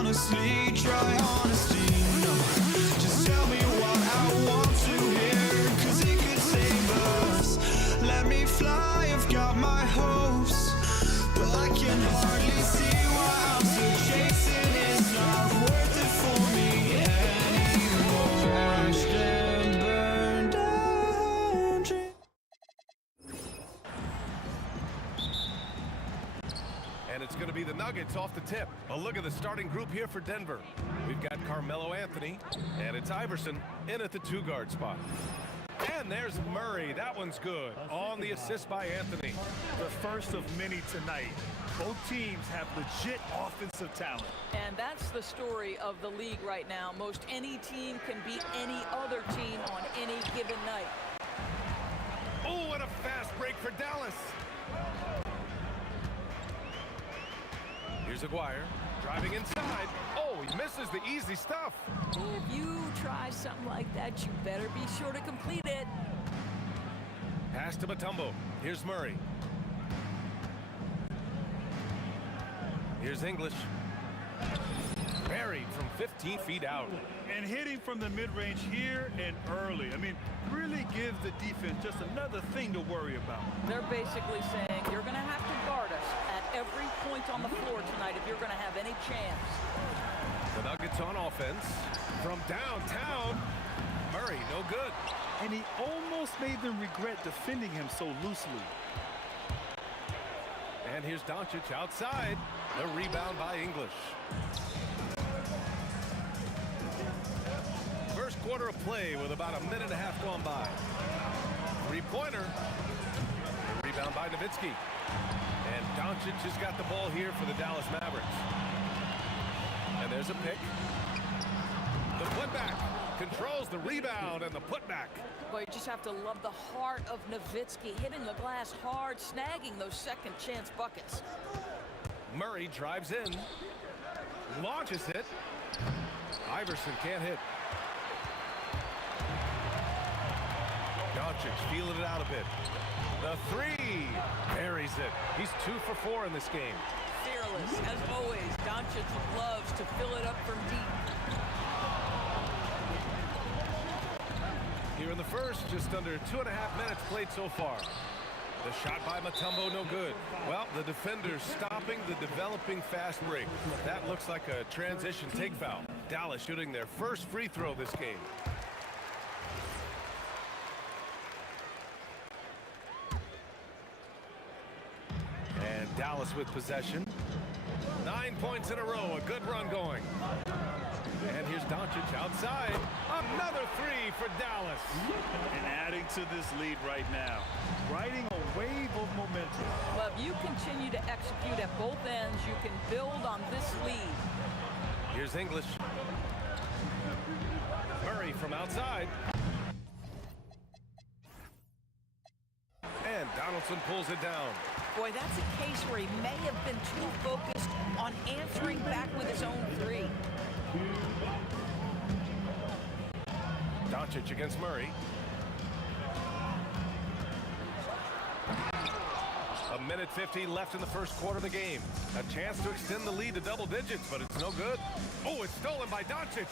honestly, try honesty, no. Just tell me what I want to hear, 'cause it could save us. Let me fly, I've got my hopes, but I can hardly see why I'm still chasing. It's not worth it for me anymore. Crashed and burned down dreams. And it's going to be the Nuggets off the tip. A look at the starting group here for Denver. We've got Carmelo Anthony, and it's Iverson in at the two-guard spot. And there's Murray. That one's good. On the assist by Anthony. The first of many tonight. Both teams have legit offensive talent. And that's the story of the league right now. Most any team can beat any other team on any given night. Oh, and a fast break for Dallas. Here's Aguirre driving inside. Oh, he misses the easy stuff. If you try something like that, you better be sure to complete it. Pass to Mutombo. Here's Murray. Here's English. Buried from 15 feet out. And hitting from the mid-range here and early. I mean, really gives the defense just another thing to worry about. They're basically saying you're going to have to guard us at every point on the floor tonight if you're going to have any chance. The Nuggets on offense from downtown. Murray, no good. And he almost made them regret defending him so loosely. And here's Doncic outside. The rebound by English. First quarter of play with about a minute and a half gone by. Three-pointer. Rebound by Nowitzki. And Doncic has got the ball here for the Dallas Mavericks. And there's a pick. The putback controls the rebound and the putback. Well, you just have to love the heart of Nowitzki, hitting the glass hard, snagging those second chance buckets. Murray drives in. Launches it. Iverson can't hit. Doncic feeling it out a bit. The three. Buries it. He's 2 for 4 in this game. Fearless, as always. Doncic loves to fill it up from deep. Here in the first, just under 2.5 minutes played so far. The shot by Mutombo, no good. Well, the defender's stopping the developing fast break. That looks like a transition take foul. Dallas shooting their first free throw this game. And Dallas with possession. 9 points in a row, a good run going. And here's Doncic outside. Another three for Dallas. And adding to this lead right now. Riding a wave of momentum. Well, if you continue to execute at both ends, you can build on this lead. Here's English. Murray from outside. And Donald Donaldson pulls it down. Boy, that's a case where he may have been too focused on answering back with his own three. Doncic against Murray. A minute 50 left in the first quarter of the game. A chance to extend the lead to double digits, but it's no good. Oh, it's stolen by Doncic.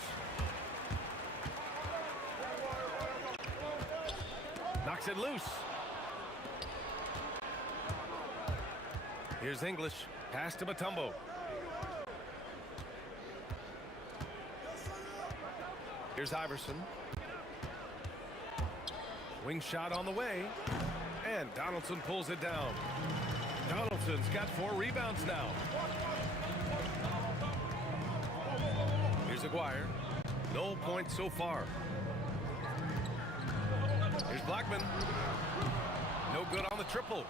Knocks it loose. Here's English. Pass to Mutombo. Here's Iverson. Wing shot on the way. And Donaldson pulls it down. Donaldson's got 4 rebounds now. Here's Aguirre. No points so far. Here's Blackman. No good on the triple.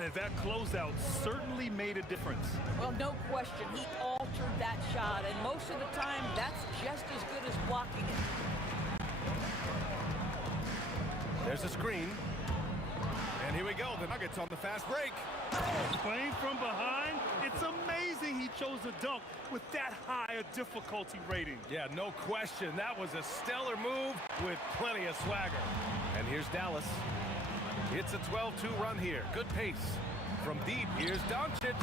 And that closeout certainly made a difference. Well, no question. He altered that shot, and most of the time, that's just as good as blocking it. There's a screen. And here we go. The Nuggets on the fast break. Playing from behind, it's amazing he chose a dunk with that high a difficulty rating. Yeah, no question. That was a stellar move with plenty of swagger. And here's Dallas. It's a 12-2 run here. Good pace. From deep, here's Doncic.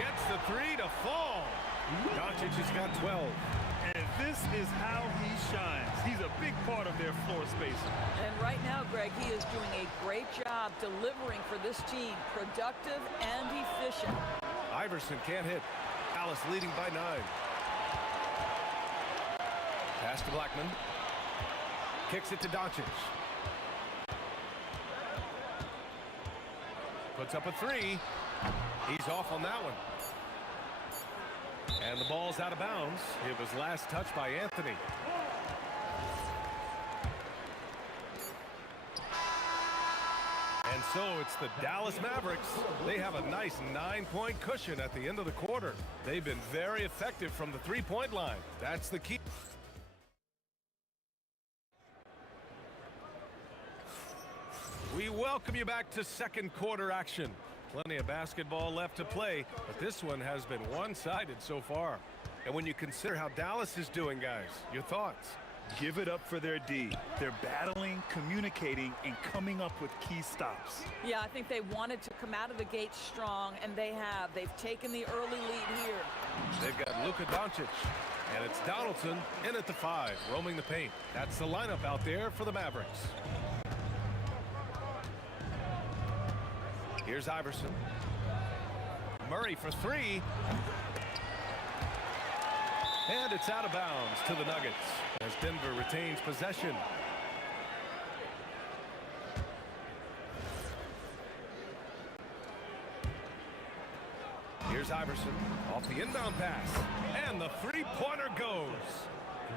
Gets the 3 to fall. Doncic has got 12. And this is how he shines. He's a big part of their floor space. And right now, Greg, he is doing a great job delivering for this team. Productive and efficient. Iverson can't hit. Dallas leading by 9. Pass to Blackman. Kicks it to Doncic. Puts up a 3. He's off on that one. And the ball's out of bounds. It was last touched by Anthony. And so it's the Dallas Mavericks. They have a nice 9-point cushion at the end of the quarter. They've been very effective from the 3-point line. That's the key. We welcome you back to second quarter action. Plenty of basketball left to play, but this one has been one-sided so far. And when you consider how Dallas is doing, guys, your thoughts? Give it up for their D. They're battling, communicating, and coming up with key stops. Yeah, I think they wanted to come out of the gate strong, and they have. They've taken the early lead here. They've got Luka Doncic, and it's Donaldson in at the 5, roaming the paint. That's the lineup out there for the Mavericks. Here's Iverson. Murray for 3. And it's out of bounds to the Nuggets as Denver retains possession. Here's Iverson off the inbound pass. And the 3-pointer goes.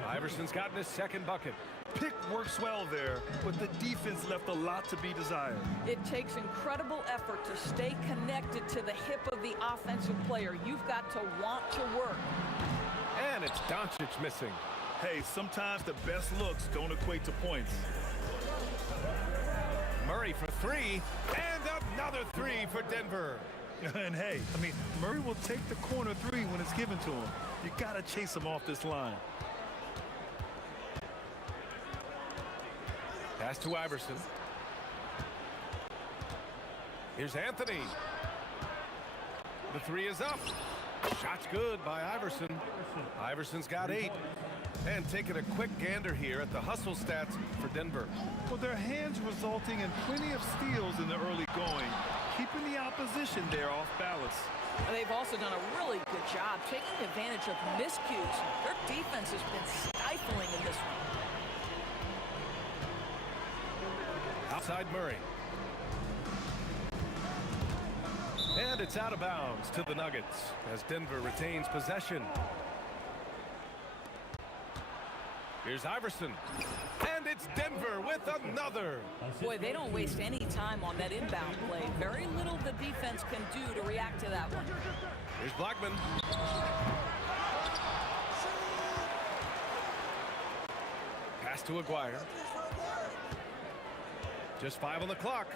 Iverson's gotten his second bucket. Pick works well there, but the defense left a lot to be desired. It takes incredible effort to stay connected to the hip of the offensive player. You've got to want to work. And it's Doncic missing. Hey, sometimes the best looks don't equate to points. Murray for 3, and another 3 for Denver. And hey, I mean, Murray will take the corner 3 when it's given to him. You gotta chase him off this line. Pass to Iverson. Here's Anthony. The 3 is up. Shot's good by Iverson. Iverson's got 8. And taking a quick gander here at the hustle stats for Denver. Well, their hands resulting in plenty of steals in the early going, keeping the opposition there off balance. They've also done a really good job taking advantage of miscues. Their defense has been stifling in this one. Outside Murray. And it's out of bounds to the Nuggets as Denver retains possession. Here's Iverson. And it's Denver with another. Boy, they don't waste any time on that inbound play. Very little the defense can do to react to that one. Here's Blackman. Pass to Aguirre. Just 5 on the clock.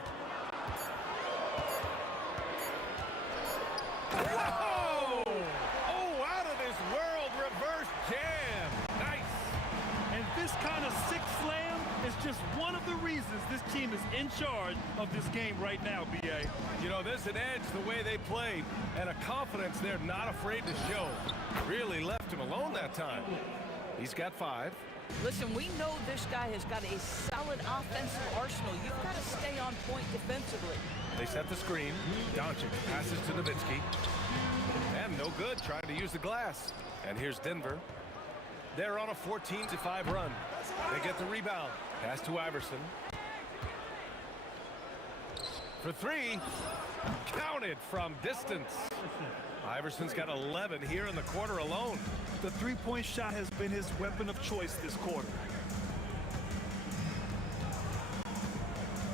in charge of this game right now, B.A. You know, there's an edge the way they played and a confidence they're not afraid to show. Really left him alone that time. He's got 5. Listen, we know this guy has got a solid offensive arsenal. You've got to stay on point defensively. They set the screen. Doncic passes to Nowitzki. And no good, trying to use the glass. And here's Denver. They're on a 14-5 run. They get the rebound. Pass to Iverson. For 3. Counted from distance. Iverson's got 11 here in the quarter alone. The three-point shot has been his weapon of choice this quarter.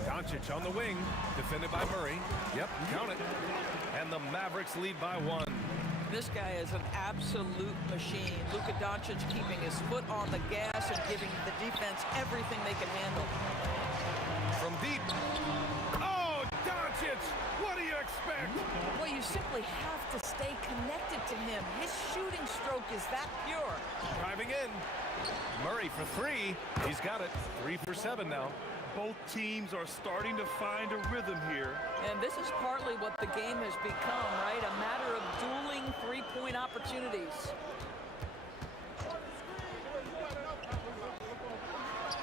Doncic on the wing, defended by Murray. Yep, count it. And the Mavericks lead by 1. This guy is an absolute machine. Luka Doncic keeping his foot on the gas and giving the defense everything they can handle. From deep. Oh, Doncic! What do you expect? Well, you simply have to stay connected to him. His shooting stroke is that pure. Driving in. Murray for 3. He's got it. 3 for 7 now. Both teams are starting to find a rhythm here. And this is partly what the game has become, right? A matter of dueling three-point opportunities.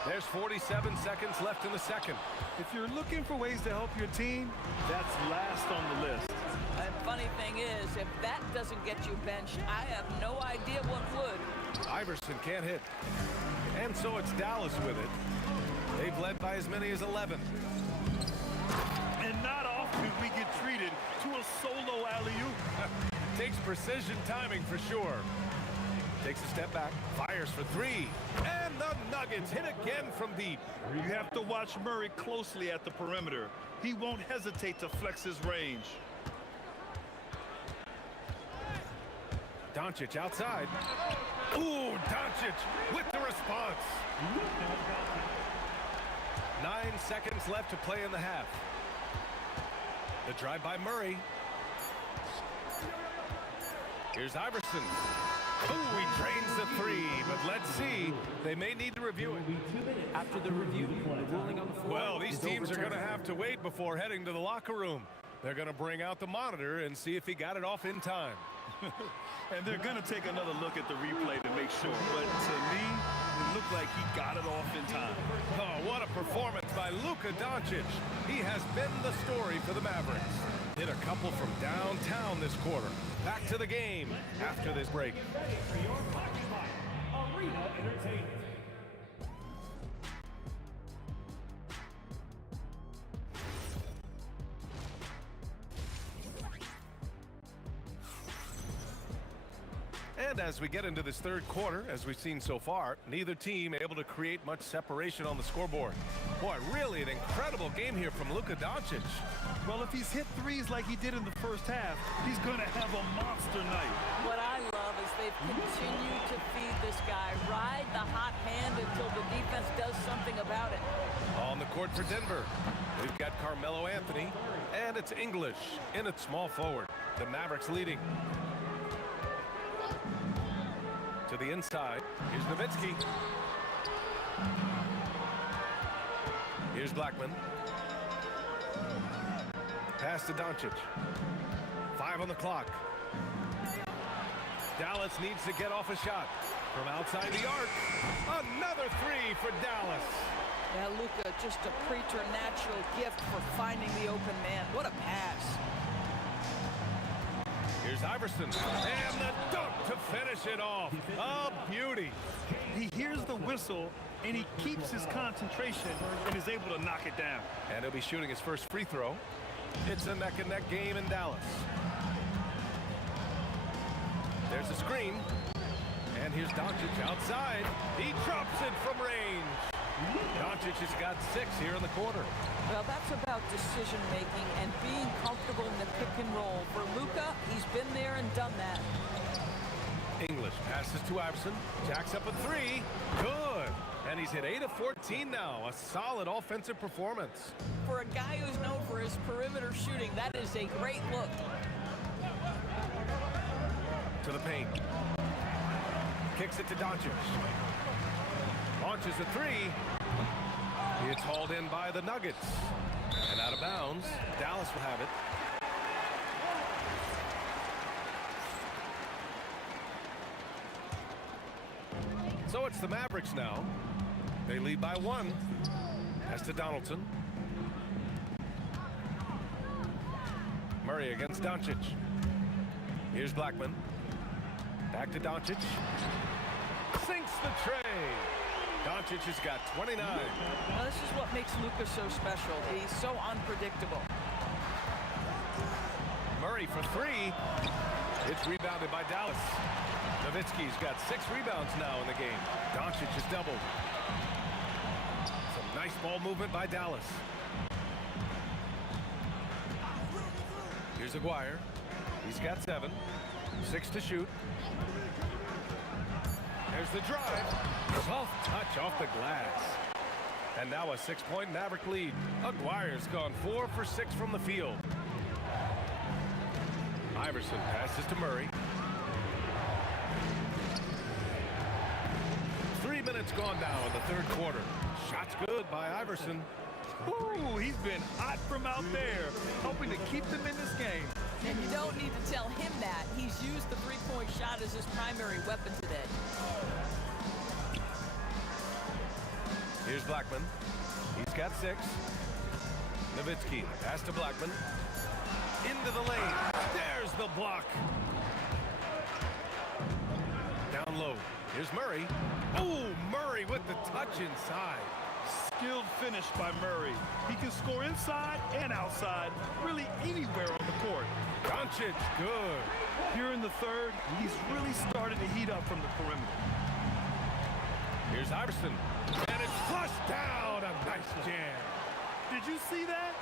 There's 47 seconds left in the second. If you're looking for ways to help your team, that's last on the list. And funny thing is, if that doesn't get you benched, I have no idea what would. Iverson can't hit. And so it's Dallas with it. They've led by as many as 11. And not often we get treated to a solo alley-oop. Takes precision timing for sure. Takes a step back, fires for 3. And the Nuggets hit again from deep. You have to watch Murray closely at the perimeter. He won't hesitate to flex his range. Doncic outside. Ooh, Doncic with the response. 9 seconds left to play in the half. The drive by Murray. Here's Iverson. Ooh, he drains the 3, but let's see. They may need to review it. After the review, the ruling on the floor. Well, these teams are going to have to wait before heading to the locker room. They're going to bring out the monitor and see if he got it off in time. And they're going to take another look at the replay to make sure. But to me, it looked like he got it off in time. Oh, what a performance by Luka Doncic. He has been the story for the Mavericks. Hit a couple from downtown this quarter. Back to the game after this break. Arena Entertainment. And as we get into this third quarter, as we've seen so far, neither team able to create much separation on the scoreboard. Boy, really an incredible game here from Luka Doncic. Well, if he's hit threes like he did in the first half, he's going to have a monster night. What I love is they've continued to feed this guy, ride the hot hand until the defense does something about it. On the court for Denver, we've got Carmelo Anthony, and it's English in at small forward. The Mavericks leading. To the inside, here's Nowitzki. Here's Blackman. Pass to Doncic. 5 on the clock. Dallas needs to get off a shot from outside the arc. Another 3 for Dallas. Yeah, Luka, just a preternatural gift for finding the open man. What a pass. Here's Iverson, and the dunk to finish it off. A beauty. He hears the whistle, and he keeps his concentration and is able to knock it down. And he'll be shooting his first free throw. It's a neck-and-neck game in Dallas. There's a screen. And here's Doncic outside. He drops it from range. Doncic has got 6 here in the quarter. Well, that's about decision-making and being comfortable in the pick and roll. For Luka, he's been there and done that. English passes to Iverson. Jacks up a 3. Good. And he's hit 8 of 14 now. A solid offensive performance. For a guy who's known for his perimeter shooting, that is a great look. To the paint. Kicks it to Doncic. Launches a 3. It's hauled in by the Nuggets. And out of bounds. Dallas will have it. So it's the Mavericks now. They lead by 1. That's to Donaldson. Murray against Doncic. Here's Blackman. Back to Doncic. Sinks the tray. Doncic has got 29. Well, this is what makes Luka so special. He's so unpredictable. Murray for 3. It's rebounded by Dallas. Nowitzki's got 6 rebounds now in the game. Doncic has doubled. Some nice ball movement by Dallas. Here's Aguirre. He's got 7. 6 to shoot. There's the drive. Soft touch off the glass. And now a 6-point Maverick lead. Aguirre's gone 4 for 6 from the field. Iverson passes to Murray. 3 minutes gone now in the third quarter. Shots good by Iverson. Ooh, he's been hot from out there, hoping to keep them in this game. And you don't need to tell him that. He's used the three-point shot as his primary weapon today. Here's Blackman. He's got 6. Nowitzki pass to Blackman. Into the lane. There's the block. Down low. Here's Murray. Oh, Murray with the touch inside. Skilled finish by Murray. He can score inside and outside, really anywhere on the court. Doncic, good. Here in the third, he's really started to heat up from the perimeter. Here's Iverson. And it's flushed down. A nice jam. Did you see that?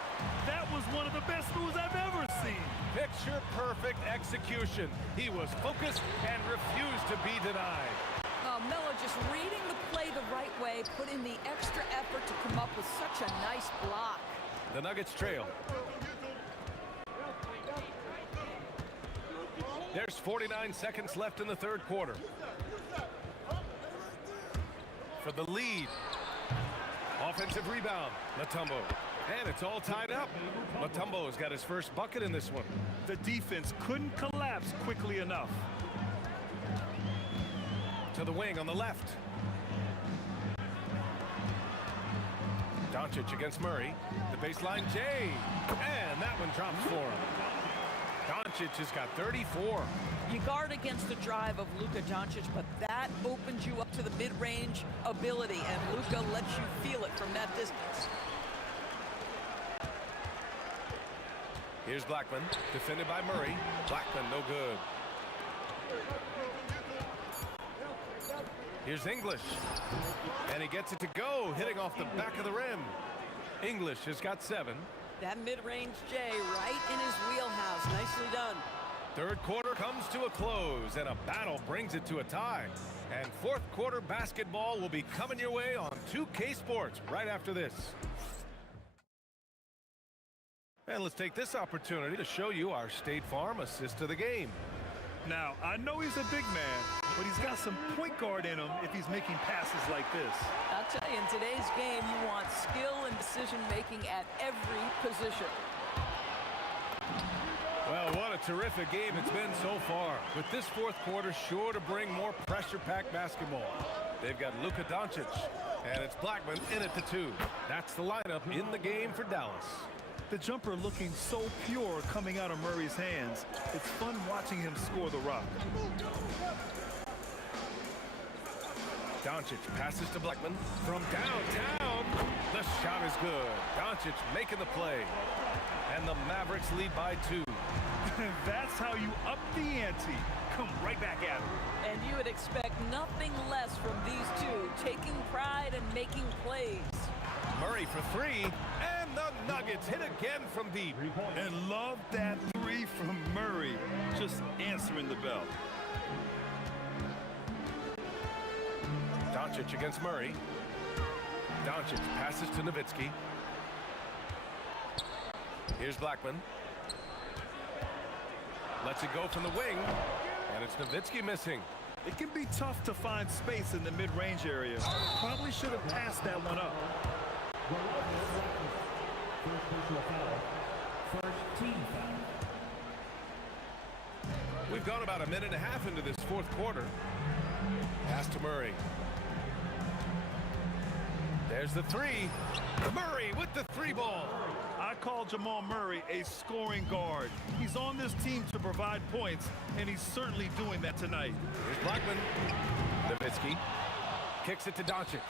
That was one of the best moves I've ever seen. Picture perfect execution. He was focused and refused to be denied. Melo just reading the play the right way, put in the extra effort to come up with such a nice block. The Nuggets trail. There's 49 seconds left in the third quarter. For the lead. Offensive rebound. Mutombo. And it's all tied up. Mutombo's got his first bucket in this one. The defense couldn't collapse quickly enough. To the wing on the left. Doncic against Murray. The baseline J. And that one drops for him. Doncic has got 34. You guard against the drive of Luka Doncic, but that opens you up to the mid-range ability, and Luka lets you feel it from that distance. Here's Blackman, defended by Murray. Blackman, no good. Here's English. And he gets it to go, hitting off the back of the rim. English has got 7. That mid-range J right in his wheelhouse. Nicely done. Third quarter comes to a close, and a battle brings it to a tie. And fourth quarter basketball will be coming your way on 2K Sports right after this. And let's take this opportunity to show you our State Farm assist to the game. Now, I know he's a big man, but he's got some point guard in him if he's making passes like this. I'll tell you, in today's game, you want skill and decision-making at every position. Well, what a terrific game it's been so far. With this fourth quarter sure to bring more pressure-packed basketball. They've got Luka Doncic, and it's Blackman in at the 2. That's the lineup in the game for Dallas. The jumper looking so pure coming out of Murray's hands. It's fun watching him score the rock. Doncic passes to Blackman from downtown. The shot is good. Doncic making the play. And the Mavericks lead by 2. That's how you up the ante. Come right back at him. And you would expect nothing less from these two, taking pride and making plays. Murray for 3, and the Nuggets hit again from deep. And love that 3 from Murray, just answering the bell. Doncic against Murray. Doncic passes to Nowitzki. Here's Blackman. Lets it go from the wing, and it's Nowitzki missing. It can be tough to find space in the mid-range area. Probably should have passed that one up. First personal foul. First team foul. We've gone about a minute and a half into this fourth quarter. Pass to Murray. There's the three. Murray with the three ball. I call Jamal Murray a scoring guard. He's on this team to provide points, and he's certainly doing that tonight. Here's Blackman. Nowitzki kicks it to Doncic.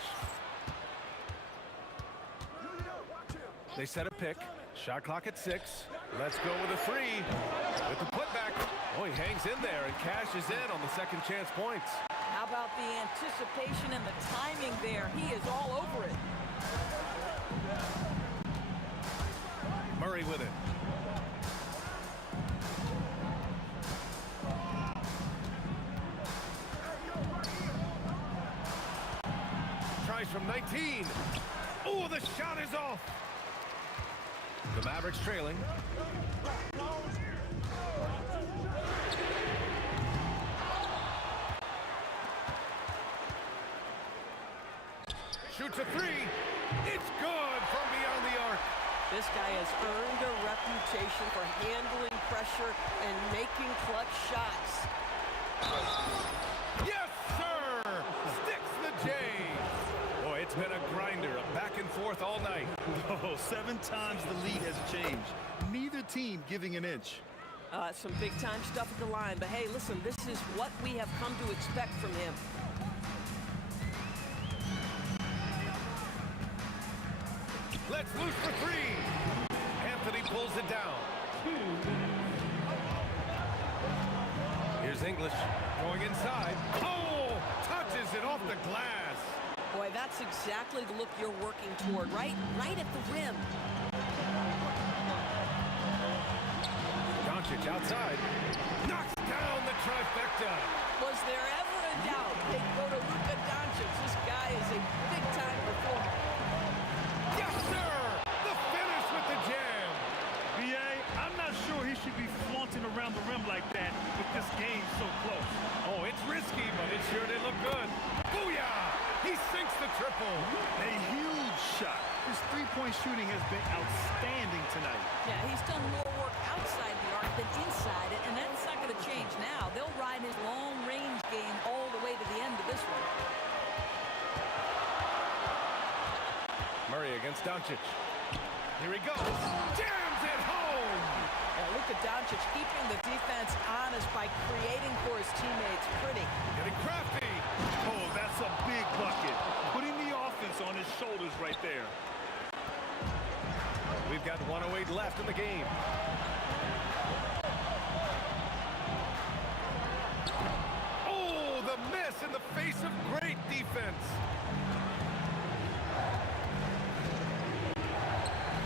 They set a pick. Shot clock at 6. Let's go with a three. With the putback. Oh, he hangs in there and cashes in on the second chance points. How about the anticipation and the timing there? He is all over it. Murray with it. Tries from 19. Oh, the shot is off. The Mavericks trailing. Shoots a three. It's good from beyond the arc. This guy has earned a reputation for handling pressure and making clutch shots. Yes, sir! Sticks the J. Boy, it's been a grinder, a back and forth all night. Oh, 7 times the lead has changed. Neither team giving an inch. Some big-time stuff at the line. But, hey, listen, this is what we have come to expect from him. Let's loose for three. Anthony pulls it down. Here's English going inside. Oh, touches it off the glass. Boy, that's exactly the look you're working toward, right? Right at the rim. Doncic outside. Knocks down the trifecta. Was there ever a doubt they'd go to Luka Doncic? This guy is a big-time performer. Yes, sir! The finish with the jam. B.A., I'm not sure he should be flaunting around the rim like that with this game so close. Oh, it's risky, but it sure did look good. Booyah! He sinks the triple. A huge shot. His three-point shooting has been outstanding tonight. Yeah, he's done more work outside the arc than inside it, and that's not going to change now. They'll ride his long-range game all the way to the end of this one. Murray against Doncic. Here he goes. Jams it home. Luka Doncic keeping the defense honest by creating for his teammates. Pretty. Getting crafty. Oh, that's a big bucket. Putting the offense on his shoulders right there. We've got 1:08 left in the game. Oh, the miss in the face of great defense.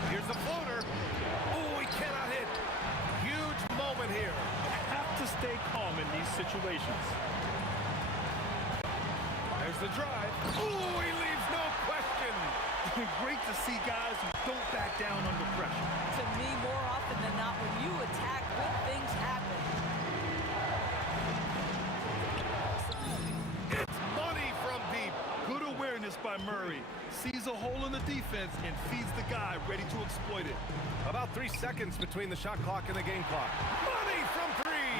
Here's the floater. Oh, he cannot hit. Huge moment here. Have to stay calm in these situations. There's the drive. Oh, he leaves no question. Great to see guys who don't back down under pressure. To me, more often than not, when you attack, good things happen. It's money from deep. Good awareness by Murray. Sees a hole in the defense and feeds the guy ready to exploit it. About 3 seconds between the shot clock and the game clock. Money from three.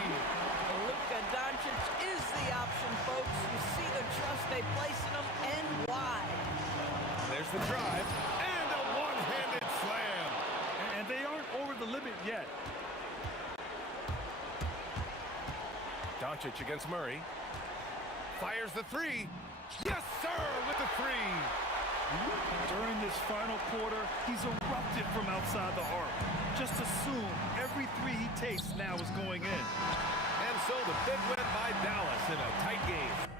Luka Doncic is the option, folks. You see the trust they place in him and why. There's the drive and a one-handed slam. And they aren't over the limit yet. Doncic against Murray. Fires the three. Yes, sir, with the three. During this final quarter, he's erupted from outside the arc. Just assume every three he takes now is going in. And so the big win by Dallas in a tight game.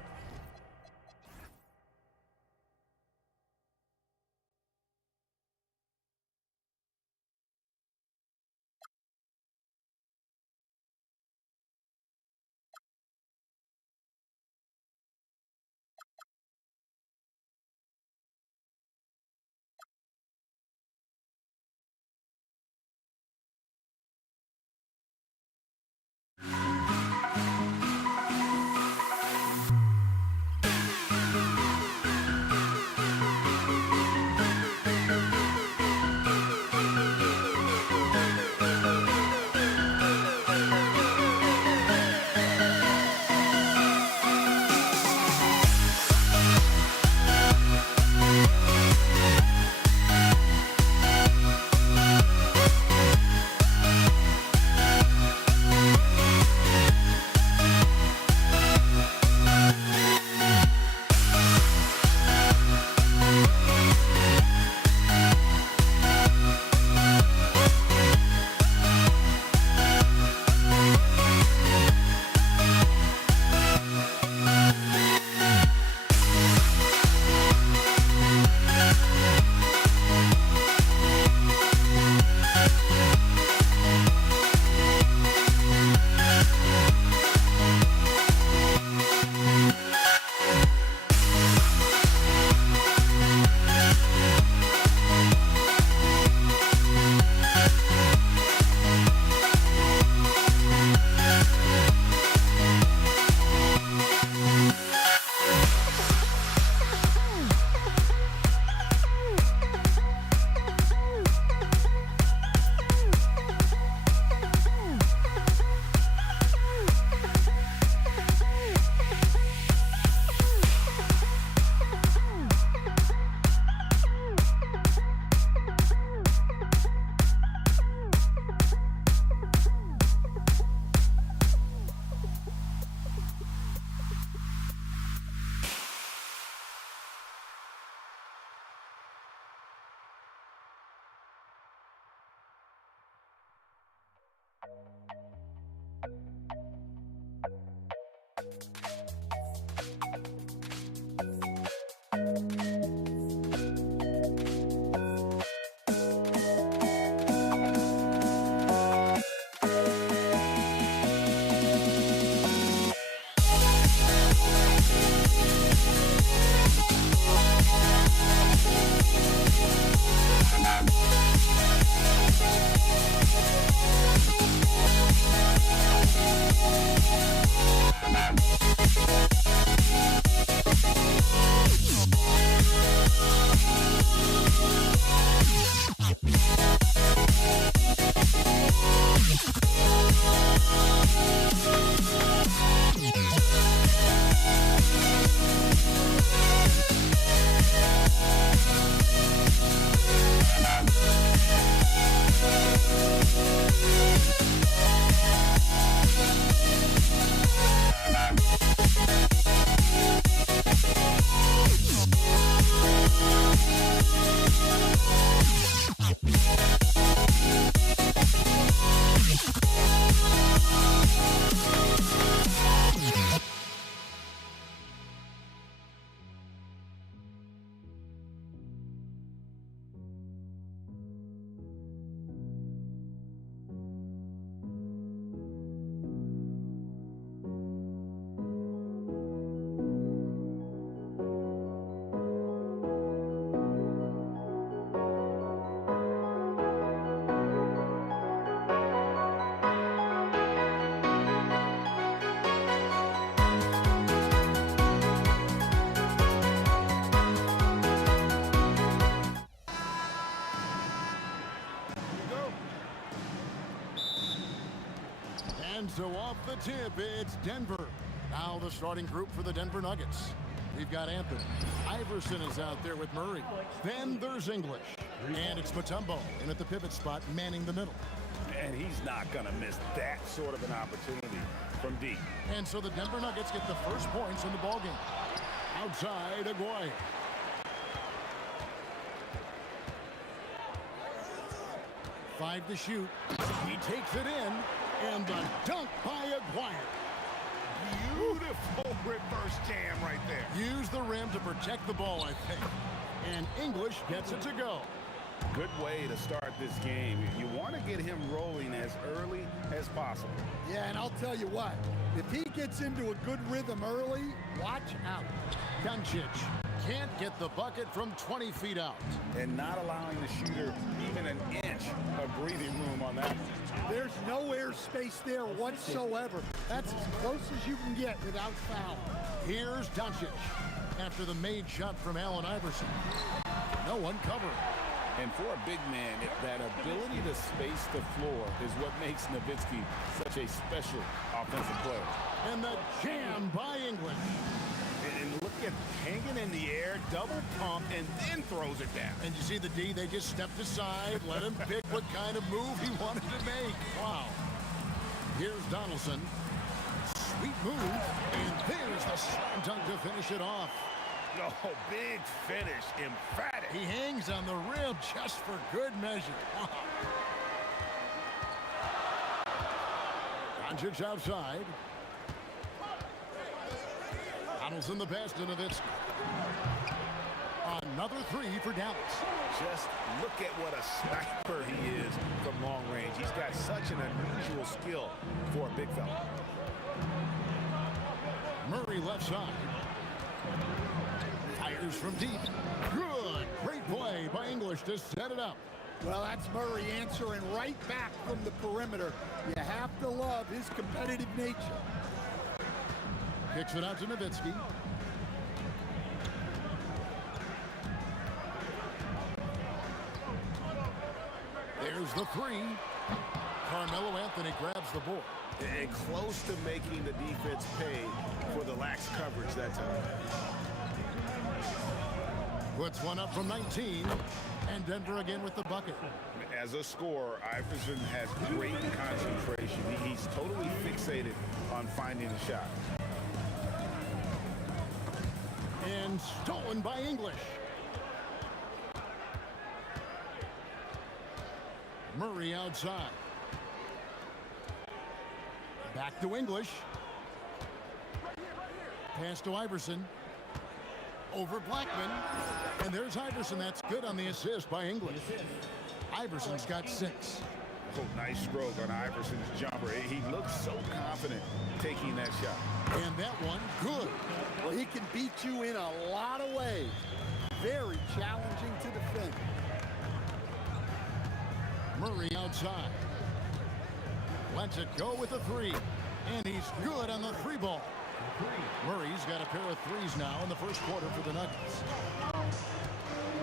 And so off the tip, it's Denver. Now the starting group for the Denver Nuggets. We've got Anthony. Iverson is out there with Murray. Then there's English. And it's Mutombo in at the pivot spot, manning the middle. And he's not going to miss that sort of an opportunity from deep. And so the Denver Nuggets get the first points in the ballgame. Outside, Aguirre. Five to shoot. He takes it in. And the dunk by Aguirre. Beautiful reverse jam right there. Use the rim to protect the ball, I think. And English gets it to go. Good way to start this game. You want to get him rolling as early as possible. Yeah, and I'll tell you what, if he gets into a good rhythm early, watch out. Doncic can't get the bucket from 20 feet out. And not allowing the shooter even an inch of breathing room on that. There's no air space there whatsoever. That's as close as you can get without foul. Here's Doncic after the made shot from Allen Iverson. No one covering. And for a big man, that ability to space the floor is what makes Nowitzki such a special offensive player. And the jam by English. And look at hanging in the air, double pump, and then throws it down. And you see the D, they just stepped aside, let him pick what kind of move he wanted to make. Wow. Here's Donaldson. Sweet move. And there's the slam dunk to finish it off. Oh, big finish, emphatic. He hangs on the rim just for good measure. Wow. Doncic outside. Donaldson the pass to Nowitzki. Another three for Dallas. Just look at what a sniper he is from long range. He's got such an unusual skill for a big fella. Murray left side. Fires from deep. Good. Great play by English to set it up. Well, that's Murray answering right back from the perimeter. You have to love his competitive nature. Kicks it out to Nowitzki. There's the three. Carmelo Anthony grabs the board. And close to making the defense pay for the lax coverage that time. Puts one up from 19. And Denver again with the bucket. As a scorer, Iverson has great concentration. He's totally fixated on finding a shot. And stolen by English. Murray outside. Back to English. Pass to Iverson. Over Blackman. And there's Iverson. That's good on the assist by English. Iverson's got 6. Oh, nice stroke on Iverson's jumper. He looks so confident taking that shot. And that one, good. Well, he can beat you in a lot of ways. Very challenging to defend. Murray outside. Lets it go with a 3. And he's good on the 3 ball. Murray's got a pair of 3s now in the first quarter for the Nuggets.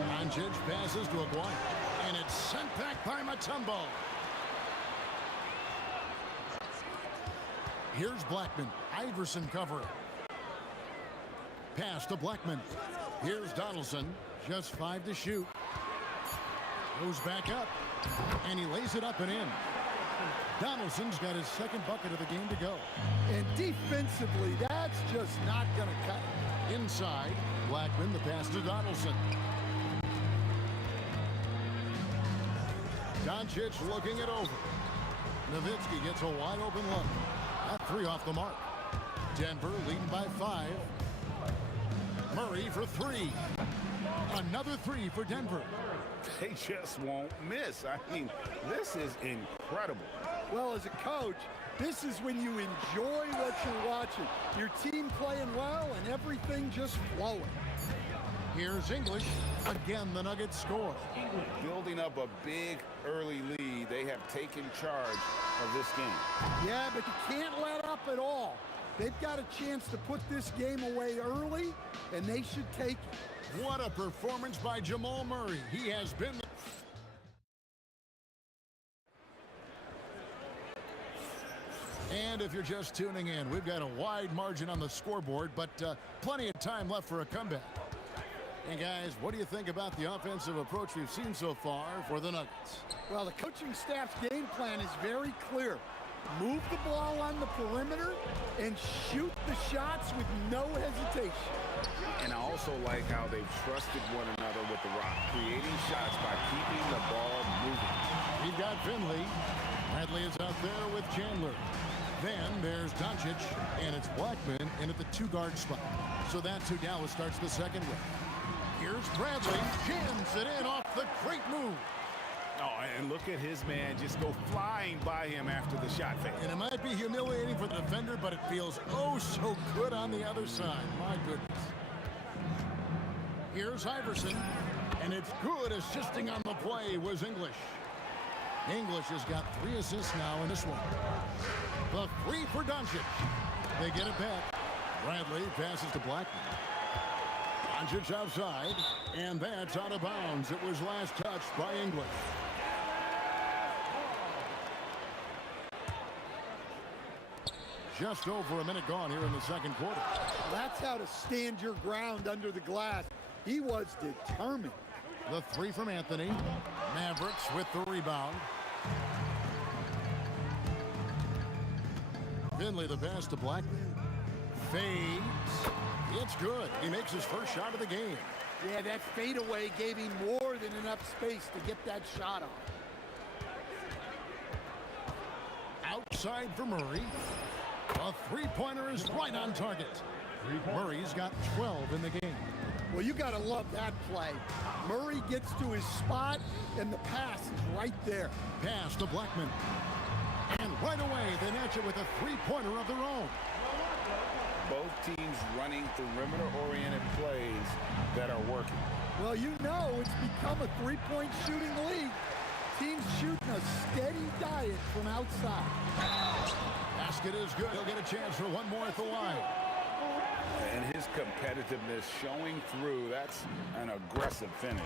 Doncic passes to Aguirre. And it's sent back by Mutombo. Here's Blackman. Iverson covering. Pass to Blackman. Here's Donaldson. Just 5 to shoot. Goes back up. And he lays it up and in. Donaldson's got his second bucket of the game to go. And defensively, that's just not going to cut it. Inside, Blackman, the pass to Donaldson. Doncic looking it over. Nowitzki gets a wide open look. That 3 off the mark. Denver leading by 5. Murray for 3. Another 3 for Denver. They just won't miss. I mean, this is incredible. Well, as a coach, this is when you enjoy what you're watching. Your team playing well and everything just flowing. Here's English. Again, the Nuggets score. Building up a big early lead, they have taken charge of this game. Yeah, but you can't let up at all. They've got a chance to put this game away early, and they should take it. What a performance by Jamal Murray. He has been... And if you're just tuning in, we've got a wide margin on the scoreboard, but plenty of time left for a comeback. And guys, what do you think about the offensive approach we've seen so far for the Nuggets? Well, the coaching staff's game plan is very clear. Move the ball on the perimeter and shoot the shots with no hesitation. And I also like how they've trusted one another with the rock, creating shots by keeping the ball moving. We've got Finley. Bradley is out there with Chandler. Then there's Doncic, and it's Blackman in at the 2-guard spot. So that's who Dallas starts the second with. Here's Bradley, jams it in off the great move. Oh, and look at his man just go flying by him after the shot fake. And it might be humiliating for the defender, but it feels oh so good on the other side. My goodness. Here's Iverson, and it's good. Assisting on the play was English. English has got 3 assists now in this one. The 3 for Doncic. They get it back. Bradley passes to Blackman. Doncic outside, and that's out of bounds. It was last touched by English. Just over a minute gone here in the second quarter. That's how to stand your ground under the glass. He was determined. The 3 from Anthony. Mavericks with the rebound. Finley the pass to Blackman. Fades. It's good. He makes his first shot of the game. Yeah, that fadeaway gave him more than enough space to get that shot off. Outside for Murray. A 3-pointer is right on target. Murray's got 12 in the game. Well, you got to love that play. Murray gets to his spot, and the pass is right there. Pass to Blackman. And right away, they match it with a 3-pointer of their own. Both teams running perimeter-oriented plays that are working. Well, you know it's become a 3-point shooting league. Teams shooting a steady diet from outside. Basket is good. He'll get a chance for one more at the line. And his competitiveness showing through. That's an aggressive finish.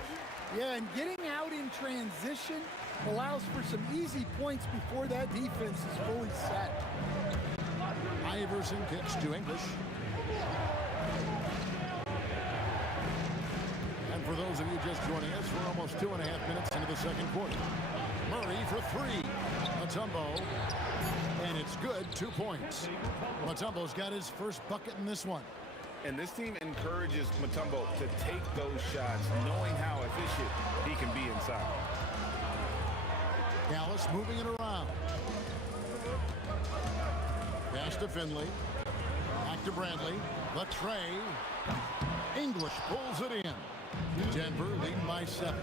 Yeah, and getting out in transition allows for some easy points before that defense is fully set. Iverson kicks to English. And for those of you just joining us, we're almost 2.5 minutes into the second quarter. Murray for 3. Mutombo. And it's good, 2 points. Mutombo's got his first bucket in this one. And this team encourages Mutombo to take those shots, knowing how efficient he can be inside. Dallas moving it around. Pass to Finley. Back to Bradley. The tray. English pulls it in. Denver leading by 7.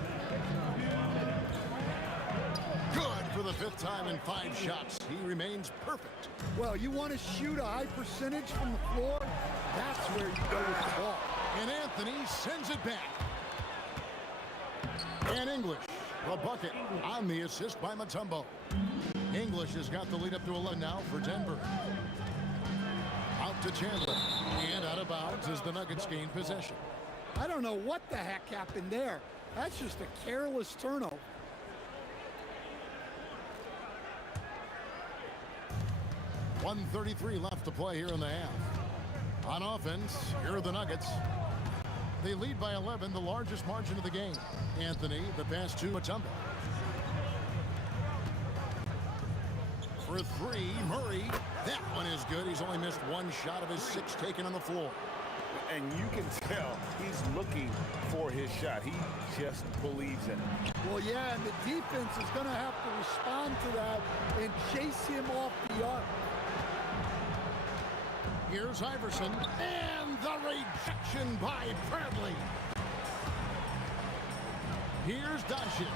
Good for the 5th time in 5 shots. He remains perfect. Well, you want to shoot a high percentage from the floor? That's where you go with the ball. And Anthony sends it back. And English, the bucket on the assist by Mutombo. English has got the lead up to 11 now for Denver. Out to Chandler. And out of bounds as the Nuggets gain possession. I don't know what the heck happened there. That's just a careless turnover. .133 left to play here in the half. On offense, here are the Nuggets. They lead by 11, the largest margin of the game. Anthony, the pass to Mutombo. For 3, Murray. That one is good. He's only missed 1 shot of his 6 taken on the floor. And you can tell he's looking for his shot. He just believes in it. Well, yeah, and the defense is going to have to respond to that and chase him off the arc. Here's Iverson, and the rejection by Bradley. Here's Doncic.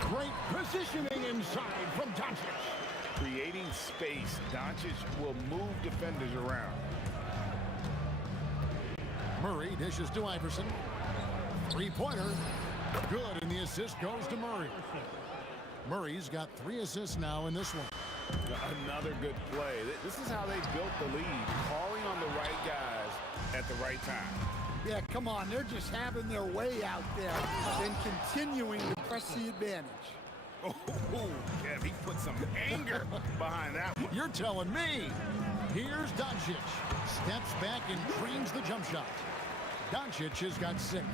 Great positioning inside from Doncic. Creating space, Doncic will move defenders around. Murray dishes to Iverson. 3-pointer. Good, and the assist goes to Murray. Murray's got 3 assists now in this one. Another good play. This is how they built the lead, calling on the right guys at the right time. Yeah, come on. They're just having their way out there and continuing to press the advantage. Oh, Kev, he put some anger behind that one. You're telling me. Here's Doncic. Steps back and drains the jump shot. Doncic has got 6.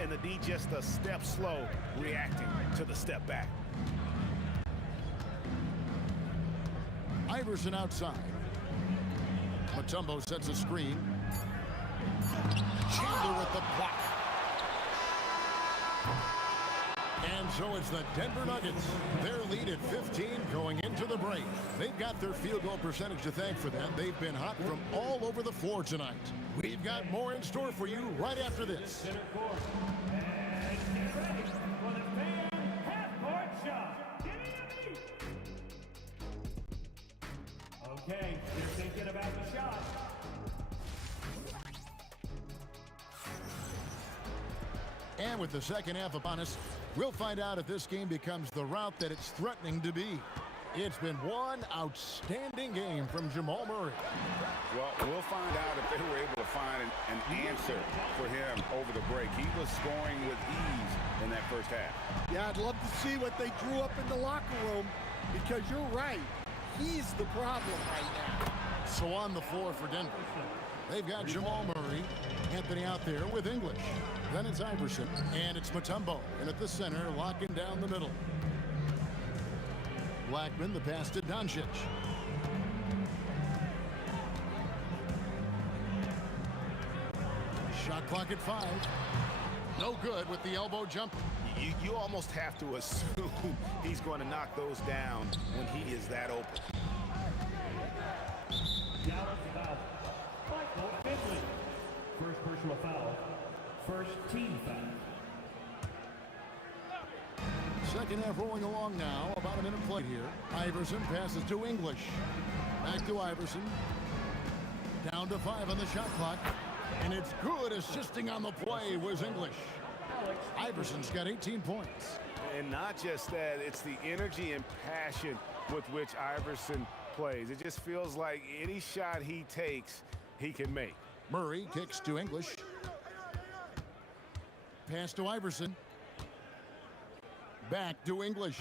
And the D just a step slow, reacting to the step back. Iverson outside. Mutombo sets a screen. Chandler with the block. And so it's the Denver Nuggets. Their lead at 15 going into the break. They've got their field goal percentage to thank for that. They've been hot from all over the floor tonight. We've got more in store for you right after this. Center court. And get ready for the fan half-court shot. Okay, you're thinking about the shot. And with the second half upon us, we'll find out if this game becomes the route that it's threatening to be. It's been one outstanding game from Jamal Murray. Well, we'll find out if they were able to find an answer for him over the break. He was scoring with ease in that first half. Yeah, I'd love to see what they drew up in the locker room, because you're right. He's the problem right now. So on the floor for Denver, they've got Jamal Murray, Anthony out there with English. Then it's Iverson, and it's Mutombo. And at the center, locking down the middle. Blackman, the pass to Doncic. Shot clock at 5. No good with the elbow jumper. You almost have to assume he's going to knock those down when he is that open. Dallas foul. Michael Finley. First personal foul. First team foul. Second half rolling along now. About a minute played here. Iverson passes to English. Back to Iverson. Down to 5 on the shot clock. And it's good. Assisting on the play was English. Iverson's got 18 points. And not just that, it's the energy and passion with which Iverson plays. It just feels like any shot he takes, he can make. Murray kicks to English. Pass to Iverson. Back to English.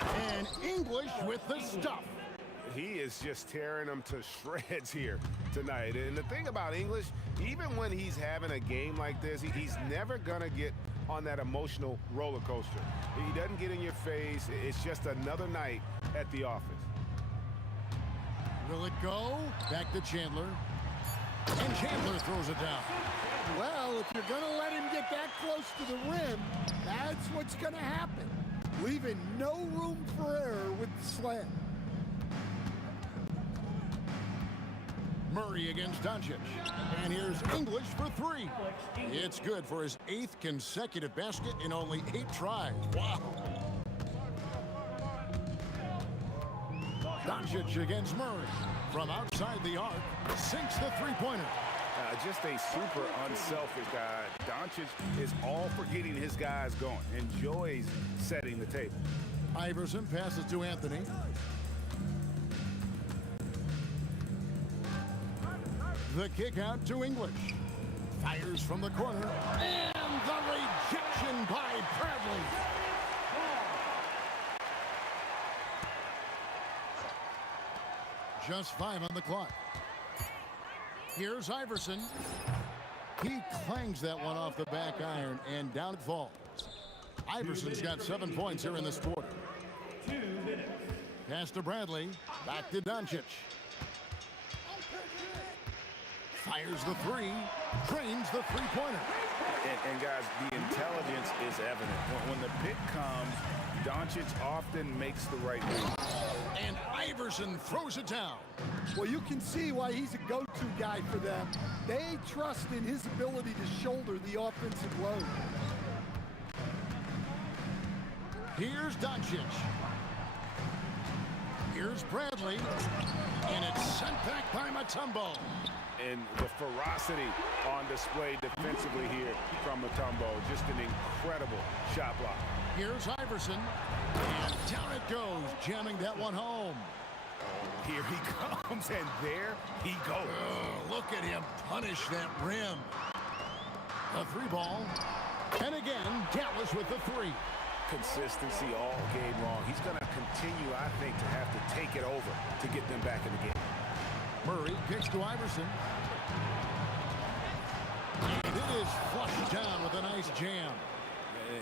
And English with the stuff. He is just tearing them to shreds here tonight. And the thing about English, even when he's having a game like this, he's never going to get on that emotional roller coaster. He doesn't get in your face. It's just another night at the office. Will it go? Back to Chandler. And Chandler throws it down. Well, if you're going to let him get that close to the rim, that's what's going to happen. Leaving no room for error with the slam. Murray against Doncic. And here's English for 3. It's good for his 8th consecutive basket in only 8 tries. Wow. Doncic against Murray. From outside the arc, sinks the three-pointer. Just a super unselfish guy. Doncic is all for getting his guys going. Enjoys setting the table. Iverson passes to Anthony. The kick out to English. Fires from the corner. And the rejection by Bradley. Just 5 on the clock. Here's Iverson. He clangs that one off the back iron, and down it falls. Iverson's got 7 points here in this quarter. 2 minutes. Pass to Bradley. Back to Doncic. Fires the 3. Drains the three-pointer. And guys, the intelligence is evident. When the pick comes, Doncic often makes the right move. And Iverson throws it down. Well, you can see why he's a go-to guy for them. They trust in his ability to shoulder the offensive load. Here's Doncic. Here's Bradley. And it's sent back by Mutombo. And the ferocity on display defensively here from Mutombo. Just an incredible shot block. Here's Iverson. And down it goes, jamming that one home. Here he comes, and there he goes. Oh, look at him punish that rim. A 3 ball. And again, Dallas with the 3. consistency all game long. He's going to continue, I think, to have to take it over to get them back in the game. Murray kicks to Iverson. And it is flushed down with a nice jam.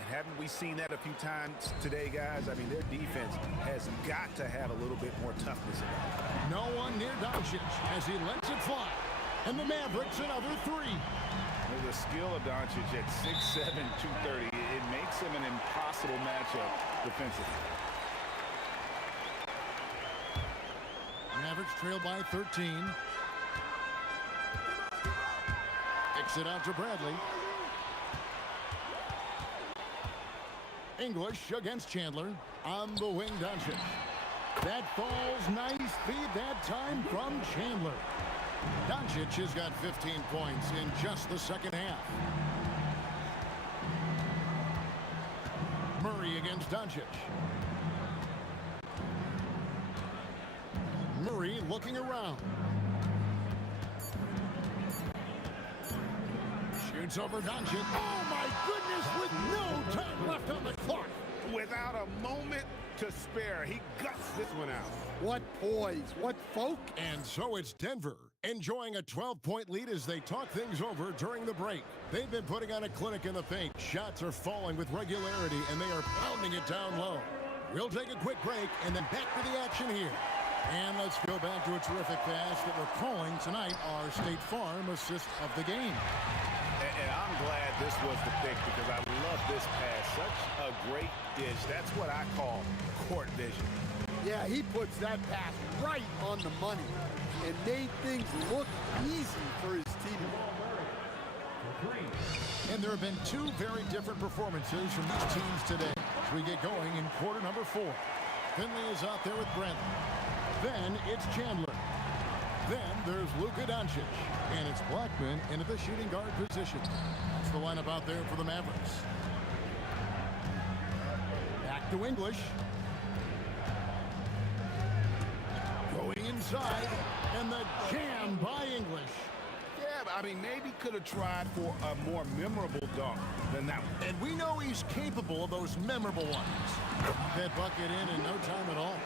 Haven't we seen that a few times today, guys? I mean, their defense has got to have a little bit more toughness in it. No one near Doncic as he lets it fly. And the Mavericks another three. The skill of Doncic at 6'7", 230, it makes him an impossible matchup defensively. Mavericks trail by 13. Kicks it out to Bradley. English against Chandler. On the wing, Doncic. That falls nice feed that time from Chandler. Doncic has got 15 points in just the second half. Murray against Doncic. Murray looking around. Shoots over Doncic. Oh my goodness, with no time left on the clock. Without a moment to spare, he guts this one out. What poise, what folk. And so it's Denver, enjoying a 12-point lead as they talk things over during the break. They've been putting on a clinic in the paint. Shots are falling with regularity, and they are pounding it down low. We'll take a quick break and then back to the action here. And let's go back to a terrific pass that we're calling tonight our State Farm assist of the game. And I'm glad this was the pick because I love this pass. Such a great dish. That's what I call court vision. Yeah, he puts that pass right on the money and made things look easy for his team. And there have been two very different performances from these teams today as we get going in quarter number 4. Finley is out there with Brent. Then it's Chandler. Then there's Luka Doncic. And it's Blackman into the shooting guard position. That's the lineup out there for the Mavericks. Back to English. Going inside. And the jam by English. Yeah, I mean, maybe could have tried for a more memorable dunk than that one. And we know he's capable of those memorable ones. That bucket in no time at all.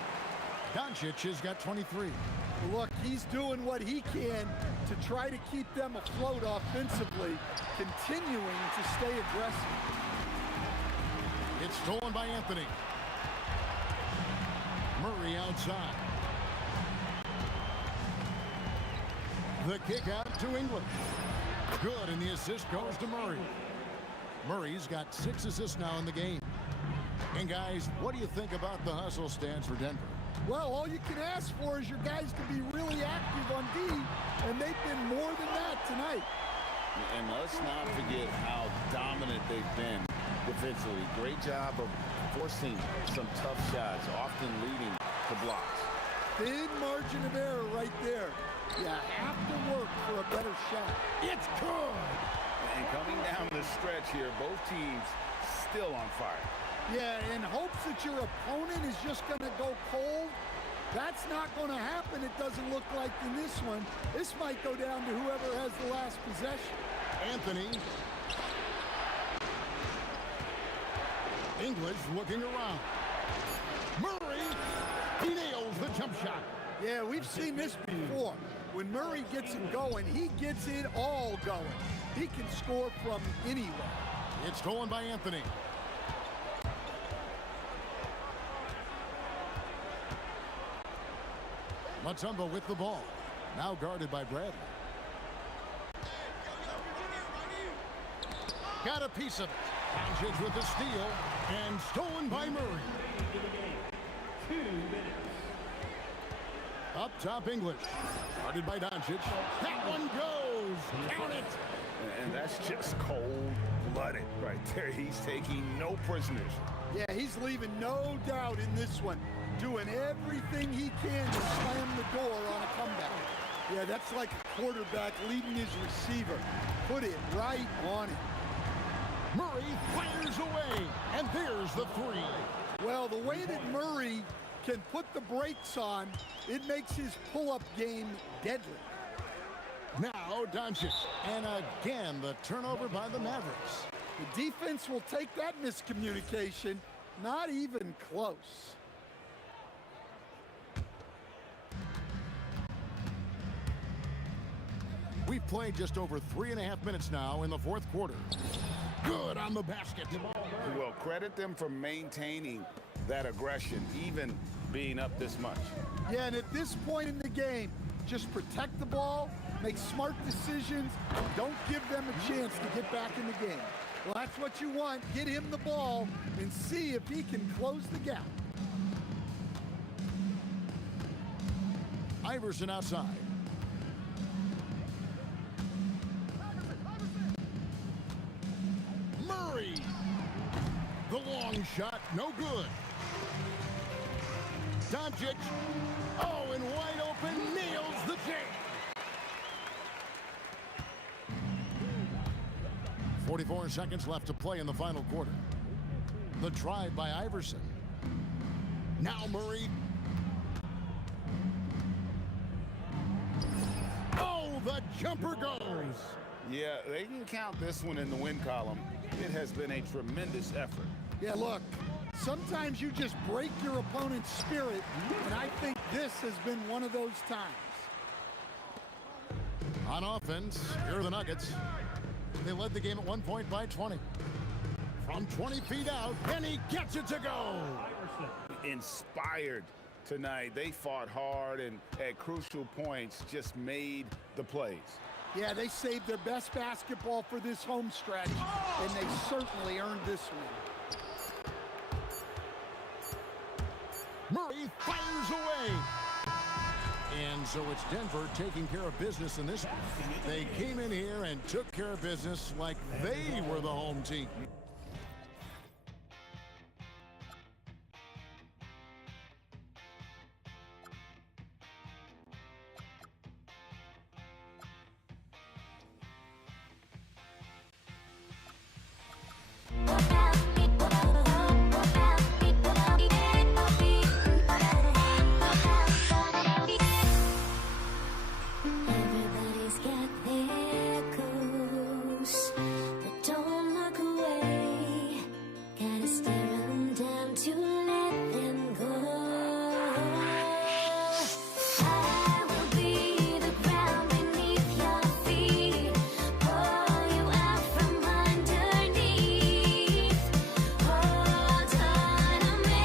Doncic has got 23. Look, he's doing what he can to try to keep them afloat offensively, continuing to stay aggressive. It's stolen by Anthony. Murray outside. The kick out to England. Good, and the assist goes to Murray. Murray's got 6 assists now in the game. And guys, what do you think about the hustle stance for Denver? Well, all you can ask for is your guys to be really active on D, and they've been more than that tonight. And let's not forget how dominant they've been defensively. Great job of forcing some tough shots, often leading to blocks. Thin margin of error right there. You have to work for a better shot. It's good! And coming down the stretch here, both teams still on fire. Yeah, in hopes that your opponent is just going to go cold. That's not going to happen, it doesn't look like in this one. This might go down to whoever has the last possession. Anthony. English looking around. Murray, he nails the jump shot. Yeah, we've seen this before. When Murray gets it going, he gets it all going. He can score from anywhere. It's stolen by Anthony. Mutombo with the ball. Now guarded by Bradley. Got a piece of it. Doncic with the steal. And stolen by Murray. 2 minutes. Up top, English. Guarded by Doncic. That one goes. Count it. And that's just cold-blooded right there. He's taking no prisoners. Yeah, he's leaving no doubt in this one. Doing everything he can to slam the door on a comeback. Yeah, that's like a quarterback leading his receiver. Put it right on it. Murray fires away, and there's the 3. Well, the way that Murray can put the brakes on, it makes his pull-up game deadly. Now Doncic, and again the turnover by the Mavericks. The defense will take that miscommunication Not even close. We've played just over 3.5 minutes now in the fourth quarter. Good on the basket. Well, credit them for maintaining that aggression, even being up this much. Yeah, and at this point in the game, just protect the ball, make smart decisions, don't give them a chance to get back in the game. Well, that's what you want. Get him the ball and see if he can close the gap. Iverson outside. Murray. The long shot, no good. Doncic. Oh, and wide open, nails the jam. 44 seconds left to play in the final quarter. The drive by Iverson. Now Murray. Oh, the jumper goes. Yeah, they can count this one in the win column. It has been a tremendous effort. Yeah, look, sometimes you just break your opponent's spirit, and I think this has been one of those times. On offense, here are the Nuggets. They led the game at one point by 20. From 20 feet out, and he gets it to go. Inspired tonight. They fought hard and at crucial points just made the plays. Yeah, they saved their best basketball for this home stretch, and they certainly earned this one. Murray fires away. And so it's Denver taking care of business in this one. They came in here and took care of business like they were the home team. Everybody's got their goals, but don't look away. Gotta stare 'em down to let them go. I will be the ground beneath your feet, pull you out from underneath. Hold on to me.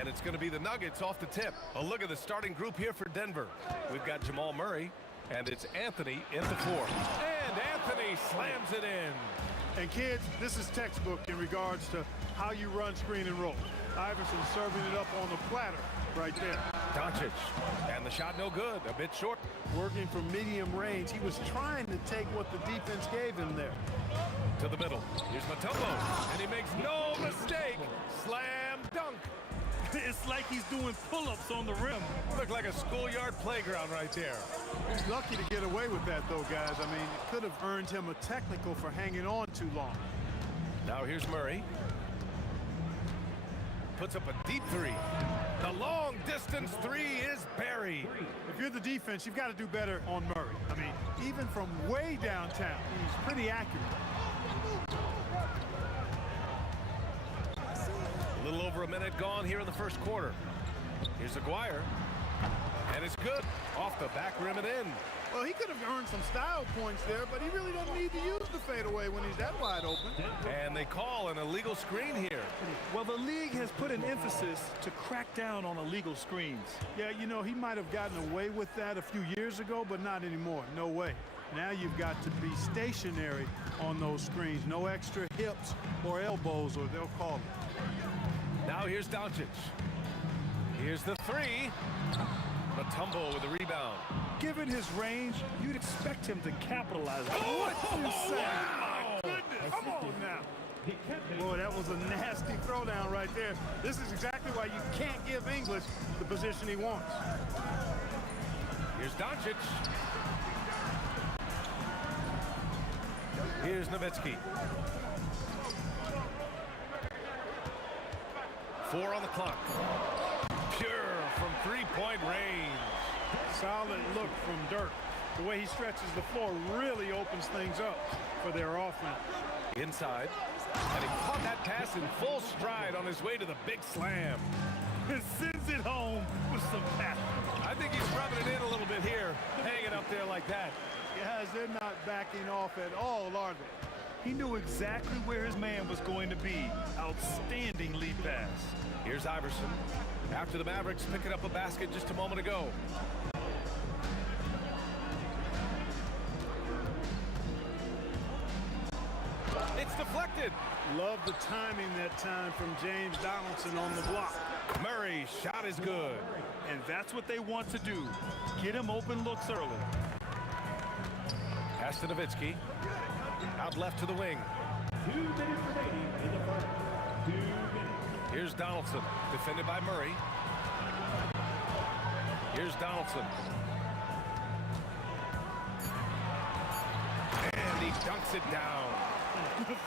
And it's going to be the Nuggets off the tip. A look at the starting group here for Denver. We've got Jamal Murray, and it's Anthony in the fourth. And Anthony slams it in. And kids, this is textbook in regards to how you run screen and roll. Iverson serving it up on the platter right there. Doncic, and the shot no good, a bit short. Working from medium range, he was trying to take what the defense gave him there. To the middle, here's Mutombo, and he makes no mistake. Slam dunk. It's like he's doing pull-ups on the rim. Looked like a schoolyard playground right there. He's lucky to get away with that, though, guys. I mean, it could have earned him a technical for hanging on too long. Now here's Murray. Puts up a deep three. The long distance three is buried. If you're the defense, you've got to do better on Murray. I mean, even from way downtown, he's pretty accurate. A little over a minute gone here in the first quarter. Here's Aguirre. And it's good. Off the back rim and in. Well, he could have earned some style points there, but he really doesn't need to use the fadeaway when he's that wide open. And they call an illegal screen here. Well, the league has put an emphasis to crack down on illegal screens. Yeah, you know, he might have gotten away with that a few years ago, but not anymore. No way. Now you've got to be stationary on those screens. No extra hips or elbows, or they'll call it. Now here's Doncic. Here's the three. Mutombo with the rebound. Given his range, you'd expect him to capitalize. What's inside? Wow. My goodness. Come on now. Boy, that was a nasty throwdown right there. This is exactly why you can't give English the position he wants. Here's Doncic. Here's Nowitzki. 4 on the clock. Pure from three-point range. Solid look from Dirk. The way he stretches the floor really opens things up for their offense. Inside. And he caught that pass in full stride on his way to the big slam. And sends it home with some passion. I think he's rubbing it in a little bit here, hanging up there like that. Guys, they're not backing off at all, are they? He knew exactly where his man was going to be. Outstanding lead pass. Here's Iverson. After the Mavericks picking up a basket just a moment ago. It's deflected. Love the timing that time from James Donaldson on the block. Murray's shot is good. And that's what they want to do. Get him open looks early. Pass to Nowitzki. Out left to the wing. 2 minutes remaining in the first. 2 minutes. Here's Donaldson, defended by Murray. Here's Donaldson. And he dunks it down.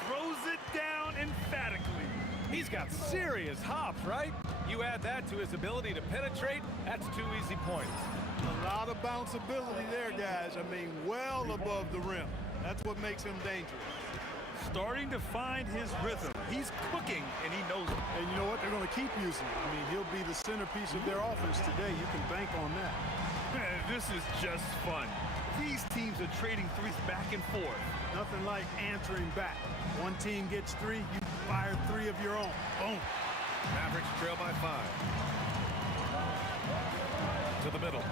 Throws it down emphatically. He's got serious hops, right? You add that to his ability to penetrate, that's 2 easy points. A lot of bounceability there, guys. I mean, well above the rim. That's what makes him dangerous. Starting to find his rhythm. He's cooking, and he knows it. And you know what? They're going to keep using it. I mean, he'll be the centerpiece of their offense today. You can bank on that. This is just fun. These teams are trading threes back and forth. Nothing like answering back. One team gets 3, you fire 3 of your own. Boom. Mavericks trail by 5. To the middle.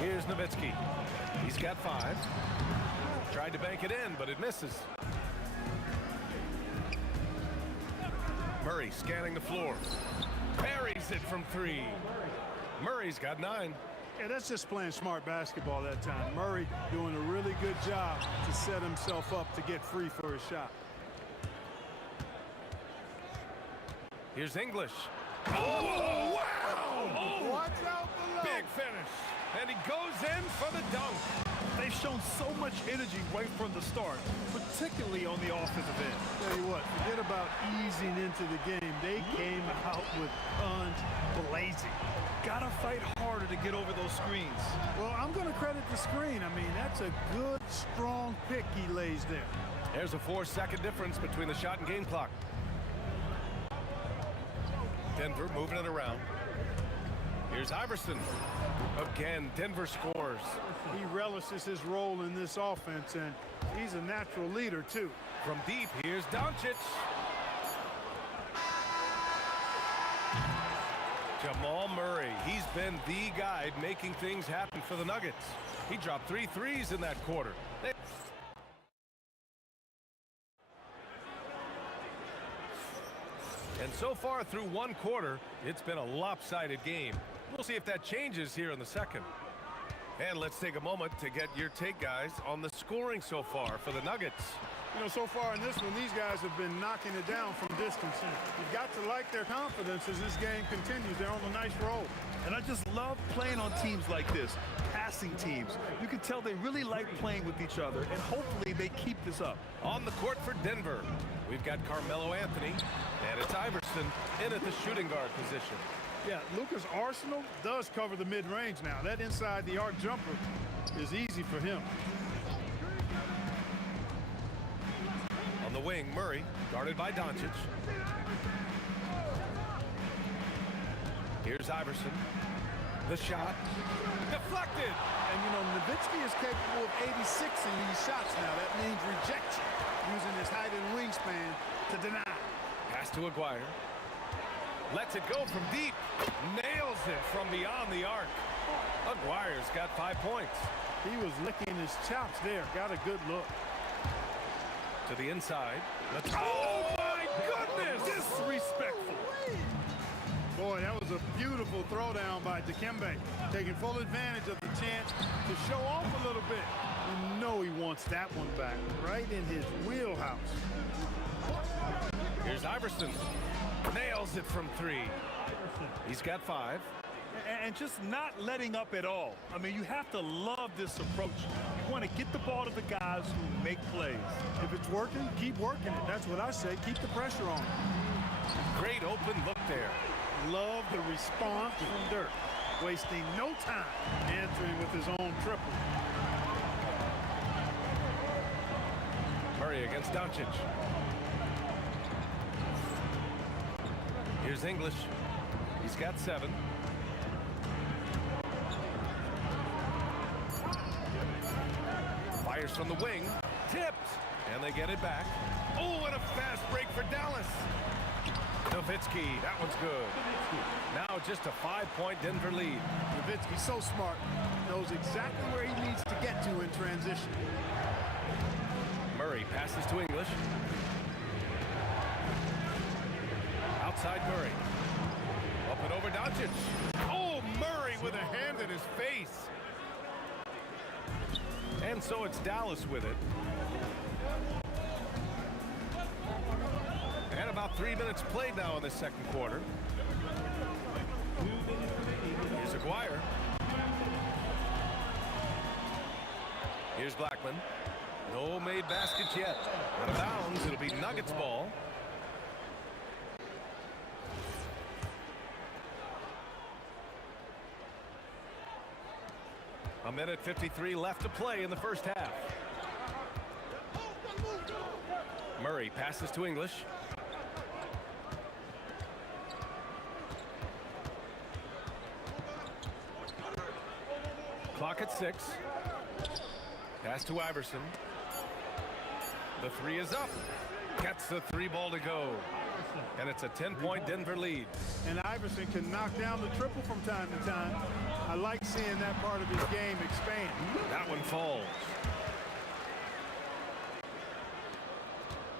Here's Nowitzki. He's got 5. Tried to bank it in, but it misses. Murray scanning the floor. Parries it from 3. Murray's got 9. Yeah, that's just playing smart basketball that time. Murray doing a really good job to set himself up to get free for his shot. Here's English. Oh, wow! Oh, watch out below. Big finish. And he goes in for the dunk. They've shown so much energy right from the start, particularly on the offensive end. Tell you what, forget about easing into the game. They came out out with guns blazing. Gotta fight harder to get over those screens. Well, I'm going to credit the screen. I mean, that's a good, strong pick he lays there. There's a 4-second difference between the shot and game clock. Denver moving it around. Here's Iverson. Again, Denver scores. He relishes his role in this offense, and he's a natural leader, too. From deep, here's Doncic. Jamal Murray, he's been the guy making things happen for the Nuggets. He dropped 3 threes in that quarter. And so far through one quarter, it's been a lopsided game. We'll see if that changes here in the second. And let's take a moment to get your take, guys, on the scoring so far for the Nuggets. You know, so far in this one, these guys have been knocking it down from distance. You've got to like their confidence as this game continues. They're on a nice roll. And I just love playing on teams like this, passing teams. You can tell they really like playing with each other, and hopefully they keep this up. On the court for Denver, we've got Carmelo Anthony, and it's Iverson in at the shooting guard position. Yeah, Luka's arsenal does cover the mid-range now. That inside the arc jumper is easy for him. On the wing, Murray, guarded by Doncic. Here's Iverson. The shot. Deflected! And, you know, Nowitzki is capable of 86ing these shots now. That means rejection, using his height and wingspan to deny. Pass to Aguirre. Lets it go from deep. Nails it from beyond the arc. Aguirre's got 5 points. He was licking his chops there. Got a good look. To the inside. Oh, my goodness! Disrespectful. Boy, that was a beautiful throwdown by Dikembe. Taking full advantage of the chance to show off a little bit. You know he wants that one back. Right in his wheelhouse. Here's Iverson. Nails it from 3. He's got 5. And just not letting up at all. I mean, you have to love this approach. You want to get the ball to the guys who make plays. If it's working, keep working it. That's what I say. Keep the pressure on. Great open look there. Love the response from Dirk. Wasting no time answering with his own triple. Murray against Doncic. Here's English. He's got 7. Fires from the wing. Tipped. And they get it back. Oh, and a fast break for Dallas. Nowitzki. That one's good. Now just a 5-point Denver lead. Nowitzki's so smart. Knows exactly where he needs to get to in transition. Murray passes to English. Outside Murray. Up and over Doncic. Oh, Murray with a hand in his face. And so it's Dallas with it. And about 3 minutes played now in the second quarter. Here's Aguirre. Here's Blackman. No made baskets yet. Out of bounds, it'll be Nuggets ball. A minute 53 left to play in the first half. Murray passes to English. Clock at 6. Pass to Iverson. The 3 is up. Gets the 3 ball to go. And it's a 10-point Denver lead. And Iverson can knock down the triple from time to time. I like seeing that part of his game expand. That one falls.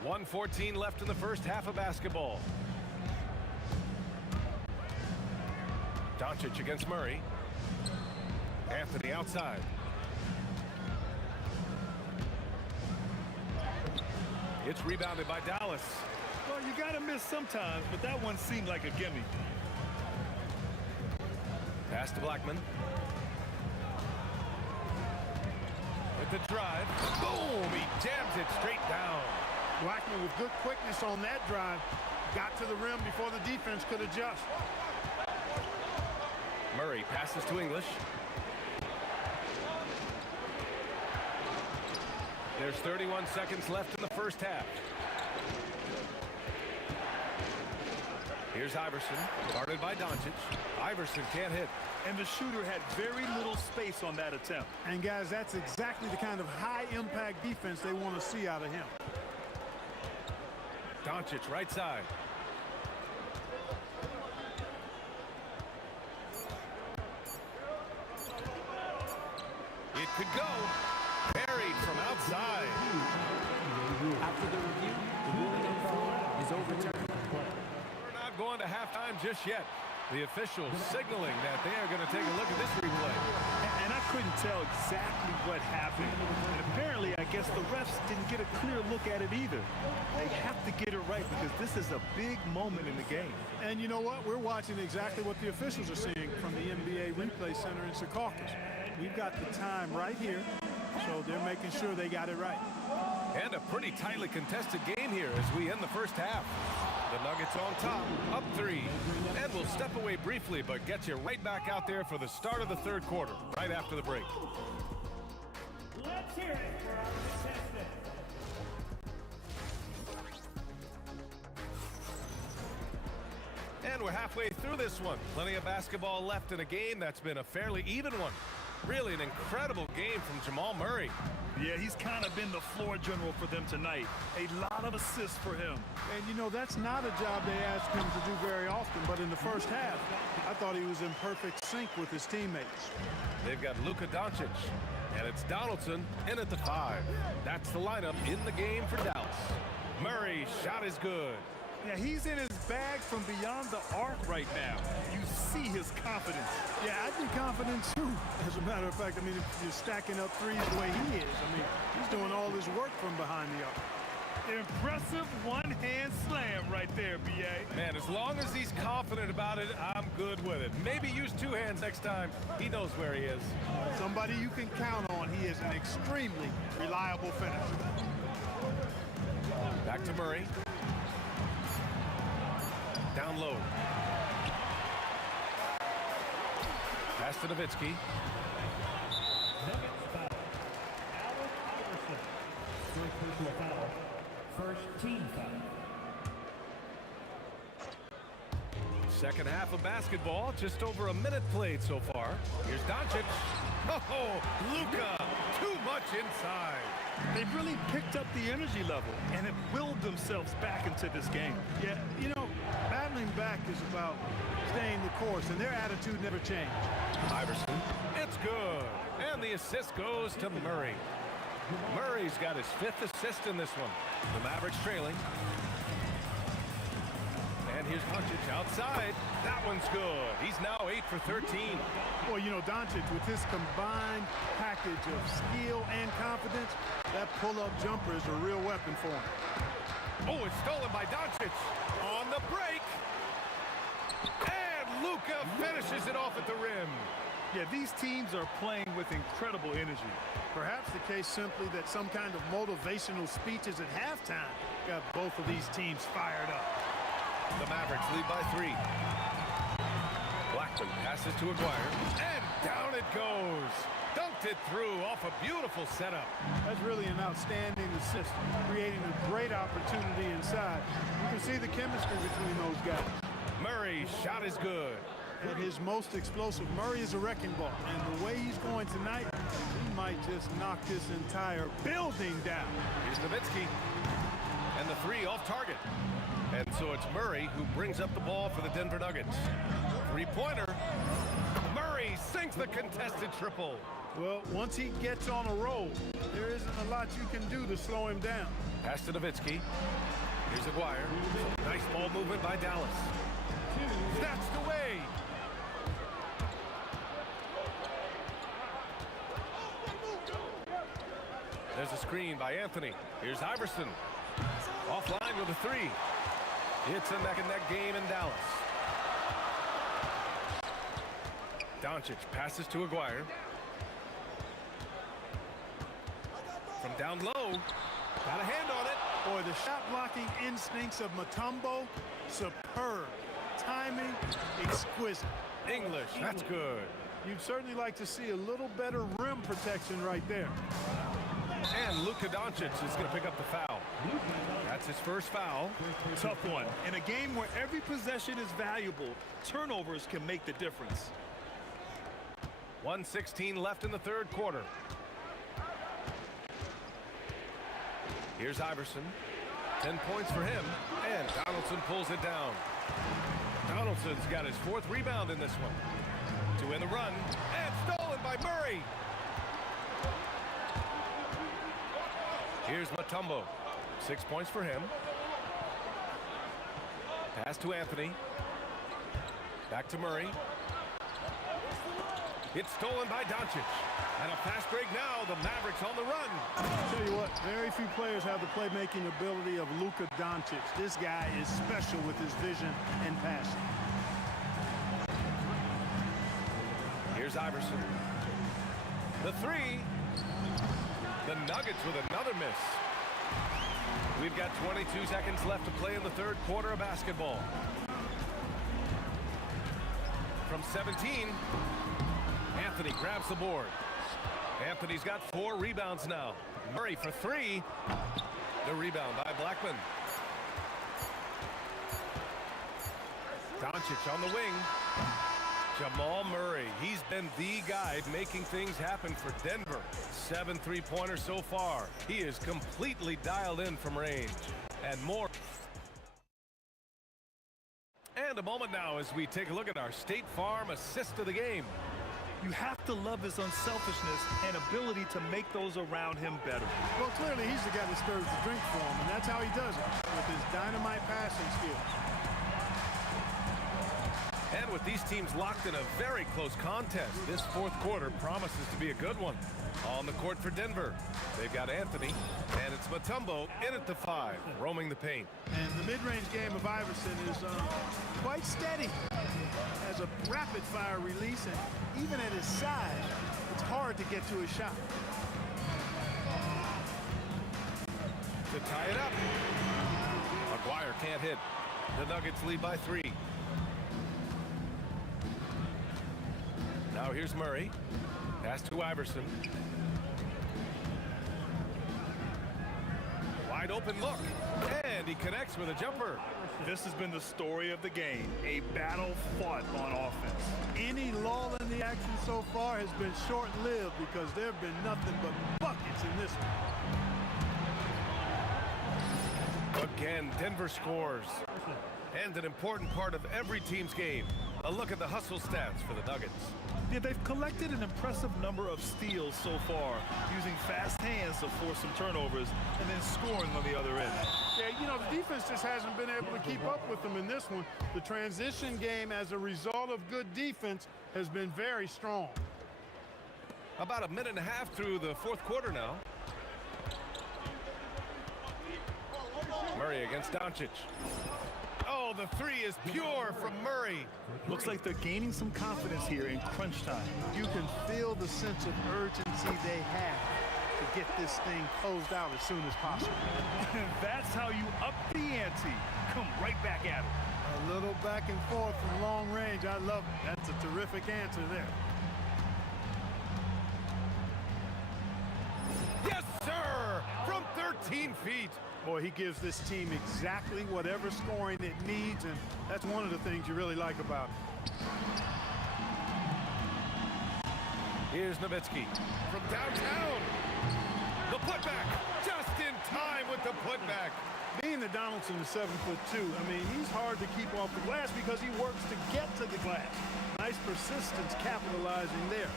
1:14 left in the first half of basketball. Doncic against Murray. Anthony outside. It's rebounded by Dallas. Well, you got to miss sometimes, but that one seemed like a gimme. Pass to Blackman. With the drive. Boom! He jams it straight down. Blackman with good quickness on that drive. Got to the rim before the defense could adjust. Murray passes to English. There's 31 seconds left in the first half. Here's Iverson, guarded by Doncic. Iverson can't hit. And the shooter had very little space on that attempt. And guys, that's exactly the kind of high-impact defense they want to see out of him. Doncic, right side. It could go. Buried from outside. After the review, the ruling on foul is overturned. We're not going to halftime just yet. The officials signaling that they are going to take a look at this replay. And I couldn't tell exactly what happened. And apparently, I guess the refs didn't get a clear look at it either. They have to get it right because this is a big moment in the game. And you know what? We're watching exactly what the officials are seeing from the NBA Replay Center in Secaucus. We've got the time right here, so they're making sure they got it right. And a pretty tightly contested game here as we end the first half. The Nuggets on top, up 3. And we'll step away briefly, but get you right back out there for the start of the third quarter, right after the break. Let's hear it for our contestant. And we're halfway through this one. Plenty of basketball left in a game that's been a fairly even one. Really an incredible game from Jamal Murray. Yeah, he's kind of been the floor general for them tonight. A lot of assists for him. And you know, that's not a job they ask him to do very often, but in the first half, I thought he was in perfect sync with his teammates. They've got Luka Doncic, and it's Donaldson in at the 5. That's the lineup in the game for Dallas. Murray's shot is good. Yeah, he's in his bag from beyond the arc right now. You see his confidence. Yeah, I'd be confident too. As a matter of fact, I mean, if you're stacking up threes the way he is, I mean, he's doing all his work from behind the arc. Impressive one-hand slam right there, B.A. Man, as long as he's confident about it, I'm good with it. Maybe use 2 hands next time. He knows where he is. Somebody you can count on. He is an extremely reliable finisher. Back to Murray. Down low. Pass to Nowitzki. Nuggets foul. Allen Iverson. First personal foul. First team foul. Second half of basketball, just over a minute played so far. Here's Doncic. Oh, Luka, too much inside. They've really picked up the energy level and have willed themselves back into this game. Yeah, you know, battling back is about staying the course, and their attitude never changed. Iverson, it's good. And the assist goes to Murray. Murray's got his 5th assist in this one. The Mavericks trailing. And here's Doncic outside. That one's good. He's now 8 for 13. Well, you know, Doncic, with his combined package of skill and confidence, that pull-up jumper is a real weapon for him. Oh, it's stolen by Doncic. On the break. And Luka finishes it off at the rim. Yeah, these teams are playing with incredible energy. Perhaps the case simply that some kind of motivational speeches at halftime got both of these teams fired up. The Mavericks lead by 3. Blackman passes to Aguirre, and down it goes. Dunked it through off a beautiful setup. That's really an outstanding assist, creating a great opportunity inside. You can see the chemistry between those guys. Murray's shot is good. At his most explosive, Murray is a wrecking ball. And the way he's going tonight, he might just knock this entire building down. Here's Nowitzki. And the 3 off target. And so it's Murray who brings up the ball for the Denver Nuggets. 3-pointer. Murray sinks the contested triple. Well, once he gets on a roll, there isn't a lot you can do to slow him down. Pass to Nowitzki. Here's Aguirre. Nice ball movement by Dallas. Snatched away. There's a screen by Anthony. Here's Iverson. Offline with a 3. It's a neck-and-neck game in Dallas. Doncic passes to Aguirre. From down low. Got a hand on it. Boy, the shot blocking instincts of Mutombo superb. Timing, exquisite. English, that's good. You'd certainly like to see a little better rim protection right there. And Luka Doncic is going to pick up the foul. That's his first foul. Tough one. In a game where every possession is valuable, turnovers can make the difference. 1:16 left in the third quarter. Here's Iverson. 10 points for him. And Donaldson pulls it down. Donaldson's got his 4th rebound in this one. To win the run. And stolen by Murray. Here's Mutombo. 6 points for him. Pass to Anthony. Back to Murray. It's stolen by Doncic. And a fast break now. The Mavericks on the run. I'll tell you what, very few players have the playmaking ability of Luka Doncic. This guy is special with his vision and passing. Here's Iverson. The 3. The Nuggets with another miss. We've got 22 seconds left to play in the third quarter of basketball. From 17, Anthony grabs the board. Anthony's got 4 rebounds now. Murray for 3. The rebound by Blackman. Doncic on the wing. Jamal Murray, he's been the guy making things happen for Denver. 7 3-pointers so far. He is completely dialed in from range. And more. And a moment now as we take a look at our State Farm assist of the game. You have to love his unselfishness and ability to make those around him better. Well, clearly he's the guy that stirs the drink for him, and that's how he does it, with his dynamite passing skills. And with these teams locked in a very close contest, this fourth quarter promises to be a good one. On the court for Denver, they've got Anthony, and it's Mutombo in at the 5, roaming the paint. And the mid-range game of Iverson is quite steady. Has a rapid-fire release, and even at his size, it's hard to get to his shot. To tie it up, McGuire can't hit. The Nuggets lead by 3. Now here's Murray. Pass to Iverson. Wide open look. And he connects with a jumper. This has been the story of the game. A battle fought on offense. Any lull in the action so far has been short-lived because there have been nothing but buckets in this one. Again, Denver scores. And an important part of every team's game. A look at the hustle stats for the Nuggets. Yeah, they've collected an impressive number of steals so far, using fast hands to force some turnovers and then scoring on the other end. Yeah, you know, the defense just hasn't been able to keep up with them in this one. The transition game, as a result of good defense, has been very strong. About a minute and a half through the fourth quarter now. Murray against Doncic. Oh, the 3 is pure from Murray. Looks like they're gaining some confidence here in crunch time. You can feel the sense of urgency they have to get this thing closed out as soon as possible. And that's how you up the ante. Come right back at it. A little back and forth from long range. I love it. That's a terrific answer there. Yes, sir! From 13 feet. Boy, he gives this team exactly whatever scoring it needs, and that's one of the things you really like about it. Here's Nowitzki from downtown. The putback, just in time with the putback. Being that Donaldson is 7'2", I mean, he's hard to keep off the glass because he works to get to the glass. Nice persistence capitalizing there.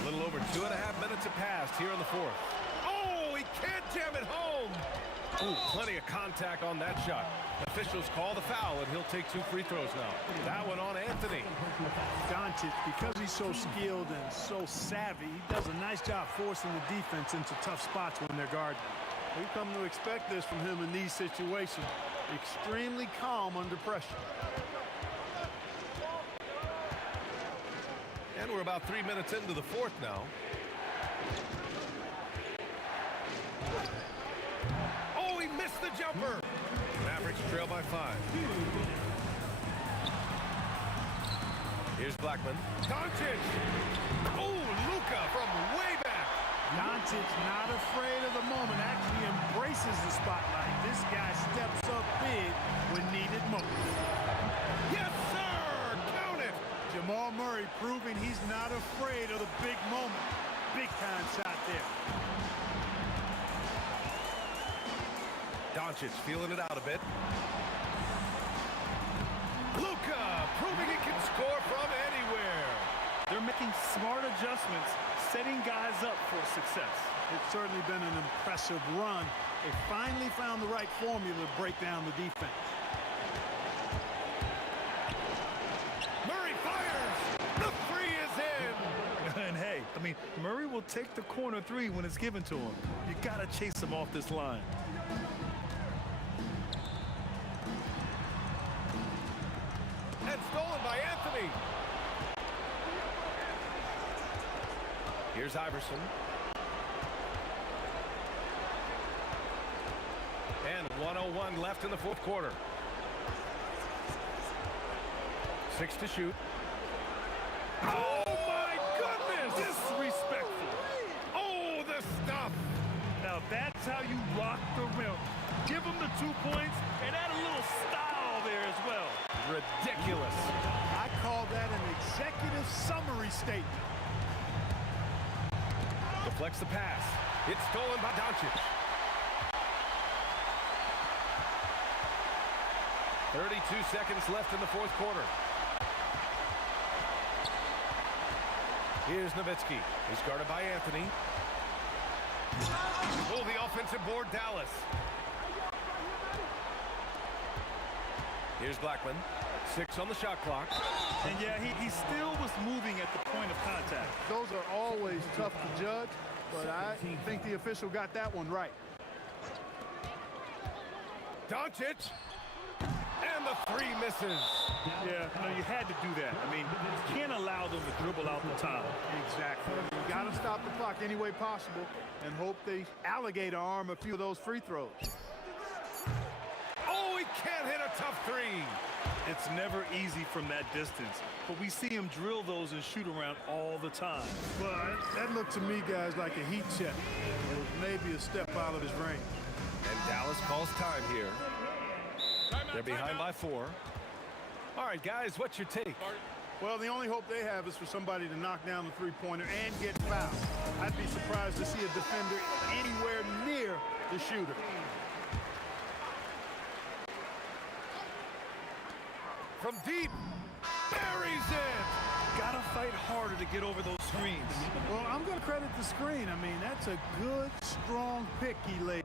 A little over 2.5 minutes have passed here in the fourth. Oh, he can't jam it home. Ooh, plenty of contact on that shot. Officials call the foul, and he'll take 2 free throws now. That one on Anthony. Doncic, because he's so skilled and so savvy, he does a nice job forcing the defense into tough spots when they're guarding. We've come to expect this from him in these situations. Extremely calm under pressure. And we're about 3 minutes into the fourth now. Oh, he the jumper. Mavericks trail by 5. Here's Blackman. Doncic. Oh, Luka from way back. Doncic not afraid of the moment, actually embraces the spotlight. This guy steps up big when needed most. Yes, sir! Count it! Jamal Murray proving he's not afraid of the big moment. Big time shot there. Doncic feeling it out a bit. Luka proving he can score from anywhere. They're making smart adjustments, setting guys up for success. It's certainly been an impressive run. They finally found the right formula to break down the defense. Murray fires. The three is in. And hey, I mean, Murray will take the corner three when it's given to him. You got to chase him off this line. And stolen by Anthony. Here's Iverson. And 1:01 left in the fourth quarter. 6 to shoot. Oh, my goodness! Disrespectful. Oh, the stuff! Now that's how you rock the rim. Give him the 2 points and add a little style there as well. Ridiculous. I call that an executive summary statement. Deflects the pass. It's stolen by Doncic. 32 seconds left in the fourth quarter. Here's Nowitzki. He's guarded by Anthony. Oh, the offensive board, Dallas. Here's Blackman. 6 on the shot clock. And yeah, he still was moving at the point of contact. Those are always tough to judge, but I think the official got that one right. Doncic. And the 3 misses. Yeah, no, you had to do that. I mean, you can't allow them to dribble out the time. Exactly. You got to stop the clock any way possible and hope they alligator arm a few of those free throws. Oh, he can't hit a tough 3. It's never easy from that distance, but we see him drill those and shoot around all the time. Well, that looked to me, guys, like a heat check. Or maybe a step out of his range. And Dallas calls time here. They're behind by 4. All right, guys, what's your take? Well, the only hope they have is for somebody to knock down the three-pointer and get fouled. I'd be surprised to see a defender anywhere near the shooter. From deep, buries it. Gotta fight harder to get over those screens. Well, I'm going to credit the screen. I mean, that's a good, strong pick he laid.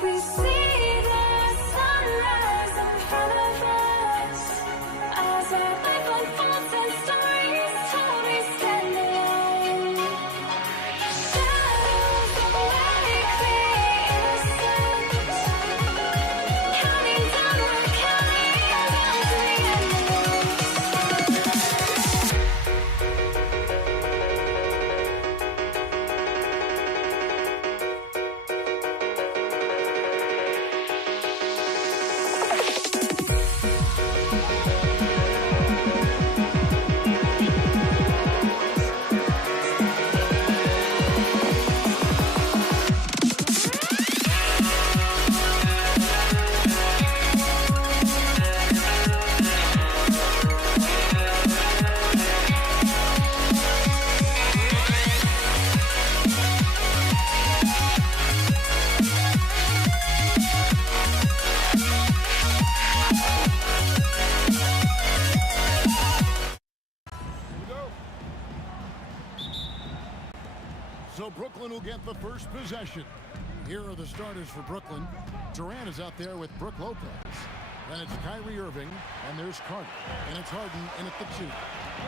We see the sunrise in front of us as our life unfolds and stories told. We stand alone. Shadows awake the innocent, counting down, we're counting down to the endless. So Brooklyn will get the first possession. Here are the starters for Brooklyn. Durant is out there with Brook Lopez. Then it's Kyrie Irving, and there's Carter. And it's Harden in at the 2.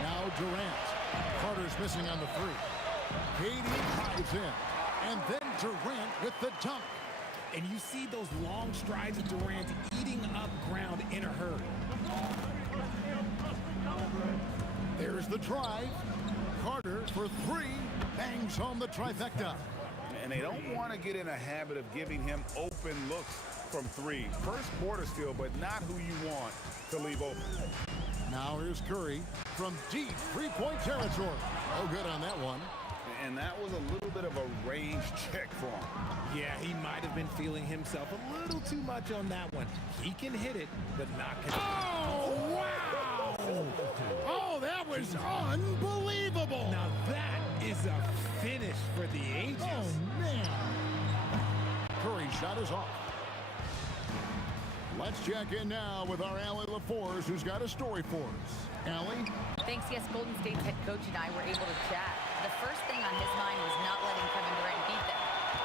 Now Durant. Carter's missing on the 3. KD drives in. And then Durant with the dunk. And you see those long strides of Durant eating up ground in a hurry. There's the drive. Carter for 3. Bangs home the trifecta. And they don't want to get in a habit of giving him open looks from 3. First quarter still, but not who you want to leave open. Now here's Curry from deep three-point territory. Oh, good on that one. And that was a little bit of a range check for him. Yeah, he might have been feeling himself a little too much on that one. He can hit it, but not can. Oh, wow! Oh, that was unbelievable! Now that is a finish for the ages. Oh, man. Curry's shot is off. Let's check in now with our Allie LaForce, who's got a story for us. Allie? Thanks, yes, Golden State's head coach and I were able to chat. The first thing on his mind was not letting Kevin Durant beat them.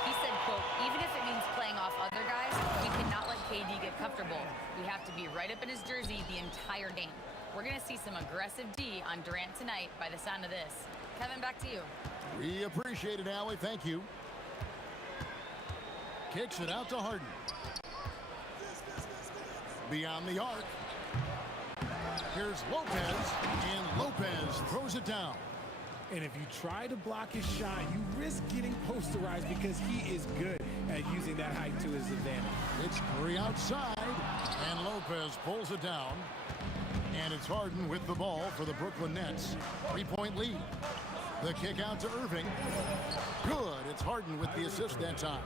He said, quote, even if it means playing off other guys, we cannot let KD get comfortable. We have to be right up in his jersey the entire game. We're going to see some aggressive D on Durant tonight by the sound of this. Kevin, back to you. We appreciate it, Allie. Thank you. Kicks it out to Harden. Beyond the arc. Here's Lopez, and Lopez throws it down. And if you try to block his shot, you risk getting posterized because he is good at using that height to his advantage. It's Curry outside, and Lopez pulls it down. And it's Harden with the ball for the Brooklyn Nets. 3-point lead. The kick out to Irving. Good. It's Harden with the assist that time.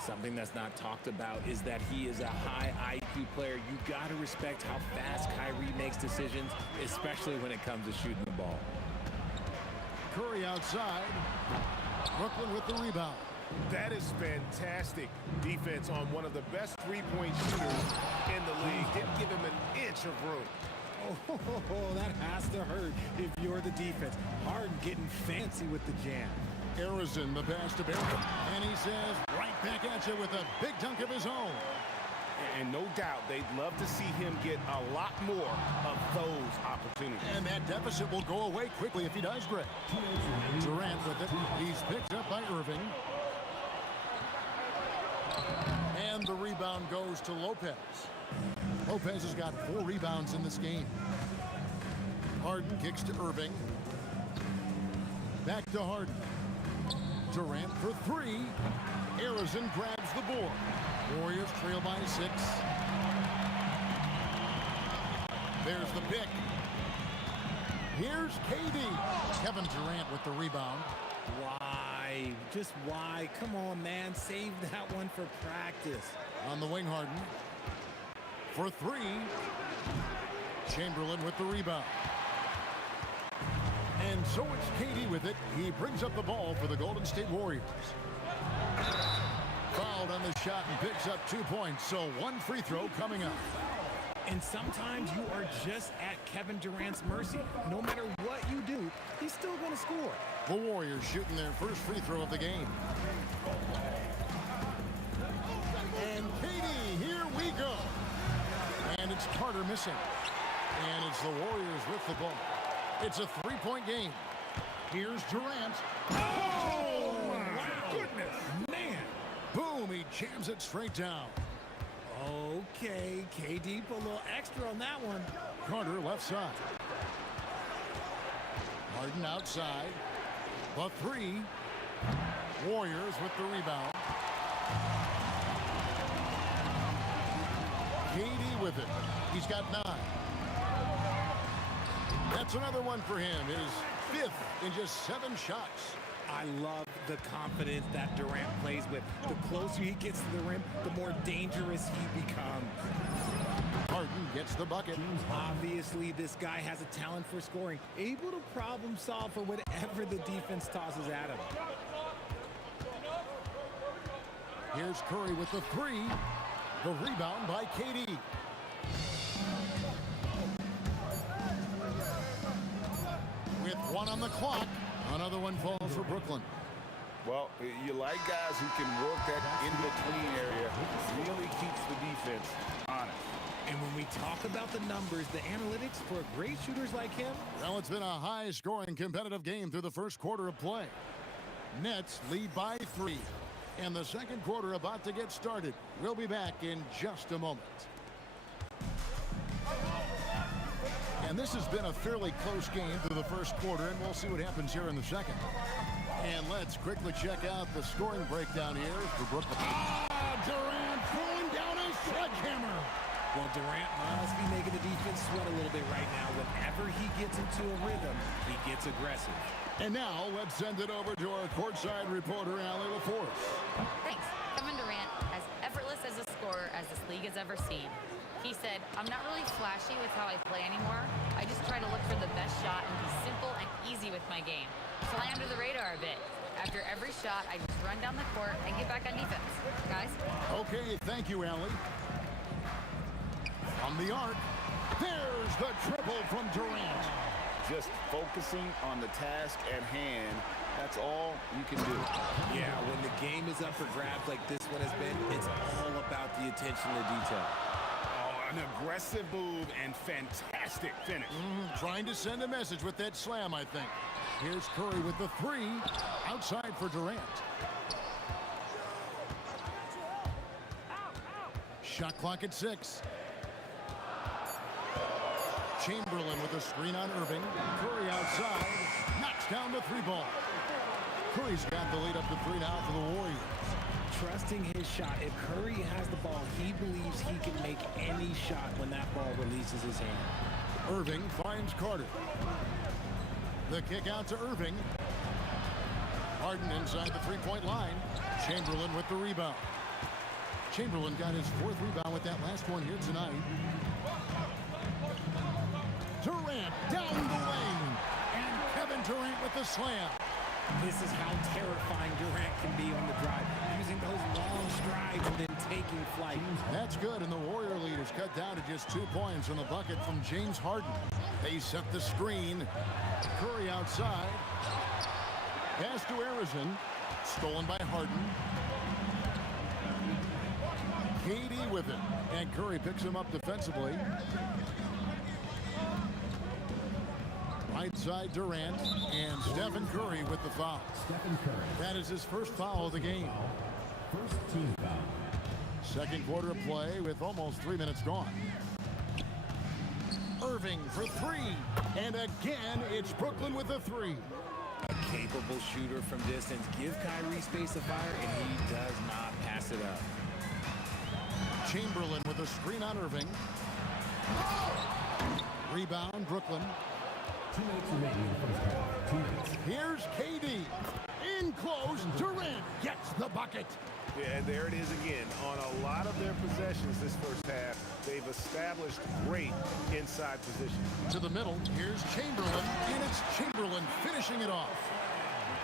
Something that's not talked about is that he is a high IQ player. You got to respect how fast Kyrie makes decisions, especially when it comes to shooting the ball. Curry outside. Brooklyn with the rebound. That is fantastic defense on one of the best three-point shooters in the league. Didn't give him an inch of room. Oh, that has to hurt if you're the defense. Harden getting fancy with the jam. Harrison, the pass to Barrett. And he says, right back at you with a big dunk of his own. And no doubt, they'd love to see him get a lot more of those opportunities. And that deficit will go away quickly if he does, Greg. Durant with it. He's picked up by Irving. And the rebound goes to Lopez. Lopez has got 4 rebounds in this game. Harden kicks to Irving. Back to Harden. Durant for 3. Harrison grabs the board. Warriors trail by 6. There's the pick. Here's KD. Kevin Durant with the rebound. Why? Just why? Come on, man. Save that one for practice. On the wing, Harden. For 3. Chamberlain with the rebound. And so it's KD with it. He brings up the ball for the Golden State Warriors. Fouled on the shot and picks up 2 points. So 1 free throw coming up. And sometimes you are just at Kevin Durant's mercy. No matter what you do, he's still going to score. The Warriors shooting their first free throw of the game. And missing. And it's the Warriors with the ball. It's a three-point game. Here's Durant. Oh, my goodness. Man. Boom, he jams it straight down. Okay, KD put a little extra on that one. Carter left side. Harden outside. The three. Warriors with the rebound. KD with it. He's got 9. That's another one for him. His 5th in just 7 shots. I love the confidence that Durant plays with. The closer he gets to the rim, the more dangerous he becomes. Harden gets the bucket. Obviously, this guy has a talent for scoring, able to problem solve for whatever the defense tosses at him. Here's Curry with the 3. The rebound by KD. With 1 on the clock, another one falls for Brooklyn. Well, you like guys who can work that in-between area. Really keeps the defense honest. And when we talk about the numbers, the analytics for great shooters like him. Well, it's been a high-scoring competitive game through the first quarter of play. Nets lead by 3. And the second quarter about to get started. We'll be back in just a moment. And this has been a fairly close game through the first quarter, and we'll see what happens here in the second. And let's quickly check out the scoring breakdown here for Brooklyn. Durant throwing down a sledgehammer. Well, Durant must be making the defense sweat a little bit right now. Whenever he gets into a rhythm, he gets aggressive. And now let's send it over to our courtside reporter, Allie LaForce. Thanks. Kevin Durant, as effortless as a scorer as this league has ever seen. He said, "I'm not really flashy with how I play anymore. I just try to look for the best shot and be simple and easy with my game. Fly under the radar a bit. After every shot, I just run down the court and get back on defense." Guys? Okay, thank you, Allie. From the arc, there's the triple from Durant. Just focusing on the task at hand. That's all you can do. Yeah, when the game is up for grabs like this one has been, it's all about the attention to detail. Oh, an aggressive move and fantastic finish. Trying to send a message with that slam, I think. Here's Curry with the 3. Outside for Durant. Shot clock at 6. Chamberlain with a screen on Irving. Curry outside. Knocks down the 3 ball. Curry's got the lead up to 3 now for the Warriors. Trusting his shot. If Curry has the ball, he believes he can make any shot when that ball releases his hand. Irving finds Carter. The kick out to Irving. Harden inside the 3-point line. Chamberlain with the rebound. Chamberlain got his 4th rebound with that last one here tonight. Durant down the lane. And Kevin Durant with the slam. This is how terrifying Durant can be on the drive, using those long strides and then taking flight. That's good, and the Warrior lead is cut down to just 2 points on the bucket from James Harden. They set the screen. Curry outside. Pass to Arizon. Stolen by Harden. KD with it. And Curry picks him up defensively. Right side Durant and Stephen Curry with the foul. Stephen Curry. That is his first foul of the game. First team foul. Second quarter of play with almost 3 minutes gone. Irving for 3. And again, it's Brooklyn with a 3. A capable shooter from distance. Give Kyrie space to fire, and he does not pass it up. Chamberlain with a screen on Irving. Rebound, Brooklyn. 2 minutes remaining in the first half. 2 minutes. Here's KD. In close, Durant gets the bucket. Yeah, there it is again. On a lot of their possessions this first half, they've established great inside position. To the middle, here's Chamberlain, and it's Chamberlain finishing it off.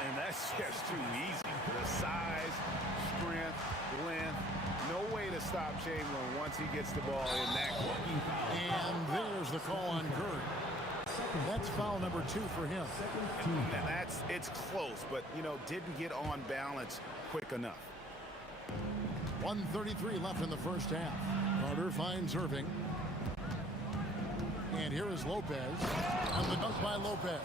And that's just too easy. The size, strength, length, no way to stop Chamberlain once he gets the ball in that court. And there's the call on Curry. That's foul number 2 for him. And it's close, but, didn't get on balance quick enough. 1:33 left in the first half. Carter finds Irving. And here is Lopez on the dunk by Lopez.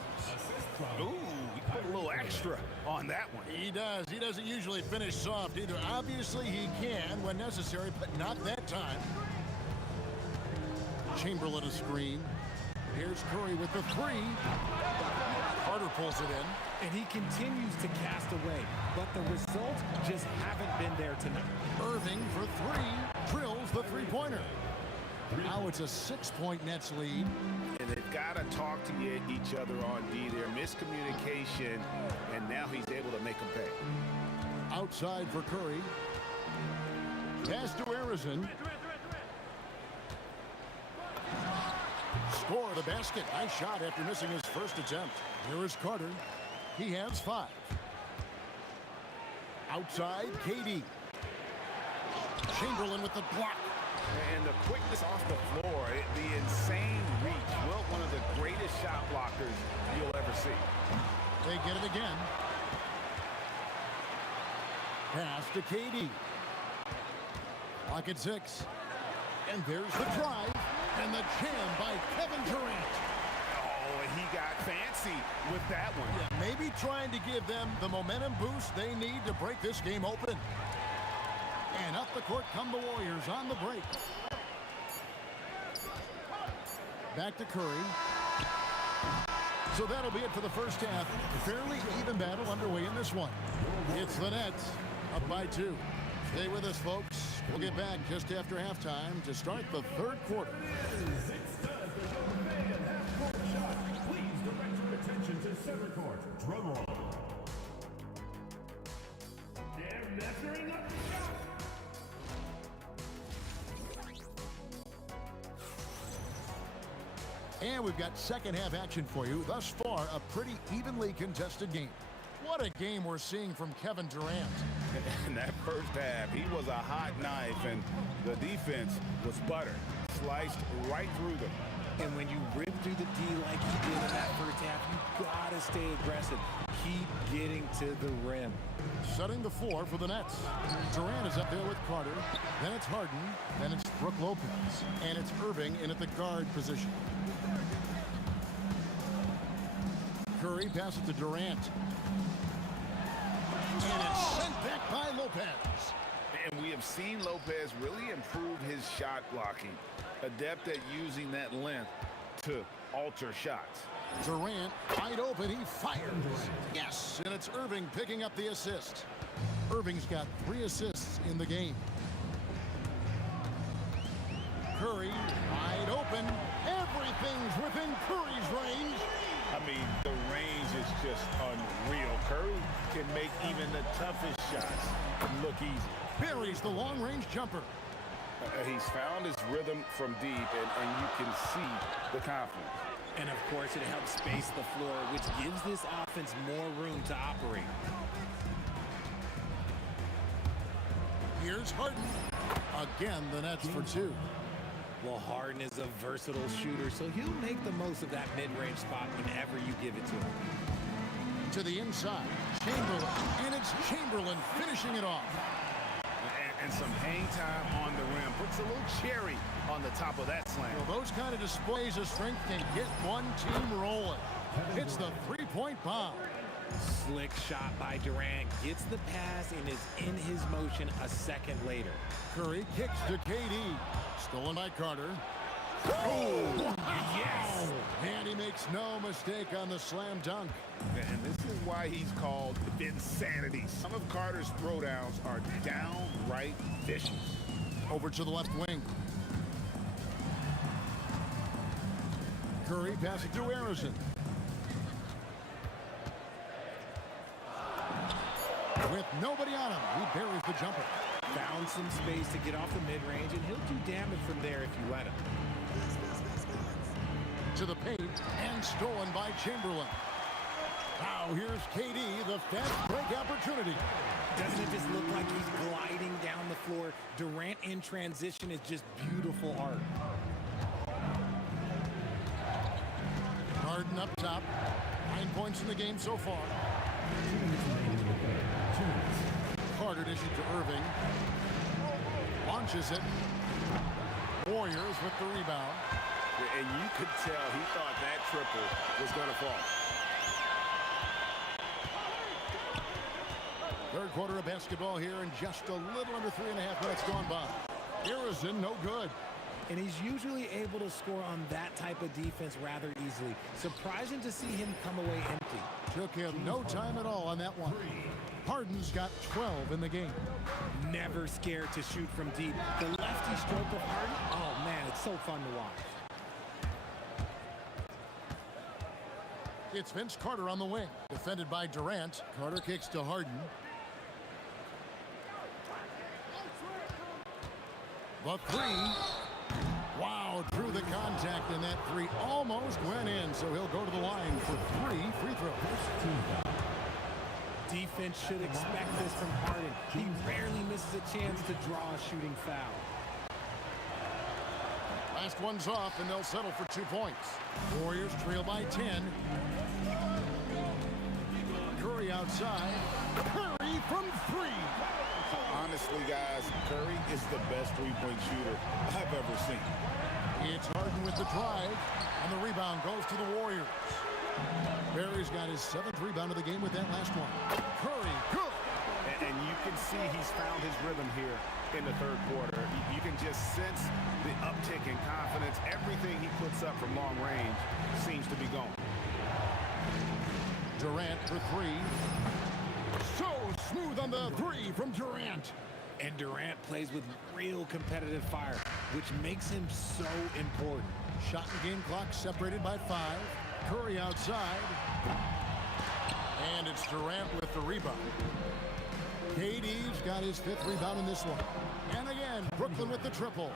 Ooh, he put a little extra on that one. He does. He doesn't usually finish soft either. Obviously, he can when necessary, but not that time. Chamberlain a screen. Here's Curry with the three. Carter pulls it in. And he continues to cast away, but the results just haven't been there tonight. Irving for three. Drills the three-pointer. Now it's a 6-point Nets lead. And they've got to talk to each other on D there. Miscommunication, and now he's able to make them pay. Outside for Curry. Pass to Harrison. Score the basket. Nice shot after missing his first attempt. Here is Carter. He has 5. Outside, KD. Chamberlain with the block. And the quickness off the floor, the insane reach. Well, one of the greatest shot blockers you'll ever see. They get it again. Pass to KD. Clock at 6. And there's the drive. And the jam by Kevin Durant. Oh, and he got fancy with that one. Yeah, maybe trying to give them the momentum boost they need to break this game open. And up the court come the Warriors on the break. Back to Curry. So that'll be it for the first half. Fairly even battle underway in this one. It's the Nets up by 2. Stay with us, folks. We'll get back just after halftime to start the third quarter. Please direct your attention to center court. Drum roll. They're measuring up the shot. And we've got second half action for you. Thus far, a pretty evenly contested game. What a game we're seeing from Kevin Durant. In that first half, he was a hot knife, and the defense was butter. Sliced right through them. And when you rip through the D like he did in that first half, you gotta stay aggressive. Keep getting to the rim. Setting the floor for the Nets. Durant is up there with Carter. Then it's Harden. Then it's Brook Lopez. And it's Irving in at the guard position. Curry passes to Durant. And it's sent back by Lopez. And we have seen Lopez really improve his shot blocking. Adept at using that length to alter shots. Durant, wide open, he fires. Yes, and it's Irving picking up the assist. Irving's got 3 assists in the game. Curry, wide open. Everything's within Curry's range. I mean, the range is just unreal. Curry can make even the toughest shots look easy. Buries the long-range jumper. He's found his rhythm from deep, and you can see the confidence. And of course, it helps space the floor, which gives this offense more room to operate. Here's Harden. Again, the Nets for 2. Well, Harden is a versatile shooter, so he'll make the most of that mid-range spot whenever you give it to him. To the inside, Chamberlain, and it's Chamberlain finishing it off. And some hang time on the rim. Puts a little cherry on the top of that slam. Well, those kind of displays of strength can get one team rolling. It's the three-point bomb. Slick shot by Durant. Gets the pass and is in his motion a second later. Curry kicks to KD. Stolen by Carter. Oh, yes! And he makes no mistake on the slam dunk. And this is why he's called Insanity. Some of Carter's throwdowns are downright vicious. Over to the left wing. Curry passing to Harrison. With nobody on him, he buries the jumper. Found some space to get off the mid-range, and he'll do damage from there if you let him. To the paint, and stolen by Chamberlain. Now here's KD, the fast break opportunity. Doesn't it just look like he's gliding down the floor? Durant in transition is just beautiful art. Harden up top. 9 points in the game so far. Carter dishes to Irving. Launches it. Warriors with the rebound. And you could tell he thought that triple was going to fall. Third quarter of basketball here, and just a little under 3.5 minutes gone by. Harrison, no good. And he's usually able to score on that type of defense rather easily. Surprising to see him come away empty. Took him no time at all on that one. Harden's got 12 in the game. Never scared to shoot from deep. The lefty stroke of Harden, oh man, it's so fun to watch. It's Vince Carter on the wing. Defended by Durant. Carter kicks to Harden. The three. Wow, through the contact, and that three almost went in, so he'll go to the line for 3 free throws. Defense should expect this from Harden. He rarely misses a chance to draw a shooting foul. Last one's off, and they'll settle for 2 points. Warriors trail by 10. Curry outside. Curry from 3. Honestly, guys, Curry is the best three-point shooter I've ever seen. It's Harden with the drive, and the rebound goes to the Warriors. Barry's got his 7th rebound of the game with that last one. Curry, good. And you can see he's found his rhythm here in the third quarter. You can just sense the uptick in confidence. Everything he puts up from long range seems to be going. Durant for 3. So smooth on the 3 from Durant. And Durant plays with real competitive fire, which makes him so important. Shot and game clock separated by 5. Curry outside. And it's Durant with the rebound. KD's got his 5th rebound in this one. And again, Brooklyn with the triple.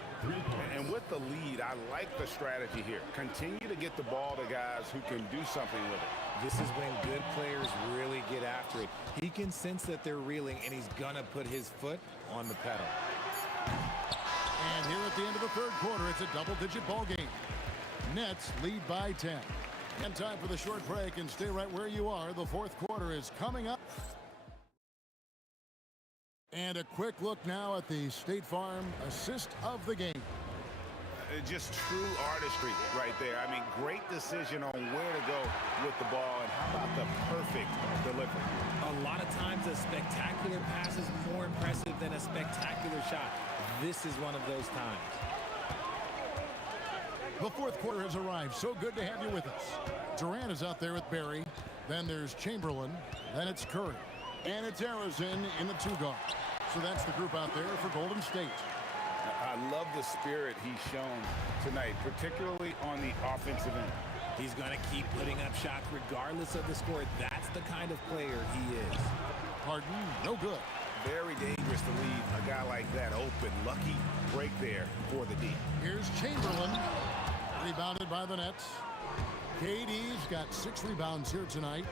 And with the lead, I like the strategy here. Continue to get the ball to guys who can do something with it. This is when good players really get after it. He can sense that they're reeling, and he's going to put his foot on the pedal. And here at the end of the third quarter, it's a double-digit ball game. Nets lead by 10. And time for the short break, and stay right where you are. The fourth quarter is coming up. And a quick look now at the State Farm assist of the game. Just true artistry right there. I mean, great decision on where to go with the ball, and how about the perfect delivery? A lot of times a spectacular pass is more impressive than a spectacular shot. This is one of those times. The fourth quarter has arrived. So good to have you with us. Durant is out there with Barry. Then there's Chamberlain. Then it's Curry. And it's Harrison in the 2-guard. So that's the group out there for Golden State. I love the spirit he's shown tonight, particularly on the offensive end. He's going to keep putting up shots regardless of the score. That's the kind of player he is. Harden, no good. Very dangerous to leave a guy like that open. Lucky break there for the D. Here's Chamberlain. Rebounded by the Nets. KD's got 6 rebounds here tonight.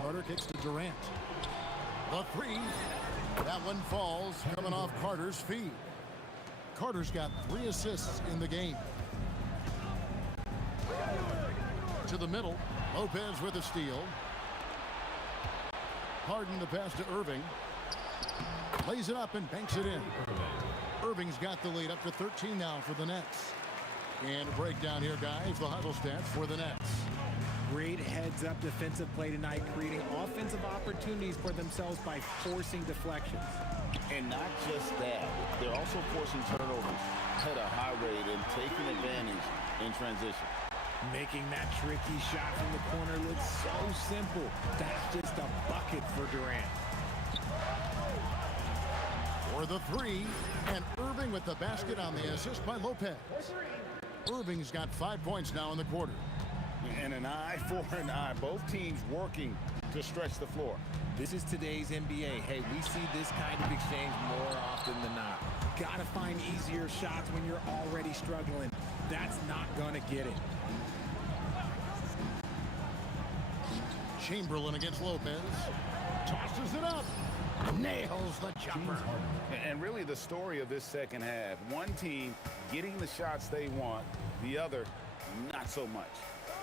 Carter kicks to Durant. The 3. That one falls, coming off Carter's feed. Carter's got 3 assists in the game. To the middle. Lopez with a steal. Harden the pass to Irving. Lays it up and banks it in. Irving's got the lead up to 13 now for the Nets. And a breakdown here, guys. The huddle stats for the Nets. Great heads-up defensive play tonight, creating offensive opportunities for themselves by forcing deflections. And not just that, they're also forcing turnovers at a high rate and taking advantage in transition. Making that tricky shot from the corner look so simple. That's just a bucket for Durant. For the 3, and Irving with the basket on the assist by Lopez. Irving's got 5 points now in the quarter. And an eye for an eye. Both teams working to stretch the floor. This is today's NBA. Hey, we see this kind of exchange more often than not. Got to find easier shots when you're already struggling. That's not going to get it. Chamberlain against Lopez. Tosses it up. Nails the jumper. And really the story of this second half. One team getting the shots they want. The other, not so much.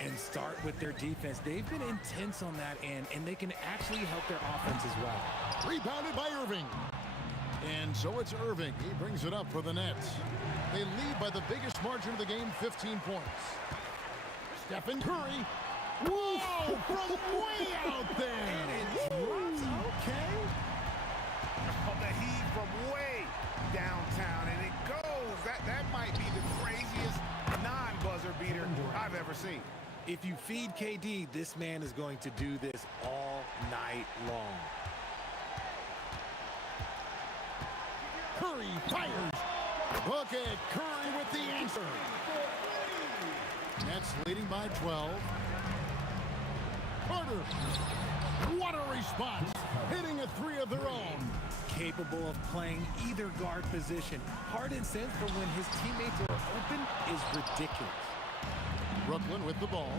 And start with their defense. They've been intense on that end, and they can actually help their offense as well. Rebounded by Irving. And And so it's Irving. He brings it up for the Nets. They lead by the biggest margin of the game, 15 points. Stephen Curry. Whoa! From way out there. Okay. Oh, the heat from way downtown, and it goes. That might be the craziest non-buzzer beater I've ever seen. If you feed KD, this man is going to do this all night long. Curry fires. Look at Curry with the answer. Nets leading by 12. Carter. What a response. Hitting a three of their own. Capable of playing either guard position. Harden's sense for when his teammates are open is ridiculous. Brooklyn with the ball.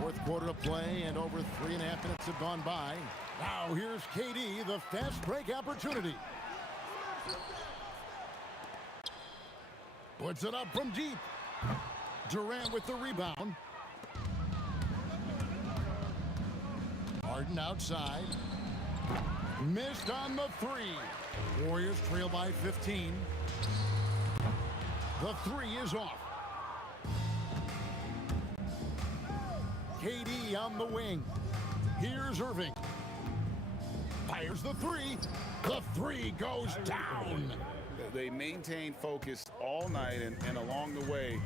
Fourth quarter of play, and over 3.5 minutes have gone by. Now here's KD, the fast break opportunity. Puts it up from deep. Durant with the rebound. Harden outside. Missed on the three. Warriors trail by 15. The three is off. KD on the wing. Here's Irving. Fires the three. The three goes down. They maintained focus all night and along the way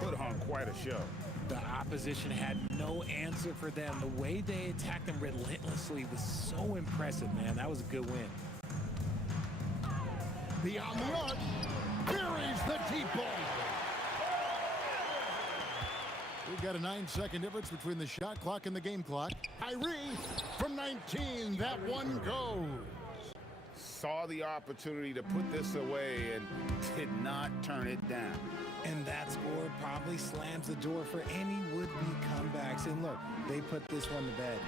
put on quite a show. The opposition had no answer for them. The way they attacked them relentlessly was so impressive, man. That was a good win. Beyond the arc. Buries the deep ball. We've got a 9-second difference between the shot clock and the game clock. Kyrie from 19. That one goes. Saw the opportunity to put this away and did not turn it down. And that score probably slams the door for any would-be comebacks. And look, they put this one to bed.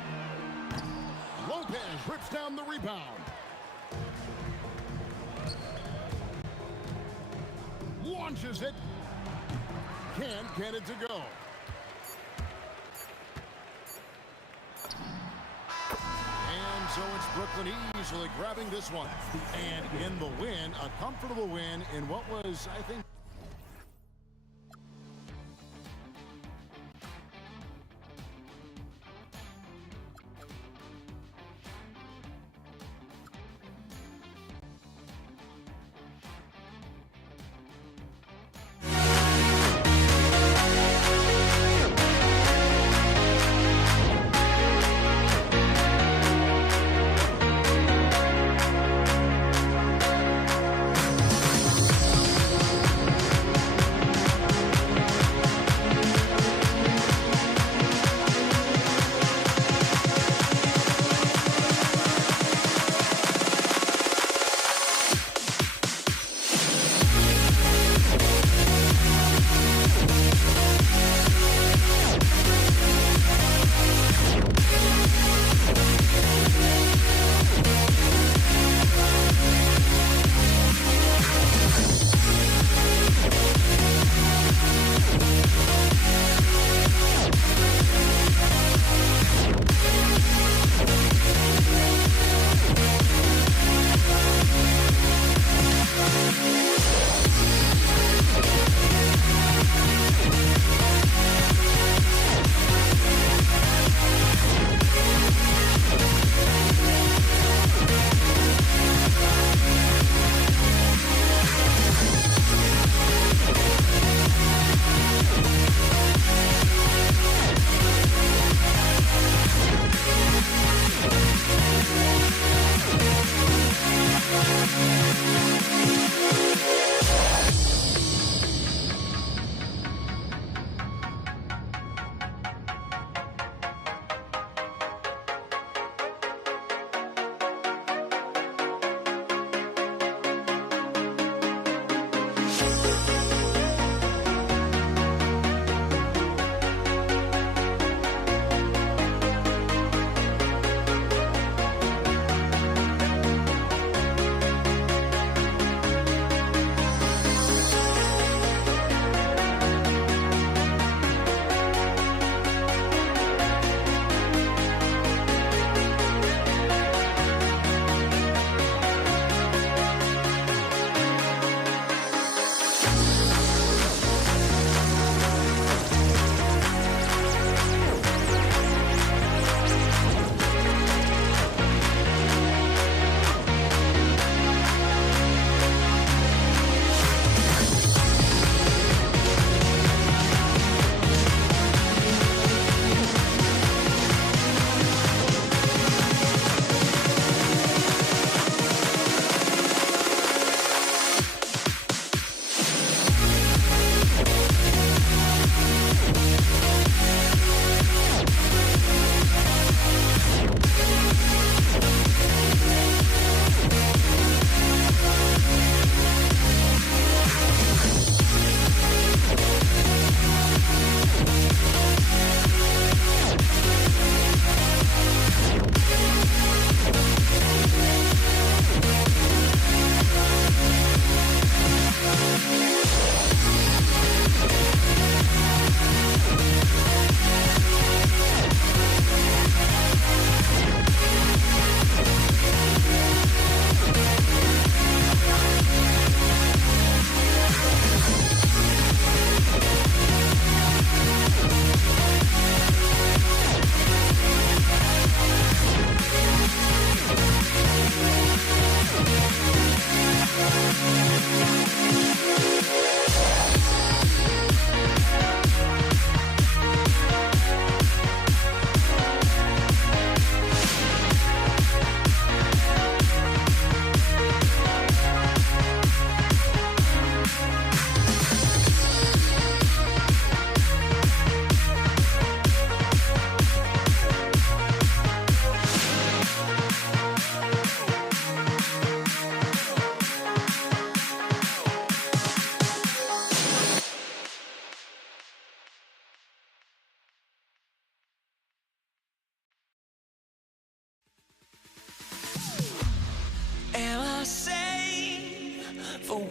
Lopez rips down the rebound. Launches it. Can't get it to go. And so it's Brooklyn easily grabbing this one. And in the win, a comfortable win in what was, I think,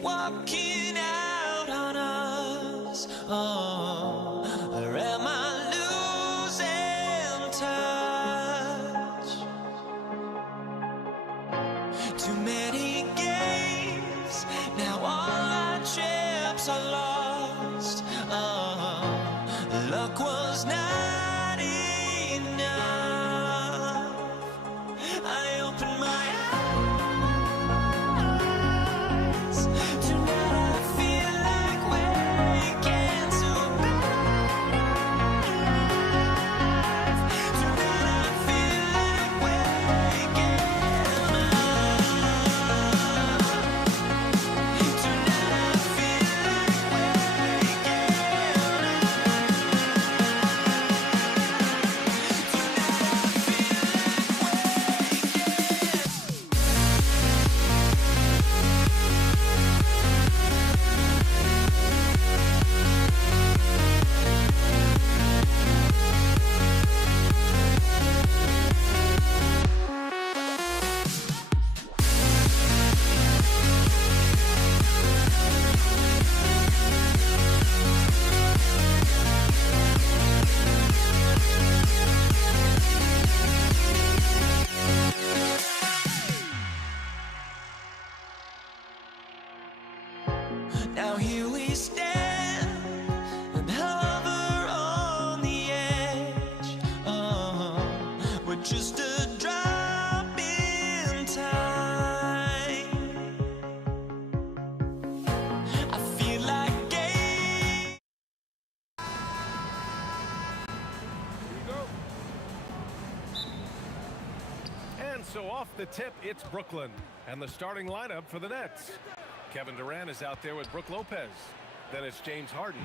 walking out on us? Oh, or am I losing touch? Too many games, now all our chips are lost. Oh, luck was not enough. I opened my eyes. Tonight I feel like waking to life. Tonight I feel like waking up. Tonight I feel like waking Now here we stand and hover on the edge. Oh, we're just a drop in time. I feel like game. And so off the tip, it's Brooklyn. And the starting lineup for the Nets. Kevin Durant is out there with Brook Lopez. Then it's James Harden.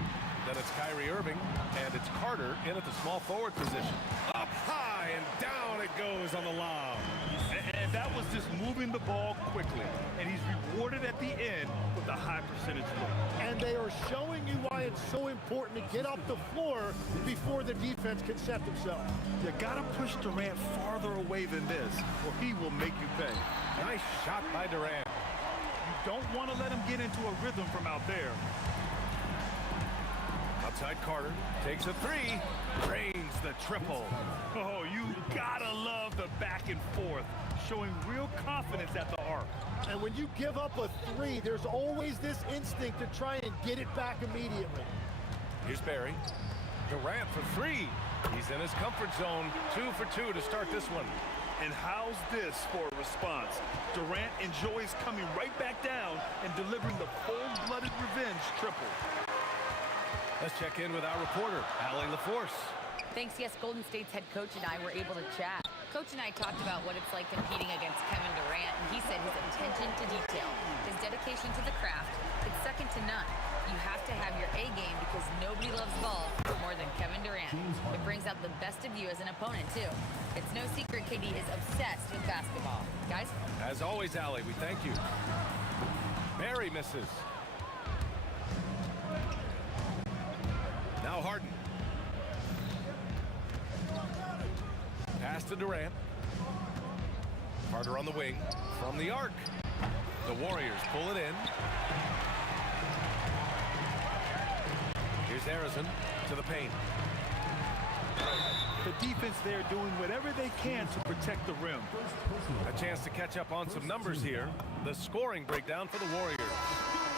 Then it's Kyrie Irving. And it's Carter in at the small forward position. Up high and down it goes on the lob. And that was just moving the ball quickly. And he's rewarded at the end with a high percentage look. And they are showing you why it's so important to get up the floor before the defense can set themselves. You gotta push Durant farther away than this, or he will make you pay. Nice shot by Durant. You don't want to let him get into a rhythm from out there. Outside Carter takes a three. Drains the triple. Oh, you gotta love the back and forth, showing real confidence at the arc. And when you give up a three, there's always this instinct to try and get it back immediately. Here's Barry. Durant for three. He's in his comfort zone. 2 for 2 to start this one. And how's this for a response? Durant enjoys coming right back down and delivering the full-blooded revenge triple. Let's check in with our reporter, Allie LaForce. Thanks, yes, Golden State's head coach and I were able to chat. Coach and I talked about what it's like competing against Kevin Durant, and he said his attention to detail, his dedication to the craft, it's second to none. You have to have your A game because nobody loves ball more than Kevin Durant. It brings out the best of you as an opponent, too. It's no secret KD is obsessed with basketball. Guys? As always, Allie, we thank you. Barry misses. Now Harden. Pass to Durant. Carter on the wing. From the arc. The Warriors pull it in. Here's Harrison to the paint. The defense there doing whatever they can to protect the rim. A chance to catch up on some numbers here. The scoring breakdown for the Warriors.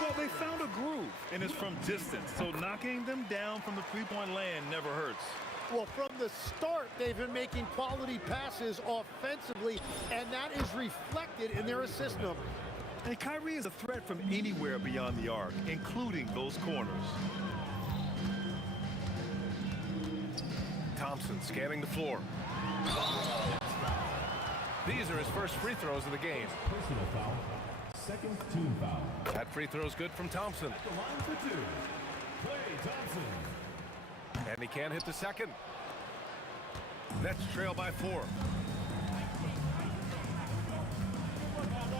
Well, they found a groove, and it's from distance, so knocking them down from the three-point land never hurts. Well, from the start, they've been making quality passes offensively, and that is reflected in their assist number. And Kyrie is a threat from anywhere beyond the arc, including those corners. Thompson scanning the floor. These are his first free throws of the game. Personal foul. Second team foul. That free throw's good from Thompson. At the line for two. Klay Thompson. And he can't hit the second. Nets trail by 4.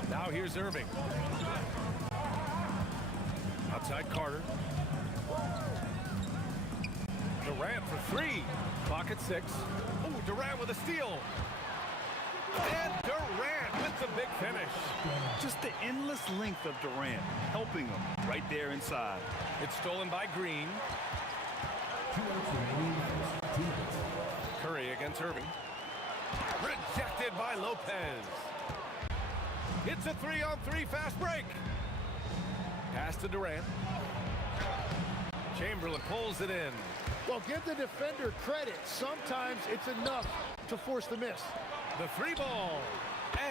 Now here's Irving. Outside Carter. Durant for 3. Clock at 6. Oh, Durant with a steal. And Durant with the big finish. Just the endless length of Durant, helping him right there inside. It's stolen by Green. Curry against Irving. Rejected by Lopez. It's a 3-on-3 fast break. Pass to Durant. Chamberlain pulls it in. Well, give the defender credit. Sometimes it's enough to force the miss. The three ball.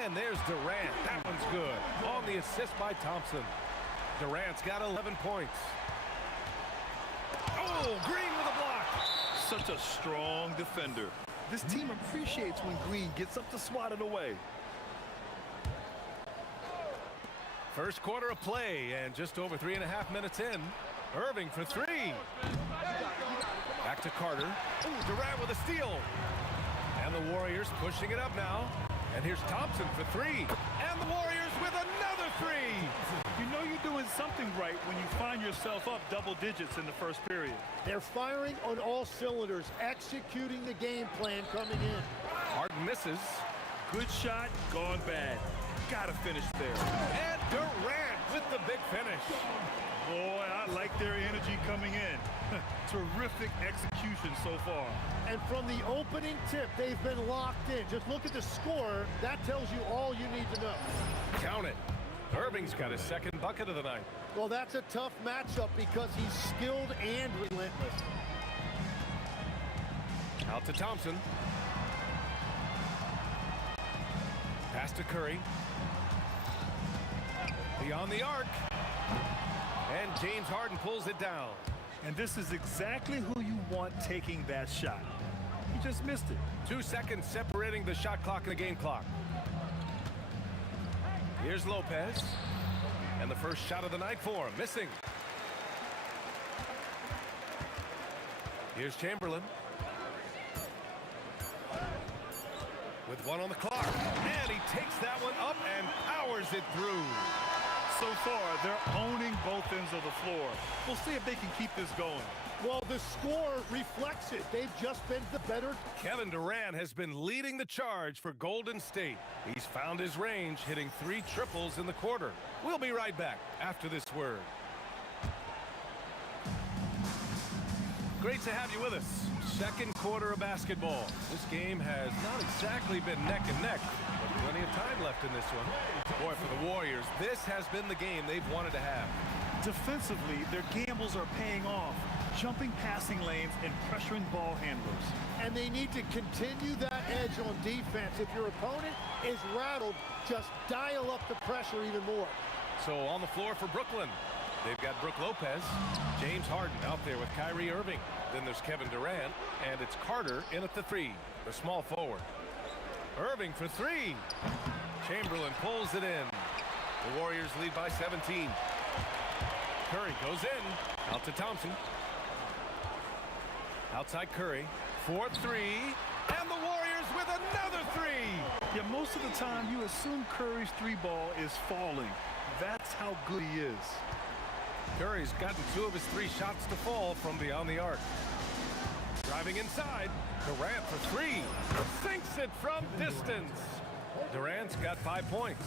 And there's Durant. That one's good. On the assist by Thompson. Durant's got 11 points. Oh, Green with a block. Such a strong defender. This team appreciates when Green gets up to swat it away. First quarter of play, and just over 3.5 minutes in. Irving for three. Back to Carter. Ooh, Durant with a steal. And the Warriors pushing it up now. And here's Thompson for three. And the Warriors with another three. You know you're doing something right when you find yourself up double digits in the first period. They're firing on all cylinders, executing the game plan coming in. Harden misses. Good shot, gone bad. Gotta finish there. And Durant with the big finish. Boy, I like their energy coming in. Terrific execution so far. And from the opening tip, they've been locked in. Just look at the score. That tells you all you need to know. Count it. Irving's got his second bucket of the night. Well, that's a tough matchup because he's skilled and relentless. Out to Thompson. Pass to Curry. Beyond the arc. And James Harden pulls it down. And this is exactly who you want taking that shot. He just missed it. 2 seconds separating the shot clock and the game clock. Here's Lopez. And the first shot of the night for him. Missing. Here's Chamberlain. With 1 on the clock. And he takes that one up and powers it through. So far, they're owning both ends of the floor. We'll see if they can keep this going. Well, the score reflects it. They've just been the better. Kevin Durant has been leading the charge for Golden State. He's found his range, hitting 3 triples in the quarter. We'll be right back after this word. Great to have you with us. Second quarter of basketball. This game has not exactly been neck and neck, but plenty of time left in this one. Boy, for the Warriors, this has been the game they've wanted to have. Defensively, their gambles are paying off. Jumping passing lanes and pressuring ball handlers. And they need to continue that edge on defense. If your opponent is rattled, just dial up the pressure even more. So on the floor for Brooklyn, they've got Brook Lopez, James Harden out there with Kyrie Irving. Then there's Kevin Durant, and it's Carter in at the 3, the small forward. Irving for 3. Chamberlain pulls it in. The Warriors lead by 17. Curry goes in. Out to Thompson. Outside Curry. 4-3. And the Warriors with another 3. Yeah, most of the time you assume Curry's 3-ball is falling. That's how good he is. Curry's gotten 2 of his 3 shots to fall from beyond the arc. Driving inside. Durant for 3. Sinks it from distance. Durant's got 5 points.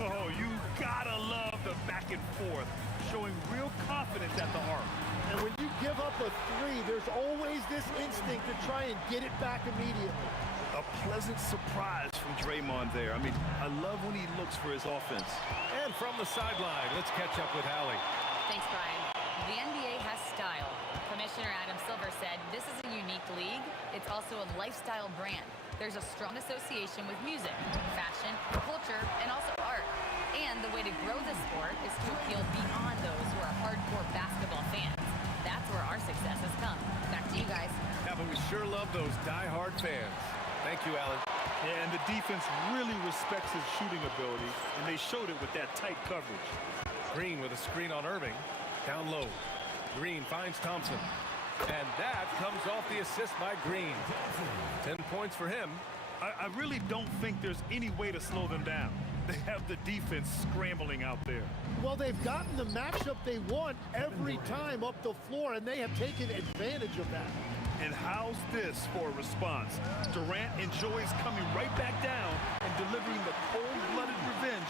Oh, you gotta love the back and forth. Showing real confidence at the arc. And when you give up a 3, there's always this instinct to try and get it back immediately. A pleasant surprise from Draymond there. I mean, I love when he looks for his offense. And from the sideline, let's catch up with Hallie. Thanks, Brian. The NBA has style. Commissioner Adam Silver said this is a unique league. It's also a lifestyle brand. There's a strong association with music, fashion, culture, and also art. And the way to grow the sport is to appeal beyond those who are hardcore basketball fans. That's where our success has come. Back to you guys. Yeah, but we sure love those die-hard fans. Thank you, Allie. Yeah, and the defense really respects his shooting ability, and they showed it with that tight coverage. Green with a screen on Irving. Down low. Green finds Thompson. And that comes off the assist by Green. 10 points for him. I really don't think there's any way to slow them down. They have the defense scrambling out there. Well, they've gotten the matchup they want every time up the floor, and they have taken advantage of that. And how's this for a response? Durant enjoys coming right back down and delivering the cold-blooded revenge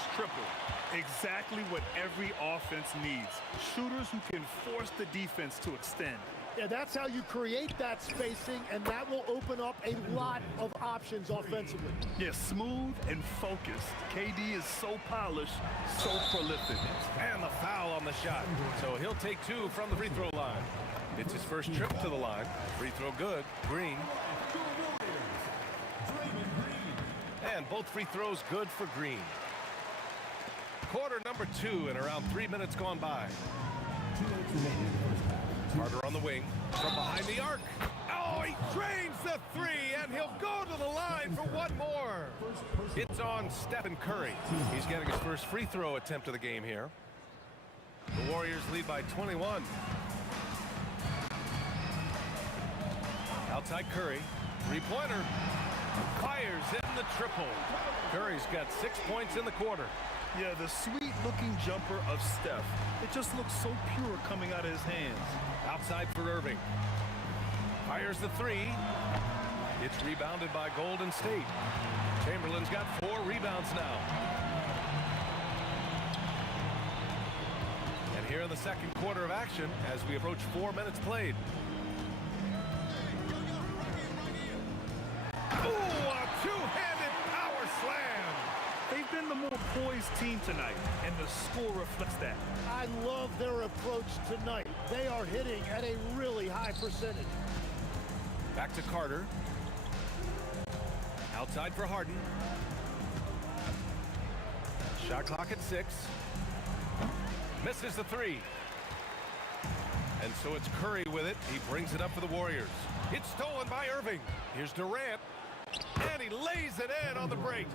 exactly what every offense needs. Shooters who can force the defense to extend. Yeah, that's how you create that spacing, and that will open up a lot of options offensively. Yeah, smooth and focused. KD is so polished, so prolific. And the foul on the shot. So he'll take 2 from the free throw line. It's his first trip to the line. Free throw good. Green. And both free throws good for Green. Quarter number 2 and around 3 minutes gone by. Carter on the wing from behind the arc. Oh, he drains the 3, and he'll go to the line for one more. It's on Stephen Curry. He's getting his first free throw attempt of the game here. The Warriors lead by 21. Outside Curry. Three-pointer. Fires in the triple. Curry's got 6 points in the quarter. Yeah, the sweet-looking jumper of Steph. It just looks so pure coming out of his hands. Outside for Irving. Fires the 3. It's rebounded by Golden State. Chamberlain's got 4 rebounds now. And here in the second quarter of action as we approach 4 minutes played. Ooh, a two-handed power slam. They've been the more poised team tonight, and the score reflects that. I love their approach tonight. They are hitting at a really high percentage. Back to Carter. Outside for Harden. Shot clock at 6. Misses the 3. And so it's Curry with it. He brings it up for the Warriors. It's stolen by Irving. Here's Durant. And he lays it in on the break.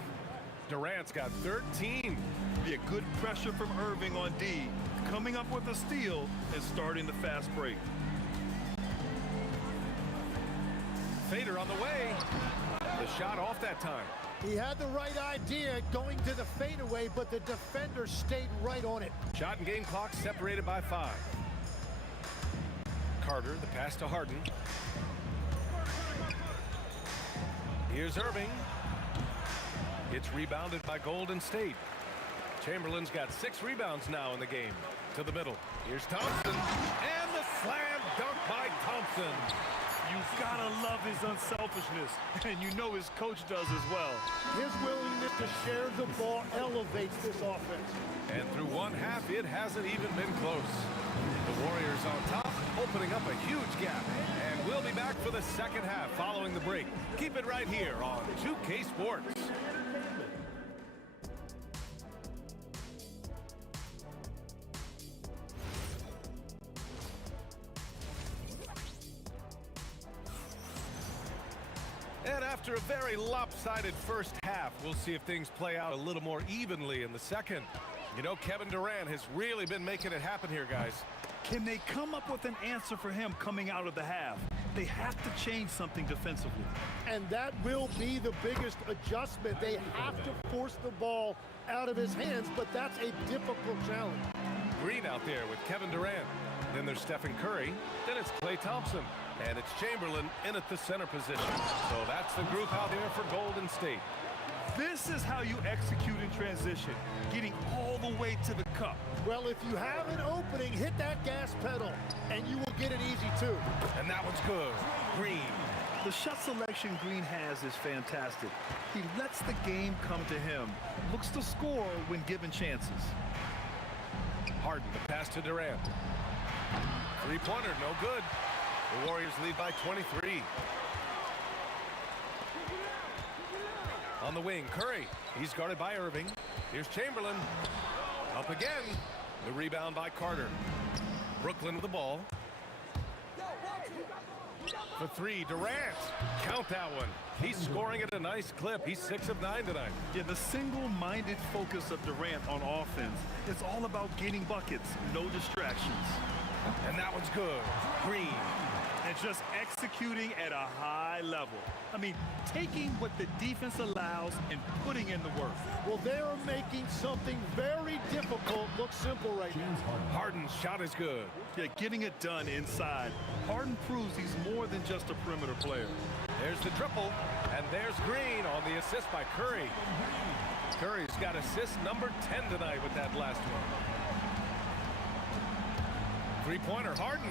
Durant's got 13. Be a good pressure from Irving on D. Coming up with a steal and starting the fast break. Fader on the way. The shot off that time. He had the right idea going to the fadeaway, but the defender stayed right on it. Shot and game clock separated by 5. Carter, the pass to Harden. Here's Irving. It's rebounded by Golden State. Chamberlain's got 6 rebounds now in the game. To the middle. Here's Thompson. And the slam dunk by Thompson. You've got to love his unselfishness, and you know his coach does as well. His willingness to share the ball elevates this offense. And through one half, it hasn't even been close. The Warriors on top, opening up a huge gap. And we'll be back for the second half following the break. Keep it right here on 2K Sports. And after a very lopsided first half, we'll see if things play out a little more evenly in the second. You know, Kevin Durant has really been making it happen here, guys. Can they come up with an answer for him coming out of the half? They have to change something defensively. And that will be the biggest adjustment. They have to force the ball out of his hands, but that's a difficult challenge. Green out there with Kevin Durant. Then there's Stephen Curry. Then it's Klay Thompson. And it's Chamberlain in at the center position. So that's the group out there for Golden State. This is how you execute in transition, getting all the way to the cup. Well, if you have an opening, hit that gas pedal, and you will get it easy, too. And that one's good. Green. The shot selection Green has is fantastic. He lets the game come to him, looks to score when given chances. Harden, the pass to Durant. Three-pointer, no good. The Warriors lead by 23. On the wing, Curry. He's guarded by Irving. Here's Chamberlain. Up again. The rebound by Carter. Brooklyn with the ball. For 3, Durant. Count that one. He's scoring at a nice clip. He's 6 of 9 tonight. Yeah, the single-minded focus of Durant on offense is all about getting buckets, no distractions. And that one's good. Green. And just executing at a high level. I mean, taking what the defense allows and putting in the work. Well, they're making something very difficult look simple right now. Harden's shot is good. Yeah, getting it done inside. Harden proves he's more than just a perimeter player. There's the triple, and there's Green on the assist by Curry. Curry's got assist number 10 tonight with that last one. Three-pointer, Harden.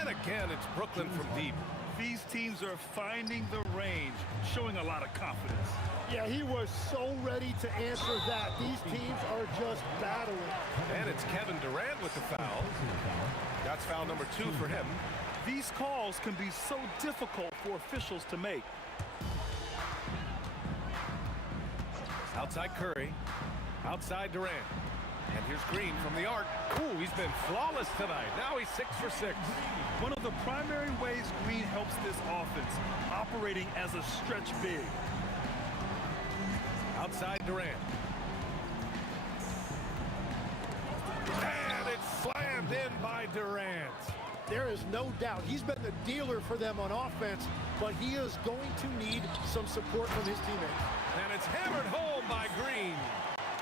And again, it's Brooklyn from deep. These teams are finding the range, showing a lot of confidence. Yeah, he was so ready to answer that. These teams are just battling. And it's Kevin Durant with the foul. That's foul number 2 for him. These calls can be so difficult for officials to make. Outside Curry. Outside Durant. And here's Green from the arc. Ooh, he's been flawless tonight. Now he's 6 for 6. One of the primary ways Green helps this offense, operating as a stretch big. Outside Durant. And it's slammed in by Durant. There is no doubt he's been the dealer for them on offense, but he is going to need some support from his teammates. And it's hammered home by Green.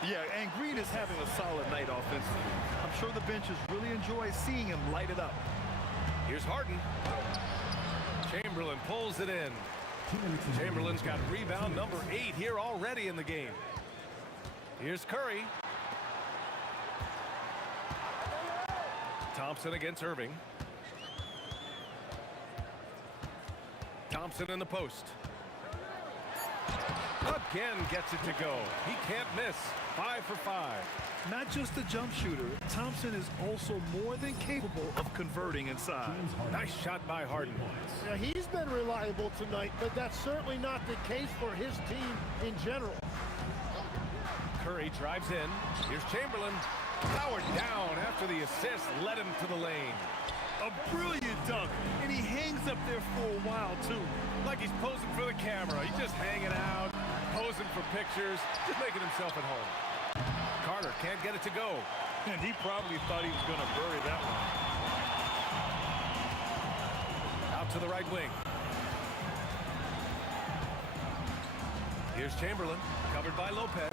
Yeah, and Green is having a solid night offensively. I'm sure the benches really enjoy seeing him light it up. Here's Harden. Chamberlain pulls it in. Chamberlain's got rebound number 8 here already in the game. Here's Curry. Thompson against Irving. Thompson in the post. Again gets it to go. He can't miss. 5 for 5. Not just a jump shooter, Thompson is also more than capable of converting inside. Nice shot by Harden. Now, he's been reliable tonight, but that's certainly not the case for his team in general. Curry drives in. Here's Chamberlain. Powered down after the assist led him to the lane. A brilliant dunk, and he hangs up there for a while, too. Like he's posing for the camera. He's just hanging out, posing for pictures, just making himself at home. Carter can't get it to go. And he probably thought he was going to bury that one. Out to the right wing. Here's Chamberlain, covered by Lopez.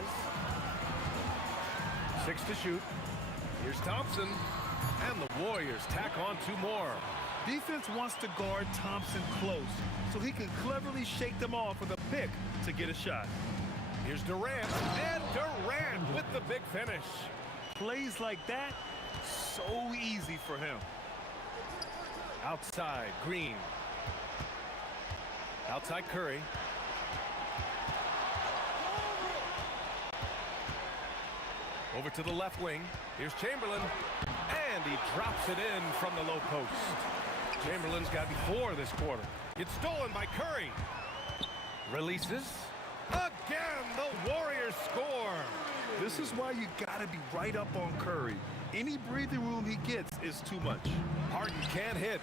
6 to shoot. Here's Thompson. And the Warriors tack on 2 more. Defense wants to guard Thompson close so he can cleverly shake them off with a pick to get a shot. Here's Durant, and Durant with the big finish. Plays like that, so easy for him. Outside, Green. Outside, Curry. Over to the left wing. Here's Chamberlain, and he drops it in from the low post. Chamberlain's got 4 this quarter. It's stolen by Curry. Releases. Again, the Warriors score. This is why you gotta be right up on Curry. Any breathing room he gets is too much. Harden can't hit.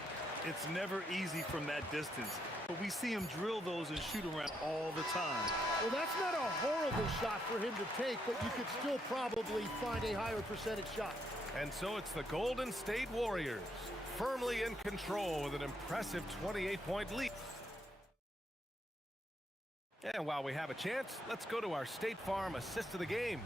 It's never easy from that distance, but we see him drill those and shoot around all the time. Well, that's not a horrible shot for him to take, but you could still probably find a higher percentage shot. And so it's the Golden State Warriors, firmly in control with an impressive 28-point lead. And while we have a chance, let's go to our State Farm assist of the game.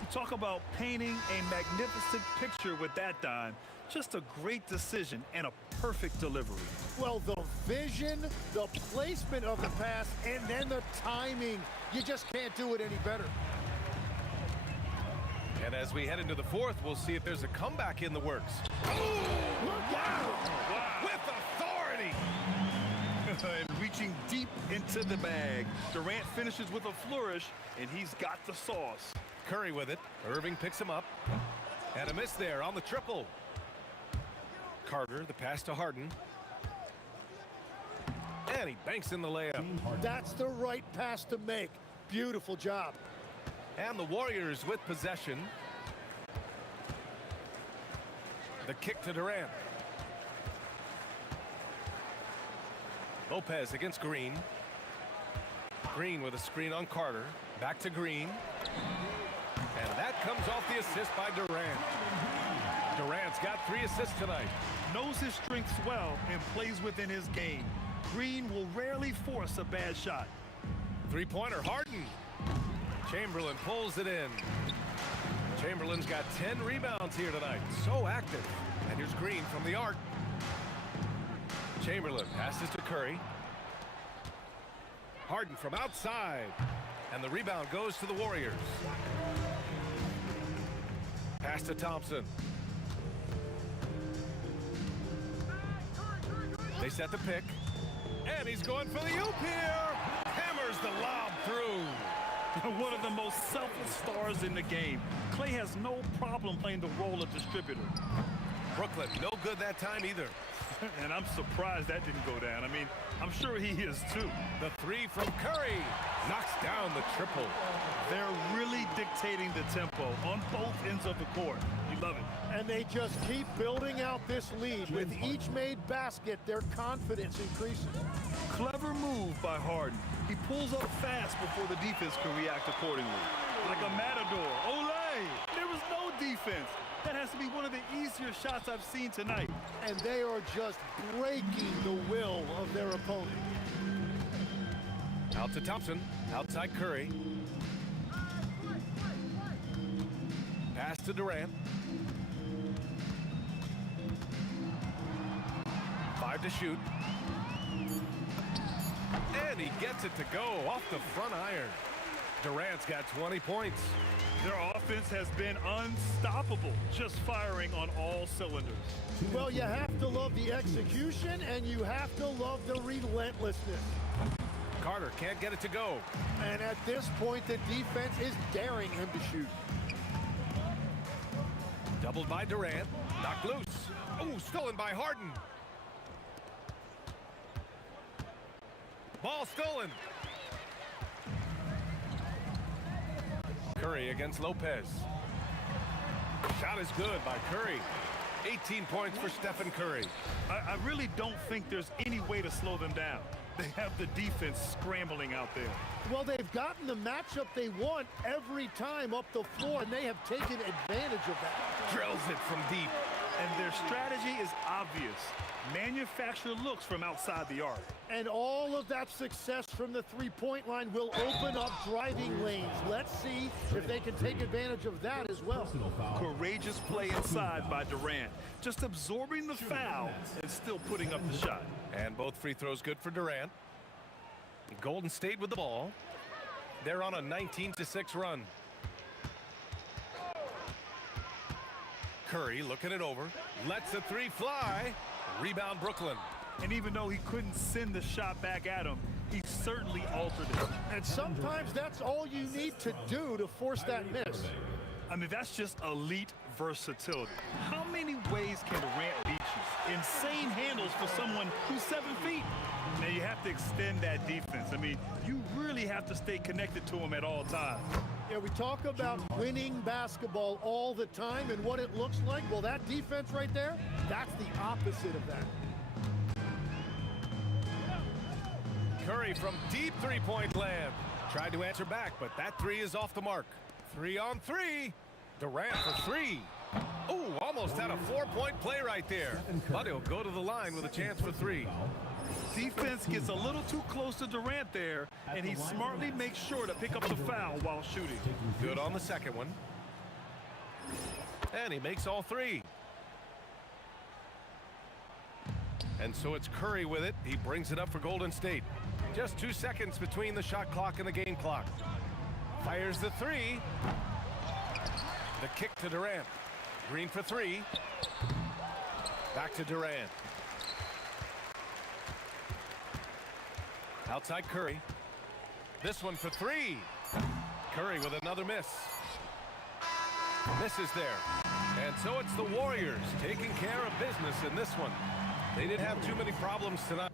You talk about painting a magnificent picture with that dime. Just a great decision and a perfect delivery. Well, the vision, the placement of the pass, and then the timing. You just can't do it any better. And as we head into the 4th, we'll see if there's a comeback in the works. Wow! Wow. With authority! And reaching deep into the bag. Durant finishes with a flourish, and he's got the sauce. Curry with it. Irving picks him up. And a miss there on the triple. Carter, the pass to Harden. And he banks in the layup. That's the right pass to make. Beautiful job. And the Warriors with possession. The kick to Durant. Lopez against Green. Green with a screen on Carter. Back to Green. And that comes off the assist by Durant. Durant's got 3 assists tonight. Knows his strengths well and plays within his game. Green will rarely force a bad shot. Three-pointer, Harden. Chamberlain pulls it in. Chamberlain's got 10 rebounds here tonight. So active. And here's Green from the arc. Chamberlain passes to Curry. Harden from outside. And the rebound goes to the Warriors. Pass to Thompson. They set the pick. And he's going for the oop here. Hammers the lob through. One of the most selfless stars in the game. Clay has no problem playing the role of distributor. Brooklyn, no good that time either. And I'm surprised that didn't go down. I mean, I'm sure he is too. The three from Curry knocks down the triple. They're really dictating the tempo on both ends of the court. You love it. And they just keep building out this lead. With each made basket, their confidence increases. Clever move by Harden. He pulls up fast before the defense can react accordingly. Like a matador. Olay! There was no defense. That has to be one of the easier shots I've seen tonight. And they are just breaking the will of their opponent. Out to Thompson. Outside Curry. Pass to Durant. 5 to shoot. And he gets it to go off the front iron. Durant's got 20 points. Their offense has been unstoppable, just firing on all cylinders. Well, you have to love the execution, and you have to love the relentlessness. Carter can't get it to go. And at this point, the defense is daring him to shoot. Doubled by Durant. Knocked loose. Oh, stolen by Harden. Ball stolen. Curry against Lopez. Shot is good by Curry. 18 points for Stephen Curry. I really don't think there's any way to slow them down. They have the defense scrambling out there. Well, they've gotten the matchup they want every time up the floor, and they have taken advantage of that. Drills it from deep. And their strategy is obvious. Manufacture looks from outside the arc. And all of that success from the three-point line will open up driving lanes. Let's see if they can take advantage of that as well. Courageous play inside by Durant. Just absorbing the foul and still putting up the shot. And both free throws good for Durant. Golden State with the ball. They're on a 19-6 run. Curry looking it over. Lets the three fly. Rebound Brooklyn. And even though he couldn't send the shot back at him, he certainly altered it. And sometimes that's all you need to do to force that miss. I mean, that's just elite versatility. How many ways can Durant beat you? Insane handles for someone who's 7 feet. Now you have to extend that defense. I mean, you really have to stay connected to him at all times. Yeah, we talk about winning basketball all the time and what it looks like. Well, that defense right there, that's the opposite of that. Curry from deep three-point land. Tried to answer back, but that three is off the mark. 3 on 3. Durant for 3. Oh, almost had a 4-point play right there. But he'll go to the line with a chance for 3. Defense gets a little too close to Durant there, and he smartly makes sure to pick up the foul while shooting. Good on the second one. And he makes all 3. And so it's Curry with it. He brings it up for Golden State. Just 2 seconds between the shot clock and the game clock. Fires the 3. The kick to Durant. Green for 3. Back to Durant. Outside Curry. This one for 3. Curry with another miss. Misses there. And so it's the Warriors taking care of business in this one. They didn't have too many problems tonight.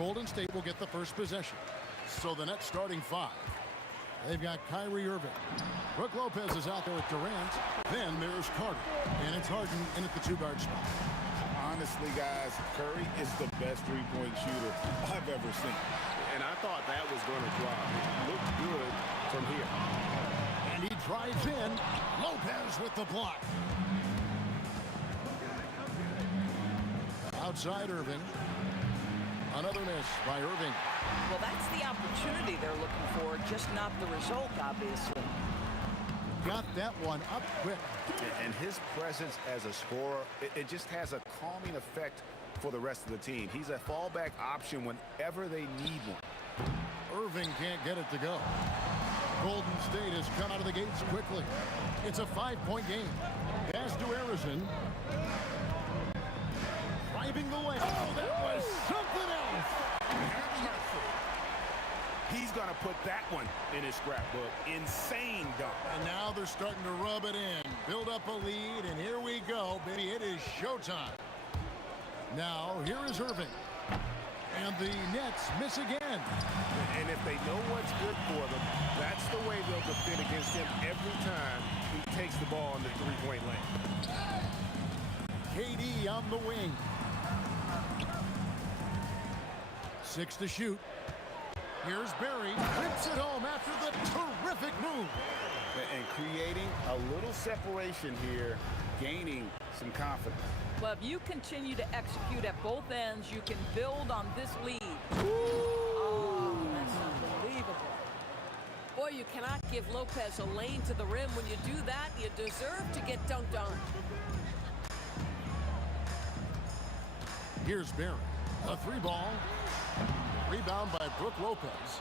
Golden State will get the first possession. So the Nets starting five. They've got Kyrie Irving. Brook Lopez is out there with Durant. Then there's Carter. And it's Harden in at the two-guard spot. Honestly, guys, Curry is the best three-point shooter I've ever seen. And I thought that was going to drop. It looked good from here. And he drives in. Lopez with the block. Outside Irving. Another miss by Irving. Well, that's the opportunity they're looking for, just not the result, obviously. Got that one up quick. And his presence as a scorer, it just has a calming effect for the rest of the team. He's a fallback option whenever they need one. Irving can't get it to go. Golden State has come out of the gates quickly. It's a 5-point game. Pass to Harrison. Driving the lane. Oh, that was something else. He's going to put that one in his scrapbook. Insane dunk. And now they're starting to rub it in. Build up a lead, and here we go, baby. It is showtime. Now, here is Irving. And the Nets miss again. And if they know what's good for them, KD on the wing. 6 to shoot. Here's Barry. Rips it home after the terrific move. And creating a little separation here, gaining some confidence. Well, if you continue to execute at both ends, you can build on this lead. Oh, that's unbelievable. Boy, you cannot give Lopez a lane to the rim. When you do that, you deserve to get dunked on. Here's Barry. A 3-ball. Rebound by Brook Lopez.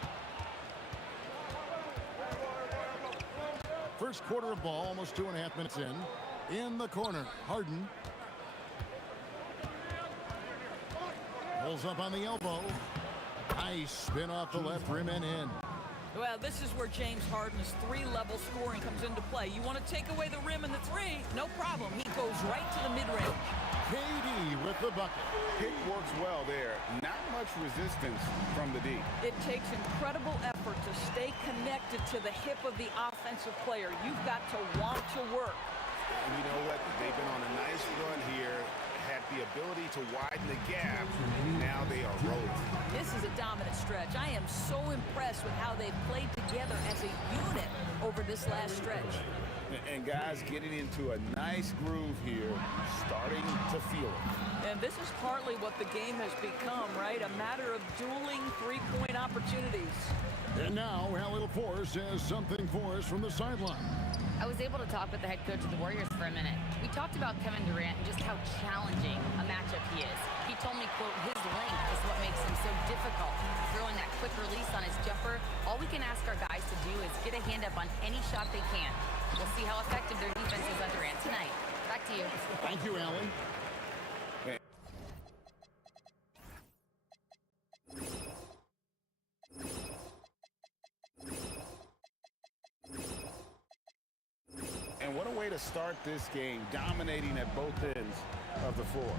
First quarter of ball, almost 2.5 minutes in. In the corner, Harden. Pulls up on the elbow. Nice spin off the left rim and in. Well, this is where James Harden's three-level scoring comes into play. You want to take away the rim and the three, no problem. He goes right to the mid-range. KD with the bucket. Pick works well there. Not much resistance from the D. It takes incredible effort to stay connected to the hip of the offensive player. You've got to want to work. And you know what? They've been on a nice run here. Had the ability to widen the gap. Now they are rolling. This is a dominant stretch. I am so impressed with how they've played together as a unit over this last stretch. And guys getting into a nice groove here, starting to feel it. And this is partly what the game has become, right? A matter of dueling three-point opportunities. And now, Allen Forrest has something for us from the sideline. I was able to talk with the head coach of the Warriors for a minute. We talked about Kevin Durant and just how challenging a matchup he is. He told me, quote, his length is what makes him so difficult. Throwing that quick release on his jumper, all we can ask our guys to do is get a hand up on any shot they can. We'll see how effective their defense is on Durant tonight. Back to you. Thank you, Allen. And what a way to start this game, dominating at both ends of the floor.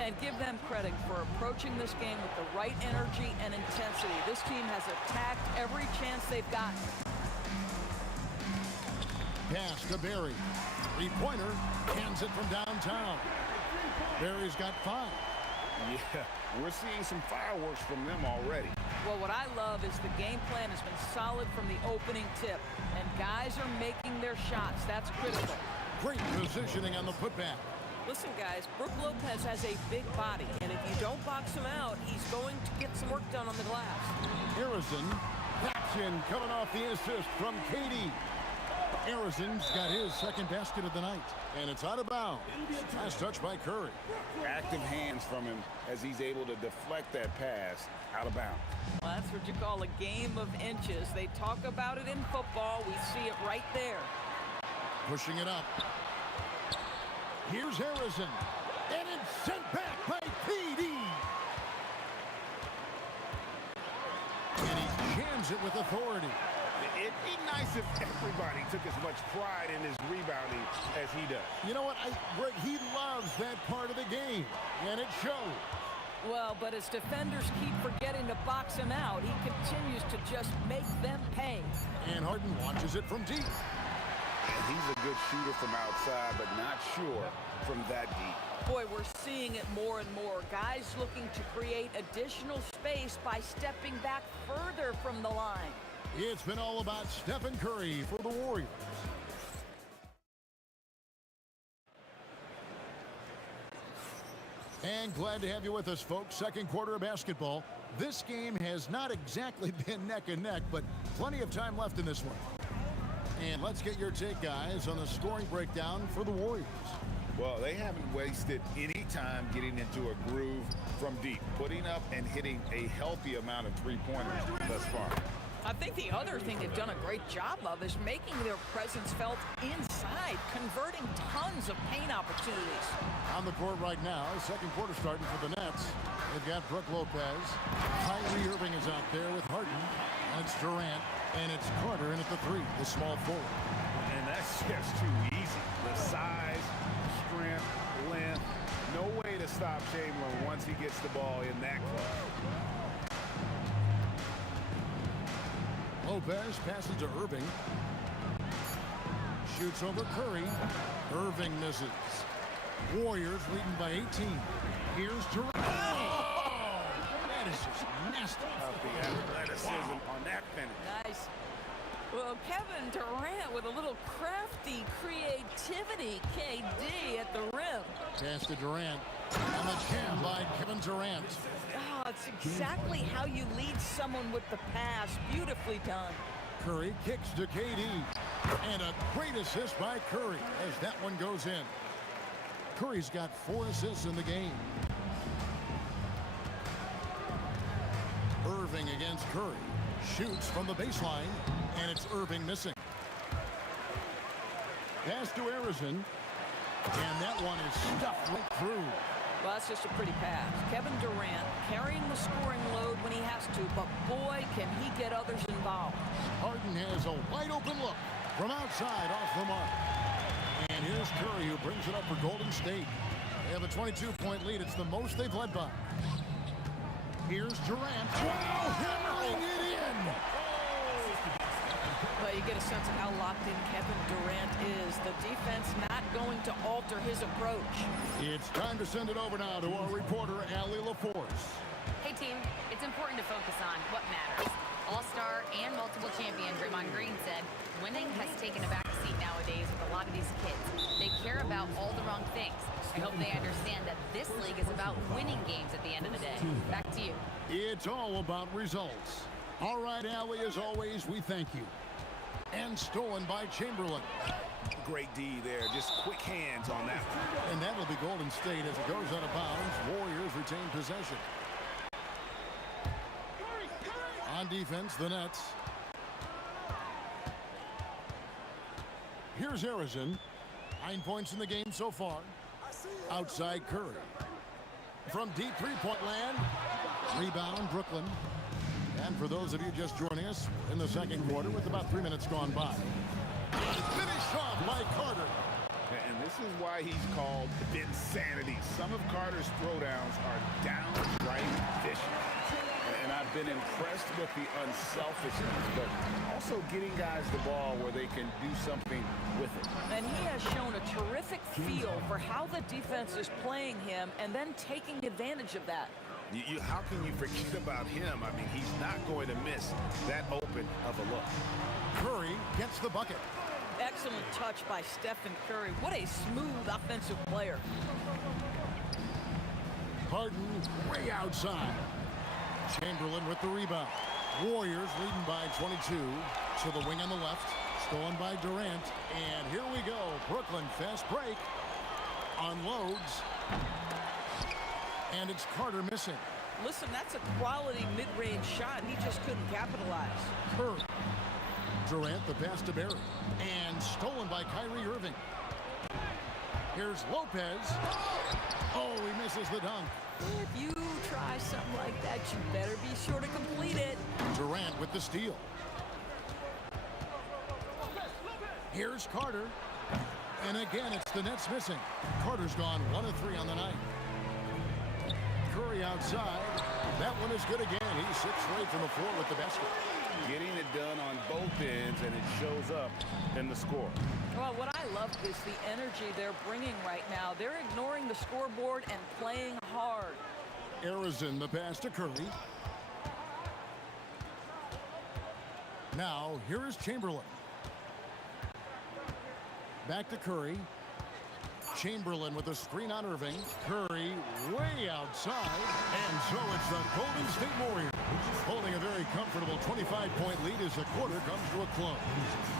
And give them credit for approaching this game with the right energy and intensity. This team has attacked every chance they've gotten. Pass to Barry. Three-pointer. Hands it from downtown. Barry's got 5. Yeah, we're seeing some fireworks from them already. Well, what I love is the game plan has been solid from the opening tip. And guys are making their shots. That's critical. Great positioning on the putback. Listen, guys, Brook Lopez has a big body, and if you don't box him out, he's going to get some work done on the glass. Harrison. That's in, coming off the assist from KD. Harrison's got his second basket of the night, and it's out of bounds. Nice touch by Curry. Active hands from him as he's able to deflect that pass out of bounds. Well, that's what you call a game of inches. They talk about it in football. We see it right there. Pushing it up. Here's Harrison. And it's sent back by KD. And he jams it with authority. It'd be nice if everybody took as much pride in his rebounding as he does. You know what? Greg, he loves that part of the game, and it shows. Well, but as defenders keep forgetting to box him out, he continues to just make them pay. And Harden launches it from deep. And he's a good shooter from outside, but not sure from that deep. Boy, we're seeing it more and more. Guys looking to create additional space by stepping back further from the line. It's been all about Stephen Curry for the Warriors. And glad to have you with us, folks. Second quarter of basketball. This game has not exactly been neck and neck, but plenty of time left in this one. And let's get your take, guys, on the scoring breakdown for the Warriors. Well, they haven't wasted any time getting into a groove from deep, putting up and hitting a healthy amount of three-pointers thus far. I think the other thing they've done a great job of is making their presence felt inside, converting tons of paint opportunities. On the court right now, second quarter starting for the Nets. They've got Brook Lopez. Kyrie Irving is out there with Harden. And it's Durant. And it's Carter in at the 3, the small forward. And that's just too easy. The size, strength, length. No way to stop Chamberlain once he gets the ball in that close. Lopez passes to Irving. Shoots over Curry. Irving misses. Warriors leading by 18. Here's Durant. Oh, that is just nasty. The athleticism on that finish. Nice. Well, Kevin Durant with a little crafty creativity. KD at the rim. Pass to Durant. And the jam by Kevin Durant. Oh, it's exactly how you lead someone with the pass. Beautifully done. Curry kicks to KD. And a great assist by Curry as that one goes in. Curry's got 4 assists in the game. Irving against Curry. Shoots from the baseline, and it's Irving missing. Pass to Arizon, and that one is stuffed right through. Well, that's just a pretty pass. Kevin Durant carrying the scoring load when he has to, but boy, can he get others involved. Harden has a wide open look from outside off the mark. And here's Curry, who brings it up for Golden State. They have a 22-point lead. It's the most they've led by. Here's Durant. Wow, hammering it in. Well, you get a sense of how locked in Kevin Durant is. The defense not going to alter his approach. It's time to send it over now to our reporter, Allie LaForce. Hey, team, it's important to focus on what matters. All-star and multiple champion Draymond Green said, winning has taken a backseat nowadays with a lot of these kids. They care about all the wrong things. I hope they understand that this league is about winning games at the end of the day. Back to you. It's all about results. All right, Allie, as always, we thank you. And stolen by Chamberlain. Great D there. Just quick hands on that one. And that'll be Golden State as it goes out of bounds. Warriors retain possession. On defense, the Nets. Here's Arizon. 9 points in the game so far. Outside Curry. From deep three-point land. Rebound, Brooklyn. And for those of you just joining us, in the second quarter with about 3 minutes gone by. Finished off by Carter. And this is why he's called Vinsanity. Some of Carter's throwdowns are downright vicious. And I've been impressed with the unselfishness, but also getting guys the ball where they can do something with it. And he has shown a terrific feel for how the defense is playing him and then taking advantage of that. How can you forget about him? I mean, he's not going to miss that open of a look. Curry gets the bucket. Excellent touch by Stephen Curry. What a smooth offensive player. Harden way outside. Chamberlain with the rebound. Warriors leading by 22. To the wing on the left. Stolen by Durant. And here we go. Brooklyn fast break. Unloads. And it's Carter missing. Listen, that's a quality mid-range shot. He just couldn't capitalize. Curry. Durant the pass to Barry. And stolen by Kyrie Irving. Here's Lopez. Oh, he misses the dunk. If you try something like that, you better be sure to complete it. Durant with the steal. Here's Carter. And again, it's the Nets missing. Carter's gone 1 of 3 on the night. Curry outside. That one is good again. He's 6 straight from the floor with the basket. Getting it done on both ends, and it shows up in the score. Well, what I love is the energy they're bringing right now. They're ignoring the scoreboard and playing hard. Arizon the pass to Curry. Now, here is Chamberlain. Back to Curry. Chamberlain with a screen on Irving. Curry way outside. And so it's the Golden State Warriors holding a very comfortable 25-point lead as the quarter comes to a close.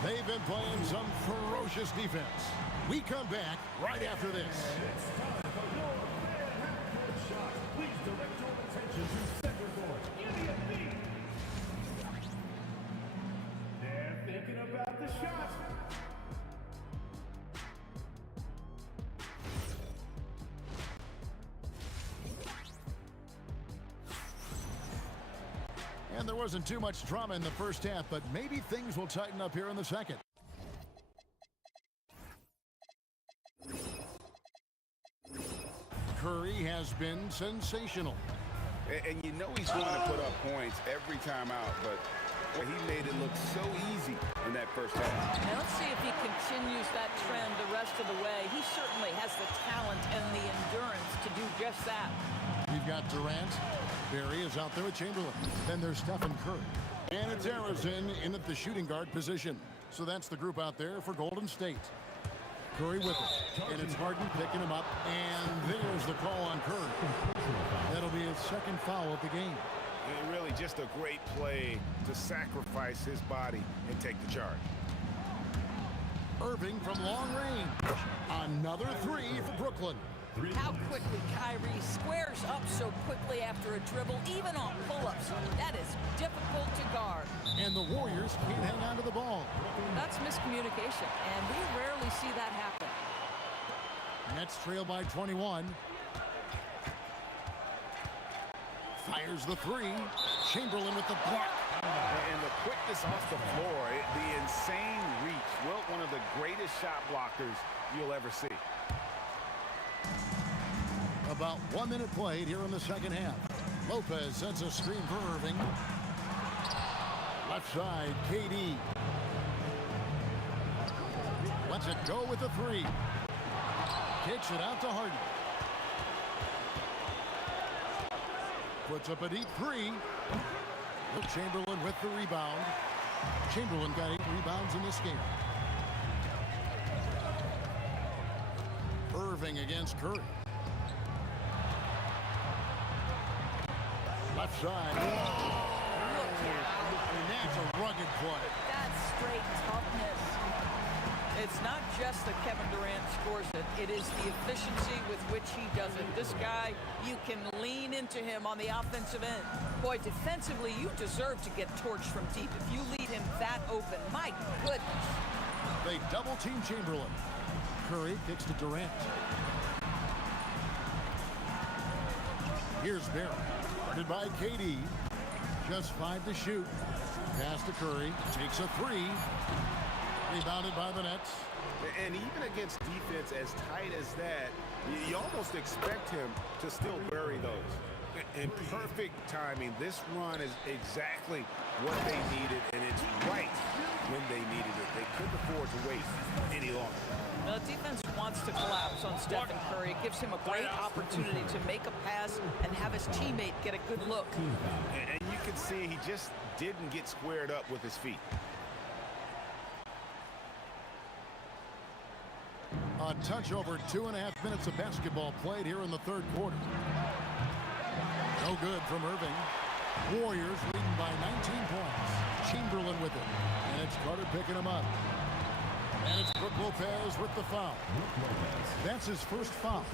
They've been playing some ferocious defense. We come back right after this. Please direct your attention to center court. They're thinking about the shot. And there wasn't too much drama in the first half, but maybe things will tighten up here in the second. Curry has been sensational. And he's going to put up points every time out, but he made it look so easy in that first half. Now let's see if he continues that trend the rest of the way. He certainly has the talent and the endurance to do just that. We've got Durant. Barry is out there with Chamberlain. Then there's Stephen Curry. And it's Harrison in at the shooting guard position. So that's the group out there for Golden State. Curry with it. And it's Harden picking him up. And there's the call on Curry. That'll be his second foul of the game. And really just a great play to sacrifice his body and take the charge. Irving from long range. Another three for Brooklyn. How quickly Kyrie squares up so quickly after a dribble, even on pull-ups. That is difficult to guard. And the Warriors can't hang on to the ball. That's miscommunication, and we rarely see that happen. Nets trail by 21. Fires the three. Chamberlain with the block. And the quickness off the floor, the insane reach. Well, one of the greatest shot blockers you'll ever see. About 1 minute played here in the second half. Lopez sends a screen for Irving. Left side, KD. Lets it go with the three. Kicks it out to Harden. Puts up a deep three. Will Chamberlain with the rebound. Chamberlain got 8 rebounds in this game. Irving against Curry. Left side. And that's a rugged play. That's straight toughness. It's not just that Kevin Durant scores it. It is the efficiency with which he does it. This guy, you can lean into him on the offensive end. Boy, defensively, you deserve to get torched from deep if you leave him that open. My goodness. They double-team Chamberlain. Curry kicks to Durant. Here's Barry. Guarded by KD. Just 5 to shoot. Pass to Curry. Takes a three. Rebounded by the Nets. And even against defense as tight as that, you almost expect him to still bury those. And perfect timing. This run is exactly what they needed, and it's right when they needed it. They couldn't afford to wait any longer. Now, the defense wants to collapse on Stephen Curry. It gives him a great opportunity to make a pass and have his teammate get a good look. And you can see he just didn't get squared up with his feet. A touch over 2.5 minutes of basketball played here in the third quarter. No good from Irving. Warriors leading by 19 points. Chamberlain with it. And it's Carter picking him up. And it's Brook Lopez with the foul. That's his first foul.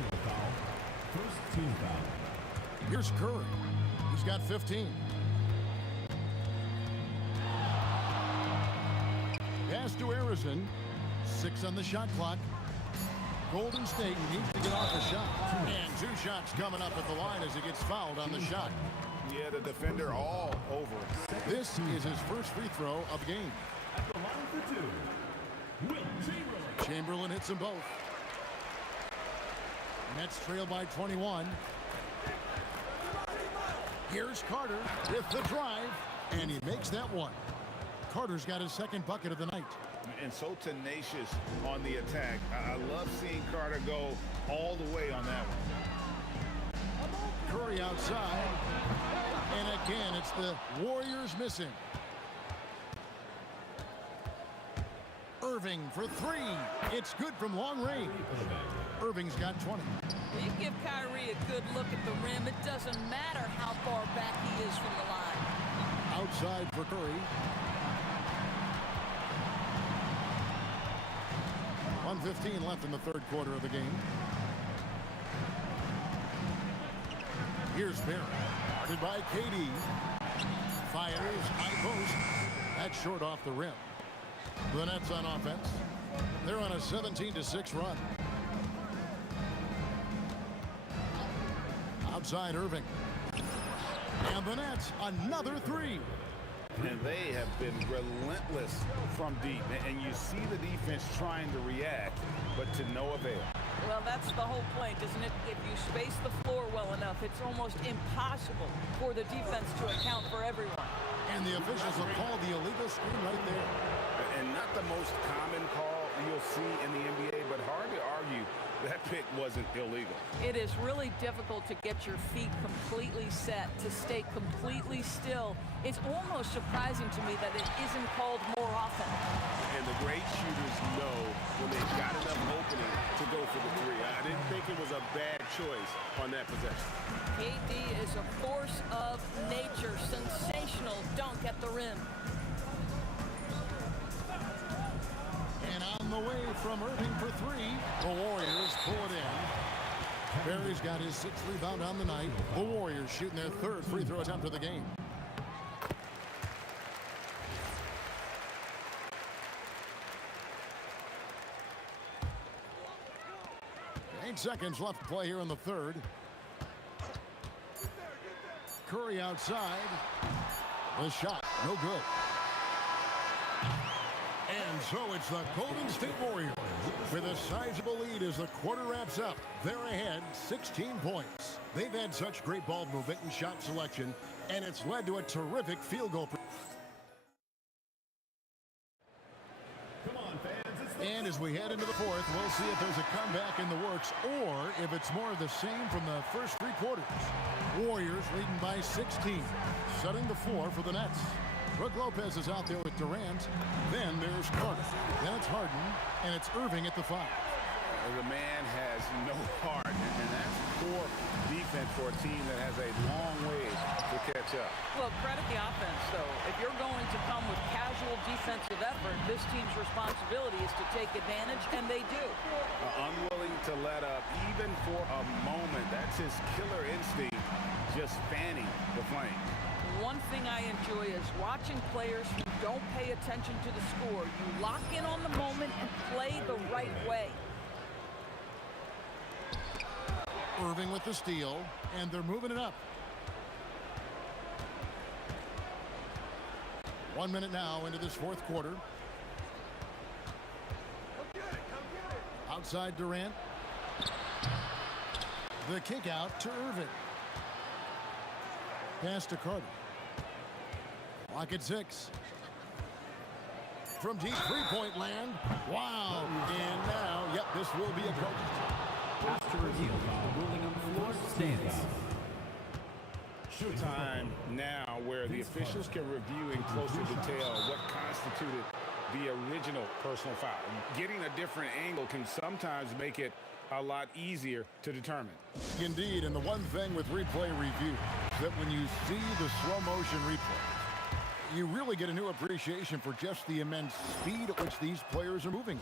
First team foul. Here's Curry. He's got 15. Pass to Harrison. 6 on the shot clock. Golden State needs to get off a shot. And 2 shots coming up at the line as he gets fouled on the shot. Yeah, the defender all over it. This is his first free throw of the game. At the line for 2. Chamberlain hits them both. Nets trail by 21. Here's Carter with the drive, and he makes that one. Carter's got his second bucket of the night. And so tenacious on the attack. I love seeing Carter go all the way on that one. Curry outside. And again, it's the Warriors missing. Irving for 3. It's good from long range. Irving's got 20. You give Kyrie a good look at the rim. It doesn't matter how far back he is from the line. Outside for Curry. 1:15 left in the third quarter of the game. Here's Barry. Guarded by KD. Fires high post. That's short off the rim. The Nets on offense. They're on a 17-6 run. Outside Irving. And the Nets, another 3. And they have been relentless from deep. And you see the defense trying to react, but to no avail. Well, that's the whole point, isn't it? If you space the floor well enough, it's almost impossible for the defense to account for everyone. And the officials have called the illegal screen right there. And not most common call you'll see in the NBA, but hard to argue that pick wasn't illegal. It is really difficult to get your feet completely set, to stay completely still. It's almost surprising to me that it isn't called more often. And the great shooters know when they've got enough opening to go for the three. I didn't think it was a bad choice on that possession. KD is a force of nature. Sensational dunk at the rim. And on the way from Irving for three, the Warriors pull it in. Barry's got his 6th rebound on the night. The Warriors shooting their 3rd free throw attempt of the game. 8 seconds left to play here in the 3rd. Curry outside. The shot, no good. And so it's the Golden State Warriors with a sizable lead as the quarter wraps up. They're ahead 16 points. They've had such great ball movement and shot selection, and it's led to a terrific field goal. And as we head into the 4th, we'll see if there's a comeback in the works or if it's more of the same from the first 3 quarters. Warriors leading by 16, setting the floor for the Nets. Brook Lopez is out there with Durant. Then there's Carter. Then it's Harden, and it's Irving at the 5. The man has no heart, and that's poor defense for a team that has a long way to catch up. Well, credit the offense, though. If you're going to come with casual defensive effort, this team's responsibility is to take advantage, and they do. Unwilling to let up, even for a moment. That's his killer instinct, just fanning the flame. One thing I enjoy is watching players who don't pay attention to the score. You lock in on the moment and play the right way. Irving with the steal, and they're moving it up. 1 minute now into this 4th quarter. Outside Durant. The kick out to Irving. Pass to Carter. Clock at 6. From deep 3-point land. Wow. And now, yep, this will be a coach. After review, the ruling on the floor stands. Time now where the officials can review in closer detail what constituted the original personal foul. Getting a different angle can sometimes make it a lot easier to determine. Indeed, and the one thing with replay review is that when you see the slow motion replay, you really get a new appreciation for just the immense speed at which these players are moving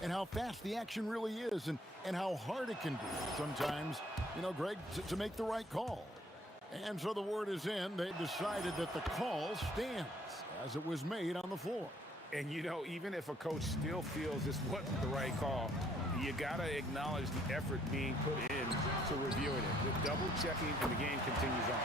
and how fast the action really is and how hard it can be sometimes, you know, Greg, to make the right call. And so the word is in. They've decided that the call stands as it was made on the floor. And, you know, even if a coach still feels this wasn't the right call, you got to acknowledge the effort being put in to reviewing it. The double checking and the game continues on.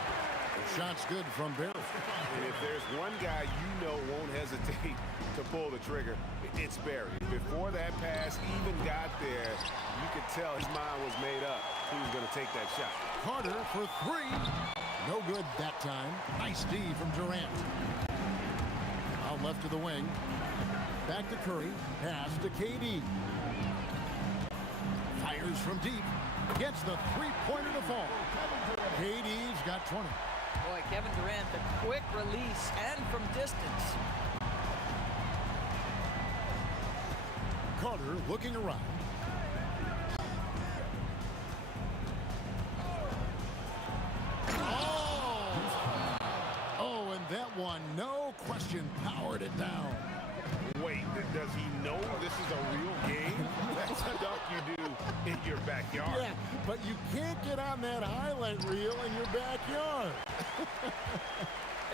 The shot's good from Barry. And if there's one guy you know won't hesitate to pull the trigger, it's Barry. Before that pass even got there, you could tell his mind was made up. He was going to take that shot. Carter for 3. No good that time. Nice D from Durant. Out left to the wing. Back to Curry. Pass to KD. Fires from deep. Gets the 3-pointer to fall. KD's got 20. Boy, Kevin Durant, the quick release and from distance. Carter looking around. Oh, and that one, no question, powered it down. Wait, does he know this is a real game? That's a dunk you do in your backyard. Yeah, but you can't get on that highlight reel in your backyard.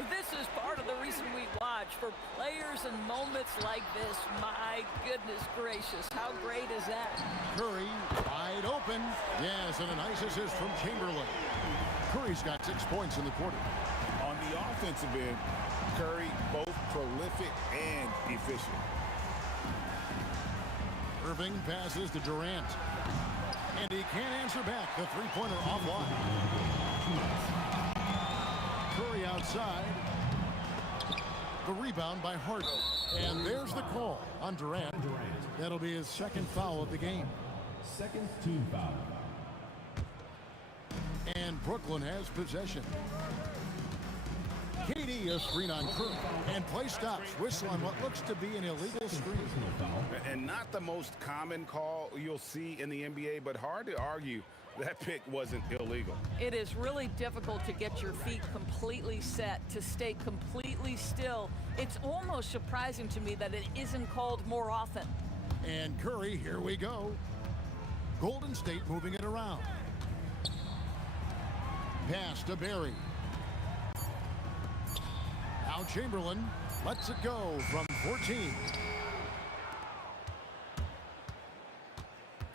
This is part of the reason we watch. For players and moments like this, my goodness gracious, how great is that? Curry wide open. Yes, and a nice assist from Chamberlain. Curry's got 6 points in the quarter. On the offensive end, Curry both prolific and efficient. Irving passes to Durant. And he can't answer back. The 3-pointer offline. Curry outside. The rebound by Harden. And there's the call on Durant. That'll be his second foul of the game. Second team foul. And Brooklyn has possession. KD a screen on Curry. And play stops. Whistle on what looks to be an illegal screen. And not the most common call you'll see in the NBA, but hard to argue that pick wasn't illegal. It is really difficult to get your feet completely set, to stay completely still. It's almost surprising to me that it isn't called more often. And Curry, here we go. Golden State moving it around. Pass to Barry. Now Chamberlain lets it go from 14.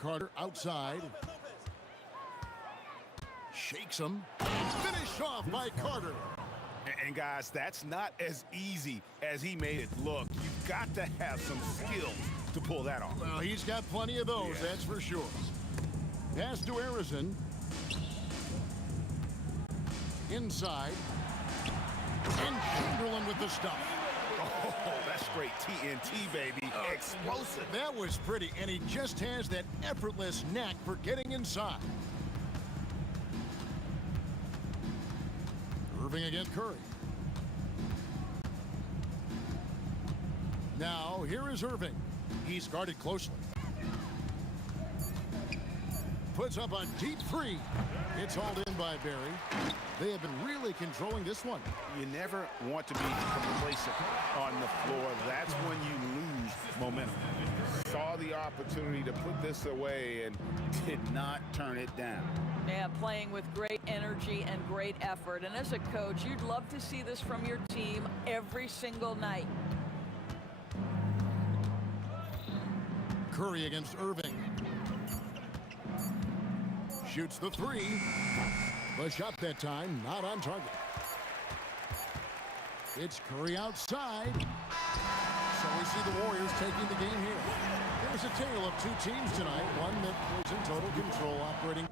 Carter outside. Shakes him. Finish off by Carter. And guys, that's not as easy as he made it look. You've got to have some skill to pull that off. Well, he's got plenty of those, that's for sure. Pass to Arizon. Inside. And Chamberlain with the stuff. Oh, that's straight TNT, baby. Explosive. That was pretty, and he just has that effortless knack for getting inside. Irving against Curry. Now, here is Irving. He's guarded closely. Puts up a deep three. It's hauled in by Barry. They have been really controlling this one. You never want to be complacent on the floor. That's when you lose momentum. Saw the opportunity to put this away and did not turn it down. Yeah, playing with great energy and great effort. And as a coach, you'd love to see this from your team every single night. Curry against Irving. Shoots the three. The shot that time, not on target. It's Curry outside. So we see the Warriors taking the game here. There's a tale of two teams tonight. One that was in total control, operating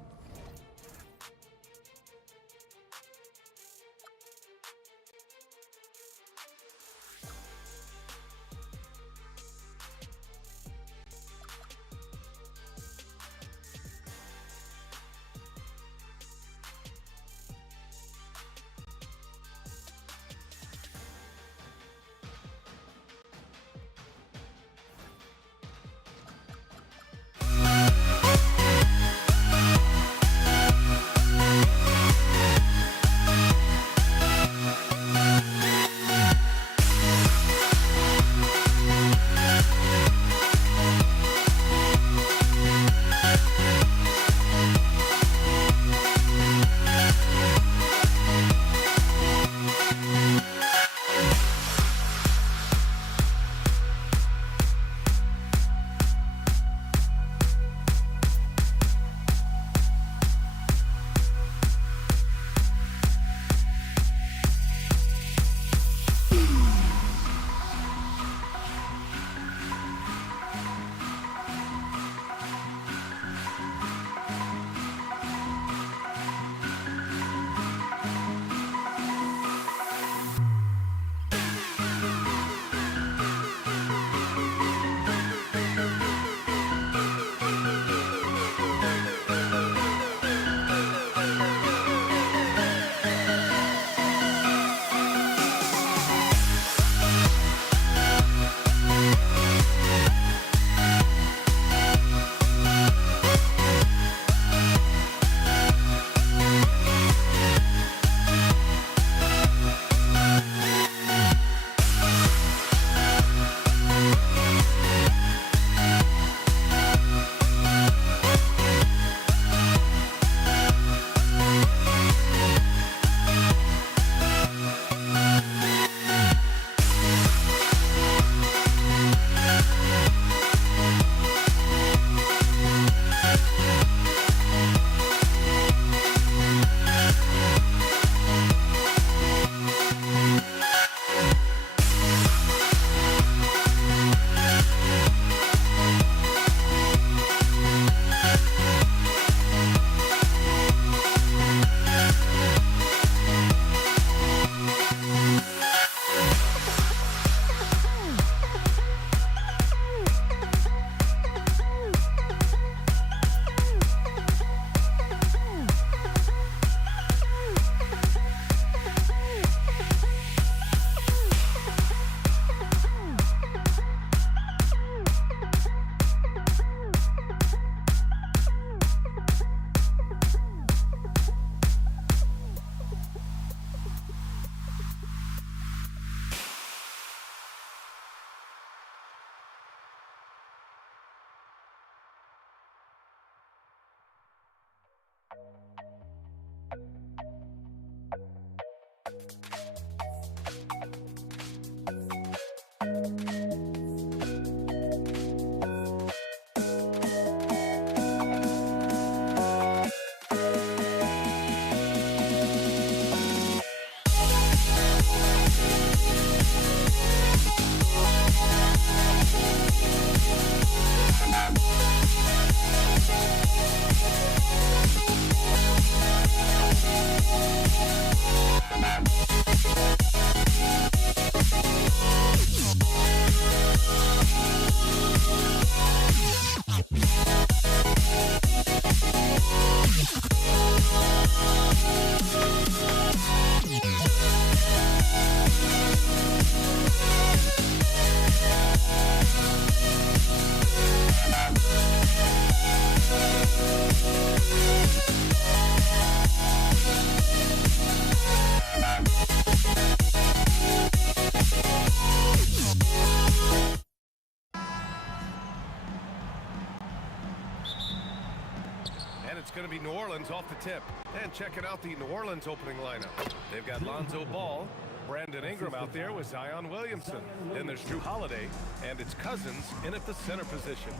it's going to be New Orleans off the tip. And checking out the New Orleans opening lineup. They've got Lonzo Ball, Brandon Ingram out there with Zion Williamson. Then there's Drew Holiday, and it's Cousins in at the center position.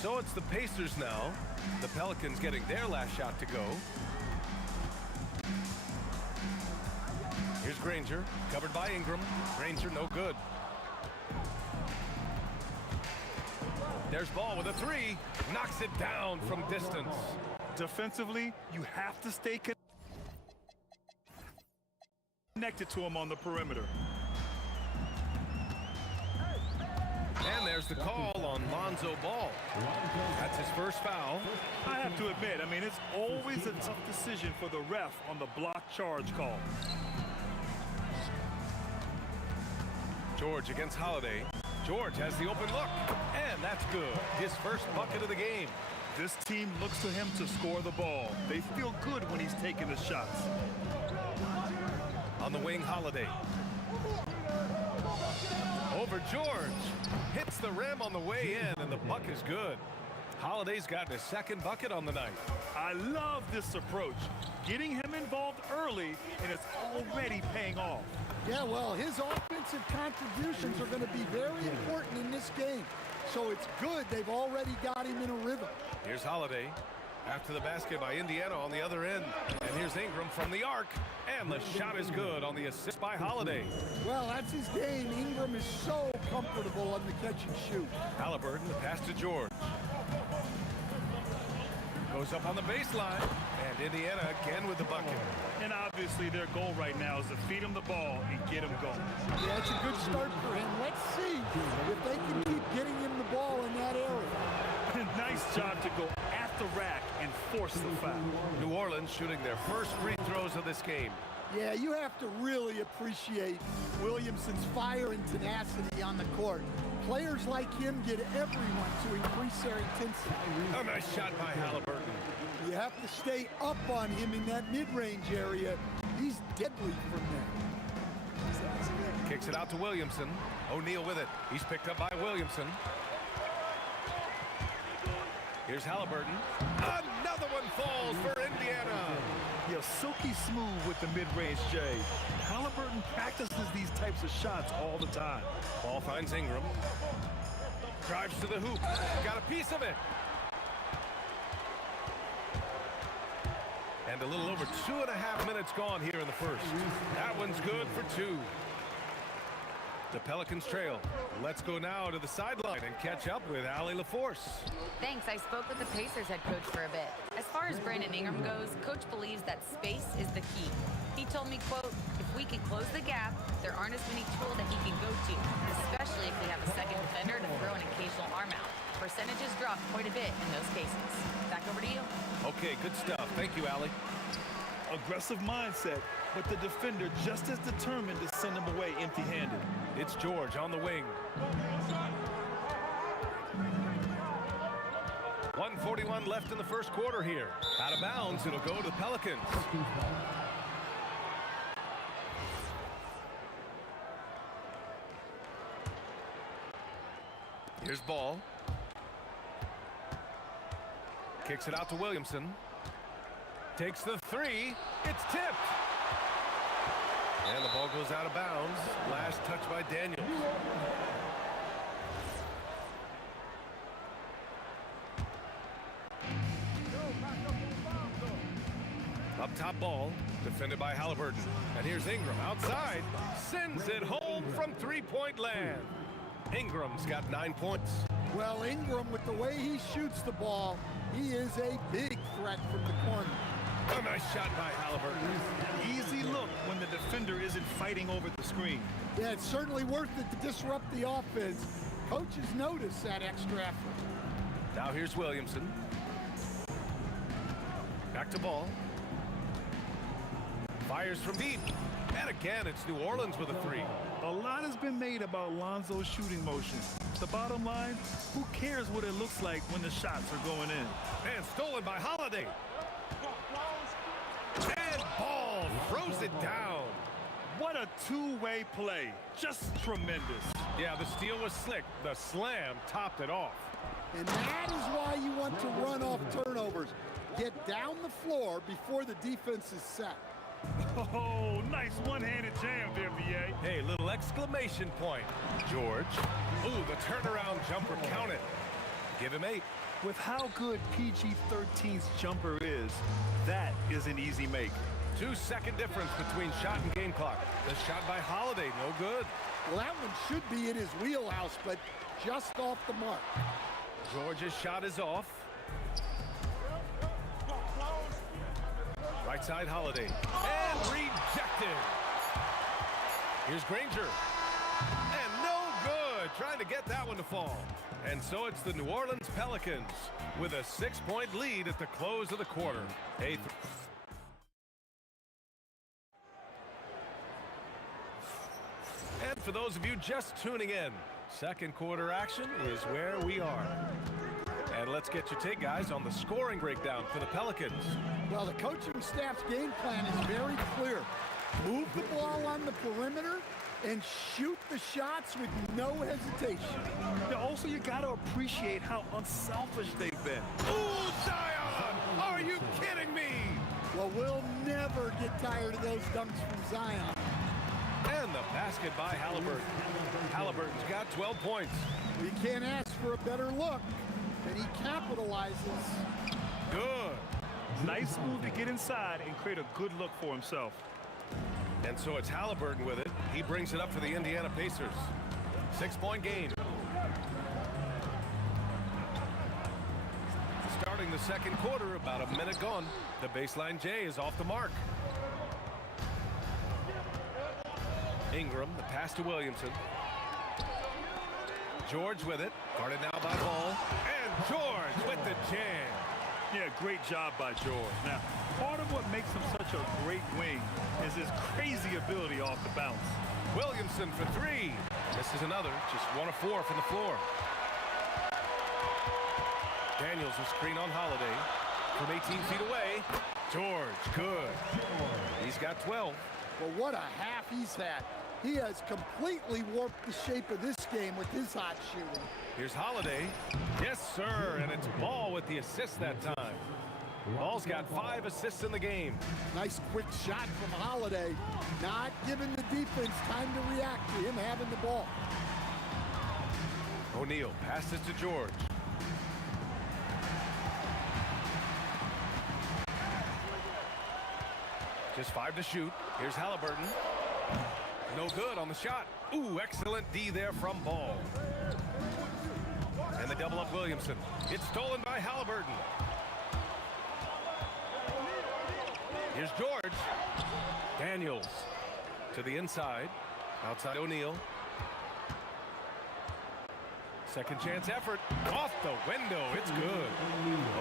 So it's the Pacers now. The Pelicans getting their last shot to go. Here's Granger, covered by Ingram. Granger no good. There's Ball with a three. Knocks it down from distance. Defensively, you have to stay connected to him on the perimeter. And there's the call on Lonzo Ball. That's his first foul. I have to admit, I mean, it's always a tough decision for the ref on the block charge call. George against Holiday. George has the open look, and that's good. His first bucket of the game. This team looks to him to score the ball. They feel good when he's taking the shots. On the wing, Holiday. Over George. Hits the rim on the way in, and the buck is good. Holiday's gotten his second bucket on the night. I love this approach. Getting him involved early, and it's already paying off. Yeah, well, his offensive contributions are going to be very important in this game. So it's good they've already got him in a rhythm. Here's Holiday. After the basket by Indiana on the other end. And here's Ingram from the arc. And the shot is good on the assist by Holiday. Well, that's his game. Ingram is so comfortable on the catch and shoot. Halliburton, the pass to George. Goes up on the baseline. And Indiana again with the bucket. And obviously their goal right now is to feed him the ball and get him going. Yeah, it's a good start for him. Let's see if they can keep getting him the ball in that area. Nice job to go at the rack and force the foul. New Orleans shooting their first free throws of this game. Yeah, you have to really appreciate Williamson's fire and tenacity on the court. Players like him get everyone to increase their intensity. A nice shot by Halliburton. You have to stay up on him in that mid-range area. He's deadly from there. Kicks it out to Williamson. O'Neal with it. He's picked up by Williamson. Here's Halliburton. Another one falls for Indiana. You're silky smooth with the mid-range, Jay. Halliburton practices these types of shots all the time. Ball finds Ingram. Drives to the hoop. Got a piece of it. And a little over 2.5 minutes gone here in the first. That one's good for two. The Pelicans trail. Let's go now to the sideline and catch up with Allie LaForce. Thanks. I spoke with the Pacers head coach for a bit. As far as Brandon Ingram goes, coach believes that space is the key. He told me, quote, if we can close the gap, there aren't as many tools that he can go to, especially if we have a second defender to throw an occasional arm out. Percentages drop quite a bit in those cases. Back over to you. Okay, good stuff. Thank you, Allie. Aggressive mindset, but the defender just as determined to send him away empty-handed. It's George on the wing. 1:41 left in the first quarter here. Out of bounds, it'll go to the Pelicans. Here's Ball. Kicks it out to Williamson. Takes the three. It's tipped. And the ball goes out of bounds. Last touch by Daniels. Up top Ball. Defended by Halliburton. And here's Ingram outside. Sends it home from three-point land. Ingram's got 9 points. Well, Ingram, with the way he shoots the ball, he is a big threat from the corner. A nice shot by Halliburton. Easy look when the defender isn't fighting over the screen. Yeah, it's certainly worth it to disrupt the offense. Coaches notice that extra effort. Now here's Williamson. Back to Ball. Fires from deep. And again, it's New Orleans with a three. A lot has been made about Lonzo's shooting motion. The bottom line, who cares what it looks like when the shots are going in? And stolen by Holiday. And Ball throws it down. What a two-way play. Just tremendous. Yeah, the steal was slick. The slam topped it off. And that is why you want to run off turnovers. get down the floor before the defense is set. Oh, nice one-handed jam there, VA. Hey, little exclamation point, George. Ooh, the turnaround jumper counted. Give him 8. With how good PG-13's jumper is, that is an easy make. 2-second difference between shot and game clock. The shot by Holiday, no good. Well, that one should be in his wheelhouse, but just off the mark. George's shot is off. Right side, Holiday. And rejected. Here's Granger. And no good. Trying to get that one to fall. And so it's the New Orleans Pelicans with a 6-point lead at the close of the quarter. And for those of you just tuning in, second quarter action is where we are. And let's get your take, guys, on the scoring breakdown for the Pelicans. Well, the coaching staff's game plan is very clear. Move the ball on the perimeter and shoot the shots with no hesitation. Now, also, you got to appreciate how unselfish they've been. Ooh, Zion! Are you kidding me? Well, we'll never get tired of those dunks from Zion. And the basket by Halliburton. Halliburton's got 12 points. We can't ask for a better look, and he capitalizes. Good. Nice move to get inside and create a good look for himself. And so it's Halliburton with it. He brings it up for the Indiana Pacers. 6-point game. Starting the second quarter, about a minute gone. The baseline J is off the mark. Ingram, the pass to Williamson. George with it. Guarded now by Ball. And George with the jam. Yeah, great job by George. Now, part of what makes him such a great wing is his crazy ability off the bounce. Williamson for 3. This is another, just 1 of 4 from the floor. Daniels will screen on Holiday. From 18 feet away, George, good. He's got 12. Well, what a half he's had. He has completely warped the shape of this game with his hot shooting. Here's Holiday. Yes, sir, and it's Ball with the assist that time. Ball's got 5 assists in the game. Nice quick shot from Holiday. Not giving the defense time to react to him having the ball. O'Neal passes to George. Just 5 to shoot. Here's Halliburton. No good on the shot. Ooh, excellent D there from Ball. And they double up Williamson. It's stolen by Halliburton. Here's George. Daniels to the inside. Outside O'Neal. Second chance effort. Off the window. It's good.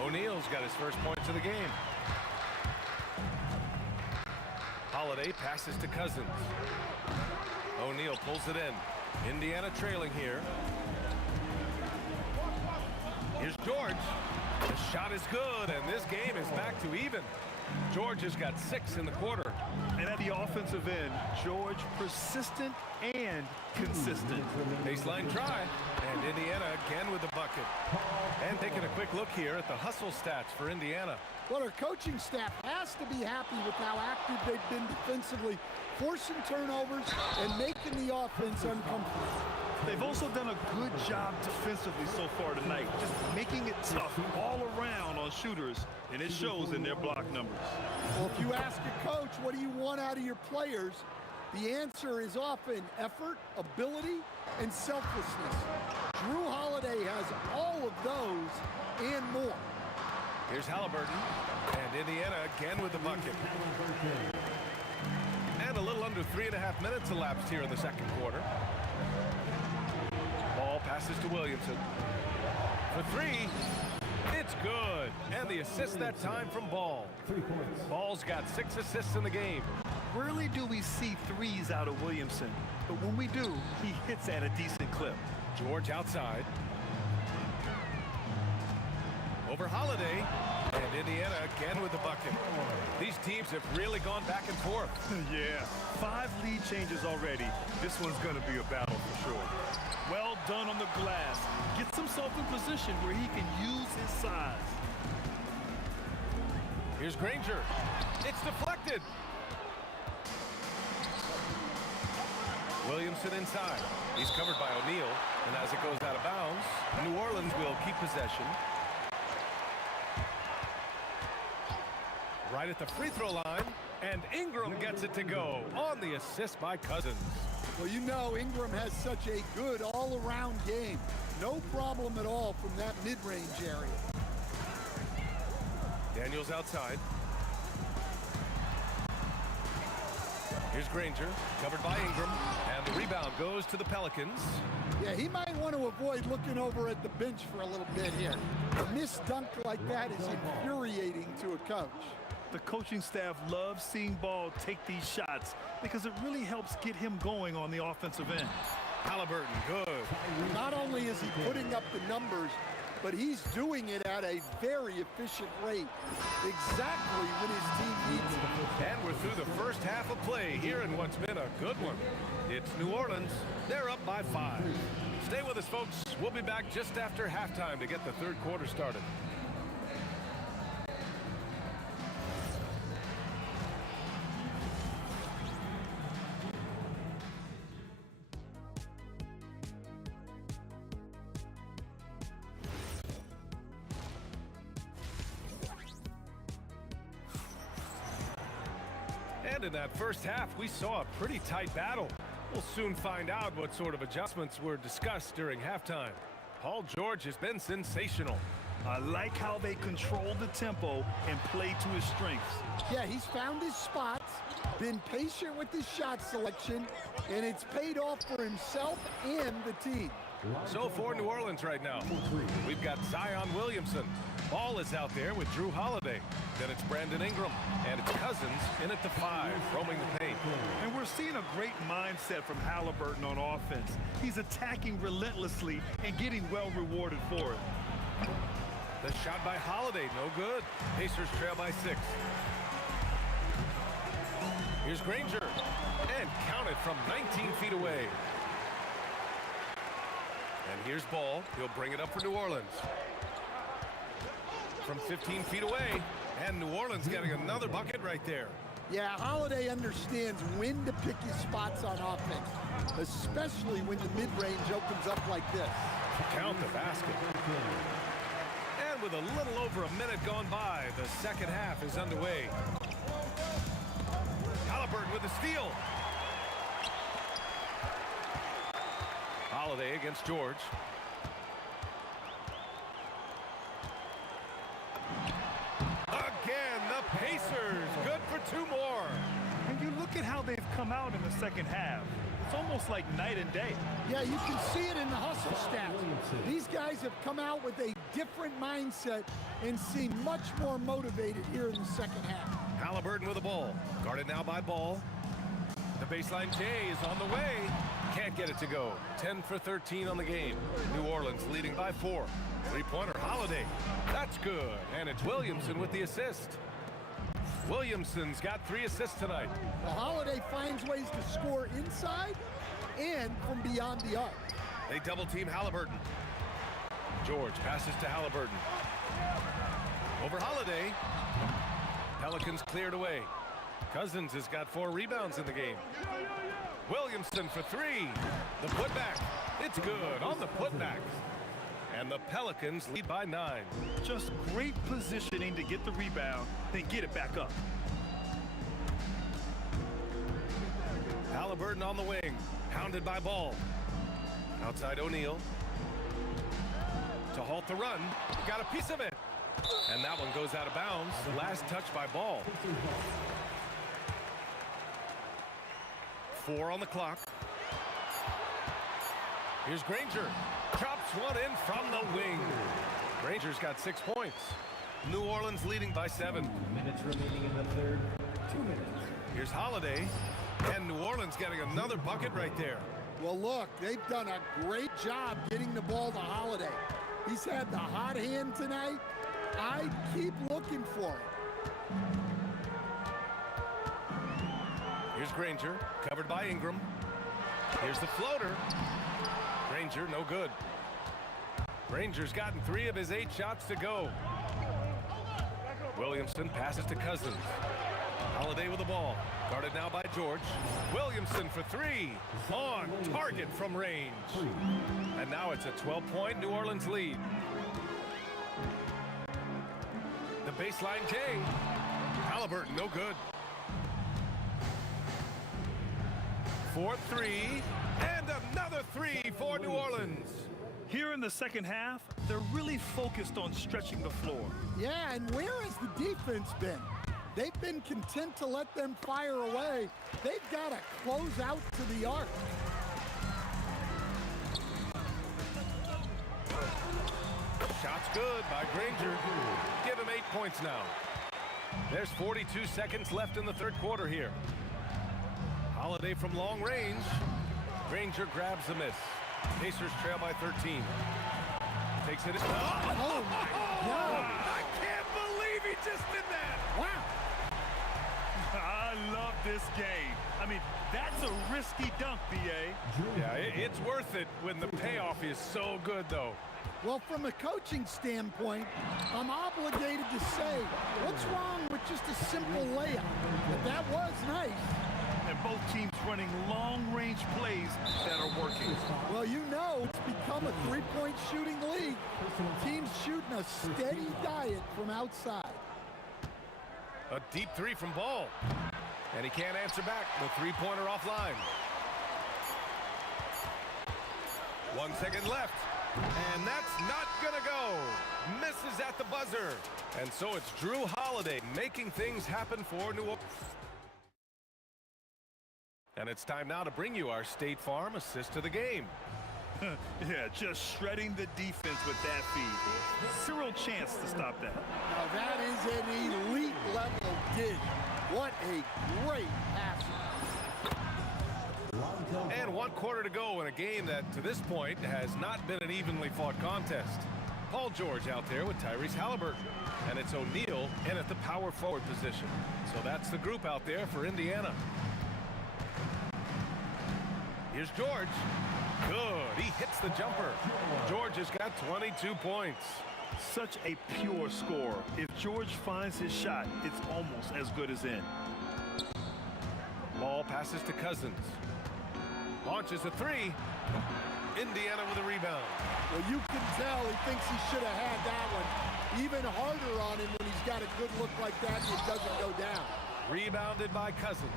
O'Neal's got his first points of the game. Holiday passes to Cousins. O'Neal pulls it in. Indiana trailing here. Here's George. The shot is good, and this game is back to even. George has got 6 in the quarter. And at the offensive end, George persistent and consistent. Baseline try, and Indiana again with the bucket. And taking a quick look here at the hustle stats for Indiana. Well, our coaching staff has to be happy with how active they've been defensively, forcing turnovers and making the offense uncomfortable. They've also done a good job defensively so far tonight, just making it tough all around on shooters, and it shows in their block numbers. Well, if you ask a coach, what do you want out of your players? The answer is often effort, ability, and selflessness. Drew Holiday has all of those and more. Here's Halliburton, and Indiana again with the bucket. And a little under 3.5 minutes elapsed here in the second quarter. Ball passes to Williamson. For 3, it's good. And the assist that time from Ball. Ball's got 6 assists in the game. Rarely do we see threes out of Williamson, but when we do, he hits at a decent clip. George outside. Over Holiday, and Indiana again with the bucket. These teams have really gone back and forth. Yeah, 5 lead changes already. This one's going to be a battle for sure. Well done on the glass. Gets himself in position where he can use his size. Here's Granger. It's deflected. Williamson inside. He's covered by O'Neal. And as it goes out of bounds, New Orleans will keep possession. Right at the free throw line. And Ingram gets it to go on the assist by Cousins. Well, you know Ingram has such a good all-around game. No problem at all from that mid-range area. Daniels outside. Here's Granger, covered by Ingram, and the rebound goes to the Pelicans. Yeah, he might want to avoid looking over at the bench for a little bit here. A missed dunk like that is infuriating to a coach. The coaching staff loves seeing Ball take these shots because it really helps get him going on the offensive end. Halliburton, good. Not only is he putting up the numbers, but he's doing it at a very efficient rate, exactly when his team needs it. And we're through the first half of play here in what's been a good one. It's New Orleans. They're up by 5. Stay with us, folks. We'll be back just after halftime to get the third quarter started. And in that first half, we saw a pretty tight battle. We'll soon find out what sort of adjustments were discussed during halftime. Paul George has been sensational. I like how they control the tempo and play to his strengths. Yeah, he's found his spots, been patient with his shot selection, and it's paid off for himself and the team. So for New Orleans right now, we've got Zion Williamson. Ball is out there with Drew Holiday. Then it's Brandon Ingram, and it's Cousins in at the 5, roaming the paint. And we're seeing a great mindset from Halliburton on offense. He's attacking relentlessly and getting well rewarded for it. The shot by Holiday, no good. Pacers trail by 6. Here's Granger, and counted from 19 feet away. And here's Ball. He'll bring it up for New Orleans. From 15 feet away, and New Orleans getting another bucket right there. Yeah, Holiday understands when to pick his spots on offense, especially when the mid-range opens up like this. Count the basket. And with a little over a minute gone by, the second half is underway. Halliburton with the steal. Holiday against George. Again, the Pacers, good for 2 more. When you look at how they've come out in the second half, it's almost like night and day. Yeah, you can see it in the hustle stats. These guys have come out with a different mindset and seem much more motivated here in the second half. Halliburton with the ball. Guarded now by Ball. The baseline J is on the way. Can't get it to go. 10 for 13 on the game. New Orleans leading by 4. Three-pointer Holiday. That's good. And it's Williamson with the assist. Williamson's got 3 assists tonight. Well, Holiday finds ways to score inside and from beyond the arc. They double-team Halliburton. George passes to Halliburton. Over Holiday. Pelicans cleared away. Cousins has got 4 rebounds in the game. Williamson for 3. The putback. It's good on the putback. And the Pelicans lead by 9. Just great positioning to get the rebound, then get it back up. Halliburton on the wing. Hounded by Ball. Outside O'Neal. To halt the run. Got a piece of it. And that one goes out of bounds. Last touch by Ball. 4 on the clock. Here's Granger. Chops one in from the wing. Granger's got 6 points. New Orleans leading by 7. Minutes remaining in the third. 2 minutes. Here's Holiday. And New Orleans getting another bucket right there. Well, look, they've done a great job getting the ball to Holiday. He's had the hot hand tonight. I keep looking for it. Here's Granger, covered by Ingram. Here's the floater. Granger, no good. Granger's gotten 3 of his 8 shots to go. Williamson passes to Cousins. Holiday with the ball. Guarded now by George. Williamson for three. On target from range. And now it's a 12-point New Orleans lead. The baseline J. Halliburton, no good. 4-3. And another three for New Orleans. Here in the second half, they're really focused on stretching the floor. Yeah, and where has the defense been? They've been content to let them fire away. They've got to close out to the arc. Shot's good by Granger. Give him 8 points now. There's 42 seconds left in the third quarter here. Holiday from long range. Granger grabs the miss. Pacers trail by 13. Takes it. Oh my God! I can't believe he just did that! Wow! I love this game. I mean, that's a risky dunk, B.A. Yeah, it's worth it when the payoff is so good, though. Well, from a coaching standpoint, I'm obligated to say, what's wrong with just a simple layup? But that was nice. And both teams running long-range plays that are working. Well, you know it's become a three-point shooting league. Teams shooting a steady diet from outside. A deep three from Ball. And he can't answer back. The three-pointer offline. 1 second left. And that's not gonna go. Misses at the buzzer. And so it's Drew Holiday making things happen for New Orleans. And it's time now to bring you our State Farm assist to the game. Yeah, just shredding the defense with that feed. Zero chance to stop that. Now that is an elite level dig. What a great pass. And 1 quarter to go in a game that, to this point, has not been an evenly fought contest. Paul George out there with Tyrese Halliburton. And it's O'Neal in at the power forward position. So that's the group out there for Indiana. Here's George. Good. He hits the jumper. George has got 22 points. Such a pure score. If George finds his shot, it's almost as good as in. Ball passes to Cousins. Launches a three. Indiana with a rebound. Well, you can tell he thinks he should have had that one. Even harder on him when he's got a good look like that and it doesn't go down. Rebounded by Cousins.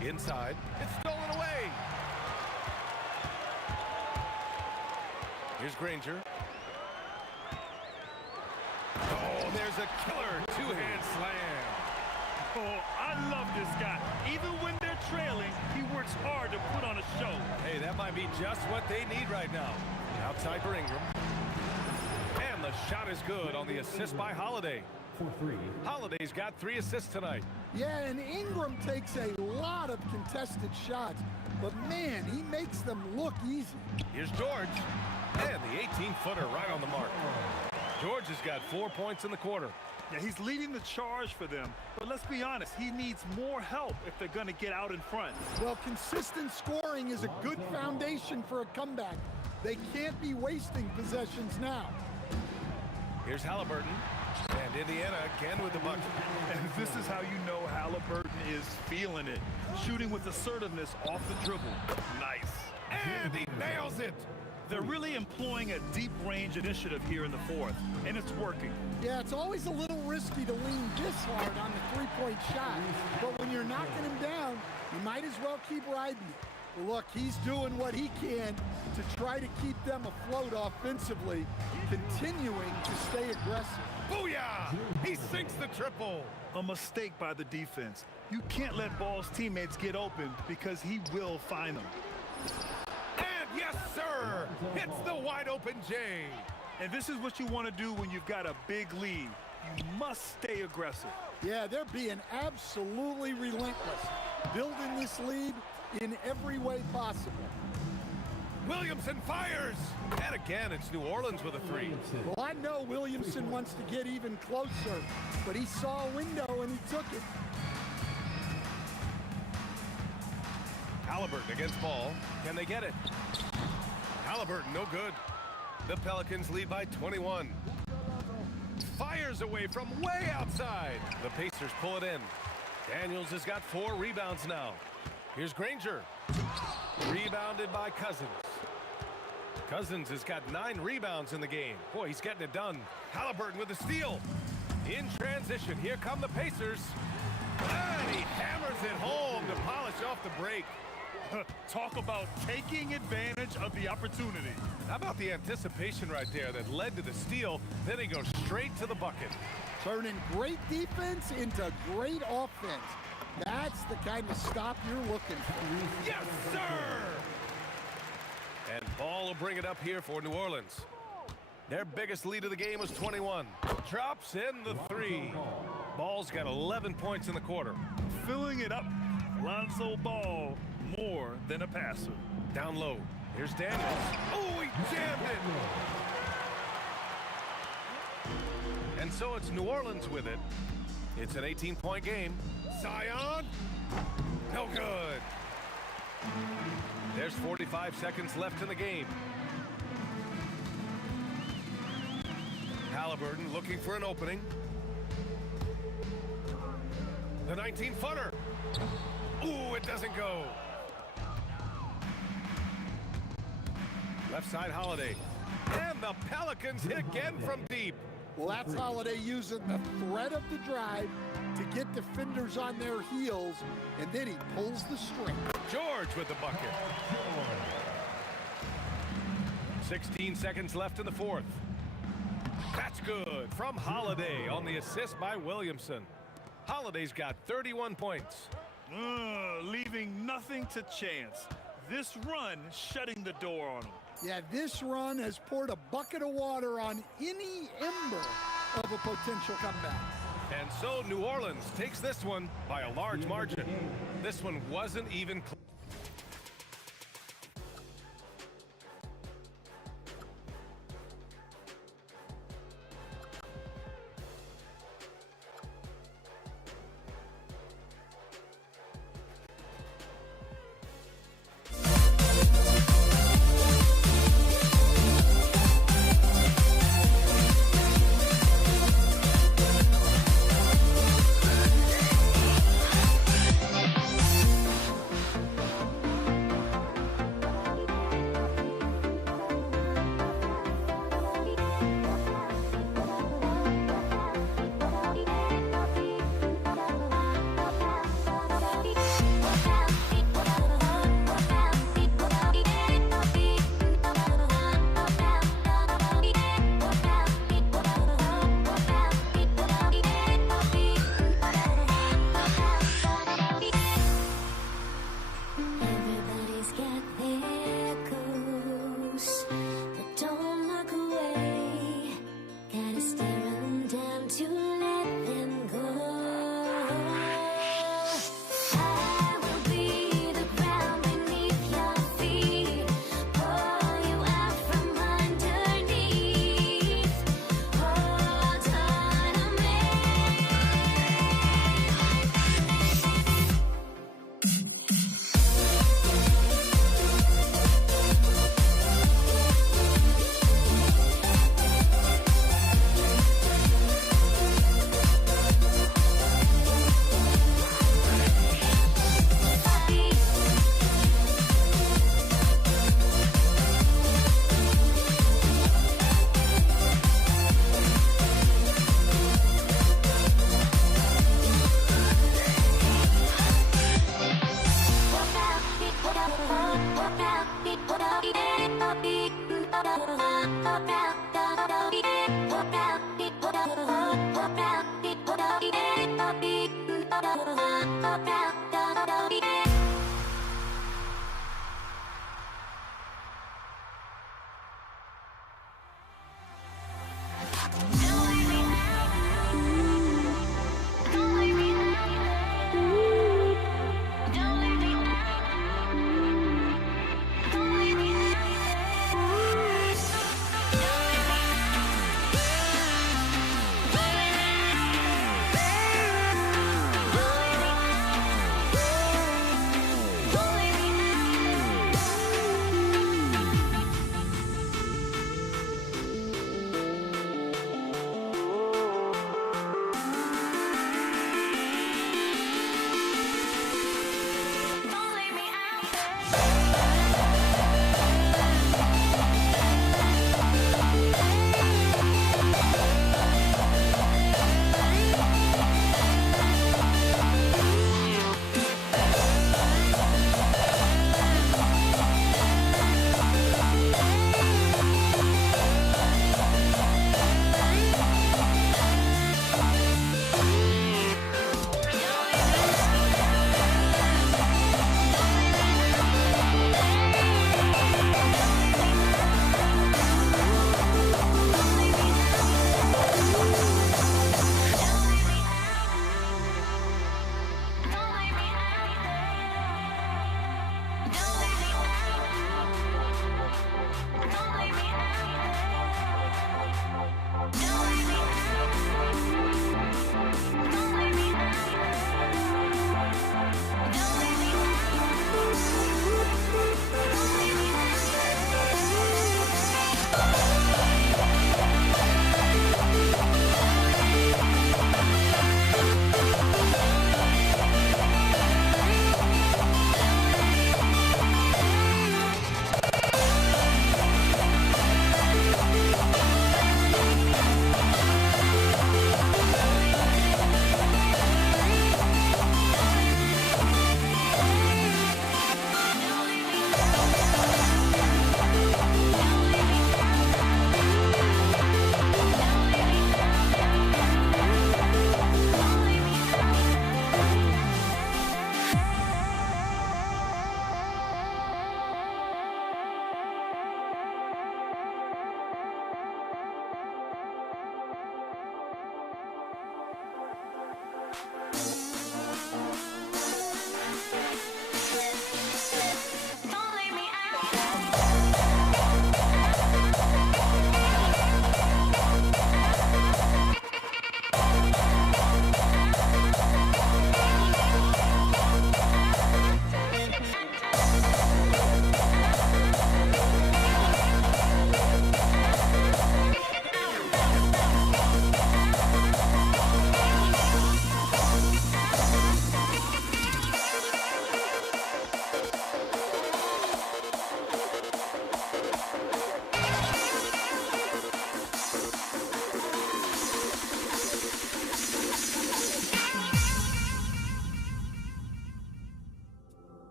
Inside. It's stolen away. Here's Granger. Oh, there's a killer two-hand slam. Oh, I love this guy. Even when they're trailing, he works hard to put on a show. Hey, that might be just what they need right now. Outside for Ingram. And the shot is good on the assist by Holiday. Holiday's got 3 assists tonight. Yeah, and Ingram takes a lot of contested shots, but man, he makes them look easy. Here's George. And the 18-footer right on the mark. George has got 4 points in the quarter. Yeah, he's leading the charge for them, but let's be honest, he needs more help if they're going to get out in front. Well, consistent scoring is a good foundation for a comeback. They can't be wasting possessions now. Here's Halliburton. And Indiana again with the bucket. And this is how you know Halliburton is feeling it. Shooting with assertiveness off the dribble. Nice. And he nails it. They're really employing a deep range initiative here in the fourth, and it's working. Yeah, it's always a little risky to lean this hard on the three-point shot, but when you're knocking him down, you might as well keep riding it. Well, look, he's doing what he can to try to keep them afloat offensively, continuing to stay aggressive. Booyah! He sinks the triple. A mistake by the defense. You can't let Ball's teammates get open because he will find them. And yes, sir! Hits the wide open J. And this is what you want to do when you've got a big lead. You must stay aggressive. Yeah, they're being absolutely relentless, building this lead in every way possible. Williamson fires! And again, it's New Orleans with a three. Well, I know Williamson wants to get even closer, but he saw a window and he took it. Halliburton against Ball. Can they get it? Halliburton, no good. The Pelicans lead by 21. Fires away from way outside. The Pacers pull it in. Daniels has got 4 rebounds now. Here's Granger. Rebounded by Cousins. Cousins has got 9 rebounds in the game. Boy, he's getting it done. Halliburton with the steal. In transition, here come the Pacers. And he hammers it home to polish off the break. Talk about taking advantage of the opportunity. How about the anticipation right there that led to the steal? Then he goes straight to the bucket. Turning great defense into great offense. That's the kind of stop you're looking for. Yes, sir! And Ball will bring it up here for New Orleans. Their biggest lead of the game was 21. Drops in the 3. Ball's got 11 points in the quarter. Filling it up. Lonzo Ball, more than a passer. Down low. Here's Daniels. Oh, he jammed it! And so it's New Orleans with it. It's an 18-point game. Zion. No good. There's 45 seconds left in the game. Halliburton looking for an opening. The 19-footer. Ooh, it doesn't go. Left side, Holiday. And the Pelicans hit again from deep. Well, that's Holiday using the threat of the drive to get defenders on their heels, and then he pulls the string. George with the bucket. 16 seconds left in the 4th. That's good from Holiday on the assist by Williamson. Holiday's got 31 points. Leaving nothing to chance. This run shutting the door on him. Yeah, this run has poured a bucket of water on any ember of a potential comeback. And so New Orleans takes this one by a large margin. This one wasn't even close.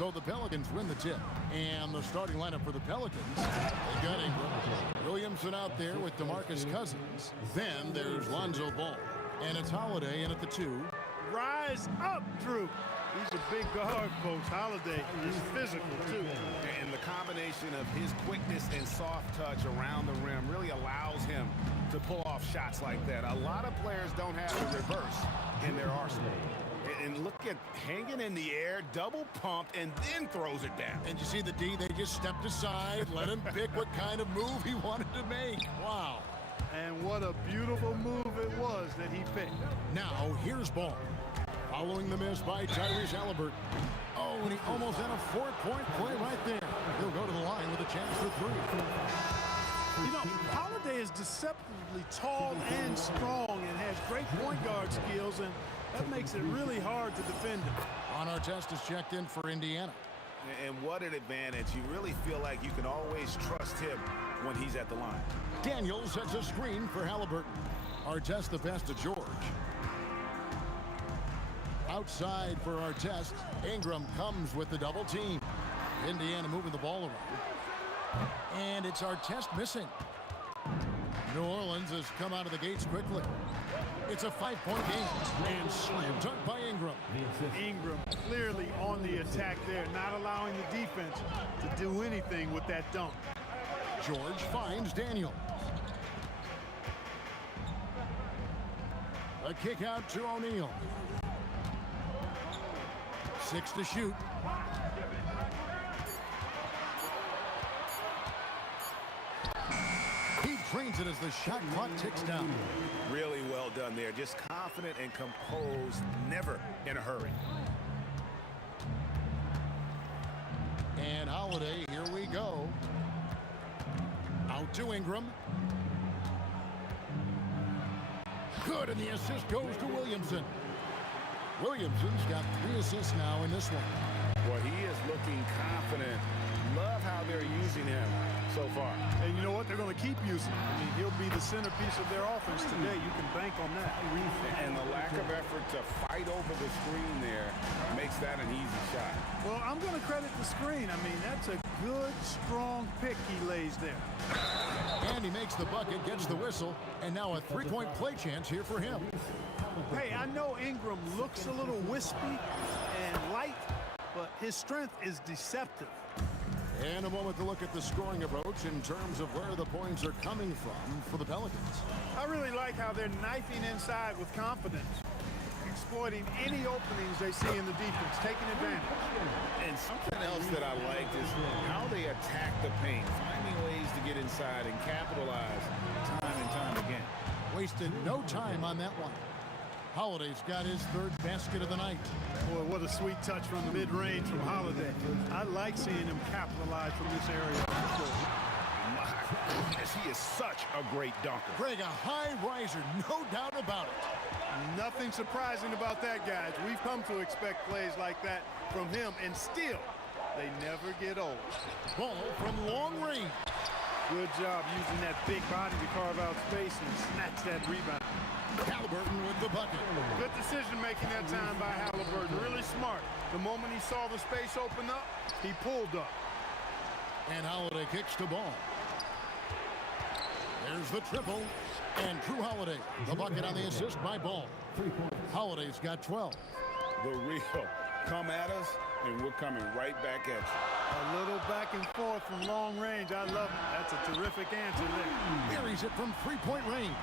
So the Pelicans win the tip. And the starting lineup for the Pelicans, they got Ingram, Williamson out there with DeMarcus Cousins. Then there's Lonzo Ball. And it's Holiday in at the 2. Rise up, Drew. He's a big guard, folks. Holiday is physical, too. And the combination of his quickness and soft touch around the rim really allows him to pull off shots like that. A lot of players don't have the reverse in their arsenal. And look at hanging in the air, double pump, and then throws it down. And you see the D, they just stepped aside, let him pick what kind of move he wanted to make. Wow. And what a beautiful move it was that he picked. Now, here's Ball. Following the miss by Tyrese Halliburton. Oh, and he almost had a 4-point play right there. He'll go to the line with a chance for 3. You know, Holiday is deceptively tall and strong and has great point guard skills, and that makes it really hard to defend him. On our test is checked in for Indiana. And what an advantage. You really feel like you can always trust him when he's at the line. Daniels sets a screen for Halliburton. Artest the pass to George. Outside for Artest. Ingram comes with the double team. Indiana moving the ball around. And it's Artest missing. New Orleans has come out of the gates quickly. It's a 5-point game. And slam dunk by Ingram. Ingram clearly on the attack there, not allowing the defense to do anything with that dunk. George finds Daniel. A kick out to O'Neal. 6 to shoot. He drains it as the shot clock ticks down. Really well done there. Just confident and composed, never in a hurry. And Holiday, here we go. Out to Ingram. Good, and the assist goes to Williamson. Williamson's got 3 assists now in this one. Well, he is looking confident. Love how they're using him so far. And you know what? They're going to keep using him. I mean, he'll be the centerpiece of their offense today. You can bank on that. And the lack of effort to fight over the screen there makes that an easy shot. Well, I'm going to credit the screen. I mean, that's a good, strong pick he lays there. And he makes the bucket, gets the whistle, and now a 3-point play chance here for him. Hey, I know Ingram looks a little wispy and light, but his strength is deceptive. And a moment to look at the scoring approach in terms of where the points are coming from for the Pelicans. I really like how they're knifing inside with confidence, exploiting any openings they see in the defense, taking advantage. And something else that I liked is how they attack the paint, finding ways to get inside and capitalize time and time again. Wasted no time on that one. Holiday's got his 3rd basket of the night. Boy, what a sweet touch from mid-range from Holiday. I like seeing him capitalize from this area. My goodness, he is such a great dunker. Greg, a high riser, no doubt about it. Nothing surprising about that, guys. We've come to expect plays like that from him, and still, they never get old. Ball from long range. Good job using that big body to carve out space and snatch that rebound. Halliburton with the bucket. Good decision making that time by Halliburton. Really smart. The moment he saw the space open up, he pulled up. And Holiday kicks to Ball. There's the triple. And Drew Holiday, the bucket on the assist by Ball. Holiday's got 12. The real come at us, and we're coming right back at you. A little back and forth from long range. I love it. That's a terrific answer there. Buries it from 3-point range.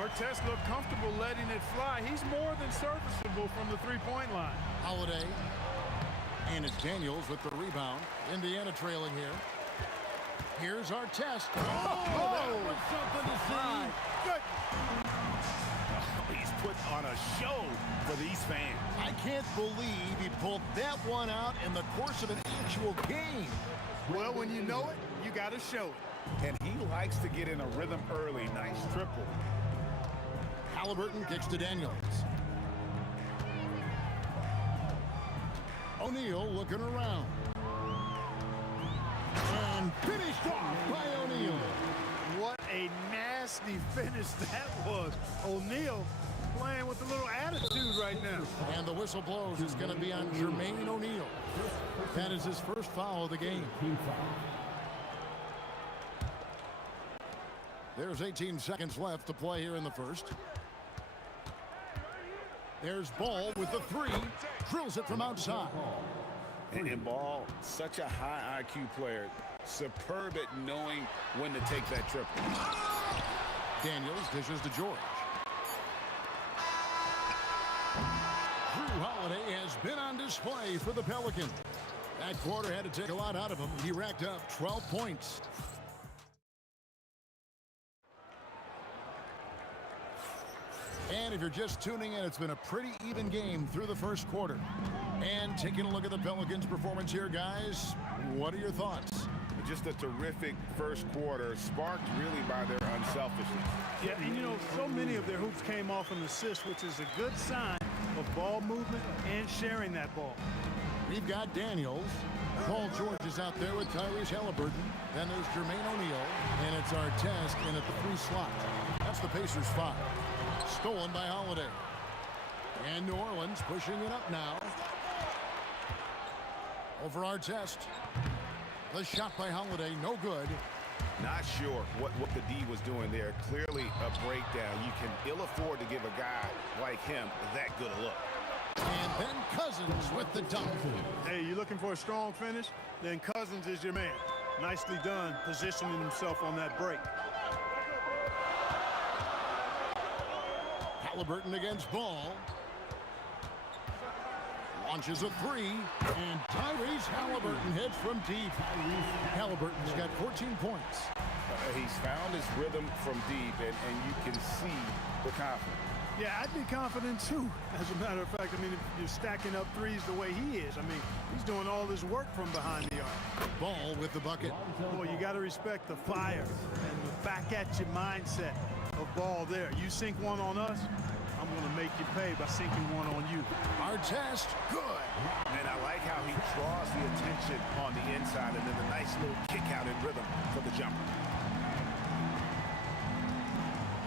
Artest looked comfortable letting it fly. He's more than serviceable from the 3-point line. Holiday. And it's Daniels with the rebound. Indiana trailing here. Here's Artest. Oh, that was something to see. Good. He's put on a show for these fans. I can't believe he pulled that one out in the course of an actual game. Well, when you know it, you got to show it. And he likes to get in a rhythm early. Nice triple. Halliburton kicks to Daniels. O'Neal looking around. And finished off by O'Neal. What a nasty finish that was. O'Neal playing with a little attitude right now. And the whistle blows. It's going to be on Jermaine O'Neal. That is his first foul of the game. There's 18 seconds left to play here in the first. There's Ball with the three. Drills it from outside. And Ball, such a high IQ player. Superb at knowing when to take that triple. Daniels dishes to George. Drew Holiday has been on display for the Pelicans. That quarter had to take a lot out of him. He racked up 12 points. And if you're just tuning in, it's been a pretty even game through the first quarter. And taking a look at the Pelicans' performance here, guys, what are your thoughts? Just a terrific first quarter, sparked really by their unselfishness. Yeah, and you know, so many of their hoops came off an assist, which is a good sign of ball movement and sharing that ball. We've got Daniels. Paul George is out there with Tyrese Halliburton. Then there's Jermaine O'Neal, and it's Artest in at the 3 slot. That's the Pacers' 5. Stolen by Holiday. And New Orleans pushing it up now. Over Artest. The shot by Holiday, no good. Not sure what the D was doing there. Clearly a breakdown. You can ill afford to give a guy like him that good a look. And then Cousins with the dunk. Hey, you looking for a strong finish? Then Cousins is your man. Nicely done, positioning himself on that break. Halliburton against Ball. Launches a 3, and Tyrese Halliburton hits from deep. Halliburton's got 14 points. He's found his rhythm from deep, and you can see the confidence. Yeah, I'd be confident too. As a matter of fact, I mean, if you're stacking up threes the way he is, I mean, he's doing all his work from behind the arc. Ball with the bucket. Boy, you got to respect the fire and the back at you mindset of Ball there. You sink one on us, I'm going to make you pay by sinking one on you. Artest, good. And I like how he draws the attention on the inside and then a nice little kick out in rhythm for the jumper.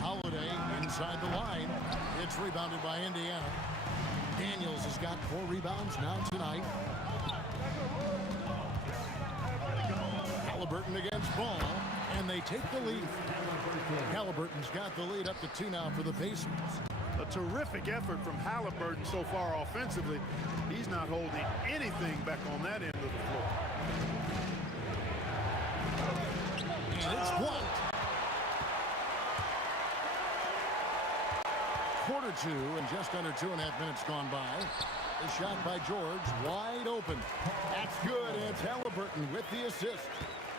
Holiday inside the line. It's rebounded by Indiana. Daniels has got 4 rebounds now tonight. Halliburton against Ball, and they take the lead. Halliburton's got the lead up to 2 now for the Pacers. A terrific effort from Halliburton so far offensively. He's not holding anything back on that end of the floor. And it's blocked. Quarter 2 and just under 2.5 minutes gone by. The shot by George, wide open. That's good, and it's Halliburton with the assist.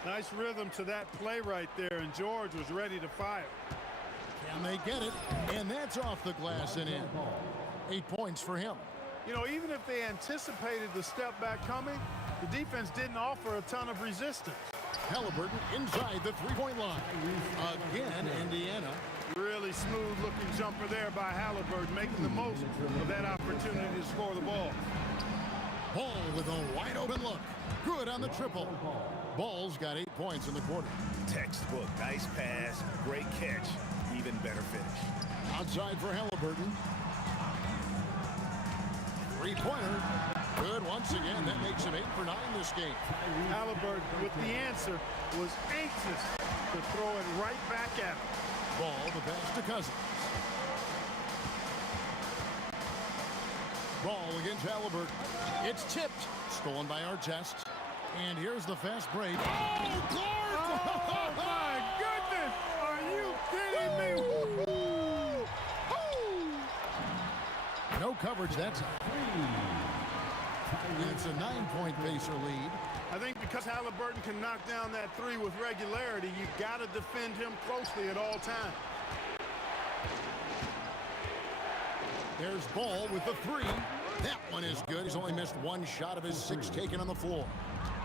Nice rhythm to that play right there, and George was ready to fire. Can they get it? And that's off the glass and in. 8 points for him. You know, even if they anticipated the step back coming, the defense didn't offer a ton of resistance. Halliburton inside the 3-point line. Again, Indiana. Really smooth looking jumper there by Halliburton, making the most of that opportunity to score the ball. Ball with a wide open look. Good on the triple. Ball's got 8 points in the quarter. Textbook, nice pass, great catch, even better finish. Outside for Halliburton. 3-pointer. Good once again. That makes him 8 for 9 this game. Halliburton with the answer was anxious to throw it right back at him. Ball, the pass to Cousins. Ball against Halliburton. It's tipped. Stolen by Artest. And here's the fast break. Oh, Clark! Oh, my goodness! Are you kidding me? No coverage. That's a 3. It's a 9-point Pacer lead. I think because Halliburton can knock down that 3 with regularity, you've got to defend him closely at all times. There's Ball with the 3. That one is good. He's only missed 1 shot of his 6 taken on the floor.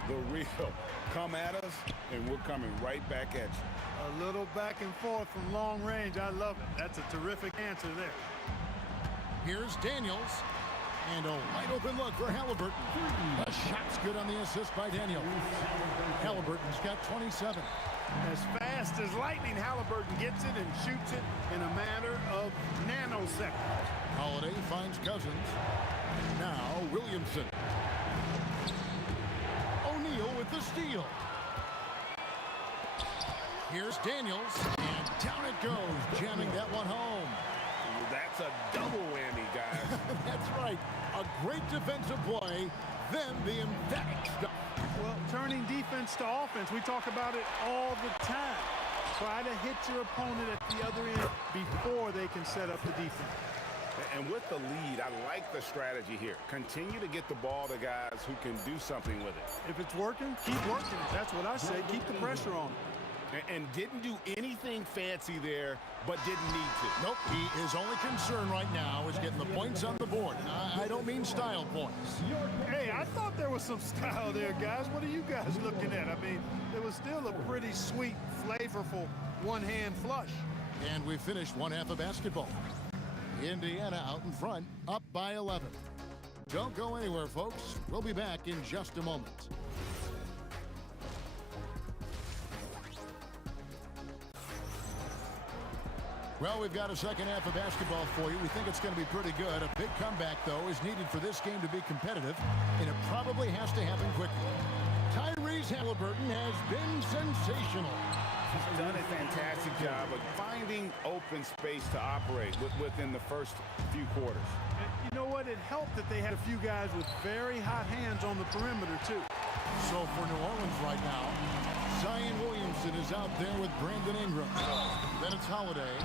The real come at us, and we're coming right back at you. A little back and forth from long range. I love it. That's a terrific answer there. Here's Daniels. And a wide open look for Halliburton. The shot's good on the assist by Daniels. Halliburton's got 27. As fast as lightning, Halliburton gets it and shoots it in a matter of nanoseconds. Holiday finds Cousins. Now Williamson. Here's Daniels, and down it goes, jamming that one home. That's a double whammy, guys. That's right. A great defensive play, then the emphatic stuff. Well, turning defense to offense, we talk about it all the time. Try to hit your opponent at the other end before they can set up the defense. And with the lead, I like the strategy here. Continue to get the ball to guys who can do something with it. If it's working, keep working. That's what I say. Keep the pressure on. And didn't do anything fancy there, but didn't need to. Nope, his only concern right now is getting the points on the board. And I don't mean style points. Hey, I thought there was some style there, guys. What are you guys looking at? I mean, it was still a pretty sweet, flavorful one-hand flush. And we finished one half of basketball. Indiana out in front, up by 11. Don't go anywhere, folks. We'll be back in just a moment. Well, we've got a second half of basketball for you. We think it's going to be pretty good. A big comeback, though, is needed for this game to be competitive, and it probably has to happen quickly. Tyrese Halliburton has been sensational. He's done a fantastic job of finding open space to operate within the first few quarters. And you know what? It helped that they had a few guys with very hot hands on the perimeter, too. So for New Orleans right now, Zion Williamson is out there with Brandon Ingram. Then it's Holiday.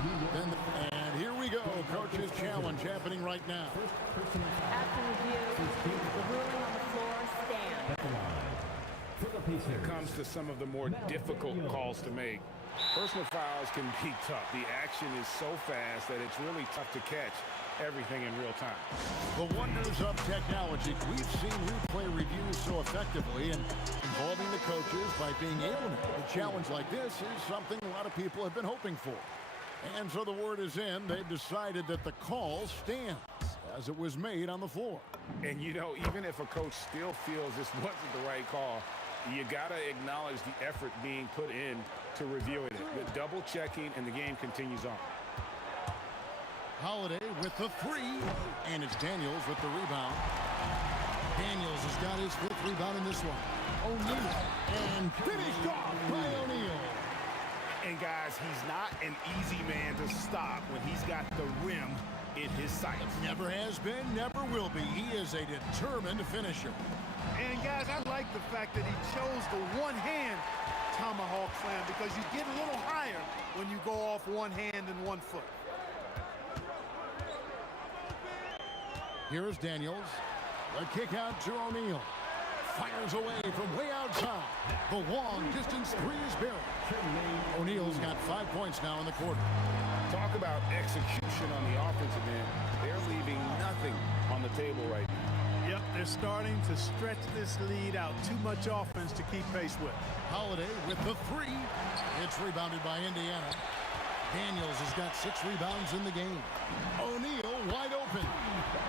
And here we go. Coach's challenge happening right now. After review, the ruling on the floor stands. When it comes to some of the more difficult calls to make, personal fouls can be tough. The action is so fast that it's really tough to catch everything in real time. The wonders of technology. We've seen replay reviews so effectively and involving the coaches by being able to. A challenge like this is something a lot of people have been hoping for. And so the word is in. They've decided that the call stands as it was made on the floor. And you know, even if a coach still feels this wasn't the right call, you got to acknowledge the effort being put in to reviewing it. The double checking, and the game continues on. Holiday with the three, and it's Daniels with the rebound. Daniels has got his fifth rebound in this one. O'Neal, and finished off by O'Neal. And guys, he's not an easy man to stop when he's got the rim in his sights. Never has been, never will be. He is a determined finisher. And guys, I like the fact that he chose the one-hand tomahawk slam because you get a little higher when you go off one hand and 1 foot. Here is Daniels. The kick out to O'Neal. Fires away from way outside. The long distance three is buried. O'Neal's got 5 points now in the quarter. Talk about execution on the offensive end. They're leaving nothing on the table right now. Yep, they're starting to stretch this lead out. Too much offense to keep pace with. Holiday with the three. It's rebounded by Indiana. Daniels has got 6 rebounds in the game. O'Neal wide open.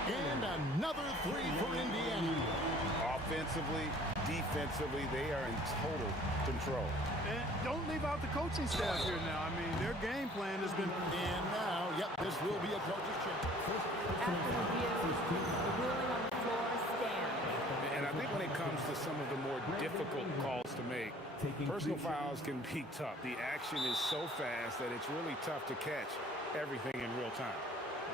And another three for Indiana. Offensively, defensively, they are in total control. And don't leave out the coaching staff here now. I mean, their game plan has been... And now, yep, this will be a coach's check. After review, the ruling on the floor stands. And I think when it comes to some of the more difficult calls to make, personal fouls can be tough. The action is so fast that it's really tough to catch everything in real time.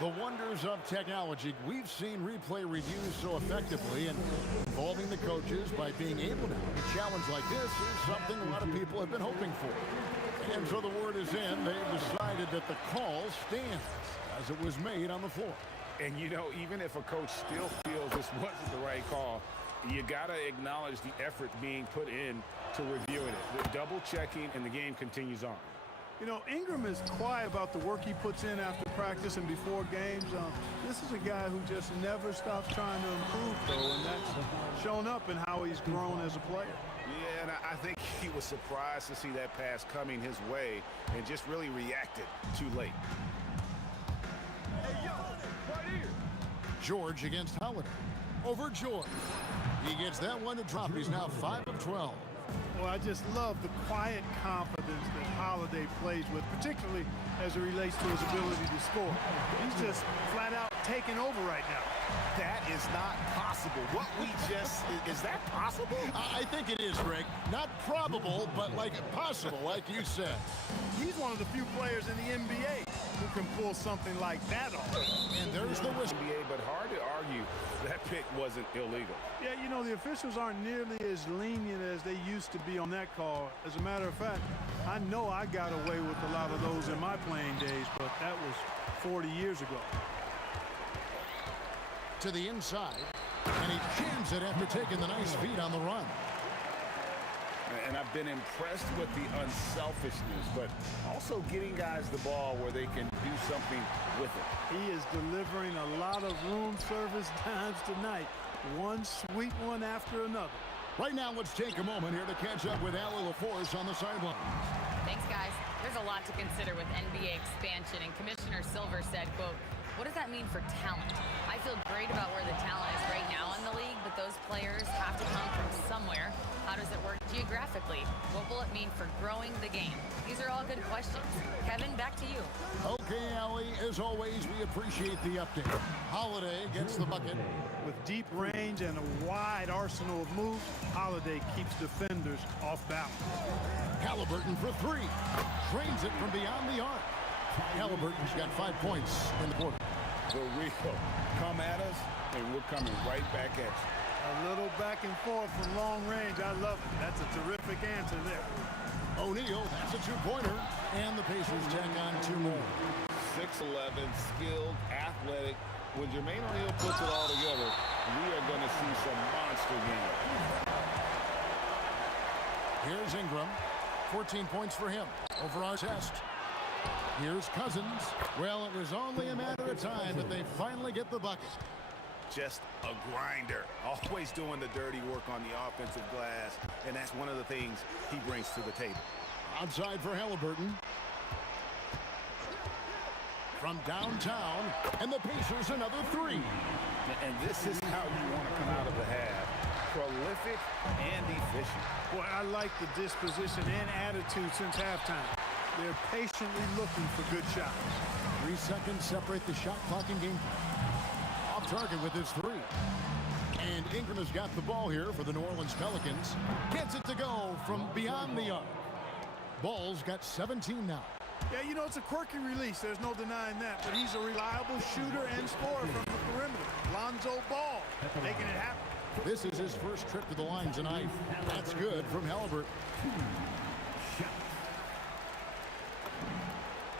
The wonders of technology. We've seen replay reviews so effectively and involving the coaches by being able to. A challenge like this is something a lot of people have been hoping for. And so the word is in. They've decided that the call stands as it was made on the floor. And you know, even if a coach still feels this wasn't the right call, you got to acknowledge the effort being put in to reviewing it. The double checking, and the game continues on. You know, Ingram is quiet about the work he puts in after practice and before games. This is a guy who just never stops trying to improve, though, and that's shown up in how he's grown as a player. Yeah, and I think he was surprised to see that pass coming his way and just really reacted too late. Hey, yo, right here. George against Holiday. Over George. He gets that one to drop. He's now 5 of 12. Well, I just love the quiet confidence that Holiday plays with, particularly as it relates to his ability to score. He's just flat out taking over right now. That is not possible. What we just, is that possible? I think it is, Greg. Not probable, but like possible, like you said. He's one of the few players in the NBA who can pull something like that off. And there's the whistle. NBA, but hard to argue that pick wasn't illegal. Yeah, you know, the officials aren't nearly as lenient as they used to be on that call. As a matter of fact, I know I got away with a lot of those in my playing days, but that was 40 years ago. To the inside, and he jams it after taking the nice feed on the run. And I've been impressed with the unselfishness, but also getting guys the ball where they can do something with it. He is delivering a lot of room service times tonight. One sweet one after another. Right now, let's take a moment here to catch up with Allie LaForce on the sideline. Thanks, guys. There's a lot to consider with NBA expansion, and Commissioner Silver said, quote, "What does that mean for talent? I feel great about where the talent is right now in the league, but those players have to come from somewhere. How does it work geographically? What will it mean for growing the game?" These are all good questions. Kevin, back to you. Okay, Allie, as always, we appreciate the update. Holiday gets the bucket. With deep range and a wide arsenal of moves, Holiday keeps defenders off balance. Halliburton for three. Drains it from beyond the arc. Halliburton's got 5 points in the quarter. The real come at us, and we're coming right back at you. A little back and forth from long range. I love it. That's a terrific answer there. O'Neal, that's a two-pointer. And the Pacers tack on 2 more. 6'11", skilled, athletic. When Jermaine O'Neal puts it all together, we are going to see some monster games. Here's Ingram. 14 points for him over our test. Here's Cousins. Well, it was only a matter of time, but they finally get the bucket. Just a grinder, always doing the dirty work on the offensive glass, and that's one of the things he brings to the table. Outside for Halliburton. From downtown, and the Pacers another 3. And this is how you want to come out of the half. Prolific and efficient. Boy, I like the disposition and attitude since halftime. They're patiently looking for good shots. 3 seconds separate the shot clock and game. Off target with his 3. And Ingram has got the ball here for the New Orleans Pelicans. Gets it to go from beyond the arc. Ball's got 17 now. Yeah, you know, it's a quirky release. There's no denying that. But he's a reliable shooter and scorer from the perimeter. Lonzo Ball making it happen. This is his first trip to the line tonight. That's good from Halliburton.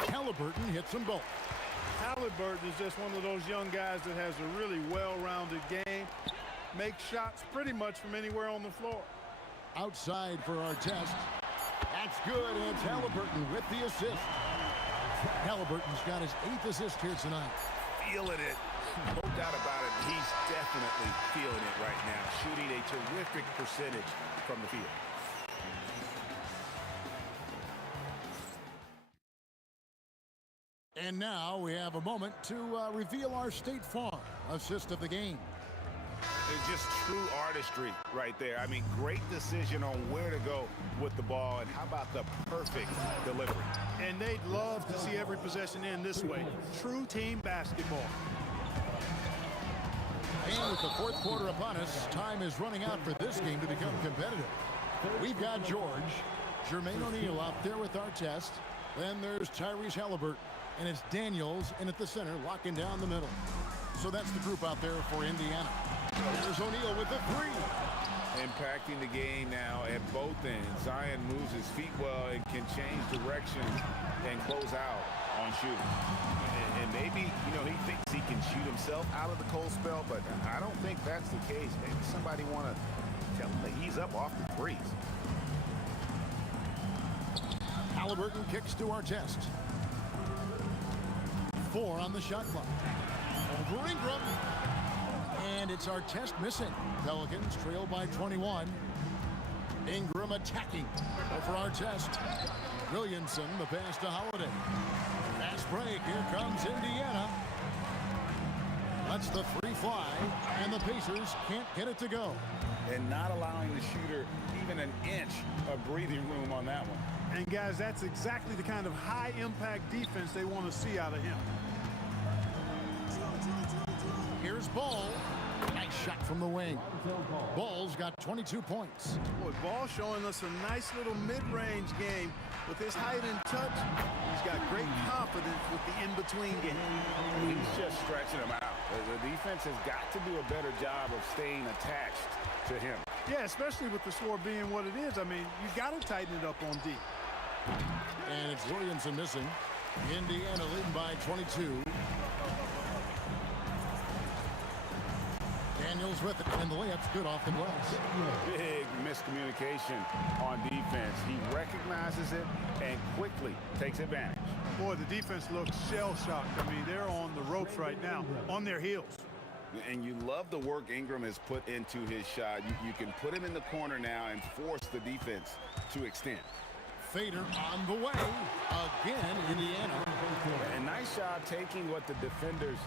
Halliburton hits them both. Halliburton is just one of those young guys that has a really well-rounded game. Makes shots pretty much from anywhere on the floor. Outside for our test. That's good, and it's Halliburton with the assist. Halliburton's got his 8th assist here tonight. Feeling it. No doubt about it. He's definitely feeling it right now. Shooting a terrific percentage from the field. And now we have a moment to reveal our State Farm assist of the game. It's just true artistry right there. I mean, great decision on where to go with the ball, and how about the perfect delivery. And they'd love to see every possession end this way. True team basketball. And with the 4th quarter upon us, time is running out for this game to become competitive. We've got George, Jermaine O'Neal out there with our test. Then there's Tyrese Halliburton, and it's Daniels in at the center, locking down the middle. So that's the group out there for Indiana. There's O'Neal with the 3. Impacting the game now at both ends. Zion moves his feet well and can change direction and close out on shooting. And maybe, you know, he thinks he can shoot himself out of the cold spell, but I don't think that's the case. Maybe somebody want to tell him to ease up off the threes. Halliburton kicks to our test. 4 on the shot clock. Over Ingram. And it's our test missing. Pelicans trail by 21. Ingram attacking over our test. Williamson, the pass to Holiday. Fast break. Here comes Indiana. Lets the 3 fly. And the Pacers can't get it to go. And not allowing the shooter even an inch of breathing room on that one. And guys, that's exactly the kind of high impact defense they want to see out of him. Here's Ball. Nice shot from the wing. Ball's got 22 points. Boy, Ball showing us a nice little mid-range game. With his height and touch, he's got great confidence with the in-between game. He's just stretching him out. The defense has got to do a better job of staying attached to him. Yeah, especially with the score being what it is. I mean, you got to tighten it up on D. And it's Williamson missing. Indiana leading by 22. Daniels with it, and the layup's good off the glass. Big miscommunication on defense. He recognizes it and quickly takes advantage. Boy, the defense looks shell-shocked. I mean, they're on the ropes right now, on their heels. And you love the work Ingram has put into his shot. You can put him in the corner now and force the defense to extend. Fader on the way. Again, Indiana. And nice job taking what the defenders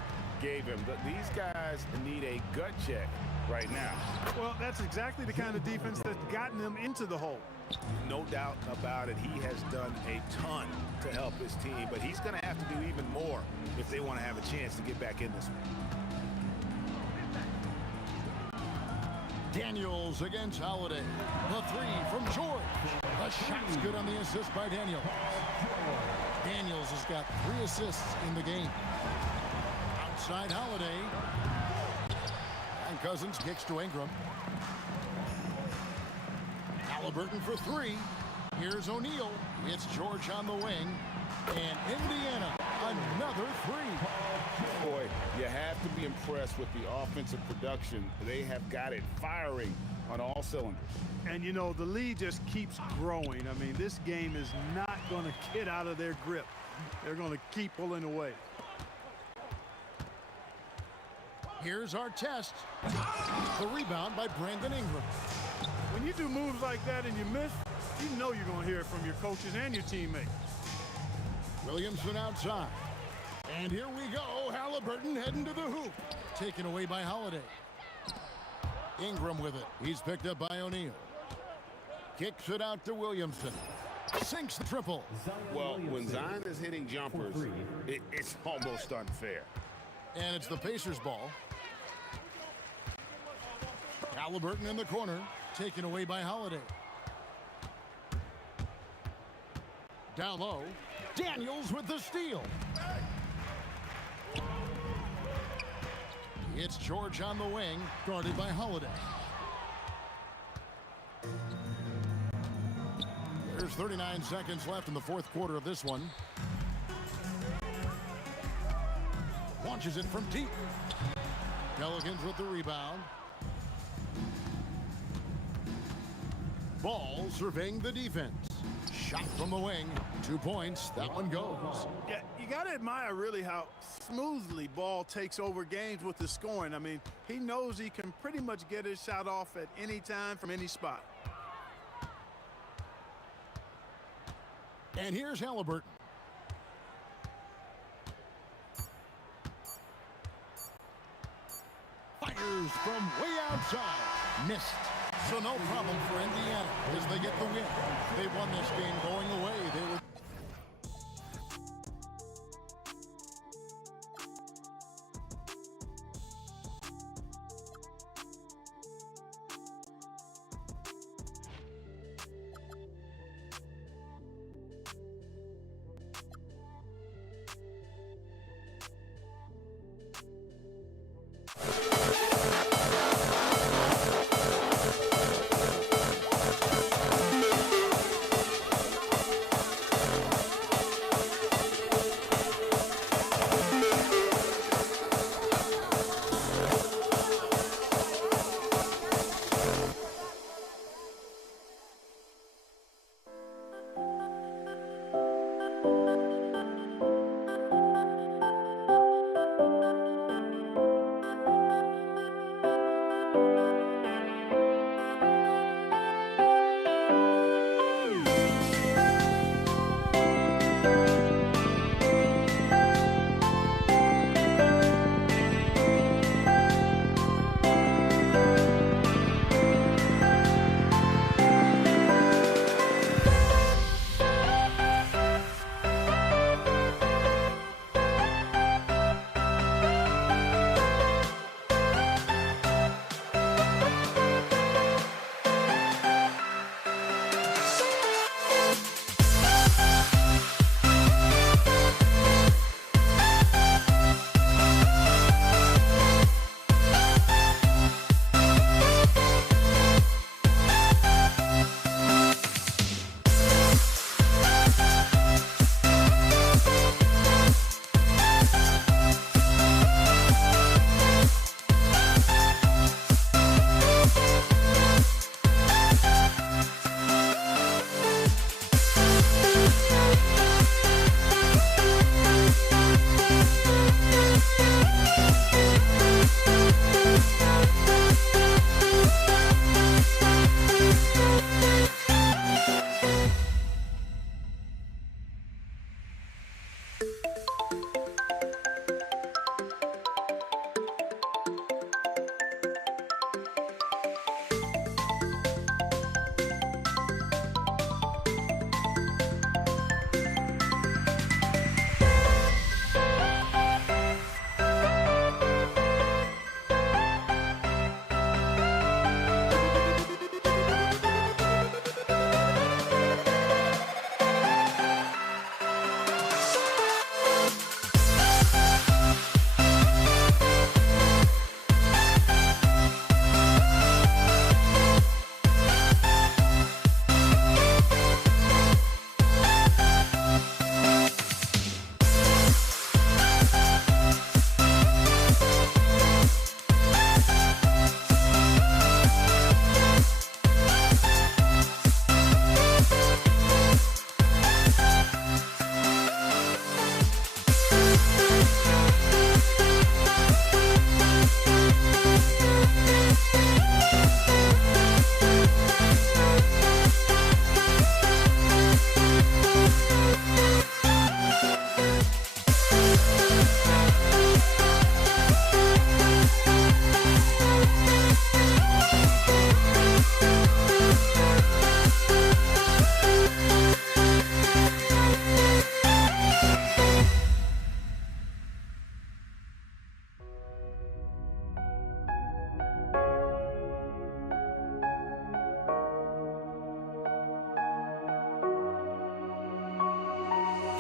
gave him. These guys need a gut check right now. Well, that's exactly the kind of defense that's gotten them into the hole. No doubt about it. He has done a ton to help his team, but he's going to have to do even more if they want to have a chance to get back in this one. Daniels against Holiday. The three from George. The shot's good on the assist by Daniels. Daniels has got 3 assists in the game. Outside Holiday. And Cousins kicks to Ingram. Halliburton for 3. Here's O'Neal. It's George on the wing. And Indiana, another 3. Boy, you have to be impressed with the offensive production. They have got it firing on all cylinders. And, you know, the lead just keeps growing. I mean, this game is not going to get out of their grip. They're going to keep pulling away. Here's our test. The rebound by Brandon Ingram. When you do moves like that and you miss, you know you're going to hear it from your coaches and your teammates. Williamson outside. And here we go. Halliburton heading to the hoop. Taken away by Holiday. Ingram with it. He's picked up by O'Neal. Kicks it out to Williamson. Sinks the triple. Well, when Zion is hitting jumpers, it's almost unfair. And it's the Pacers' ball. Halliburton in the corner. Taken away by Holiday. Down low. Daniels with the steal. It's George on the wing, guarded by Holiday. There's 39 seconds left in the fourth quarter of this one. Launches it from deep. Pelicans with the rebound. Ball surveying the defense. Shot from the wing. 2 points. That one goes. Yeah, you got to admire really how smoothly Ball takes over games with the scoring. I mean, he knows he can pretty much get his shot off at any time from any spot. And here's Halliburton. Fires from way outside. Missed. So no problem for Indiana as they get the win. They won this game going away. They were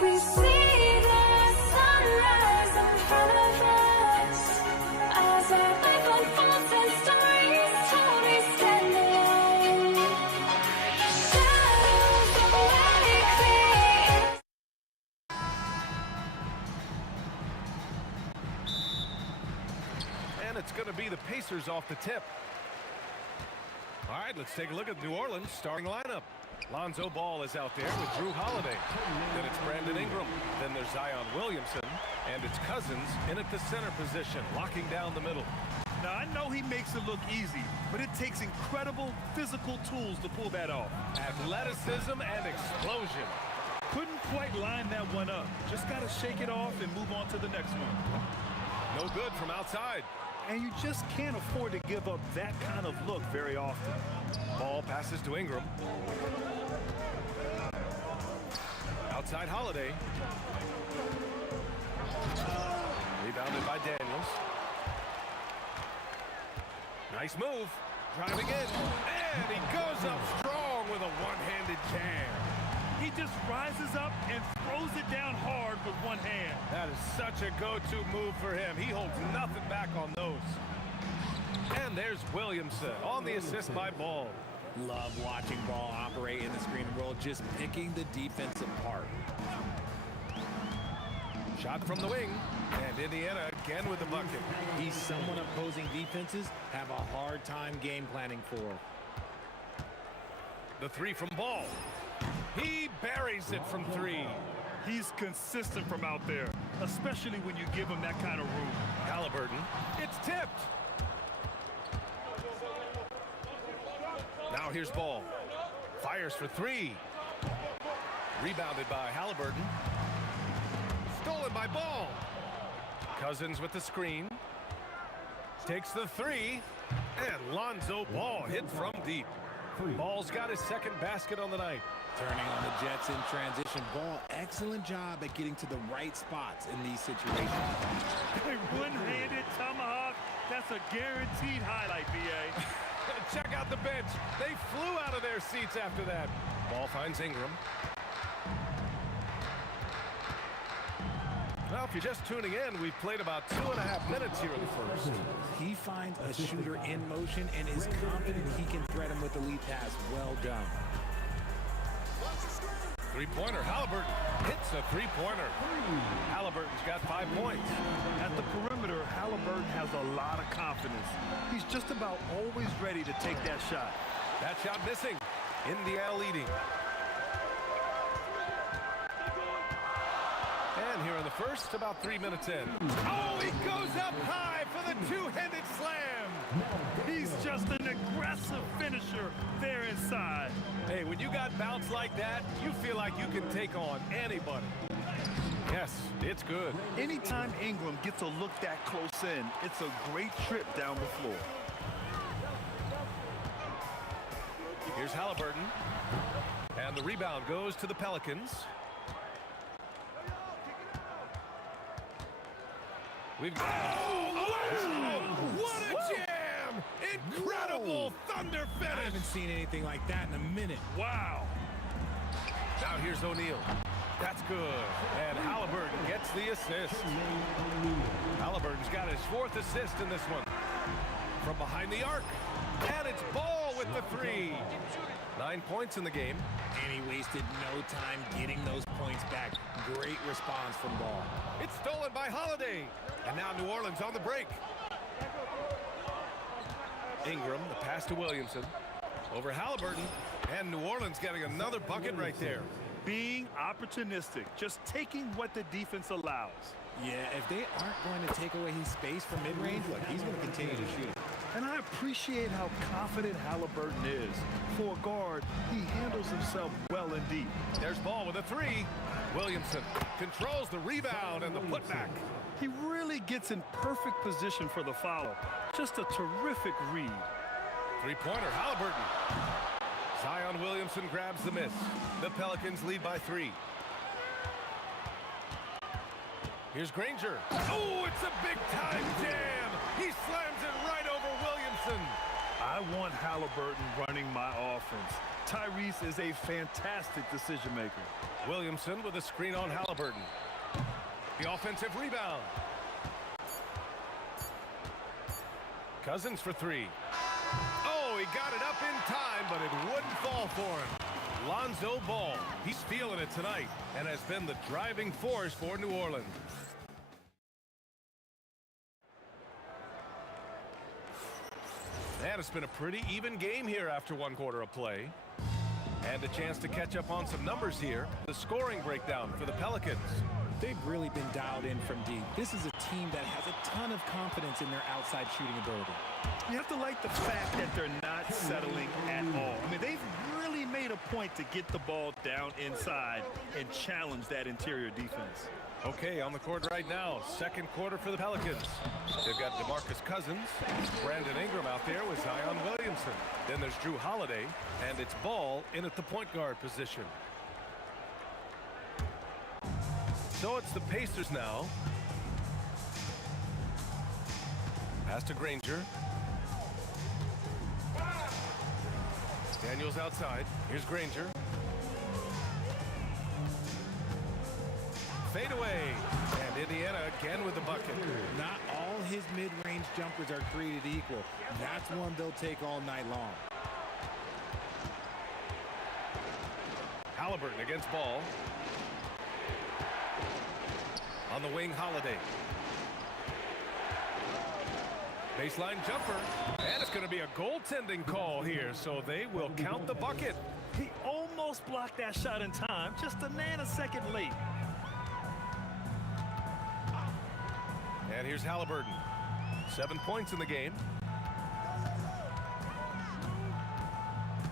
We see the sunrise in front of us as our life unfolds and stories told. We stand alone. Shadows already create. And it's going to be the Pacers off the tip. All right, let's take a look at New Orleans' starting lineup. Lonzo Ball is out there with Drew Holiday. Then it's Brandon Ingram. Then there's Zion Williamson. And it's Cousins in at the center position, locking down the middle. Now, I know he makes it look easy, but it takes incredible physical tools to pull that off. Athleticism and explosion. Couldn't quite line that one up. Just got to shake it off and move on to the next one. No good from outside. And you just can't afford to give up that kind of look very often. Ball passes to Ingram. Outside Holiday. Rebounded by Daniels. Nice move. Driving in. And he goes up strong with a one-handed jam. He just rises up and throws it down hard with one hand. That is such a go-to move for him. He holds nothing back on those. And there's Williamson on the assist by Ball. Love watching Ball operate in the screen and roll, just picking the defense apart. Shot from the wing, and Indiana again with the bucket. He's someone opposing defenses have a hard time game planning for. The three from Ball. He buries it from three. He's consistent from out there, especially when you give him that kind of room. Halliburton, it's tipped. Now here's Ball. Fires for three. Rebounded by Halliburton. Stolen by Ball. Cousins with the screen. Takes the three. And Lonzo Ball hit from deep. Ball's got his second basket on the night. Turning on the Jets in transition. Ball, excellent job at getting to the right spots in these situations. One-handed tomahawk, that's a guaranteed highlight, BA. Check out the bench. They flew out of their seats after that. Ball finds Ingram. Well, if you're just tuning in, we've played about 2.5 minutes here in the first. He finds a shooter in motion and is confident he can thread him with the lead pass. Well done. Three-pointer, Halliburton hits a three-pointer. Halliburton's got 5 points. At the perimeter, Halliburton has a lot of confidence. He's just about always ready to take that shot. That shot missing. Indiana leading. And here in the first, about 3 minutes in. Oh, he goes up high for the two-handed slam. He's just an aggressive finisher there inside. Hey, when you got bounce like that, you feel like you can take on anybody. Yes, it's good. Anytime Ingram gets a look that close in, it's a great trip down the floor. Here's Halliburton. And the rebound goes to the Pelicans. We've got... Oh, what a jam! Incredible thunder finish! I haven't seen anything like that in a minute. Wow. Now here's O'Neal. That's good. And Halliburton gets the assist. Halliburton's got his 4th assist in this one. From behind the arc. And it's Ball with the three. 9 points in the game. And he wasted no time getting those points back. Great response from Ball. It's stolen by Holiday. And now New Orleans on the break. Ingram, the pass to Williamson. Over Halliburton. And New Orleans getting another bucket right there. Being opportunistic, just taking what the defense allows. Yeah, if they aren't going to take away his space from mid-range, look, he's going to continue to shoot. And I appreciate how confident Halliburton is. For a guard, he handles himself well indeed. There's Ball with a three. Williamson controls the rebound and the putback. He really gets in perfect position for the foul. Just a terrific read. Three-pointer, Halliburton. Zion Williamson grabs the miss. The Pelicans lead by 3. Here's Granger. Oh, it's a big-time jam. He slams it right over Williamson. I want Halliburton running my offense. Tyrese is a fantastic decision maker. Williamson with a screen on Halliburton. The offensive rebound. Cousins for three. Oh, he got it up in time, but it wouldn't fall for him. Lonzo Ball, he's feeling it tonight and has been the driving force for New Orleans. And it's been a pretty even game here after one quarter of play. And a chance to catch up on some numbers here. The scoring breakdown for the Pelicans. They've really been dialed in from deep. This is a team that has a ton of confidence in their outside shooting ability. You have to like the fact that they're not settling at all. I mean, they've really made a point to get the ball down inside and challenge that interior defense. Okay, on the court right now, second quarter for the Pelicans. They've got DeMarcus Cousins, Brandon Ingram out there with Zion Williamson. Then there's Drew Holiday, and it's Ball in at the point guard position. So it's the Pacers now. Pass to Granger. Daniels outside. Here's Granger. Fade away. And Indiana again with the bucket. Not all his mid-range jumpers are created equal. That's one they'll take all night long. Halliburton against Ball. On the wing, Holiday. Baseline jumper. And it's going to be a goaltending call here, so they will count the bucket. He almost blocked that shot in time, just a nanosecond late. And here's Halliburton. 7 points in the game.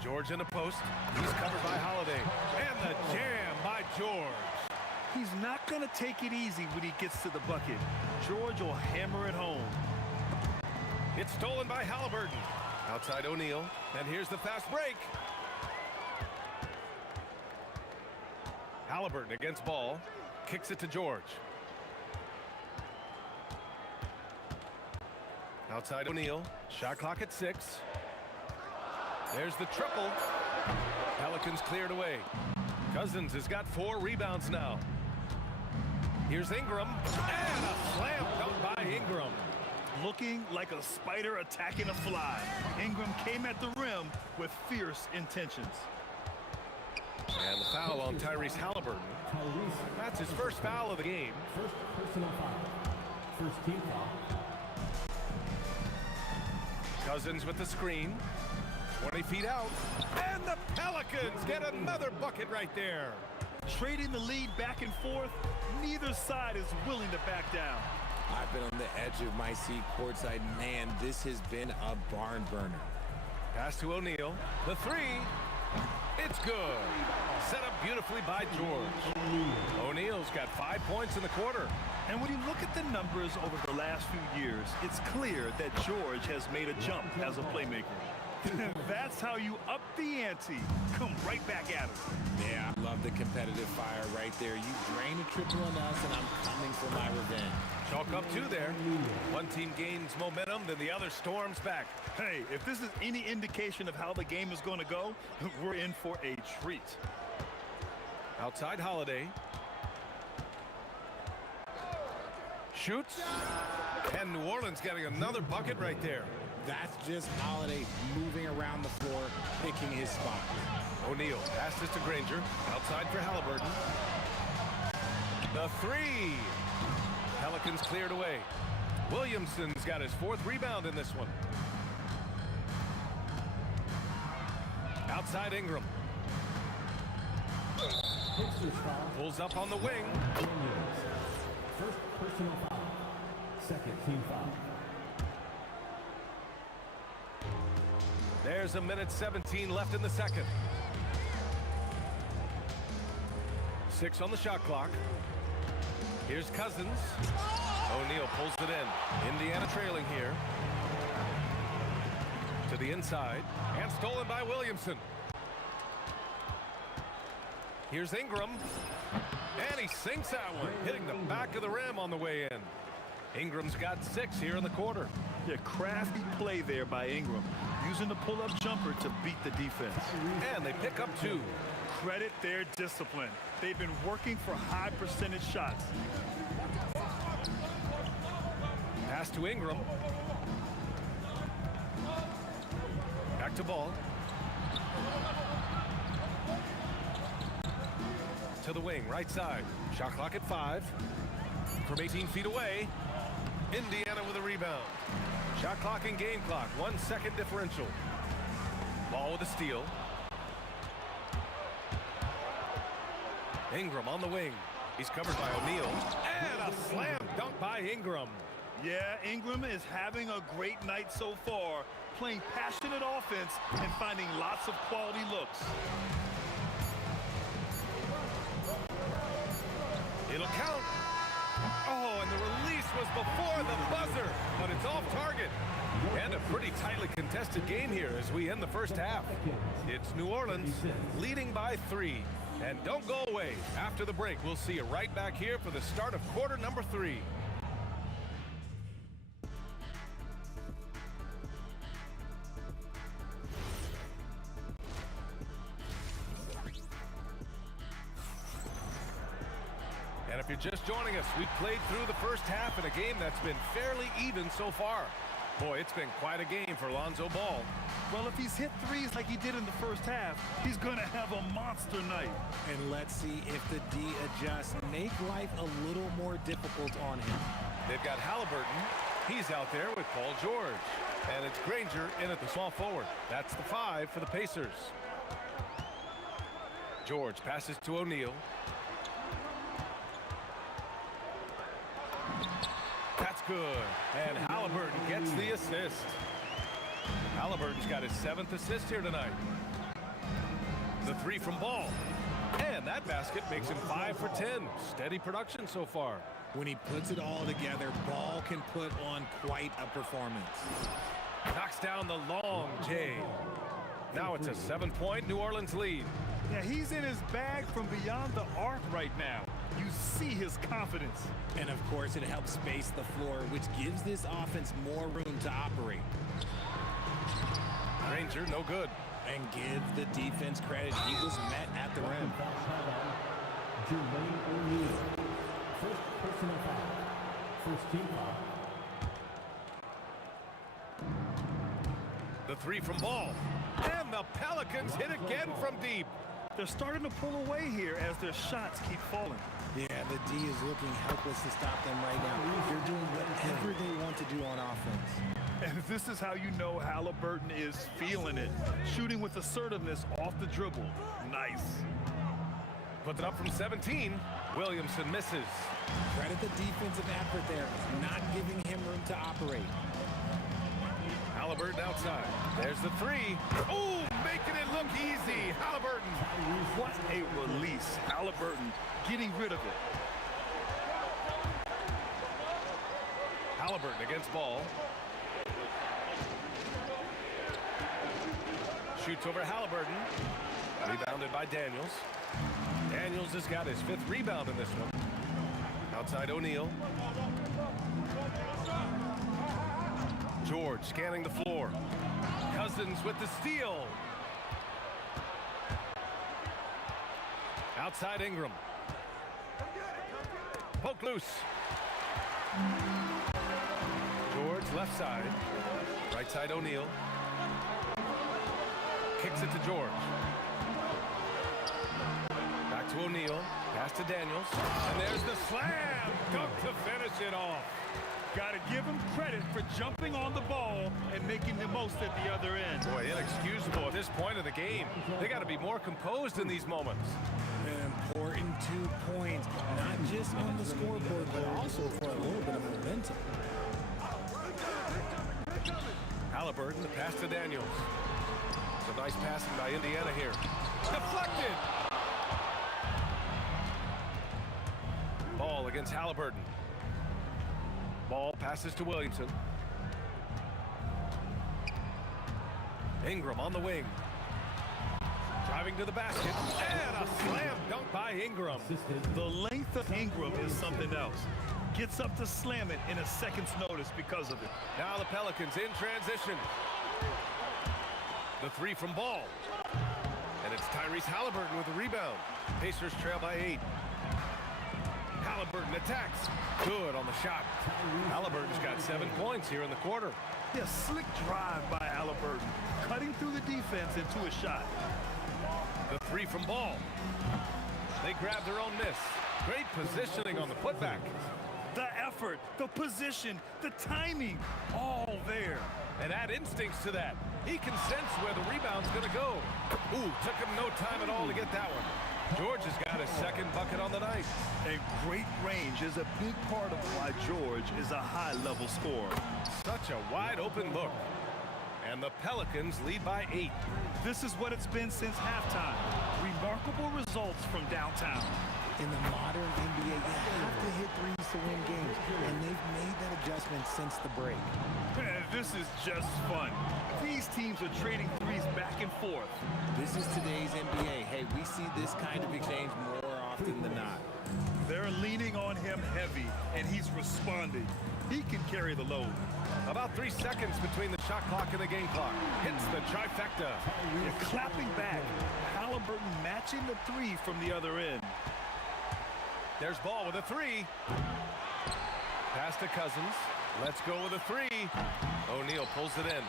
George in the post. He's covered by Holiday. And the jam by George. He's not going to take it easy when he gets to the bucket. George will hammer it home. It's stolen by Halliburton. Outside O'Neal. And here's the fast break. Halliburton against Ball. Kicks it to George. Outside O'Neal. Shot clock at 6. There's the triple. Pelicans cleared away. Cousins has got 4 rebounds now. Here's Ingram. And a slam dunk by Ingram. Looking like a spider attacking a fly. Ingram came at the rim with fierce intentions. And the foul on Tyrese Halliburton. That's his first foul of the game. First personal foul. First team foul. Cousins with the screen. 20 feet out. And the Pelicans get another bucket right there. Trading the lead back and forth, neither side is willing to back down. I've been on the edge of my seat courtside. Man, this has been a barn burner. Pass to O'Neal. The three. It's good. Set up beautifully by George. O'Neal's got 5 points in the quarter. And when you look at the numbers over the last few years, it's clear that George has made a jump as a playmaker. That's how you up the ante. Come right back at him. Yeah, I love the competitive fire right there. You drain a triple on us, and I'm coming for my revenge. Chalk up 2 there. One team gains momentum, then the other storms back. Hey, if this is any indication of how the game is going to go, we're in for a treat. Outside Holiday. Shoots. And New Orleans getting another bucket right there. That's just Holiday moving around the floor, picking his spot. O'Neal passes to Granger. Outside for Halliburton. The three. Pelicans cleared away. Williamson's got his 4th rebound in this one. Outside Ingram. Pulls up on the wing. First personal foul. Second team foul. There's a minute 17 left in the second. 6 on the shot clock. Here's Cousins. O'Neal pulls it in. Indiana trailing here. To the inside. And stolen by Williamson. Here's Ingram. And he sinks that one, hitting the back of the rim on the way in. Ingram's got 6 here in the quarter. Yeah, crafty play there by Ingram. using the pull-up jumper to beat the defense. And they pick up 2. Credit their discipline. They've been working for high percentage shots. Pass to Ingram. Back to Ball. To the wing, right side. Shot clock at 5. From 18 feet away. Indiana with a rebound. Shot clock and game clock. 1 second differential. Ball with a steal. Ingram on the wing. He's covered by O'Neal. And a slam dunk by Ingram. Yeah, Ingram is having a great night so far, playing passionate offense and finding lots of quality looks. It'll count. Oh, and the release was before the buzzer, but it's off target. And a pretty tightly contested game here as we end the first half. It's New Orleans leading by 3. And don't go away. After the break, we'll see you right back here for the start of quarter number 3. And if you're just joining us, we've played through the first half in a game that's been fairly even so far. Boy, it's been quite a game for Lonzo Ball. Well, if he's hit threes like he did in the first half, he's going to have a monster night. And let's see if the D adjusts, make life a little more difficult on him. They've got Halliburton. He's out there with Paul George. And it's Granger in at the small forward. That's the 5 for the Pacers. George passes to O'Neal. That's good. And Halliburton gets the assist. Halliburton's got his 7th assist here tonight. The 3 from Ball. And that basket makes him 5 for 10. Steady production so far. When he puts it all together, Ball can put on quite a performance. Knocks down the long J. Now it's a 7-point New Orleans lead. Yeah, he's in his bag from beyond the arc right now. You see his confidence. And of course, it helps space the floor, which gives this offense more room to operate. Granger, no good. And give the defense credit. He was met at the rim. First personal foul. First team foul. The 3 from Ball. And the Pelicans hit again from deep. They're starting to pull away here as their shots keep falling. Yeah, the D is looking helpless to stop them right now. They're doing whatever they want to do on offense. And this is how you know Halliburton is feeling it. Shooting with assertiveness off the dribble. Nice. Puts it up from 17. Williamson misses. Credit the defensive effort there, not giving him room to operate. Halliburton outside. There's the 3. Oh, making it look easy. Halliburton. What a release. Halliburton getting rid of it. Halliburton against Ball. Shoots over Halliburton. Rebounded by Daniels. Daniels has got his 5th rebound in this one. Outside O'Neal. George scanning the floor. Cousins with the steal. Outside Ingram. Poke loose. George left side. Right side O'Neal. Kicks it to George. Back to O'Neal. Pass to Daniels. And there's the slam dunk to finish it off. Got to give him credit for jumping on the ball and making the most at the other end. Boy, inexcusable at this point of the game. They got to be more composed in these moments. An important 2 points, not just on the scoreboard, but also for a little bit of momentum. Halliburton, the pass to Daniels. Some nice passing by Indiana here. Deflected! Ball against Halliburton. Ball passes to Williamson. Ingram on the wing. Driving to the basket. And a slam dunk by Ingram. The length of Ingram is something else. Gets up to slam it in a second's notice because of it. Now the Pelicans in transition. The three from Ball. And it's Tyrese Halliburton with the rebound. Pacers trail by 8. Halliburton attacks. Good on the shot. Halliburton's got 7 points here in the quarter. Yeah, slick drive by Halliburton, cutting through the defense into a shot. The three from Ball. They grab their own miss. Great positioning on the putback. The effort, the position, the timing, all there. And add instincts to that. He can sense where the rebound's going to go. Ooh, took him no time at all to get that one. George has got his second bucket on the night. And great range is a big part of why George is a high-level scorer. Such a wide-open look. And the Pelicans lead by 8. This is what it's been since halftime. Remarkable results from downtown. In the modern NBA, you have to hit threes to win games, and they've made that adjustment since the break. Man, this is just fun. These teams are trading threes back and forth. This is today's NBA. Hey, we see this kind of exchange more often than not. They're leaning on him heavy, and he's responding. He can carry the load. About 3 seconds between the shot clock and the game clock. Hits the trifecta. You're clapping back. Halliburton matching the three from the other end. There's Ball with a three. Pass to Cousins. Let's go with a three. O'Neal pulls it in.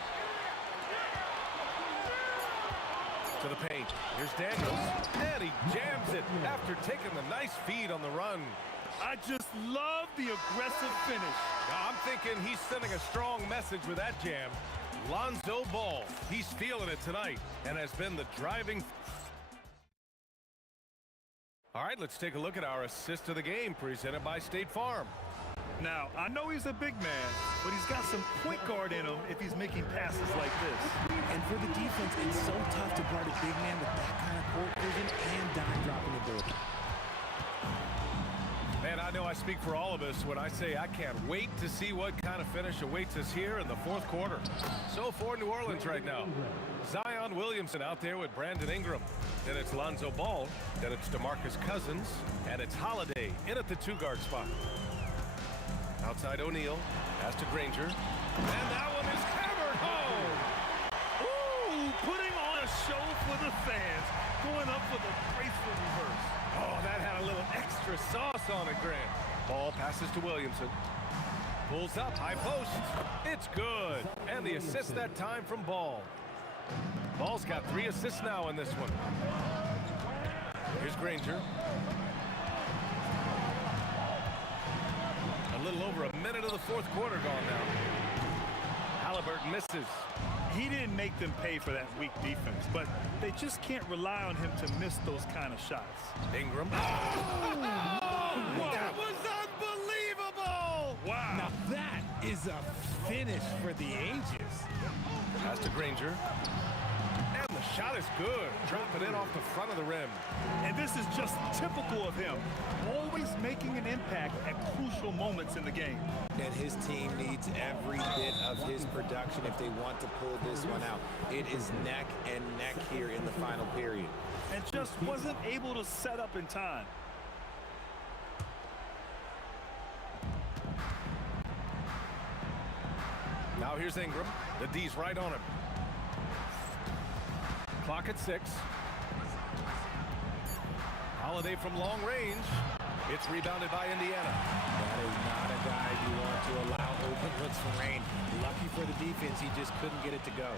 To the paint. Here's Daniels. And he jams it after taking the nice feed on the run. I just love the aggressive finish. Now, I'm thinking he's sending a strong message with that jam. Lonzo Ball. He's feeling it tonight and has been the driving. All right, let's take a look at our assist of the game presented by State Farm. Now, I know he's a big man, but he's got some point guard in him if he's making passes like this. And for the defense, it's so tough to guard a big man with that kind of court vision and dime dropping ability. Man, I know I speak for all of us when I say I can't wait to see what kind of finish awaits us here in the fourth quarter. So for New Orleans right now, Zion Williamson out there with Brandon Ingram. Then it's Lonzo Ball. Then it's DeMarcus Cousins. And it's Holiday in at the 2-guard spot. Outside O'Neal. Pass to Granger. And that one is hammered home. Ooh, putting on a show for the fans. Going up for the graceful reverse. Oh, that had a little extra sauce on it, Grant. Ball passes to Williamson. Pulls up, high post. It's good. And the assist that time from Ball. Ball's got 3 assists now in this one. Here's Granger. A little over a minute of the fourth quarter gone now. Halliburton misses. He didn't make them pay for that weak defense, but they just can't rely on him to miss those kind of shots. Ingram. Oh, that was unbelievable! Wow. Now that is a finish for the ages. Pass to Granger. And the shot is good. Dropping in off the front of the rim. And this is just typical of him. Always making an impact at crucial moments in the game. And his team needs every bit of his production if they want to pull this one out. It is neck and neck here in the final period. And just wasn't able to set up in time. Now here's Ingram. The D's right on him. Clock at 6. Holiday from long range. It's rebounded by Indiana. That is not a guy you want to allow open looks from Rain. Lucky for the defense, he just couldn't get it to go.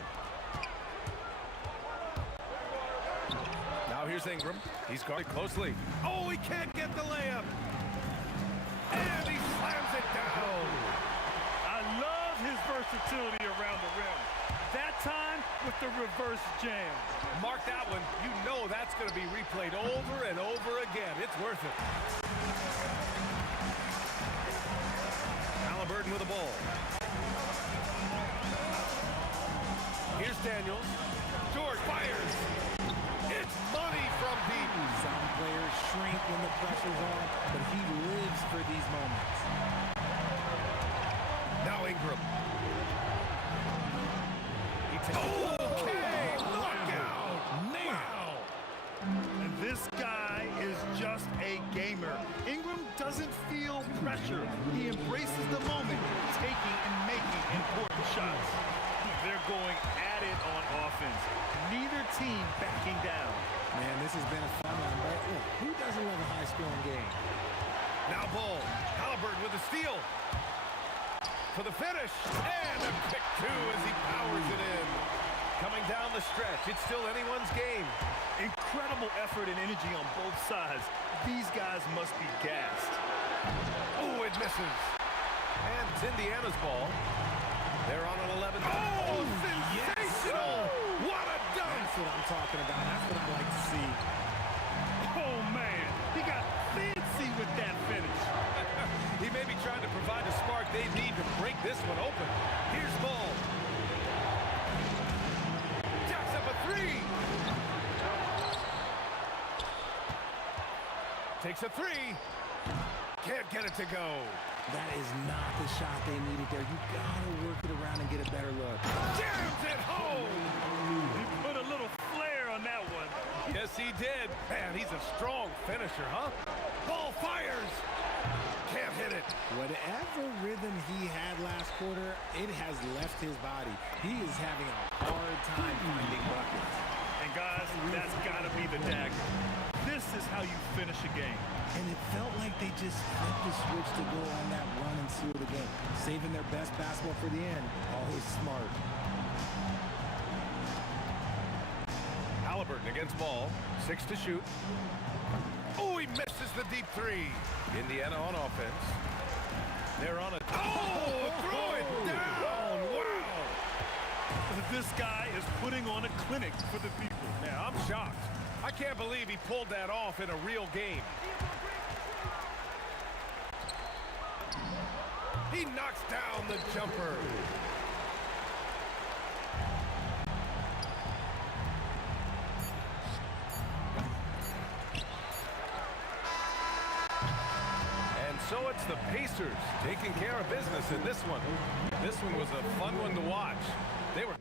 Now here's Ingram. He's guarded closely. Oh, he can't get the layup. And he slams it down. I love his versatility around the rim. That time with the reverse jam. Mark that one. You know that's going to be replayed over and over again. It's worth it. Halliburton with the ball. Here's Daniels. George fires. It's money from deep. Some players shrink when the pressure's on, but he lives for these moments. Now Ingram. Okay, lockout! Wow! And this guy is just a gamer. Ingram doesn't feel pressure. He embraces the moment, taking and making important shots. They're going at it on offense. Neither team backing down. Man, this has been a fun one, but look, who doesn't love a high-scoring game? Now Bull. Halliburton with the steal. For the finish. And a quick two as he powers it in. Coming down the stretch. It's still anyone's game. Incredible effort and energy on both sides. These guys must be gassed. Oh, it misses. And it's Indiana's ball. They're on an 11. Oh, sensational! Yes, What a dunk! That's what I'm talking about. That's what I like to see. Oh, man. He got fancy with that finish. He may be trying to provide the spark they need to break this one open. Here's Bull. Jacks up a three. Takes a three. Can't get it to go. That is not the shot they needed there. You gotta work it around and get a better look. Jams it home. He put a little flair on that one. Yes, he did. Man, he's a strong finisher, huh? Ball fires. Can't hit it. Whatever rhythm he had last quarter, it has left his body. He is having a hard time finding buckets. And guys, that's gotta be the dagger. This is how you finish a game. And it felt like they just flipped the switch to go on that run and seal the game. Saving their best basketball for the end. Always smart. Halliburton against Ball. 6 to shoot. Oh, he misses the deep three. Indiana on offense. They're on a... Oh, throw it down. Wow. This guy is putting on a clinic for the people. Man, I'm shocked. I can't believe he pulled that off in a real game. He knocks down the jumper. And so it's the Pacers taking care of business in this one. This one was a fun one to watch. They were...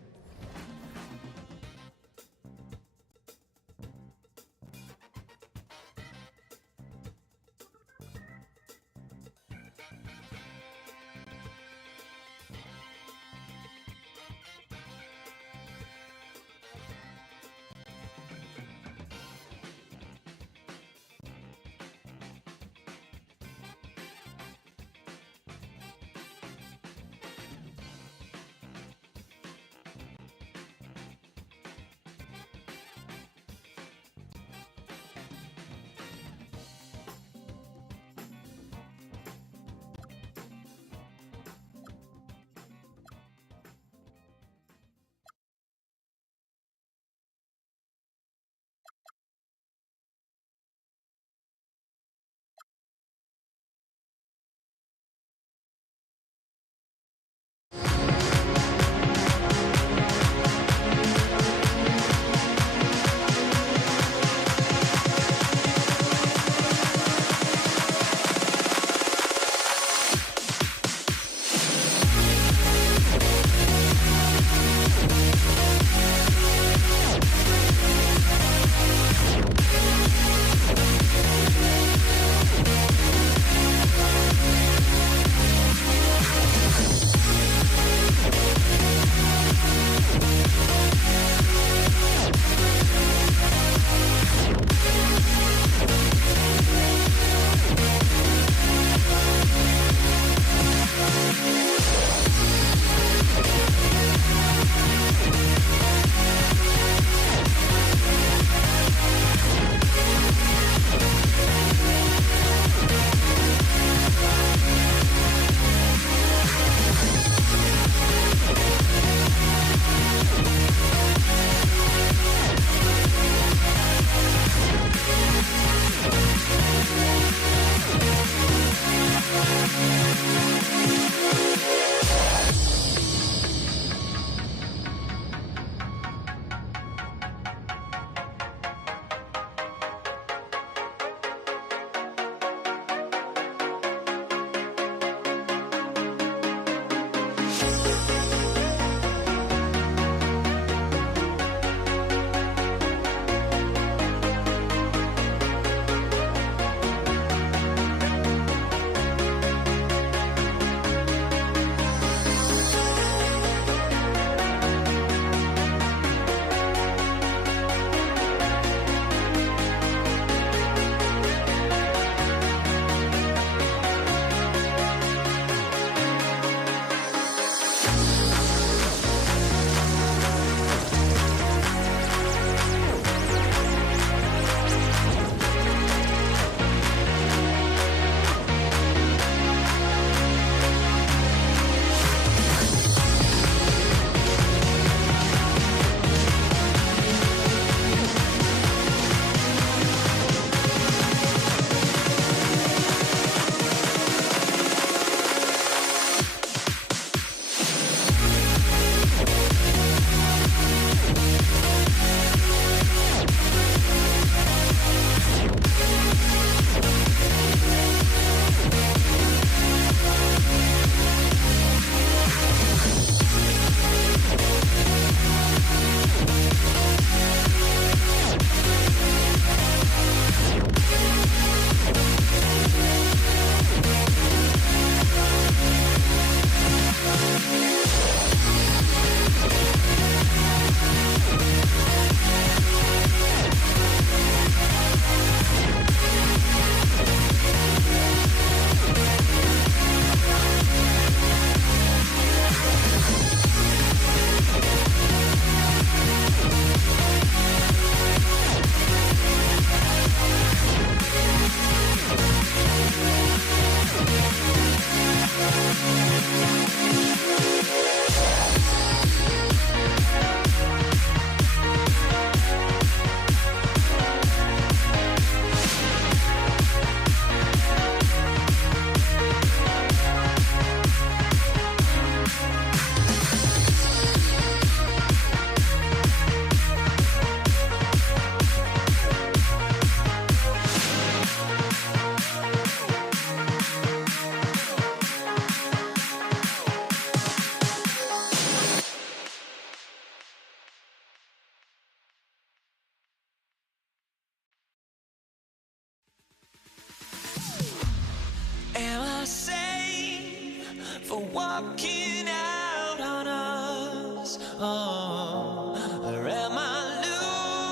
looking out on us? Oh, or am I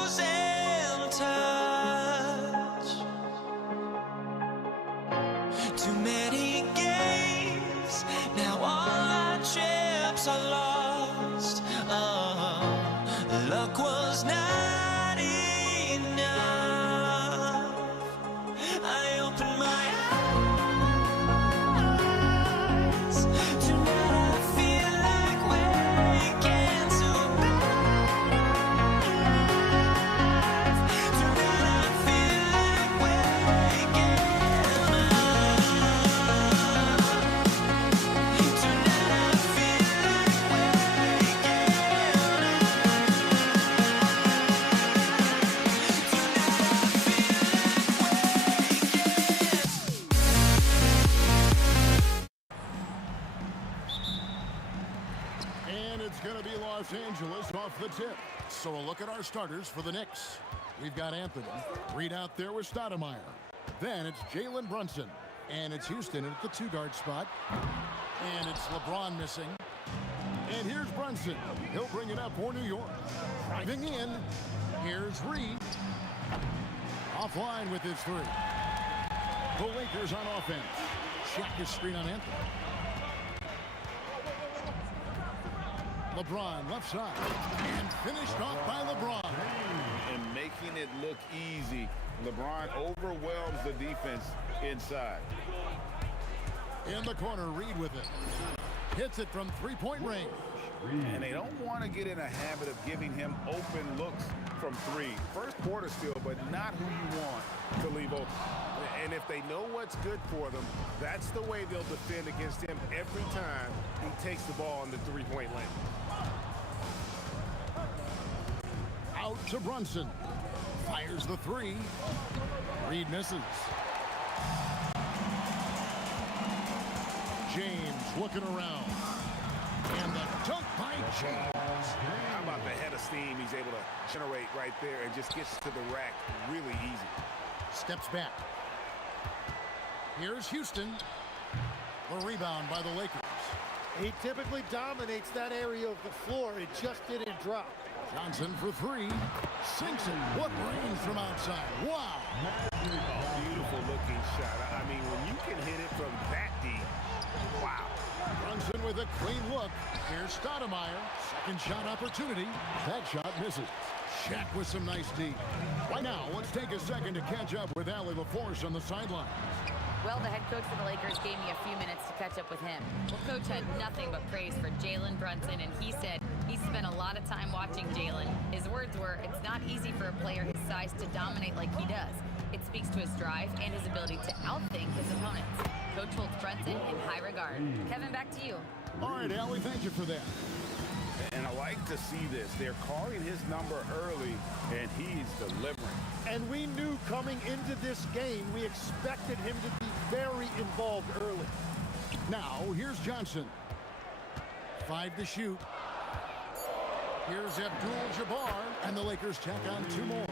losing touch? Too many games, now all our chips are lost. Oh, luck was not enough. I opened my eyes. Tonight I feel like waking to a better life. Tonight I feel like waking up. Tonight I feel like waking And it's going to be Los Angeles off the tip. So a look at our starters for the Knicks. We've got Anthony. Reed out there with Stoudemire. Then it's Jalen Brunson. And it's Houston at the two-guard spot. And it's LeBron missing. And here's Brunson. He'll bring it up for New York. Driving in. Here's Reed. Offline with his three. The Lakers on offense. Shaq his screen on Anthony. LeBron left side. And finished off by LeBron. And making it look easy. LeBron overwhelms the defense inside. In the corner, Reed with it. Hits it from three-point range. And they don't want to get in a habit of giving him open looks from three. First quarter still, but not who you want to leave open. And if they know what's good for them, that's the way they'll defend against him every time he takes the ball in the three-point lane. Out to Brunson. Fires the three. Reed misses. James looking around. And the dunk by James. How about the head of steam he's able to generate right there and just gets to the rack really easy. Steps back. Here's Houston. The rebound by the Lakers. He typically dominates that area of the floor. It just didn't drop. Johnson for three. Sinks it. What range from outside. Wow. Beautiful looking shot. I mean, when you can hit it from that deep, wow. Brunson with a clean look. Here's Stoudemire. Second shot opportunity. That shot misses. Shaq with some nice D. Right now, let's take a second to catch up with Allie LaForce on the sideline. Well, the head coach for the Lakers gave me a few minutes to catch up with him. Well, Coach had nothing but praise for Jalen Brunson, and he said he spent a lot of time watching Jalen. His words were, "It's not easy for a player his size to dominate like he does. It speaks to his drive and his ability to outthink his opponents." Coach holds Brunson in high regard. Kevin, back to you. All right, Allie, thank you for that. And I like to see this. They're calling his number early, and he's delivering. And we knew coming into this game, we expected him to be very involved early. Now, here's Johnson. 5 to shoot. Here's Abdul-Jabbar, and the Lakers tack on 2 more.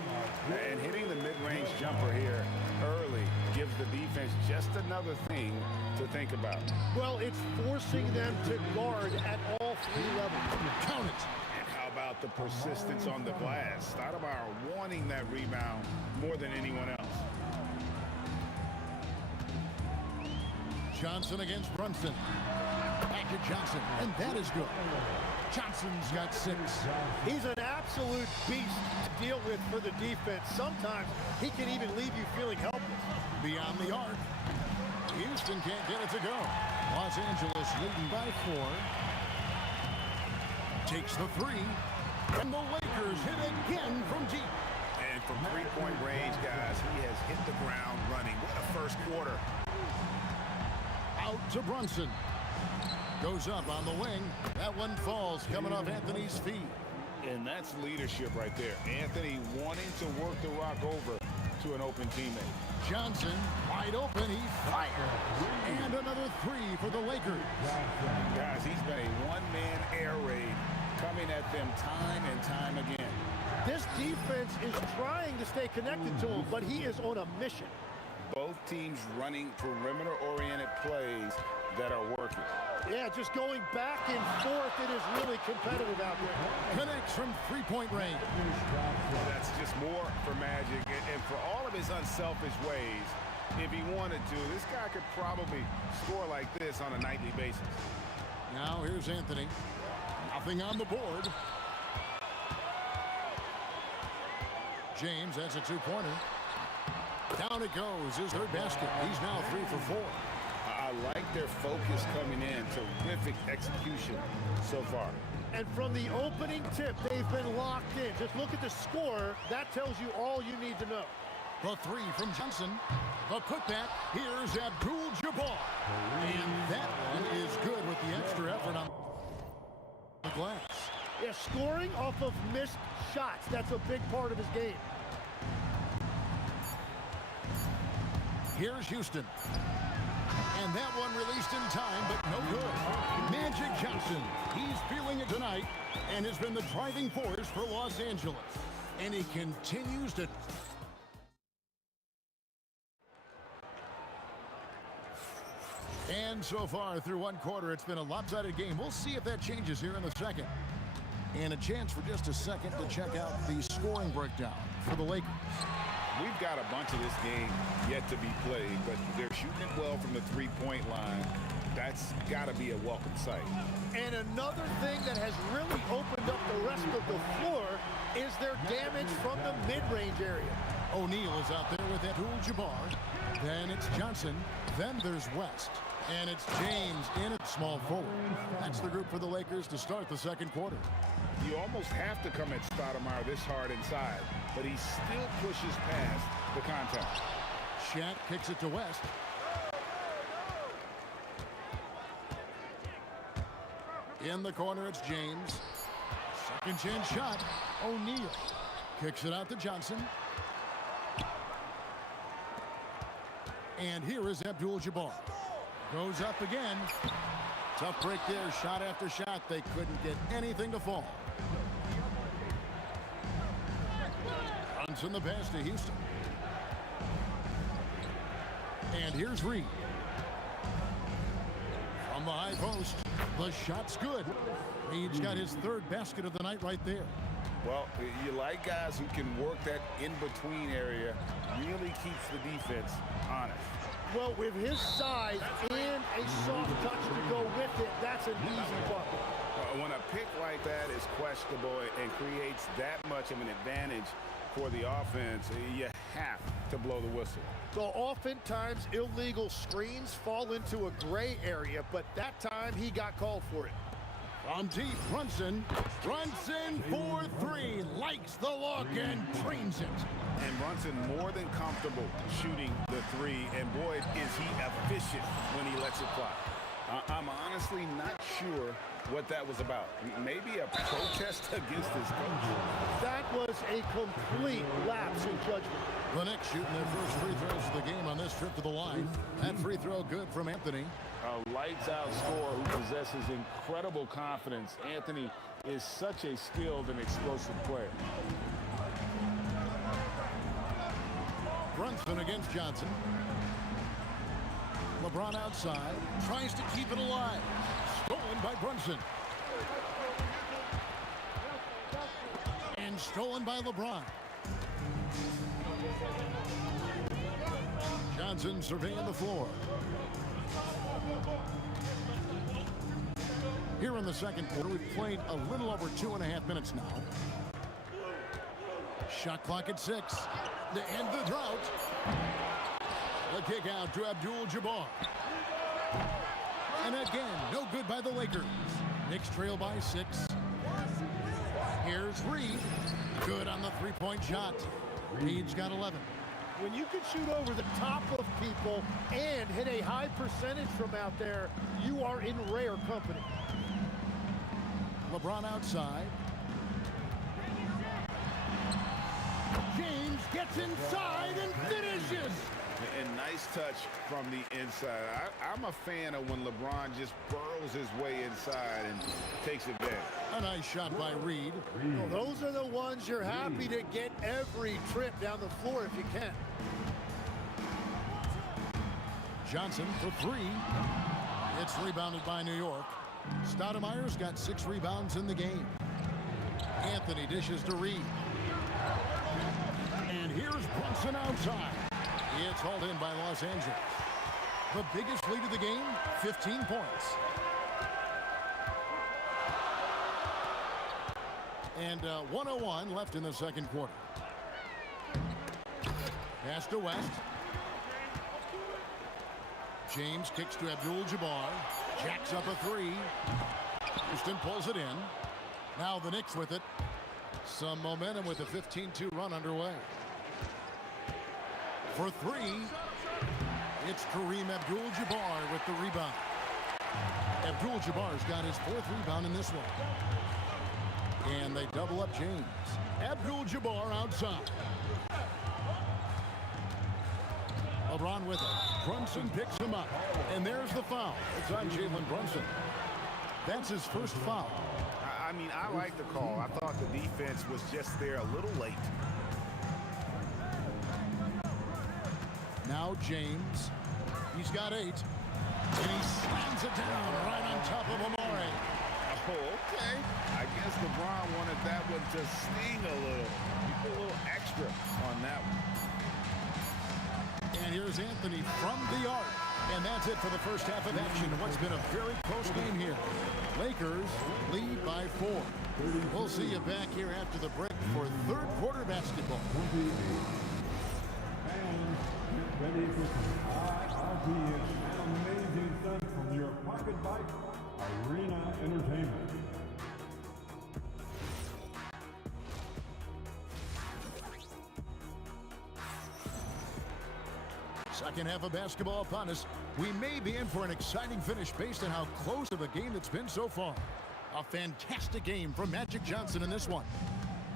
And hitting the mid-range jumper here early gives the defense just another thing to think about. Well, it's forcing them to guard at all 3 levels. Count it. And how about the persistence on the glass? Stoudemire wanting that rebound more than anyone else. Johnson against Brunson. Back to Johnson, and that is good. Johnson's got 6. He's an absolute beast to deal with for the defense. Sometimes he can even leave you feeling helpless. Beyond the arc. Houston can't get it to go. Los Angeles leading by 4. Takes the 3. And the Lakers hit again from deep. And from three-point range, guys, he has hit the ground running. What a first quarter. Out to Brunson. Goes up on the wing. That one falls coming off Anthony's feet. And that's leadership right there. Anthony wanting to work the rock over to an open teammate. Johnson wide open. He fires. And another 3 for the Lakers. Guys, he's been a one-man air raid coming at them time and time again. This defense is trying to stay connected to him, but he is on a mission. both teams running perimeter-oriented plays that are working. Yeah, just going back and forth, it is really competitive out there. Connects from three-point range. That's just more for Magic. And for all of his unselfish ways, if he wanted to, this guy could probably score like this on a nightly basis. Now here's Anthony. Nothing on the board. James has a two-pointer. Down it goes. His third basket. He's now 3 for 4. I like their focus coming in. Terrific execution so far. And from the opening tip, they've been locked in. Just look at the score. That tells you all you need to know. The three from Johnson. The putback. Here's Abdul-Jabbar. And that one is good with the extra effort on the glass. Yeah, scoring off of missed shots. That's a big part of his game. Here's Houston. And that one released in time, but no good. Magic Johnson, he's feeling it tonight and has been the driving force for Los Angeles. And he continues to... And so far through one quarter, it's been a lopsided game. We'll see if that changes here in the second. And a chance for just a second to check out the scoring breakdown for the Lakers. We've got a bunch of this game yet to be played, but they're shooting it well from the three-point line. That's got to be a welcome sight. And another thing that has really opened up the rest of the floor is their damage from the mid-range area. O'Neal is out there with Abdul-Jabbar. Then it's Johnson. Then there's West. And it's James in at small forward. That's the group for the Lakers to start the second quarter. You almost have to come at Stoudemire this hard inside, but he still pushes past the contact. Shaq kicks it to West. In the corner, it's James. Second chance shot. O'Neal kicks it out to Johnson. And here is Abdul-Jabbar. Goes up again. Tough break there, shot after shot. They couldn't get anything to fall. Johnson the pass to Houston. And here's Reed. From the high post, the shot's good. Reed's got his third basket of the night right there. Well, you like guys who can work that in-between area, really keeps the defense honest. Well, with his size and a soft touch to go with it, that's an easy bucket. When a pick like that is questionable and creates that much of an advantage for the offense, you have to blow the whistle. So oftentimes illegal screens fall into a gray area, but that time he got called for it. From deep, Brunson. Brunson for three. Likes the look and trains it. And Brunson more than comfortable shooting the three. And boy, is he efficient when he lets it fly. I'm honestly not sure what that was about. Maybe a protest against his coach. That was a complete lapse in judgment. The Knicks shooting their first free throws of the game on this trip to the line. That free throw good from Anthony. A lights-out scorer who possesses incredible confidence. Anthony is such a skilled and explosive player. Brunson against Johnson. LeBron outside. Tries to keep it alive. Stolen by Brunson. And stolen by LeBron. Johnson surveying the floor. Here in the second quarter, we've played a little over 2.5 minutes now. Shot clock at 6. To end the drought. The kick out to Abdul-Jabbar. And again, no good by the Lakers. Knicks trail by 6. Here's Reed. Good on the three-point shot. Reed's got 11. When you can shoot over the top of people and hit a high percentage from out there, you are in rare company. LeBron outside. James gets inside and finishes. And nice touch from the inside. I'm a fan of when LeBron just burrows his way inside and takes advantage. A nice shot by Reed. Well, those are the ones you're happy to get every trip down the floor if you can. Johnson for three. It's rebounded by New York. Stoudemire's got 6 rebounds in the game. Anthony dishes to Reed. And here's Brunson outside. It's hauled in by Los Angeles. The biggest lead of the game, 15 points. And 1:01 left in the second quarter. Pass to West. James kicks to Abdul-Jabbar. Jacks up a three. Houston pulls it in. Now the Knicks with it. Some momentum with a 15-2 run underway. For three, it's Kareem Abdul-Jabbar with the rebound. Abdul-Jabbar's got his 4th rebound in this one. And they double up James. Abdul-Jabbar outside. LeBron with it. Brunson picks him up. And there's the foul. It's on Jalen Brunson. That's his first foul. I mean, I like the call. I thought the defense was just there a little late. Now James. He's got 8. And he slams it down right on top of Amore. Oh, okay. I guess LeBron wanted that one to sting a little. He put a little extra on that one. And here's Anthony from the arc. And that's it for the first half of action. What's been a very close game here. Lakers lead by 4. We'll see you back here after the break for third quarter basketball. And get ready for some amazing stuff from your Pocket Bike Arena Entertainment. Second half of basketball upon us. We may be in for an exciting finish based on how close of a game it's been so far. A fantastic game from Magic Johnson in this one.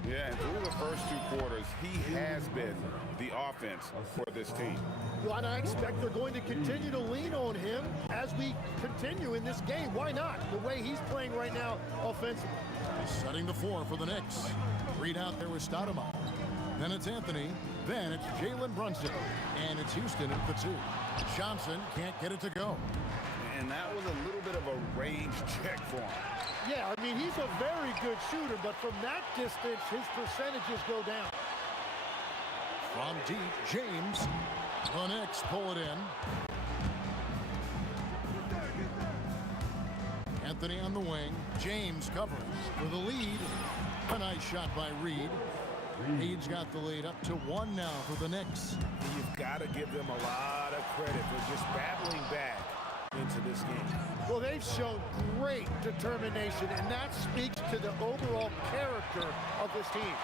Yeah, and through the first 2 quarters, he has been the offense for this team. Well, and I expect they're going to continue to lean on him as we continue in this game. Why not? The way he's playing right now offensively. Setting the floor for the Knicks. Reed out there with Stoudemire. Then it's Anthony. Then it's Jalen Brunson. And it's Houston at the 2. Johnson can't get it to go. And that was a little bit of a range check for him. Yeah, I mean, he's a very good shooter, but from that distance, his percentages go down. From deep, James. The Knicks pull it in. Anthony on the wing. James covering for the lead. A nice shot by Reed. Reed's got the lead up to 1 now for the Knicks. You've got to give them a lot of credit for just battling back into this game. Well, they've shown great determination, and that speaks to the overall character of this team.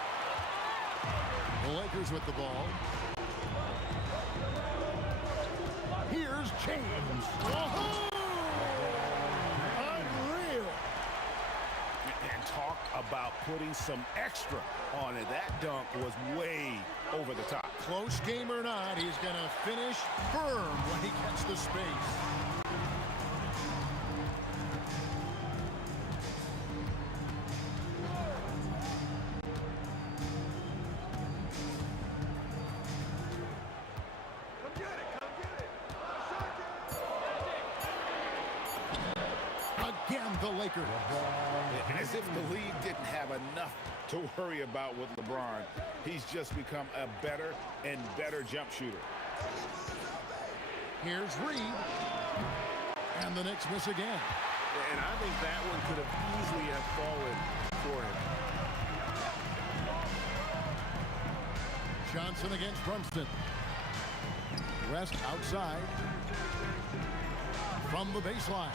The Lakers with the ball. Here's James. Whoa! Unreal. And talk about putting some extra on it. That dunk was way over the top. Close game or not, he's going to finish firm when he gets the space. Again, the Lakers. As if the league didn't have enough to worry about with LeBron. He's just become a better and better jump shooter. Here's Reed. And the Knicks miss again. And I think that one could have easily have fallen for him. Johnson against Brunson. West outside. From the baseline.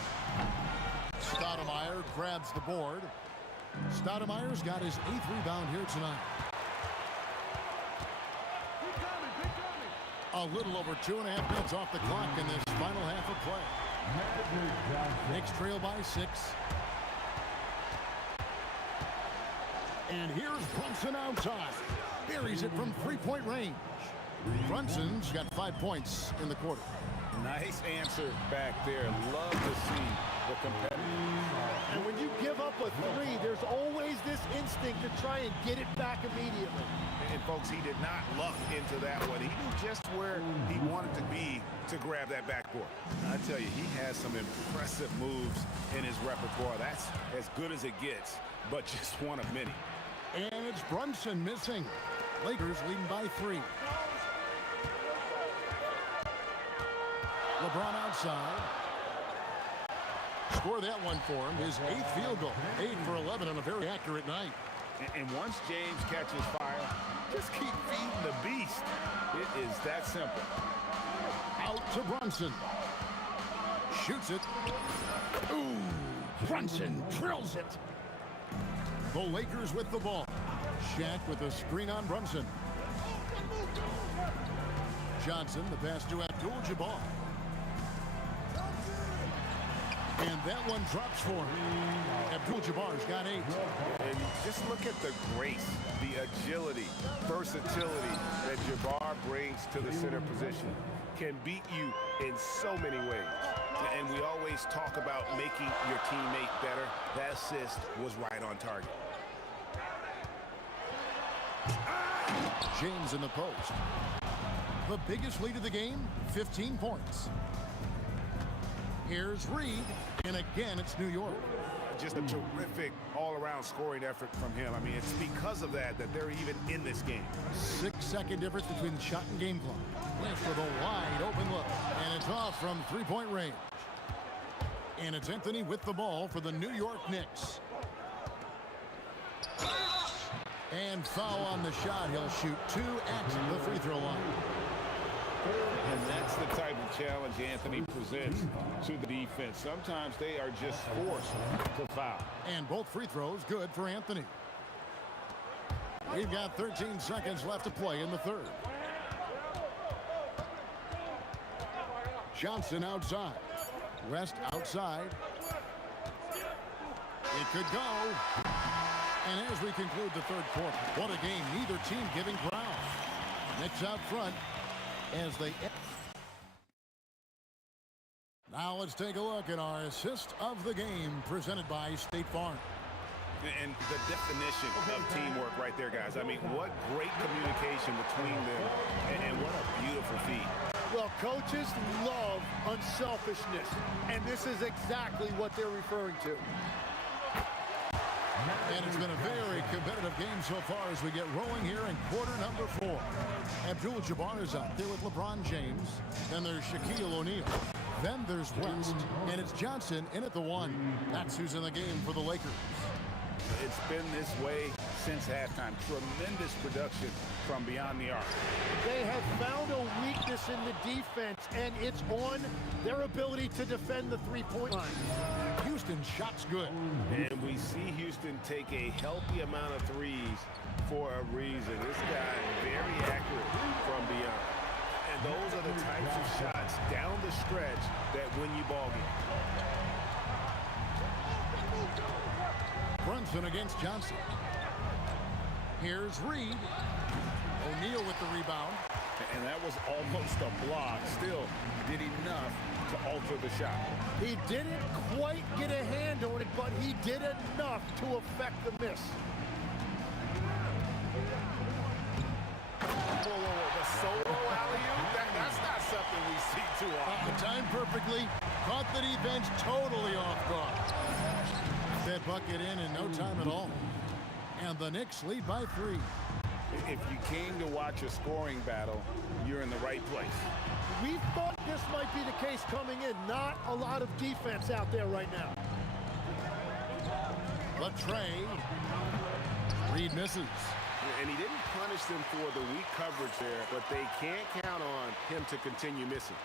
Stoudemire grabs the board. Stoudemire's got his 8th rebound here tonight. A little over 2.5 minutes off the clock in this final half of play. Knicks trail by 6. And here's Brunson outside. Buries it from 3-point range. Brunson's got 5 points in the quarter. Nice answer back there. Love to see the competitive. And when you give up a three, there's always this instinct to try and get it back immediately. And folks, he did not luck into that one. He knew just where he wanted to be to grab that backboard. I tell you, he has some impressive moves in his repertoire. That's as good as it gets, but just one of many. And it's Brunson missing. Lakers leading by 3. LeBron outside. Score that one for him. His 8th field goal. 8 for 11 on a very accurate night. And once James catches fire, just keep feeding the beast. It is that simple. Out to Brunson. Shoots it. Ooh, Brunson drills it. The Lakers with the ball. Shaq with a screen on Brunson. Johnson, the pass to Abdul-Jabbar. And that one drops for him. Abdul-Jabbar's got 8. And just look at the grace, the agility, versatility that Jabbar brings to the center position. Can beat you in so many ways. And we always talk about making your teammate better. That assist was right on target. James in the post. The biggest lead of the game, 15 points. Here's Reed, and again, it's New York. Just a terrific all-around scoring effort from him. I mean, it's because of that they're even in this game. 6-second difference between the shot and game clock. Left for the wide open look, and it's off from 3-point range. And it's Anthony with the ball for the New York Knicks. And foul on the shot. He'll shoot 2 at the free throw line. And that's the type of challenge Anthony presents to the defense. Sometimes they are just forced to foul. And both free throws good for Anthony. We've got 13 seconds left to play in the third. Johnson outside. West outside. It could go. And as we conclude the third quarter, what a game. Neither team giving ground. Knicks out front as they... Now let's take a look at our assist of the game presented by State Farm. And the definition of teamwork right there, guys. I mean, what great communication between them, and what a beautiful feat. Well, coaches love unselfishness, and this is exactly what they're referring to. And it's been a very competitive game so far as we get rolling here in quarter number 4. Abdul-Jabbar is out there with LeBron James. Then there's Shaquille O'Neal. Then there's West. And it's Johnson in at the 1. That's who's in the game for the Lakers. It's been this way since halftime. Tremendous production from beyond the arc. They have found a weakness in the defense, and it's on their ability to defend the three-point line. Houston shots good. And we see Houston take a healthy amount of threes for a reason. This guy very accurate from beyond. And those are the types of shots down the stretch that win you ball games. Brunson against Johnson. Here's Reed. O'Neal with the rebound. And that was almost a block. Still did enough to alter the shot. He didn't quite get a hand on it, but he did enough to affect the miss. Whoa. The solo alley-oop? That's not something we see too often. Timed perfectly. Caught the defense totally off guard. That bucket in no time at all. And the Knicks lead by 3. If you came to watch a scoring battle, you're in the right place. We thought this might be the case coming in. Not a lot of defense out there right now. Latrey. Reed misses. And he didn't punish them for the weak coverage there, but they can't count on him to continue missing.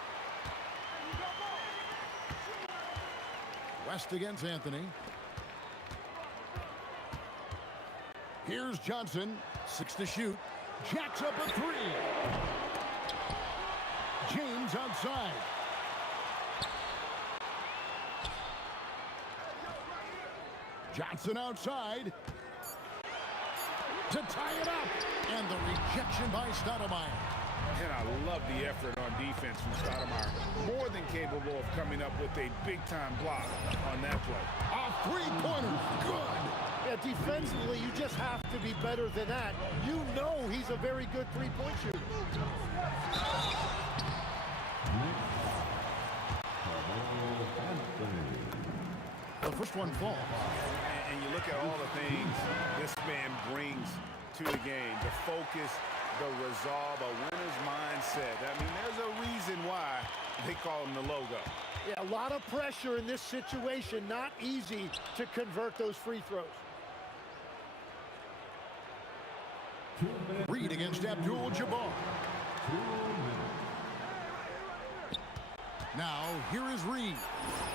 West against Anthony. Here's Johnson, 6 to shoot. Jacks up a 3. James outside. Johnson outside. To tie it up. And the rejection by Stoudemire. And I love the effort on defense from Stoudemire. More than capable of coming up with a big-time block on that play. A three-pointer. Good. Yeah, defensively, you just have to be better than that. You know he's a very good three-point shooter. The first one falls. And you look at all the things this man brings to the game. The focus, the resolve, a winner's mindset. I mean, there's a reason why they call him the logo. Yeah, a lot of pressure in this situation. Not easy to convert those free throws. Reed against Abdul-Jabbar. Now, here is Reed.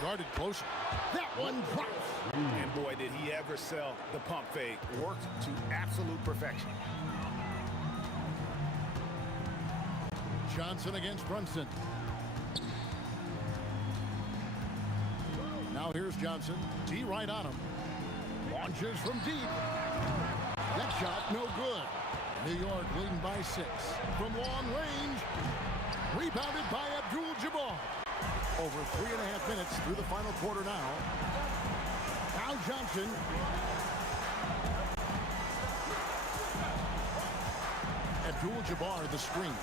Guarded closer. That one drops. And boy, did he ever sell the pump fake. Worked to absolute perfection. Johnson against Brunson. Now here's Johnson. D right on him. Launches from deep. That shot no good. New York leading by 6. From long range. Rebounded by Abdul-Jabbar. Over 3.5 minutes through the final quarter now. Now Johnson. Abdul-Jabbar the screen.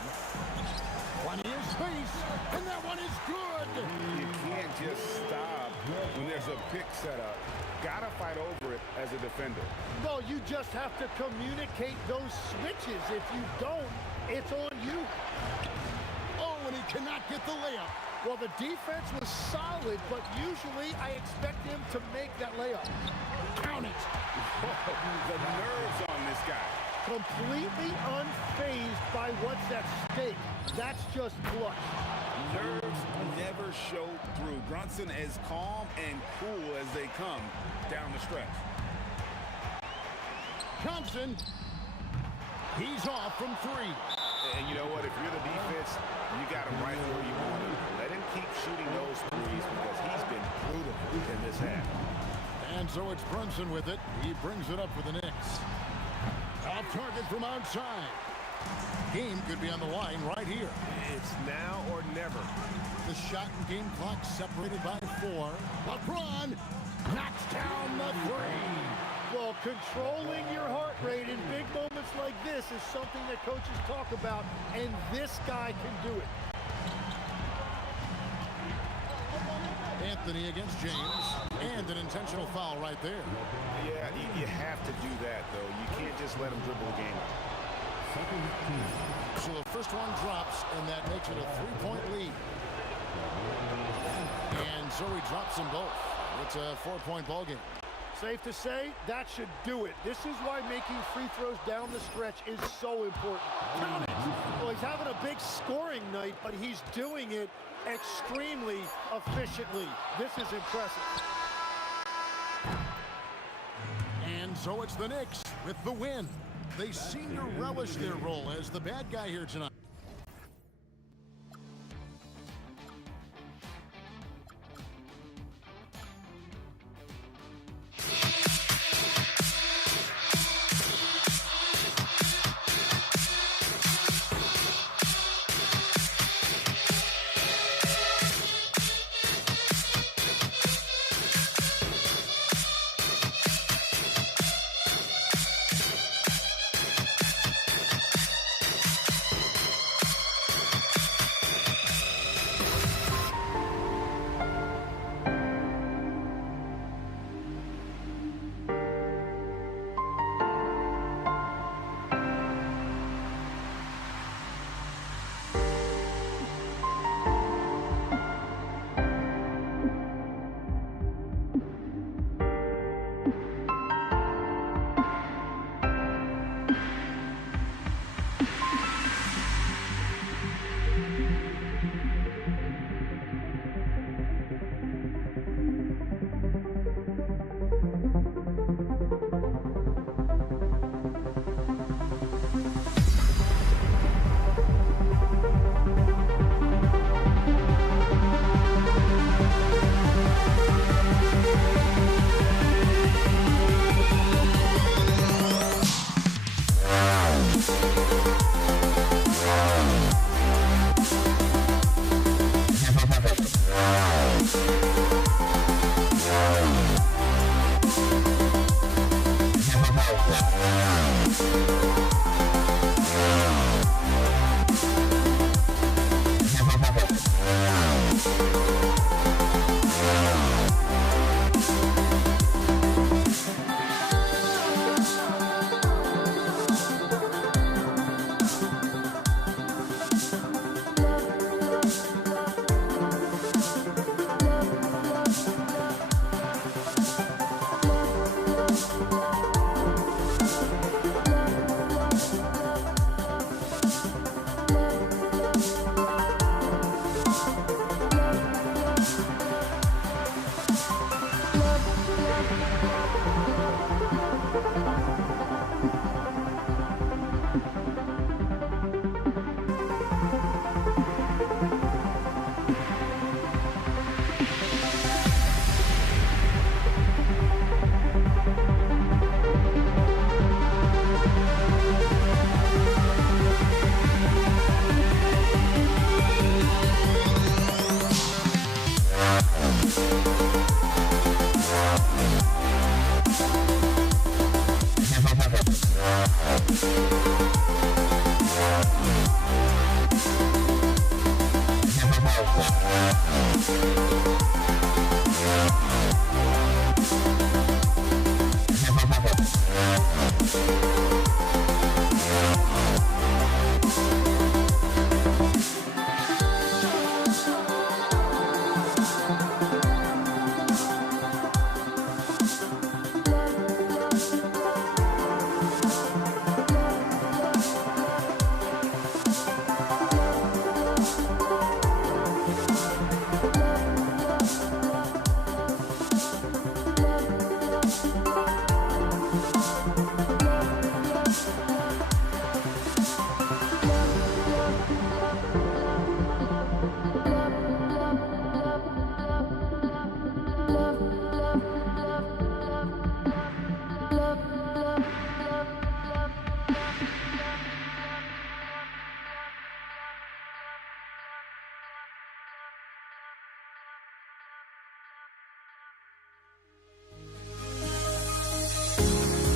Plenty of space, and that one is good. You can't just stop when there's a pick set up. Gotta fight over it as a defender. No, you just have to communicate those switches. If you don't, it's on you. Oh, and he cannot get the layup. Well, the defense was solid, but usually I expect him to make that layup. Count it. The nerves on this guy. Completely unfazed by what's at stake. That's just clutch. Nerves never show through. Brunson as calm and cool as they come down the stretch. Johnson. He's off from 3. And you know what? If you're the defense, you got him right where you want him. Let him keep shooting those threes because he's been brutal in this half. And so it's Brunson with it. He brings it up for the Knicks. Off target from outside. Game could be on the line right here. It's now or never. The shot and game clock separated by 4. LeBron knocks down the 3. Well, controlling your heart rate in big moments like this is something that coaches talk about, and this guy can do it. Anthony against James, and an intentional foul right there. Yeah, you have to do that, though. You can't just let him dribble the game. So the first one drops, and that makes it a 3-point lead. And so he drops them both. It's a 4-point ball game. Safe to say, that should do it. This is why making free throws down the stretch is so important. Count it. Well, he's having a big scoring night, but he's doing it extremely efficiently. This is impressive. And so it's the Knicks with the win. They seem to relish their role as the bad guy here tonight.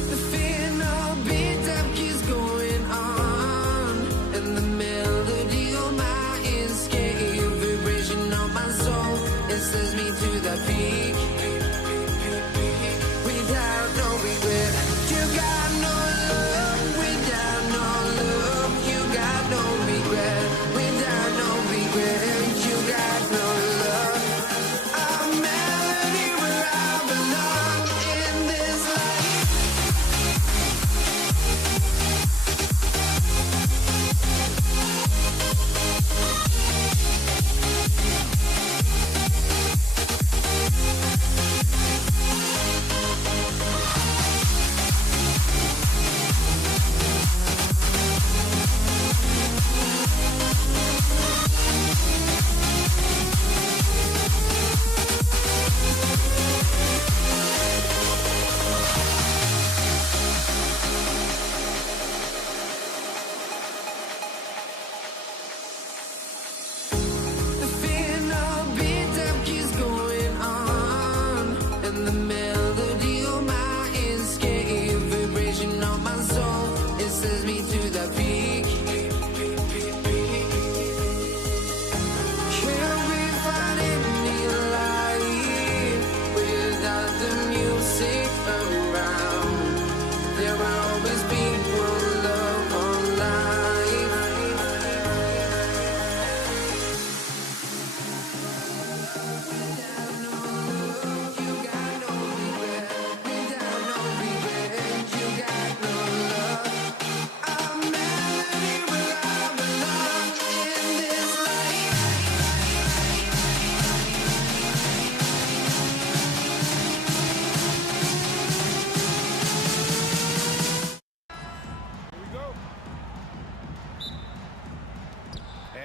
The fear no beat up keeps going on, and the melody on my escape, vibration on my soul, it sends me to the peak. Without no regret, you got no love. Without no love, you got no regret. Without no regret, you got no love. A melody where I belong in this life. The fear no beat up keeps going on, and the melody on my escape, vibration on my soul, it sends me to the peak. Can't we find any light without the music around? There will always be one love on life.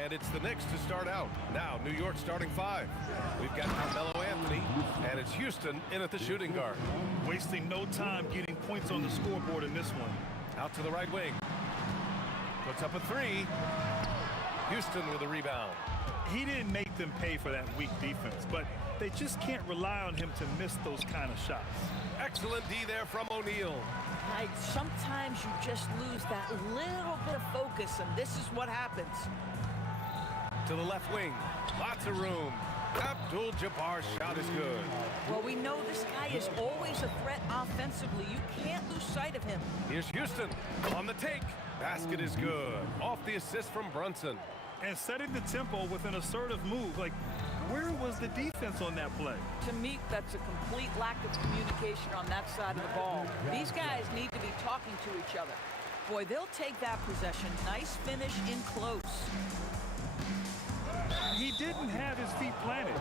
And it's the Knicks to start out. Now, New York starting 5. We've got Carmelo Anthony, and it's Houston in at the shooting guard. Wasting no time getting points on the scoreboard in this one. Out to the right wing. Puts up a 3. Houston with a rebound. He didn't make them pay for that weak defense, but they just can't rely on him to miss those kind of shots. Excellent D there from O'Neal. Right, sometimes you just lose that little bit of focus, and this is what happens. To the left wing. Lots of room. Abdul-Jabbar's shot is good. Well, we know this guy is always a threat offensively. You can't lose sight of him. Here's Houston on the take. Basket is good. Off the assist from Brunson. And setting the tempo with an assertive move. Like, where was the defense on that play? To me, that's a complete lack of communication on that side of the ball. These guys need to be talking to each other. Boy, they'll take that possession. Nice finish in close. He didn't have his feet planted.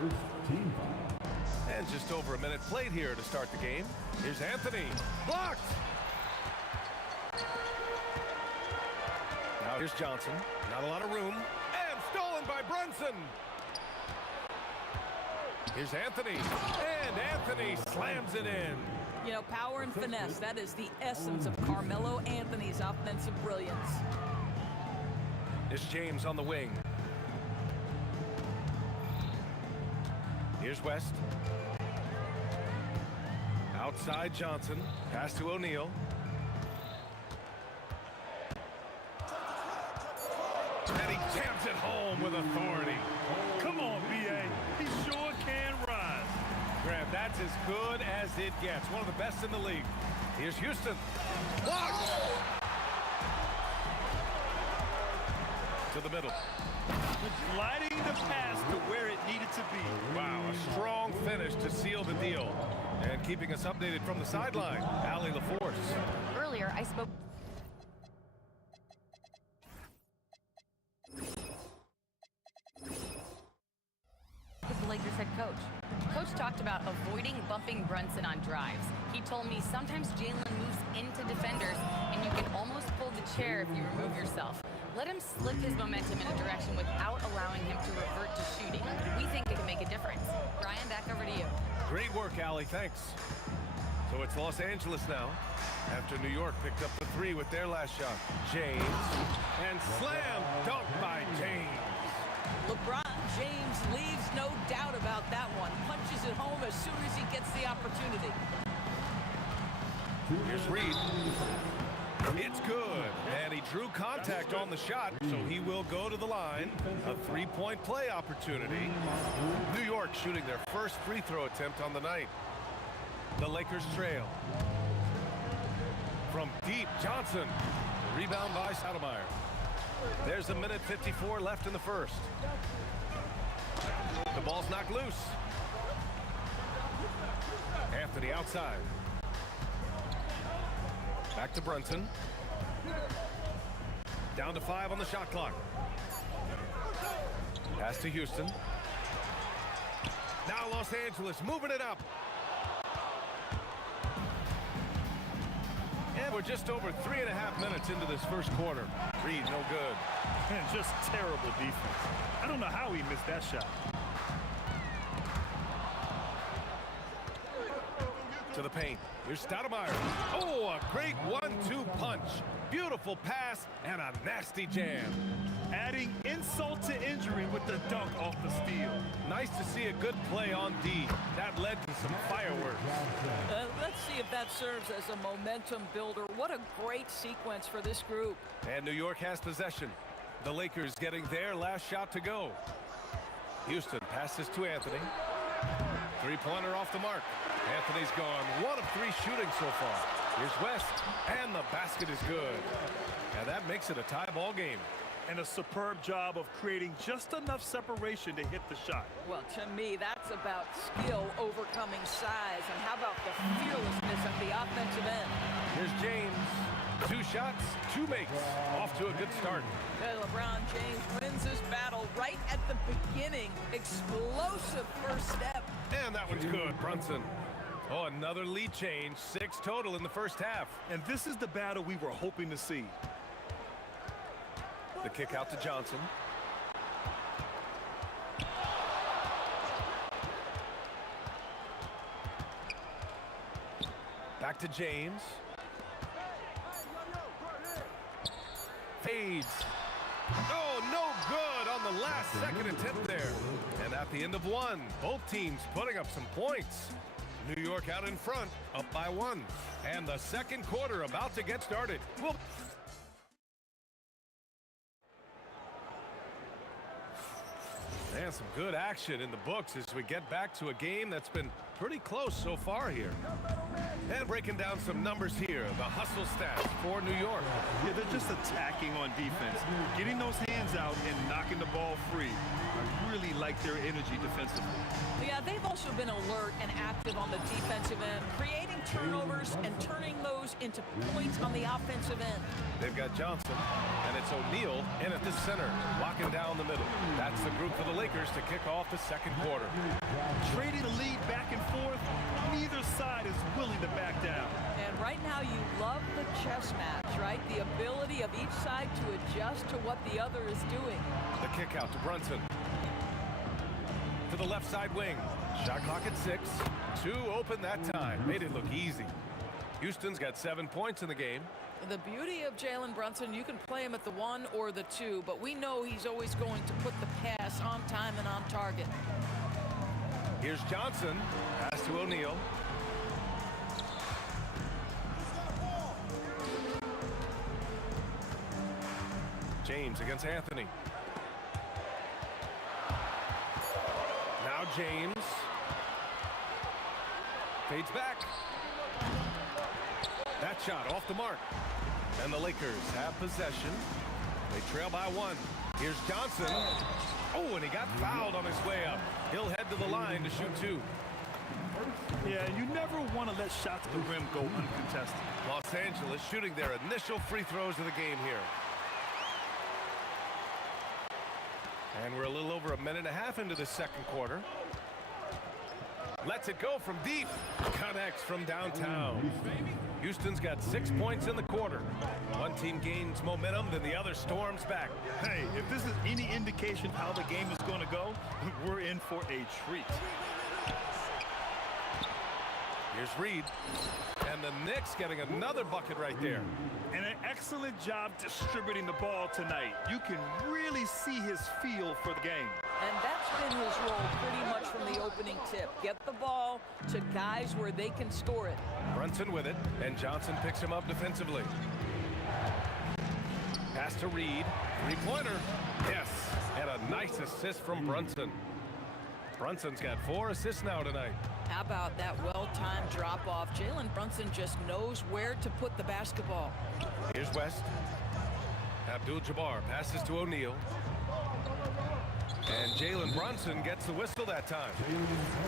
First team foul. And just over a minute played here to start the game. Here's Anthony. Blocked! Now here's Johnson. Not a lot of room. And stolen by Brunson. Here's Anthony. And Anthony slams it in. You know, power and finesse, that is the essence of Carmelo Anthony's offensive brilliance. Here's James on the wing. Here's West. Outside Johnson. Pass to O'Neal. And he jams it home with authority. Come on, B.A. He sure can rise. Graham, that's as good as it gets. One of the best in the league. Here's Houston. Blocked! To the middle. Gliding the pass to where it needed to be. Wow, a strong finish to seal the deal. And keeping us updated from the sideline, Allie LaForce. Earlier, I spoke with the Lakers head coach. Coach talked about avoiding bumping Brunson on drives. He told me sometimes Jalen moves into defenders, and you can almost pull the chair if you remove yourself. Let him slip his momentum in a direction without allowing him to revert to shooting. We think it can make a difference. Brian, back over to you. Great work, Allie. Thanks. So it's Los Angeles now. After New York picked up the three with their last shot. James. And slam dunk by James. LeBron James leaves no doubt about that one. Punches it home as soon as he gets the opportunity. Here's Reed. It's good. And he drew contact on the shot, so he will go to the line. A three-point play opportunity. New York shooting their first free throw attempt on the night. The Lakers trail. From deep, Johnson. Rebound by Stoudemire. There's a minute 54 left in the first. The ball's knocked loose. Anthony outside. Back to Brunson. Down to 5 on the shot clock. Pass to Houston. Now Los Angeles moving it up. And we're just over 3.5 minutes into this first quarter. Reed, no good. And just terrible defense. I don't know how he missed that shot. To the paint. Here's Stoudemire. Oh, a great 1-2 punch. Beautiful pass and a nasty jam. Adding insult to injury with the dunk off the steal. Nice to see a good play on D. That led to some fireworks. Let's see if that serves as a momentum builder. What a great sequence for this group. And New York has possession. The Lakers getting their last shot to go. Houston passes to Anthony. Three-pointer off the mark. Anthony's gone 1 of 3 shooting so far. Here's West, and the basket is good. And that makes it a tie ball game. And a superb job of creating just enough separation to hit the shot. Well, to me, that's about skill overcoming size. And how about the fearlessness at the offensive end? Here's James. 2 shots, 2 makes. Off to a good start. LeBron James wins this battle right at the beginning. Explosive first step. And that one's good, Brunson. Oh, another lead change. 6 total in the first half. And this is the battle we were hoping to see. The kick out to Johnson. Back to James. Fades. Oh, no good on the last second attempt there. And at the end of 1, both teams putting up some points. New York out in front, up by 1. And the second quarter about to get started. And some good action in the books as we get back to a game that's been pretty close so far here. And breaking down some numbers here, the hustle stats for New York. Yeah, they're just attacking on defense, getting those hands out and knocking the ball free. I really like their energy defensively. Yeah, they've also been alert and active on the defensive end, creating turnovers and turning those into points on the offensive end. They've got Johnson, and it's O'Neal in at the center, locking down the middle. That's the group for the Lakers to kick off the second quarter. Trading the lead back and forth, neither side is willing to back down. And right now you love the chess match, right? The ability of each side to adjust to what the other is doing. The kick out to Brunson. To the left side wing. Shot clock at 6. 2 open that time. Made it look easy. Houston's got 7 points in the game. The beauty of Jalen Brunson, you can play him at the 1 or the 2, but we know he's always going to put the pass on time and on target. Here's Johnson. Pass to O'Neal. James against Anthony. James. Fades back. That shot off the mark. And the Lakers have possession. They trail by 1. Here's Johnson. Oh, and he got fouled on his way up. He'll head to the line to shoot 2. Yeah, you never want to let shots at the rim go uncontested. Los Angeles shooting their initial free throws of the game here. And we're a little over a minute and a half into the second quarter. Lets it go from deep. Connects from downtown. Houston's got 6 points in the quarter. One team gains momentum, then the other storms back. Hey, if this is any indication how the game is going to go, we're in for a treat. Here's Reed. And the Knicks getting another bucket right there. And an excellent job distributing the ball tonight. You can really see his feel for the game. And that's been his role pretty much from the opening tip. Get the ball to guys where they can score it. Brunson with it, and Johnson picks him up defensively. Pass to Reed. Three-pointer. Yes. And a nice assist from Brunson. Brunson's got 4 assists now tonight. How about that well-timed drop-off? Jalen Brunson just knows where to put the basketball. Here's West. Abdul-Jabbar passes to O'Neal. And Jalen Brunson gets the whistle that time.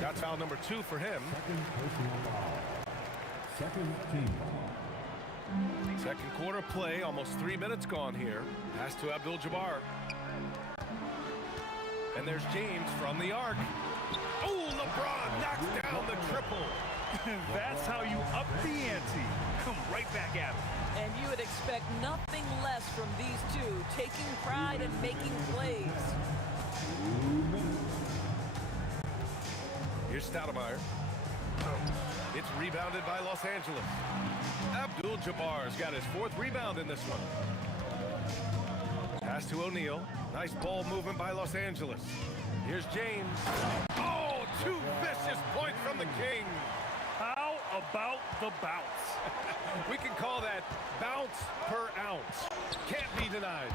That's foul number 2 for him. Second team foul. Second quarter play, almost 3 minutes gone here. Pass to Abdul-Jabbar. And there's James from the arc. Oh, LeBron knocks down the triple. That's how you up the ante. Come right back at him. And you would expect nothing less from these two, taking pride and making plays. Here's Stoudemire. It's rebounded by Los Angeles. Abdul-Jabbar's got his 4th rebound in this one. Pass to O'Neal. Nice ball movement by Los Angeles. Here's James. Oh, 2 vicious points from the King. How about the bounce? We can call that bounce per ounce. Can't be denied.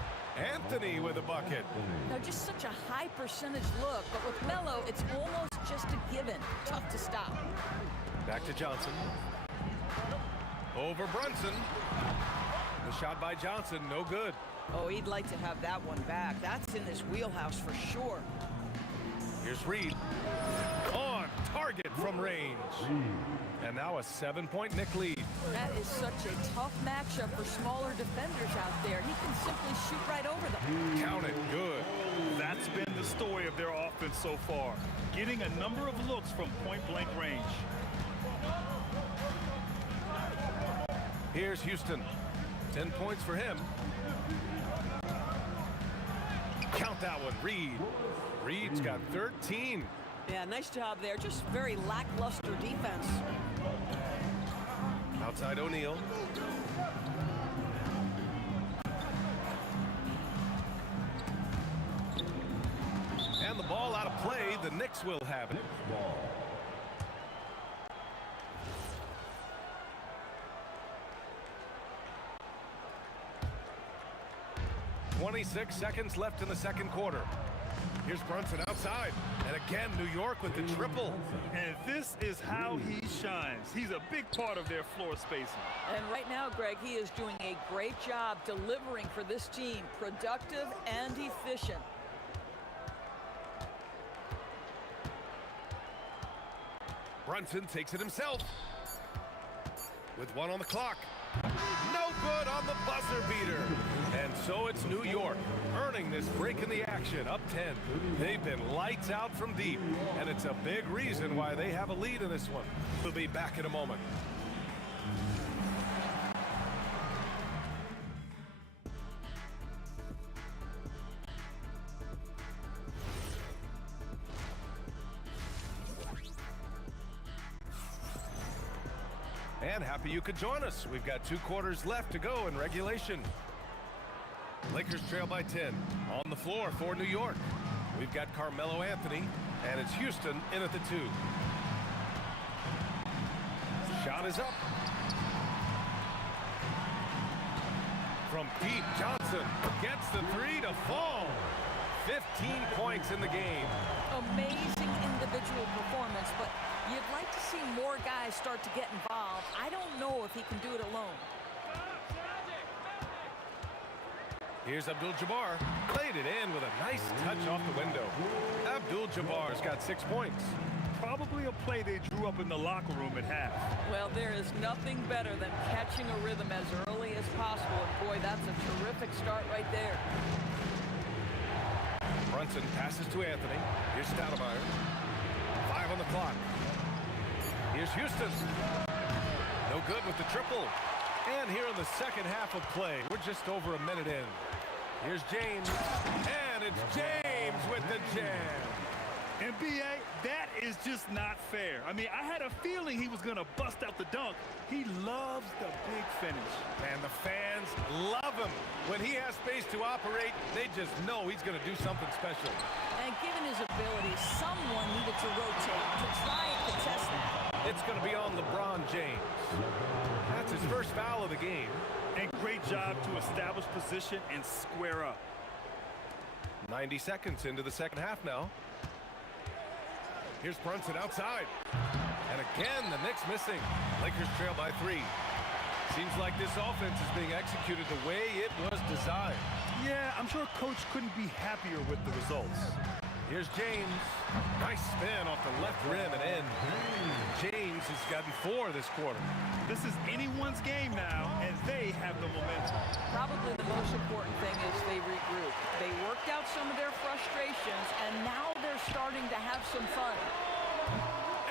Anthony with a bucket. Now, just such a high percentage look, but with Melo, it's almost just a given. Tough to stop. Back to Johnson. Over Brunson. The shot by Johnson, no good. Oh, he'd like to have that one back. That's in his wheelhouse for sure. Here's Reed. On target from range. And now a 7-point Knick lead. That is such a tough matchup for smaller defenders out there. He can simply shoot right over them. Count it good. That's been the story of their offense so far. Getting a number of looks from point-blank range. Here's Houston. 10 points for him. Count that one, Reed. Reed's got 13. Yeah, nice job there. Just very lackluster defense. Outside O'Neal. And the ball out of play. The Knicks will have it. 26 seconds left in the second quarter. Here's Brunson outside. And again, New York with the triple. And this is how he shines. He's a big part of their floor spacing. And right now, Greg, he is doing a great job delivering for this team. Productive and efficient. Brunson takes it himself. With 1 on the clock. No good on the buzzer beater. And so it's New York earning this break in the action, up 10. They've been lights out from deep, and it's a big reason why they have a lead in this one. We'll be back in a moment. And happy you could join us. We've got 2 quarters left to go in regulation. Lakers trail by 10. On the floor for New York. We've got Carmelo Anthony, and it's Houston in at the 2. Shot is up. From deep, Johnson gets the 3 to fall. 15 points in the game. Amazing individual performance, but you'd like to see more guys start to get involved. I don't know if he can do it alone. Here's Abdul-Jabbar. Played it in with a nice touch off the window. Abdul-Jabbar's got 6 points. Probably a play they drew up in the locker room at half. Well, there is nothing better than catching a rhythm as early as possible. And boy, that's a terrific start right there. Brunson passes to Anthony. Here's Stoudemire. 5 on the clock. Here's Houston. No good with the triple. And here in the second half of play, we're just over a minute in. Here's James. And it's James with the jam. And B.A., that is just not fair. I mean, I had a feeling he was going to bust out the dunk. He loves the big finish. And the fans love him. When he has space to operate, they just know he's going to do something special. And given his ability, someone needed to rotate to try and contest that. It's going to be on LeBron James. That's his first foul of the game. And great job to establish position and square up. 90 seconds into the second half now. Here's Brunson outside. And again, the Knicks missing. Lakers trail by 3. Seems like this offense is being executed the way it was designed. Yeah, I'm sure Coach couldn't be happier with the results. Here's James. Nice spin off the left rim and in. James has gotten 4 this quarter. This is anyone's game now, and they have the momentum. Probably the most important thing is they regroup. They worked out some of their frustrations, and now they're starting to have some fun.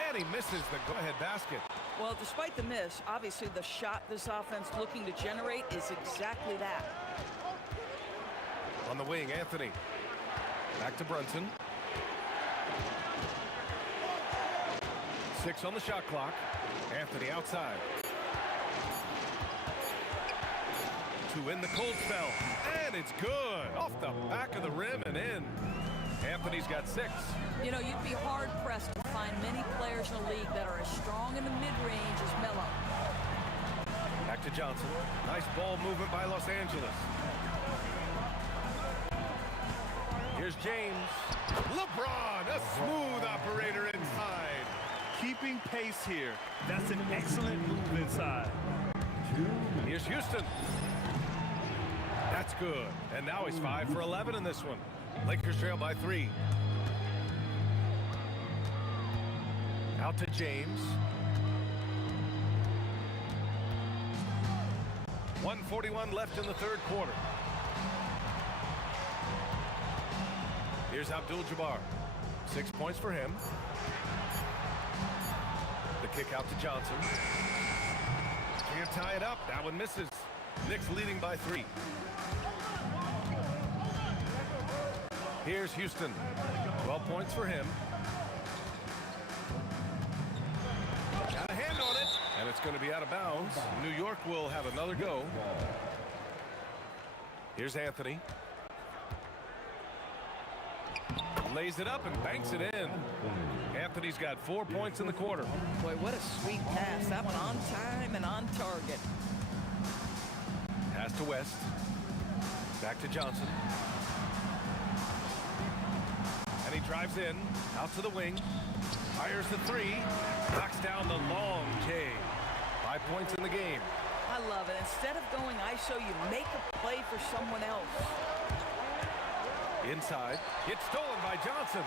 And he misses the go-ahead basket. Well, despite the miss, obviously the shot this offense looking to generate is exactly that. On the wing, Anthony. Back to Brunson. 6 on the shot clock. Anthony outside. 2 in the cold spell. And it's good. Off the back of the rim and in. Anthony's got 6. You know, you'd be hard-pressed to find many players in the league that are as strong in the mid-range as Melo. Back to Johnson. Nice ball movement by Los Angeles. Here's James. LeBron, a smooth operator inside. Keeping pace here. That's an excellent move inside. Here's Houston. That's good. And now he's 5 for 11 in this one. Lakers trail by 3. Out to James. 1:41 left in the third quarter. Here's Abdul-Jabbar. 6 points for him. The kick out to Johnson. Can't tie it up. That one misses. Knicks leading by 3. Here's Houston. 12 points for him. Got a hand on it. And it's going to be out of bounds. New York will have another go. Here's Anthony. Lays it up and banks it in. Anthony's got 4 points in the quarter. Boy, what a sweet pass. That one on time and on target. Pass to West. Back to Johnson. And he drives in. Out to the wing. Fires the 3. Knocks down the long J. 5 points in the game. I love it. Instead of going ISO, you make a play for someone else. Inside. It's stolen by Johnson.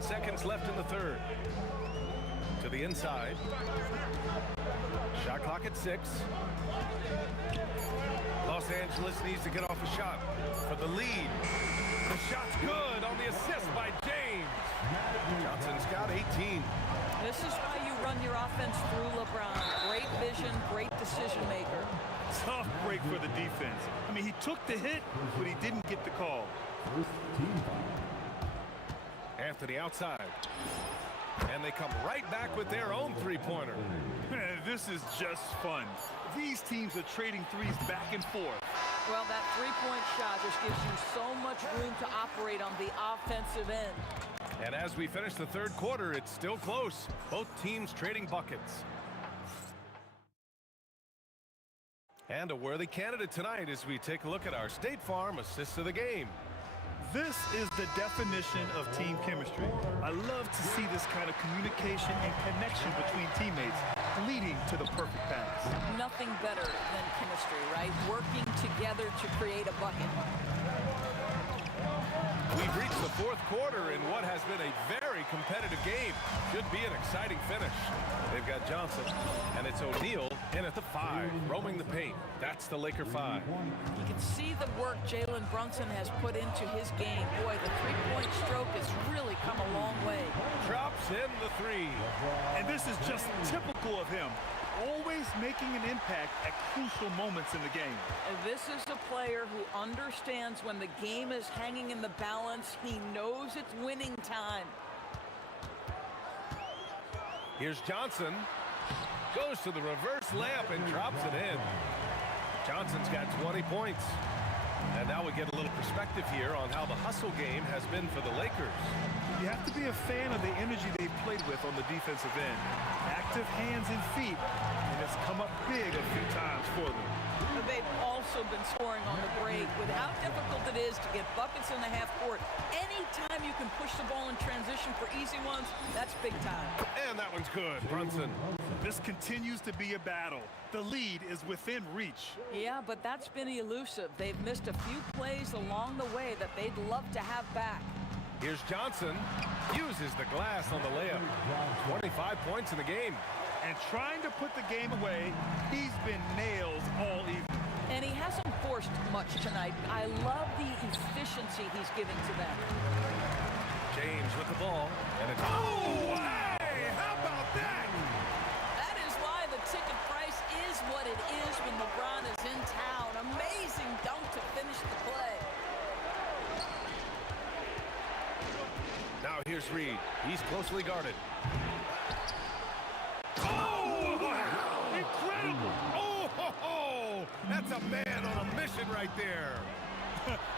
Seconds left in the third. To the inside. Shot clock at 6. Los Angeles needs to get off a shot for the lead. The shot's good on the assist by James. Johnson's got 18. This is why you run your offense through LeBron. Great vision, great decision maker. Tough break for the defense. I mean, he took the hit, but he didn't get the call. Anthony outside. And they come right back with their own three-pointer. Man, this is just fun. These teams are trading threes back and forth. Well, that three-point shot just gives you so much room to operate on the offensive end. And as we finish the third quarter, it's still close. Both teams trading buckets. And a worthy candidate tonight as we take a look at our State Farm assists of the game. This is the definition of team chemistry. I love to see this kind of communication and connection between teammates leading to the perfect pass. Nothing better than chemistry, right? Working together to create a bucket. We've reached the fourth quarter in what has been a very competitive game. Should be an exciting finish. They've got Johnson, and it's O'Neal in at the 5, roaming the paint. That's the Laker 5. You can see the work Jalen Brunson has put into his game. Boy, the three-point stroke has really come a long way. Drops in the 3. And this is just typical of him. Always making an impact at crucial moments in the game. And this is a player who understands when the game is hanging in the balance. He knows it's winning time. Here's Johnson. Goes to the reverse layup and drops it in. Johnson's got 20 points. And now we get a little perspective here on how the hustle game has been for the Lakers. You have to be a fan of the energy they've played with on the defensive end. Active hands and feet, and it's come up big a few times for them. They've also been scoring on the break. With how difficult it is to get buckets in the half court, anytime you can push the ball in transition for easy ones, that's big time. And that one's good, Brunson. This continues to be a battle. The lead is within reach. Yeah, but that's been elusive. They've missed a few plays along the way that they'd love to have back. Here's Johnson. Uses the glass on the layup. 25 points in the game. And trying to put the game away, he's been nails all evening. And he hasn't forced much tonight. I love the efficiency he's giving to them. James with the ball. And it's... Oh, hey! How about that? That is why the ticket price is what it is when LeBron is in town. Amazing dunk to finish the play. Now here's Reed. He's closely guarded. Oh! Incredible! Oh, ho, ho! That's a man on a mission right there.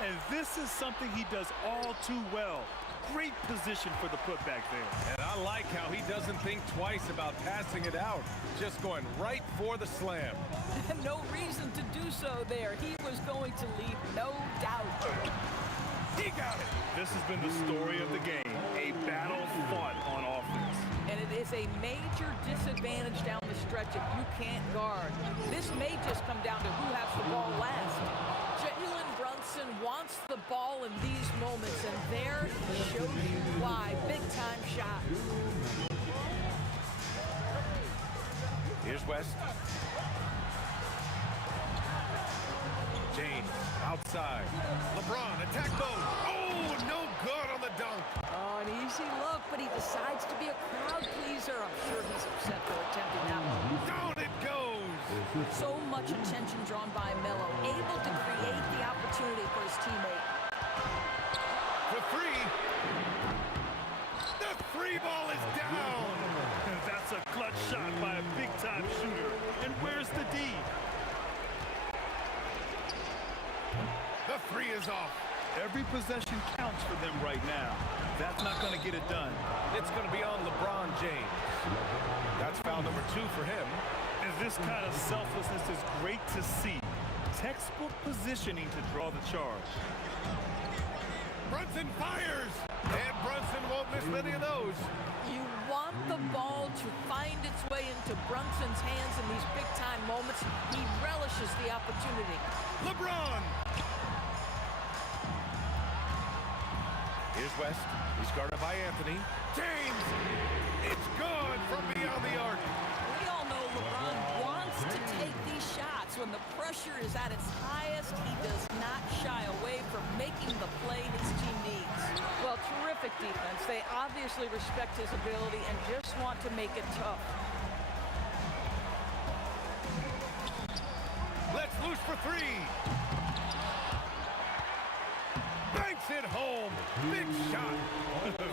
And this is something he does all too well. Great position for the putback there. And I like how he doesn't think twice about passing it out. Just going right for the slam. No reason to do so there. He was going to leave no doubt. He got it. This has been the story of the game. A battle fought on offense. And it is a major disadvantage down the stretch if you can't guard. This may just come down to who has the ball last. Jalen Brunson wants the ball in these moments, and there shows you why. Big-time shot. Here's West. James outside. LeBron attack mode. Oh, no good on the dunk. Oh, an easy look, but he decides to be a crowd pleaser. I'm sure he's upset for attempting that one. Down it goes. So much attention drawn by Melo, able to create the opportunity for his teammate. For 3. The 3 ball is down. And that's a clutch shot by a big-time shooter. And where's the D? The 3 is off. Every possession counts for them right now. That's not going to get it done. It's going to be on LeBron James. That's foul number 2 for him. And this kind of selflessness is great to see. Textbook positioning to draw the charge. Brunson fires. And Brunson won't miss many of those. You want the ball to find its way into Brunson's hands in these big-time moments. He relishes the opportunity. LeBron. Here's West. He's guarded by Anthony. James. It's good from beyond the arc. We all know LeBron wants to take these shots. When the pressure is at its highest, he does not shy away from making the play his team needs. Well, terrific defense. They obviously respect his ability and just want to make it tough. Let's loose for 3. Banks it home. Big shot.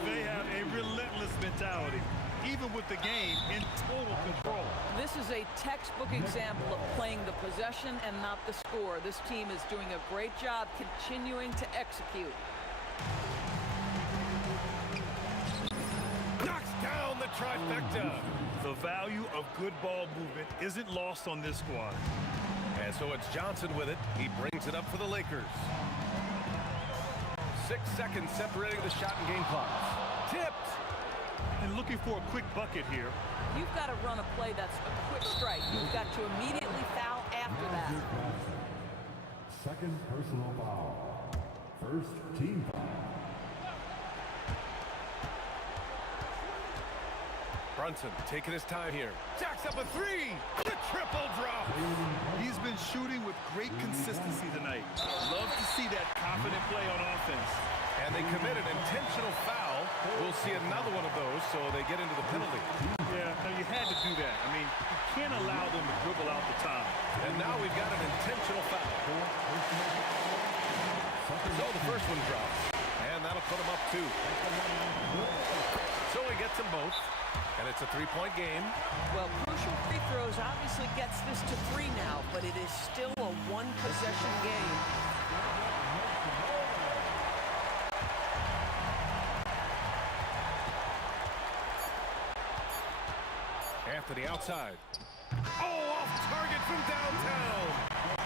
They have a relentless mentality, even with the game in total control. This is a textbook example of playing the possession and not the score. This team is doing a great job continuing to execute. Knocks down the trifecta. The value of good ball movement isn't lost on this squad. And so it's Johnson with it. He brings it up for the Lakers. 6 seconds separating the shot and game clocks. Tipped. And looking for a quick bucket here. You've got to run a play that's a quick strike. You've got to immediately foul after that. Second personal foul. First team foul. Brunson taking his time here. Jacks up a three. The triple drop. He's been shooting with great consistency tonight. Love to see that confident play on offense. And they commit an intentional foul. We'll see another one of those, so they get into the penalty. Yeah, no, you had to do that. I mean, you can't allow them to dribble out the top. And now we've got an intentional foul. So the first one drops, and that'll put him up 2. So he gets them both, and it's a 3-point game. Well, crucial free throws obviously gets this to 3 now, but it is still a 1-possession game. Anthony outside. Oh, off target from downtown.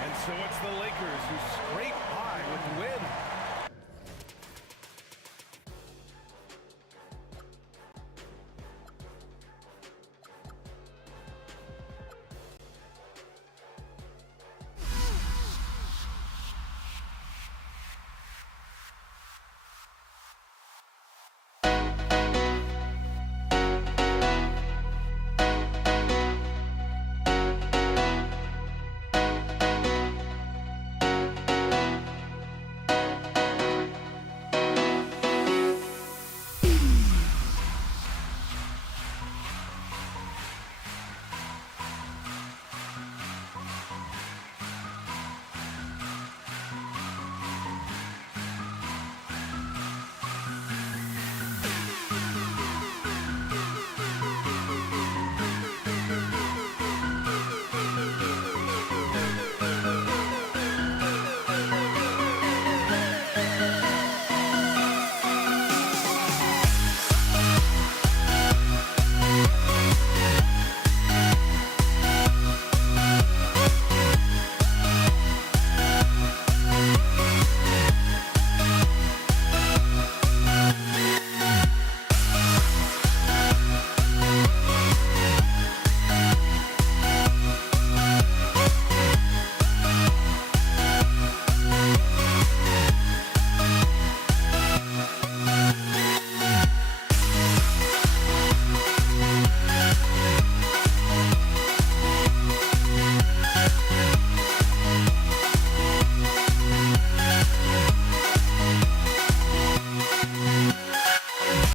And so it's the Lakers who scrape by with the win.